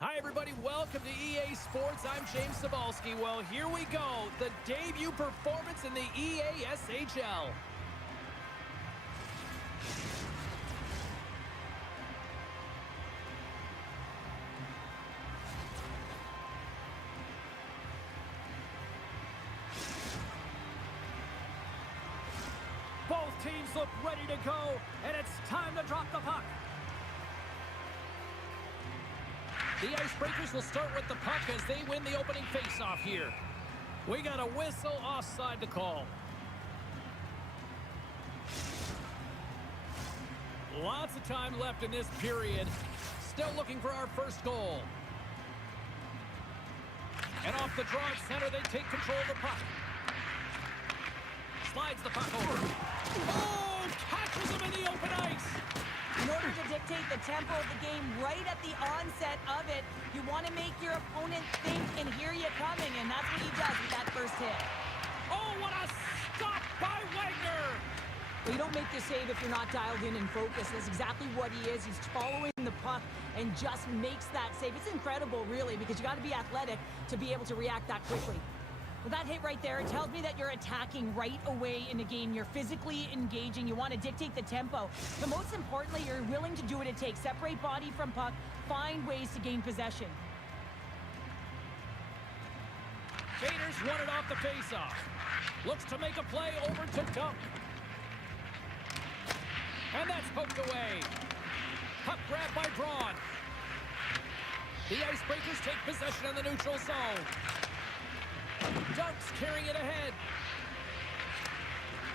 Hi, everybody. Welcome to EA Sports. I'm James Cebulski. Well, here we go. The debut performance in the EA SHL. Both teams look ready to go, and it's time to drop the puck. The Icebreakers will start with the puck as they win the opening faceoff here. We got a whistle offside to call. Lots of time left in this period. Still looking for our first goal. And off the draw at center, they take control of the puck. Slides the puck over. Oh, catches him in the open ice. In order to dictate the tempo of the game right at the onset of it, you want to make your opponent think and hear you coming, and that's what he does with that first hit. Oh, what a stop by Wagner! Well, you don't make the save if you're not dialed in and focused. That's exactly what he is. He's following the puck and just makes that save. It's incredible, really, because you got to be athletic to be able to react that quickly. Well, that hit right there, it tells me that you're attacking right away in the game. You're physically engaging. You want to dictate the tempo. But most importantly, you're willing to do what it takes. Separate body from puck. Find ways to gain possession. Gators won it off the faceoff. Looks to make a play over to Dunk. And that's poked away. Puck grab by Braun. The Icebreakers take possession in the neutral zone. Dunk's carrying it ahead.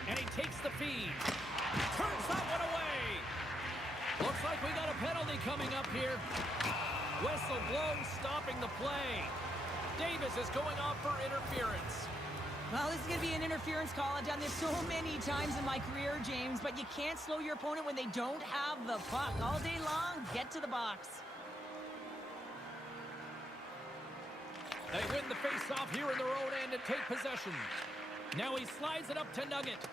And he takes the feed. Turns that one away. Looks like we got a penalty coming up here. Whistle blown, stopping the play. Davis is going off for interference. Well, this is going to be an interference call. I've done this so many times in my career, James, but you can't slow your opponent when they don't have the puck. All day long, get to the box. They win the face-off here in their own end and take possession. Now he slides it up to Nugget.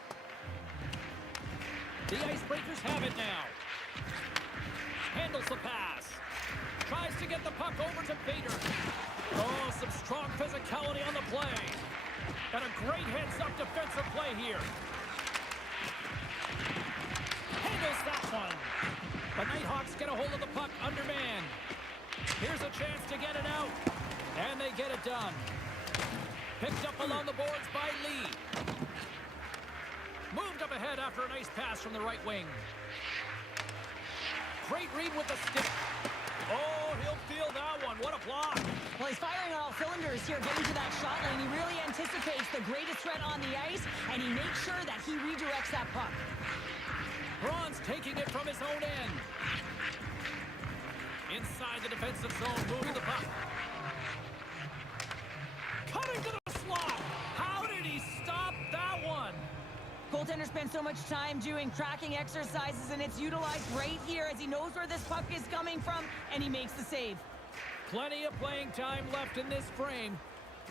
The Icebreakers have it now. Handles the pass. Tries to get the puck over to Bader. Oh, some strong physicality on the play. And a great heads-up defensive play here. Handles that one. The Nighthawks get a hold of the puck undermanned. Here's a chance to get it out. And they get it done. Picked up along the boards by Lee. Moved up ahead after a nice pass from the right wing. Great read with the stick. Oh, he'll feel that one. What a block. Well, he's firing on all cylinders here, getting to that shot lane. He really anticipates the greatest threat on the ice, and he makes sure that he redirects that puck. Braun's taking it from his own end. Inside the defensive zone, moving the puck. Coming to the slot. How did he stop that one? Goaltender spends so much time doing tracking exercises, and it's utilized right here as he knows where this puck is coming from, and he makes the save. Plenty of playing time left in this frame.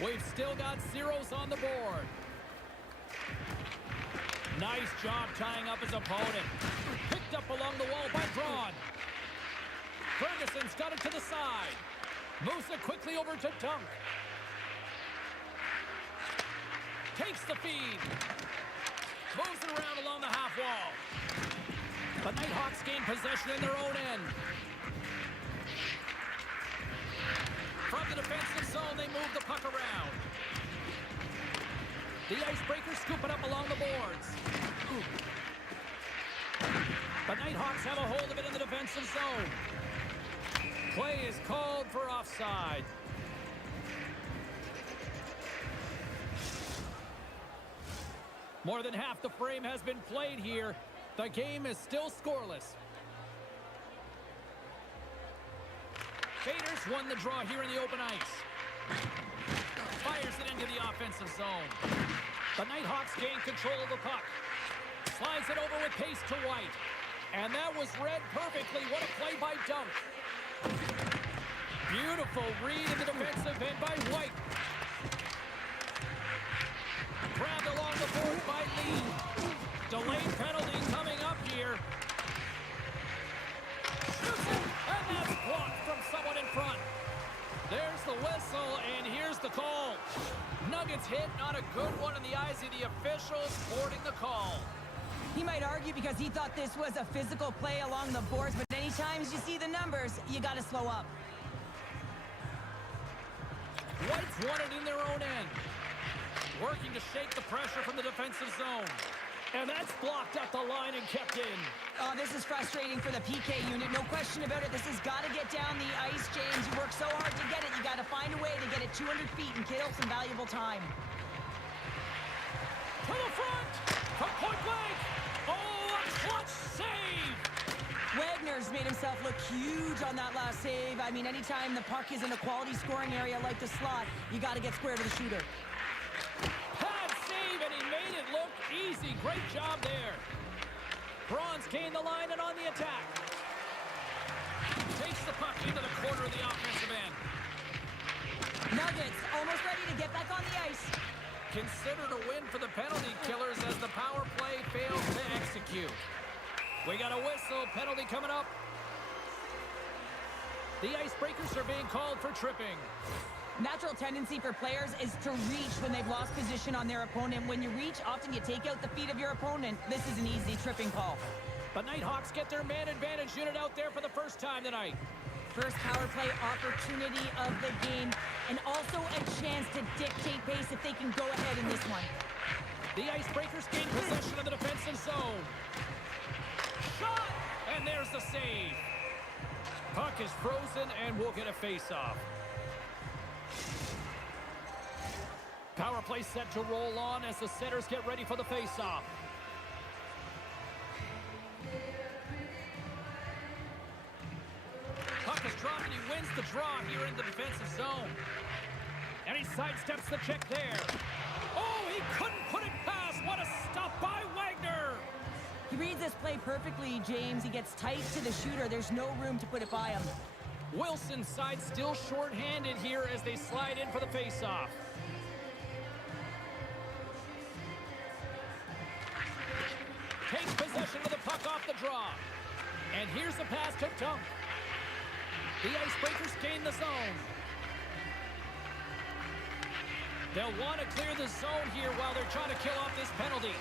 We've still got zeros on the board. Nice job tying up his opponent. Picked up along the wall by Braun. Ferguson's got it to the side. Moves it quickly over to Dunk. Takes the feed. Moves it around along the half wall. The Nighthawks gain possession in their own end. From the defensive zone, they move the puck around. The Icebreakers scoop it up along the boards. The Nighthawks have a hold of it in the defensive zone. Play is called for offside. More than half the frame has been played here. The game is still scoreless. Gators won the draw here in the open ice. Fires it into the offensive zone. The Nighthawks gain control of the puck. Slides it over with pace to White. And that was read perfectly. What a play by Dunk. Beautiful read in the defensive end by White. Grabbed along the board by Lee. Delayed penalty coming up here. Shoots it, and that's blocked from someone in front. There's the whistle, and here's the call. Nuggets hit, not a good one in the eyes of the officials, sporting the call. He might argue because he thought this was a physical play along the boards, but many times you see the numbers, you got to slow up. White's won it in their own end. Working to shake the pressure from the defensive zone. And that's blocked at the line and kept in. Oh, this is frustrating for the PK unit. No question about it. This has got to get down the ice, James. You work so hard to get it. You got to find a way to get it 200 feet and kill some valuable time. To the front. From point blank. Oh, a clutch save. Wagner's made himself look huge on that last save. I mean, anytime the puck is in a quality scoring area like the slot, you got to get square to the shooter. Pad save, and he made it look easy. Great job there. Bronze gained the line and on the attack. Takes the puck into the corner of the offensive end. Nuggets almost ready to get back on the ice. Considered a win for the penalty killers as the power play fails to execute. We got a whistle, penalty coming up. The Icebreakers are being called for tripping. Natural tendency for players is to reach when they've lost position on their opponent. When you reach, often you take out the feet of your opponent. This is an easy tripping call. The Nighthawks get their man advantage unit out there for the first time tonight. First power play opportunity of the game, and also a chance to dictate pace if they can go ahead in this one. The Icebreakers gain possession of the defensive zone. Shot! And there's the save. Puck is frozen, and we'll get a face-off. Power play set to roll on as the setters get ready for the face-off. Puck is dropped, and he wins the draw here in the defensive zone. And he sidesteps the check there. Oh, he couldn't put it past. What a stop by Wagner. He reads this play perfectly, James. He gets tight to the shooter. There's no room to put it by him. Wilson's side still short-handed here as they slide in for the face-off. Takes possession of the puck off the draw. And here's the pass to Dunk. The Icebreakers gain the zone. They'll want to clear the zone here while they're trying to kill off this penalty.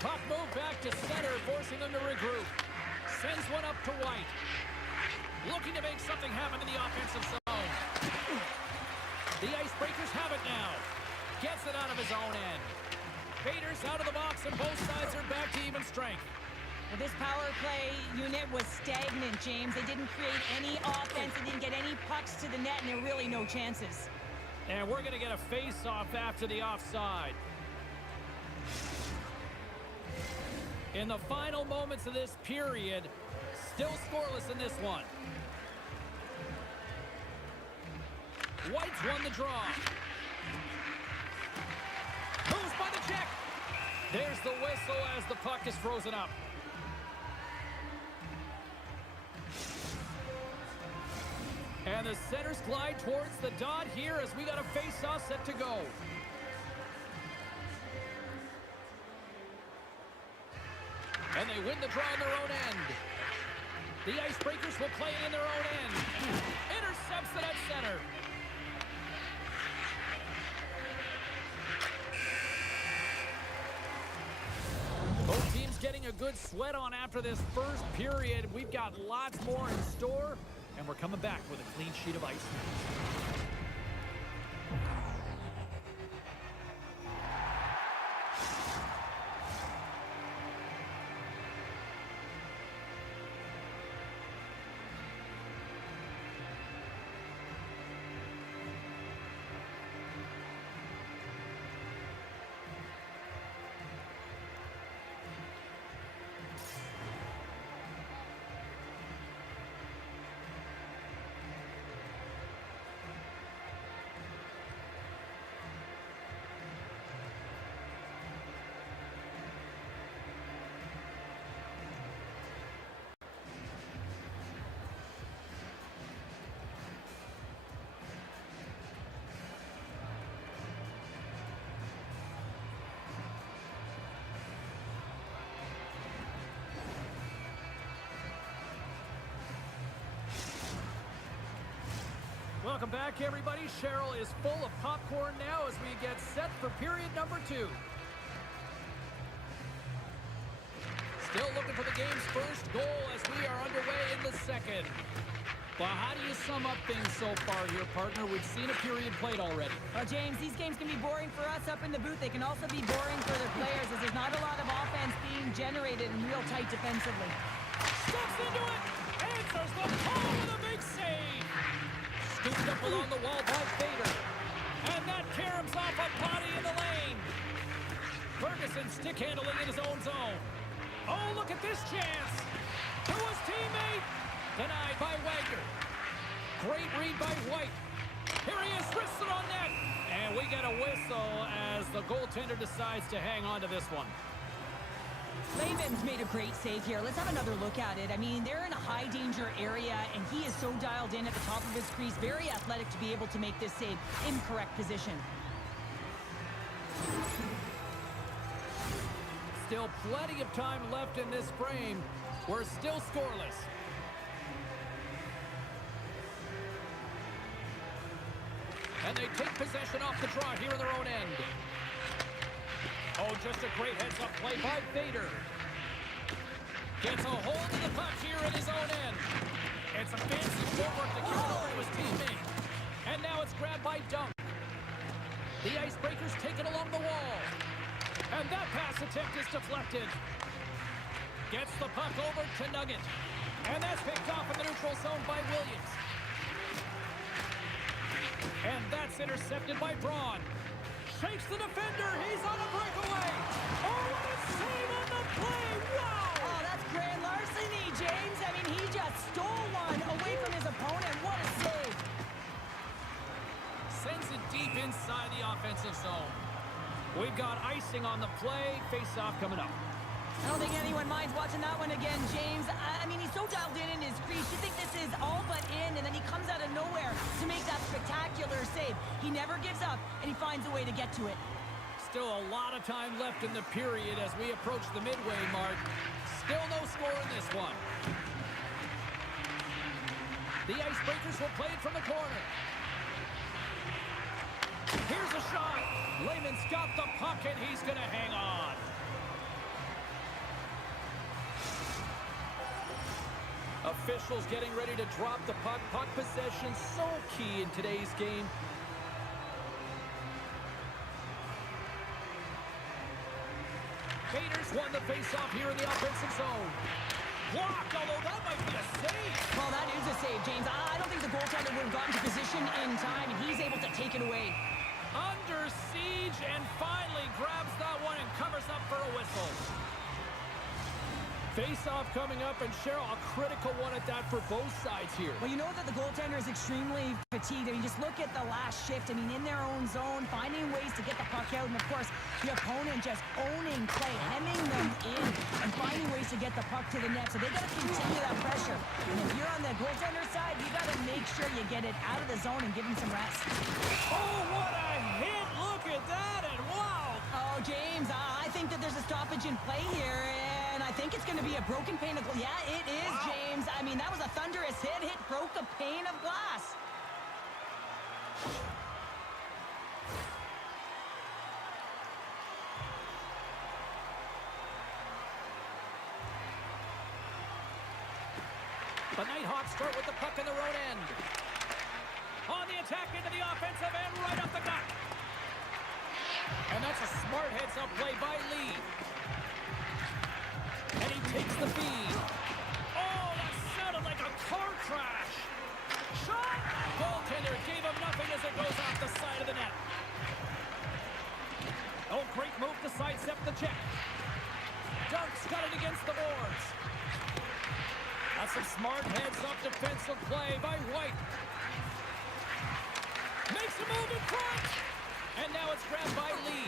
Puck move back to center, forcing them to regroup. Sends one up to White. Looking to make something happen in the offensive zone. The Icebreakers have it now. Gets it out of his own end. Faders out of the box, and both sides are back to even strength. Well, this power play unit was stagnant, James. They didn't create any offense. They didn't get any pucks to the net, and there were really no chances. And we're going to get a face-off after the offside. In the final moments of this period, still scoreless in this one. White's won the draw. Moves by the check. There's the whistle as the puck is frozen up. And the centers glide towards the dot here as we got a face-off set to go. And they win the draw on their own end. The Icebreakers will play it in their own end. Intercepts it at center. Both teams getting a good sweat on after this first period. We've got lots more in store, and we're coming back with a clean sheet of ice. Welcome back, everybody. Cheryl is full of popcorn now as we get set for period number 2. Still looking for the game's first goal as we are underway in the second. Well, how do you sum up things so far here, partner? We've seen a period played already. Well, James, these games can be boring for us up in the booth. They can also be boring for their players as there's not a lot of offense being generated and real tight defensively. Steps into it, answers the call with a big save. Scooped up along the wall by Bader. And that caroms off a body in the lane. Ferguson stick handling in his own zone. Oh, look at this chance. To his teammate. Denied by Wagner. Great read by White. Here he is, wristed on net. And we get a whistle as the goaltender decides to hang on to this one. Laban's made a great save here. Let's have another look at it. I mean, they're in a high-danger area, and he is so dialed in at the top of his crease. Very athletic to be able to make this save. Incorrect position. Still plenty of time left in this frame. We're still scoreless. And they take possession off the draw here in their own end. Oh, just a great heads-up play by Bader. Gets a hold of the puck here in his own end. It's a fancy footwork to give it over to his teammate. And now it's grabbed by Dunk. The Icebreakers take it along the wall. And that pass attempt is deflected. Gets the puck over to Nugget. And that's picked off in the neutral zone by Williams. And that's intercepted by Braun. Shakes the defender. He's on a breakaway. Oh, what a save on the play. Wow. Oh, that's grand larceny, James. I mean, he just stole one away from his opponent. What a save. Sends it deep inside the offensive zone. We've got icing on the play. Face-off coming up. I don't think anyone minds watching that one again, James. I mean, he's so dialed in his crease. You think this is all but in, and then he comes out of nowhere to make that spectacular save. He never gives up, and he finds a way to get to it. Still a lot of time left in the period as we approach the midway mark. Still no score in this one. The Icebreakers will play it from the corner. Here's a shot. Lehman's got the puck, and he's going to hang on. Officials getting ready to drop the puck. Puck possession so key in today's game. Bader's won the face-off here in the offensive zone. Blocked, although that might be a save. Well, that is a save, James. I don't think the goaltender would have gotten to position in time, and he's able to take it away. Under siege, and finally grabs that one and covers up for a whistle. Face-off coming up, and Cheryl, a critical one at that for both sides here. Well, you know that the goaltender is extremely fatigued. I mean, just look at the last shift. I mean, in their own zone, finding ways to get the puck out, and of course, the opponent just owning play, hemming them in, and finding ways to get the puck to the net. So they got to continue that pressure. And if you're on the goaltender side, you got to make sure you get it out of the zone and give him some rest. Oh, what a hit! Look at that, and wow! Oh, James, I think that there's a stoppage in play here, and I think it's going to be a broken pane of glass. Yeah, it is, Wow. James. I mean, that was a thunderous hit. It broke a pane of glass. The Nighthawks start with the puck in their own end. On the attack into the offensive end, right up the gut. And that's a smart heads-up play by Lee. And he takes the feed. Oh, that sounded like a car crash. Shot! Goaltender gave him nothing as it goes off the side of the net. Oh, great move to sidestep the check. Dunk's got it against the boards. That's a smart heads-up defensive play by White. Makes a move in front. And now it's grabbed by Lee.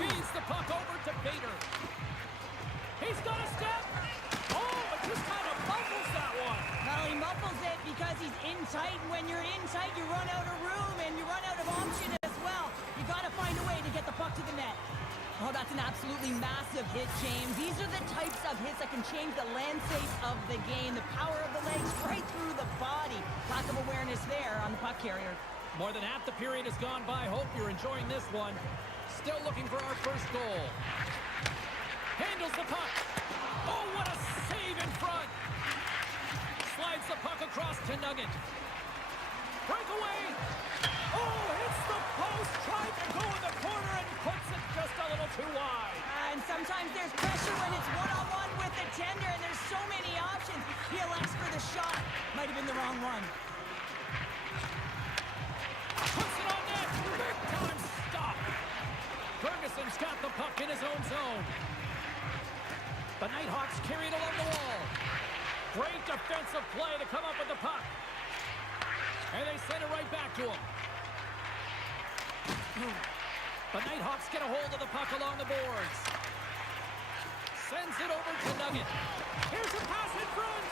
Feeds the puck over to Bader. He's got a step. Oh, it just kind of muffles that one. Well, he muffles it because he's in tight, and when you're in tight, you run out of room, and you run out of option as well. You got to find a way to get the puck to the net. Oh, that's an absolutely massive hit, James. These are the types of hits that can change the landscape of the game. The power of the legs right through the body. Lack of awareness there on the puck carrier. More than half the period has gone by. Hope you're enjoying this one. Still looking for our first goal. Handles the puck. Oh, what a save in front. Slides the puck across to Nugget. Breakaway. Oh, hits the post. Tried to go in the corner and puts it just a little too wide. And sometimes there's pressure when it's one-on-one with the tender, and there's so many options. He elects for the shot. Might have been the wrong one. Puts it on net. Big time stop. Ferguson's got the puck in his own zone. The Nighthawks carry it along the wall. Great defensive play to come up with the puck. And they send it right back to him. The Nighthawks get a hold of the puck along the boards. Sends it over to Nugget. Here's a pass in front.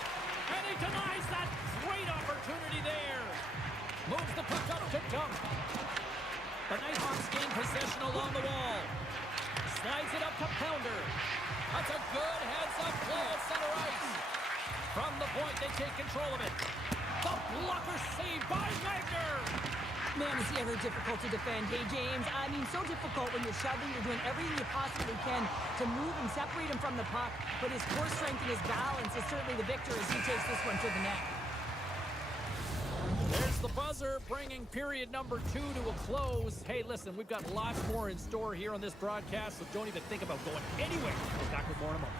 And he denies that great opportunity there. Moves the puck up to Dunk. The Nighthawks gain possession along the wall. Slides it up to Pounder. That's a good heads-up play at center ice. From the point, they take control of it. The blocker saved by Wagner. Man, is he ever difficult to defend. Hey, James, I mean, so difficult when you're shoving, you're doing everything you possibly can to move and separate him from the puck. But his core strength and his balance is certainly the victor as he takes this one to the net. There's the buzzer, bringing period number 2 to a close. Hey, listen, we've got lots more in store here on this broadcast, so don't even think about going anywhere. We'll be back with more in a moment.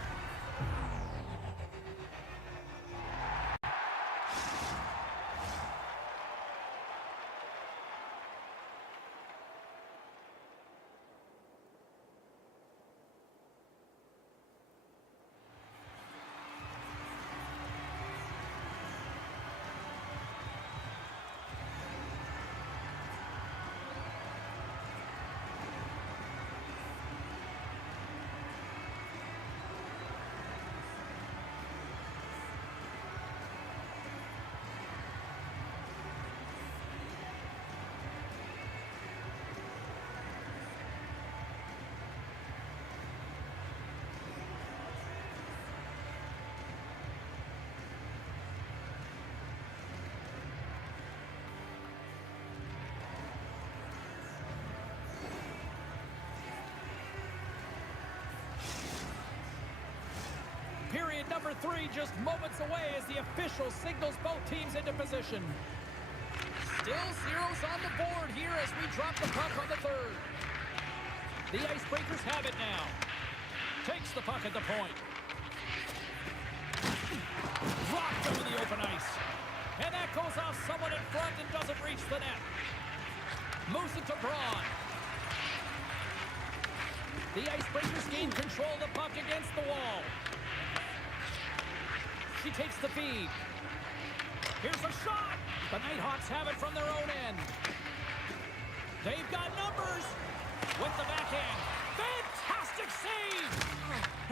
Period number 3 just moments away as the official signals both teams into position. Still zeros on the board here as we drop the puck on the third. The Icebreakers have it now. Takes the puck at the point. Rocked over the open ice. And that goes off someone in front and doesn't reach the net. Moves it to Braun. The Icebreakers gain control of the puck against the wall. She takes the feed. Here's a shot. The Nighthawks have it from their own end. They've got numbers with the backhand. Fantastic save.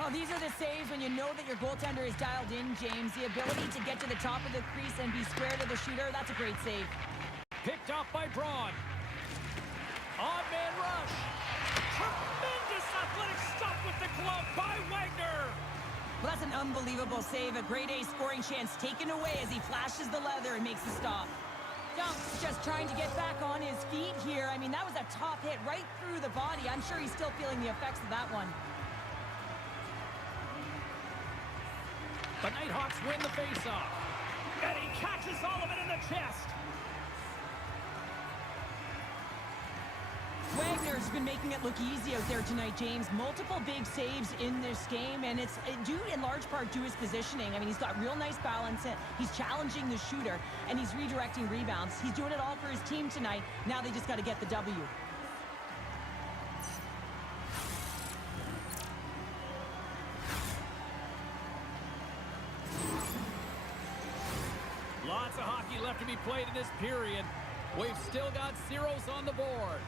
Oh, these are the saves when you know that your goaltender is dialed in, James. The ability to get to the top of the crease and be square to the shooter, that's a great save. Picked up by Braun. Odd man rush. Tremendous athletic stuff with the glove by Wagner. Well, that's an unbelievable save. A grade A scoring chance taken away as he flashes the leather and makes the stop. Dunk's just trying to get back on his feet here. I mean, that was a top hit right through the body. I'm sure he's still feeling the effects of that one. The Nighthawks win the faceoff. And he catches all of it in the chest. Wagner's been making it look easy out there tonight, James. Multiple big saves in this game, and it's due in large part to his positioning. I mean, he's got real nice balance. He's challenging the shooter, and he's redirecting rebounds. He's doing it all for his team tonight. Now they just got to get the W. Lots of hockey left to be played in this period. We've still got zeros on the board.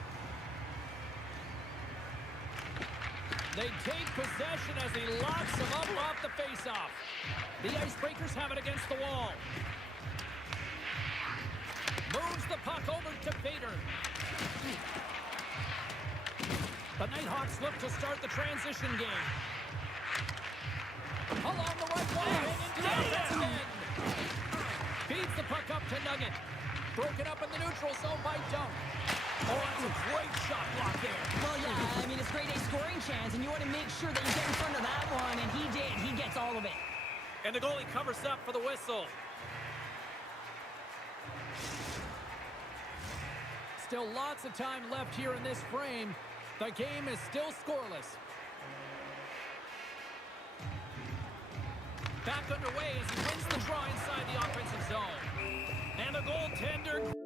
They take possession as he locks them up off the faceoff. The Icebreakers have it against the wall. Moves the puck over to Vader. The Nighthawks look to start the transition game. Along the right wall and into the offensive end. Gets the puck up to Nugget. Broken up in the neutral zone by Dunk. Oh, that's a great shot block there. Well, yeah, I mean, it's grade A scoring chance, and you want to make sure that you get in front of that one, and he did. He gets all of it. And the goalie covers up for the whistle. Still lots of time left here in this frame. The game is still scoreless. Back underway as he wins the draw inside the offensive zone. And the goaltender...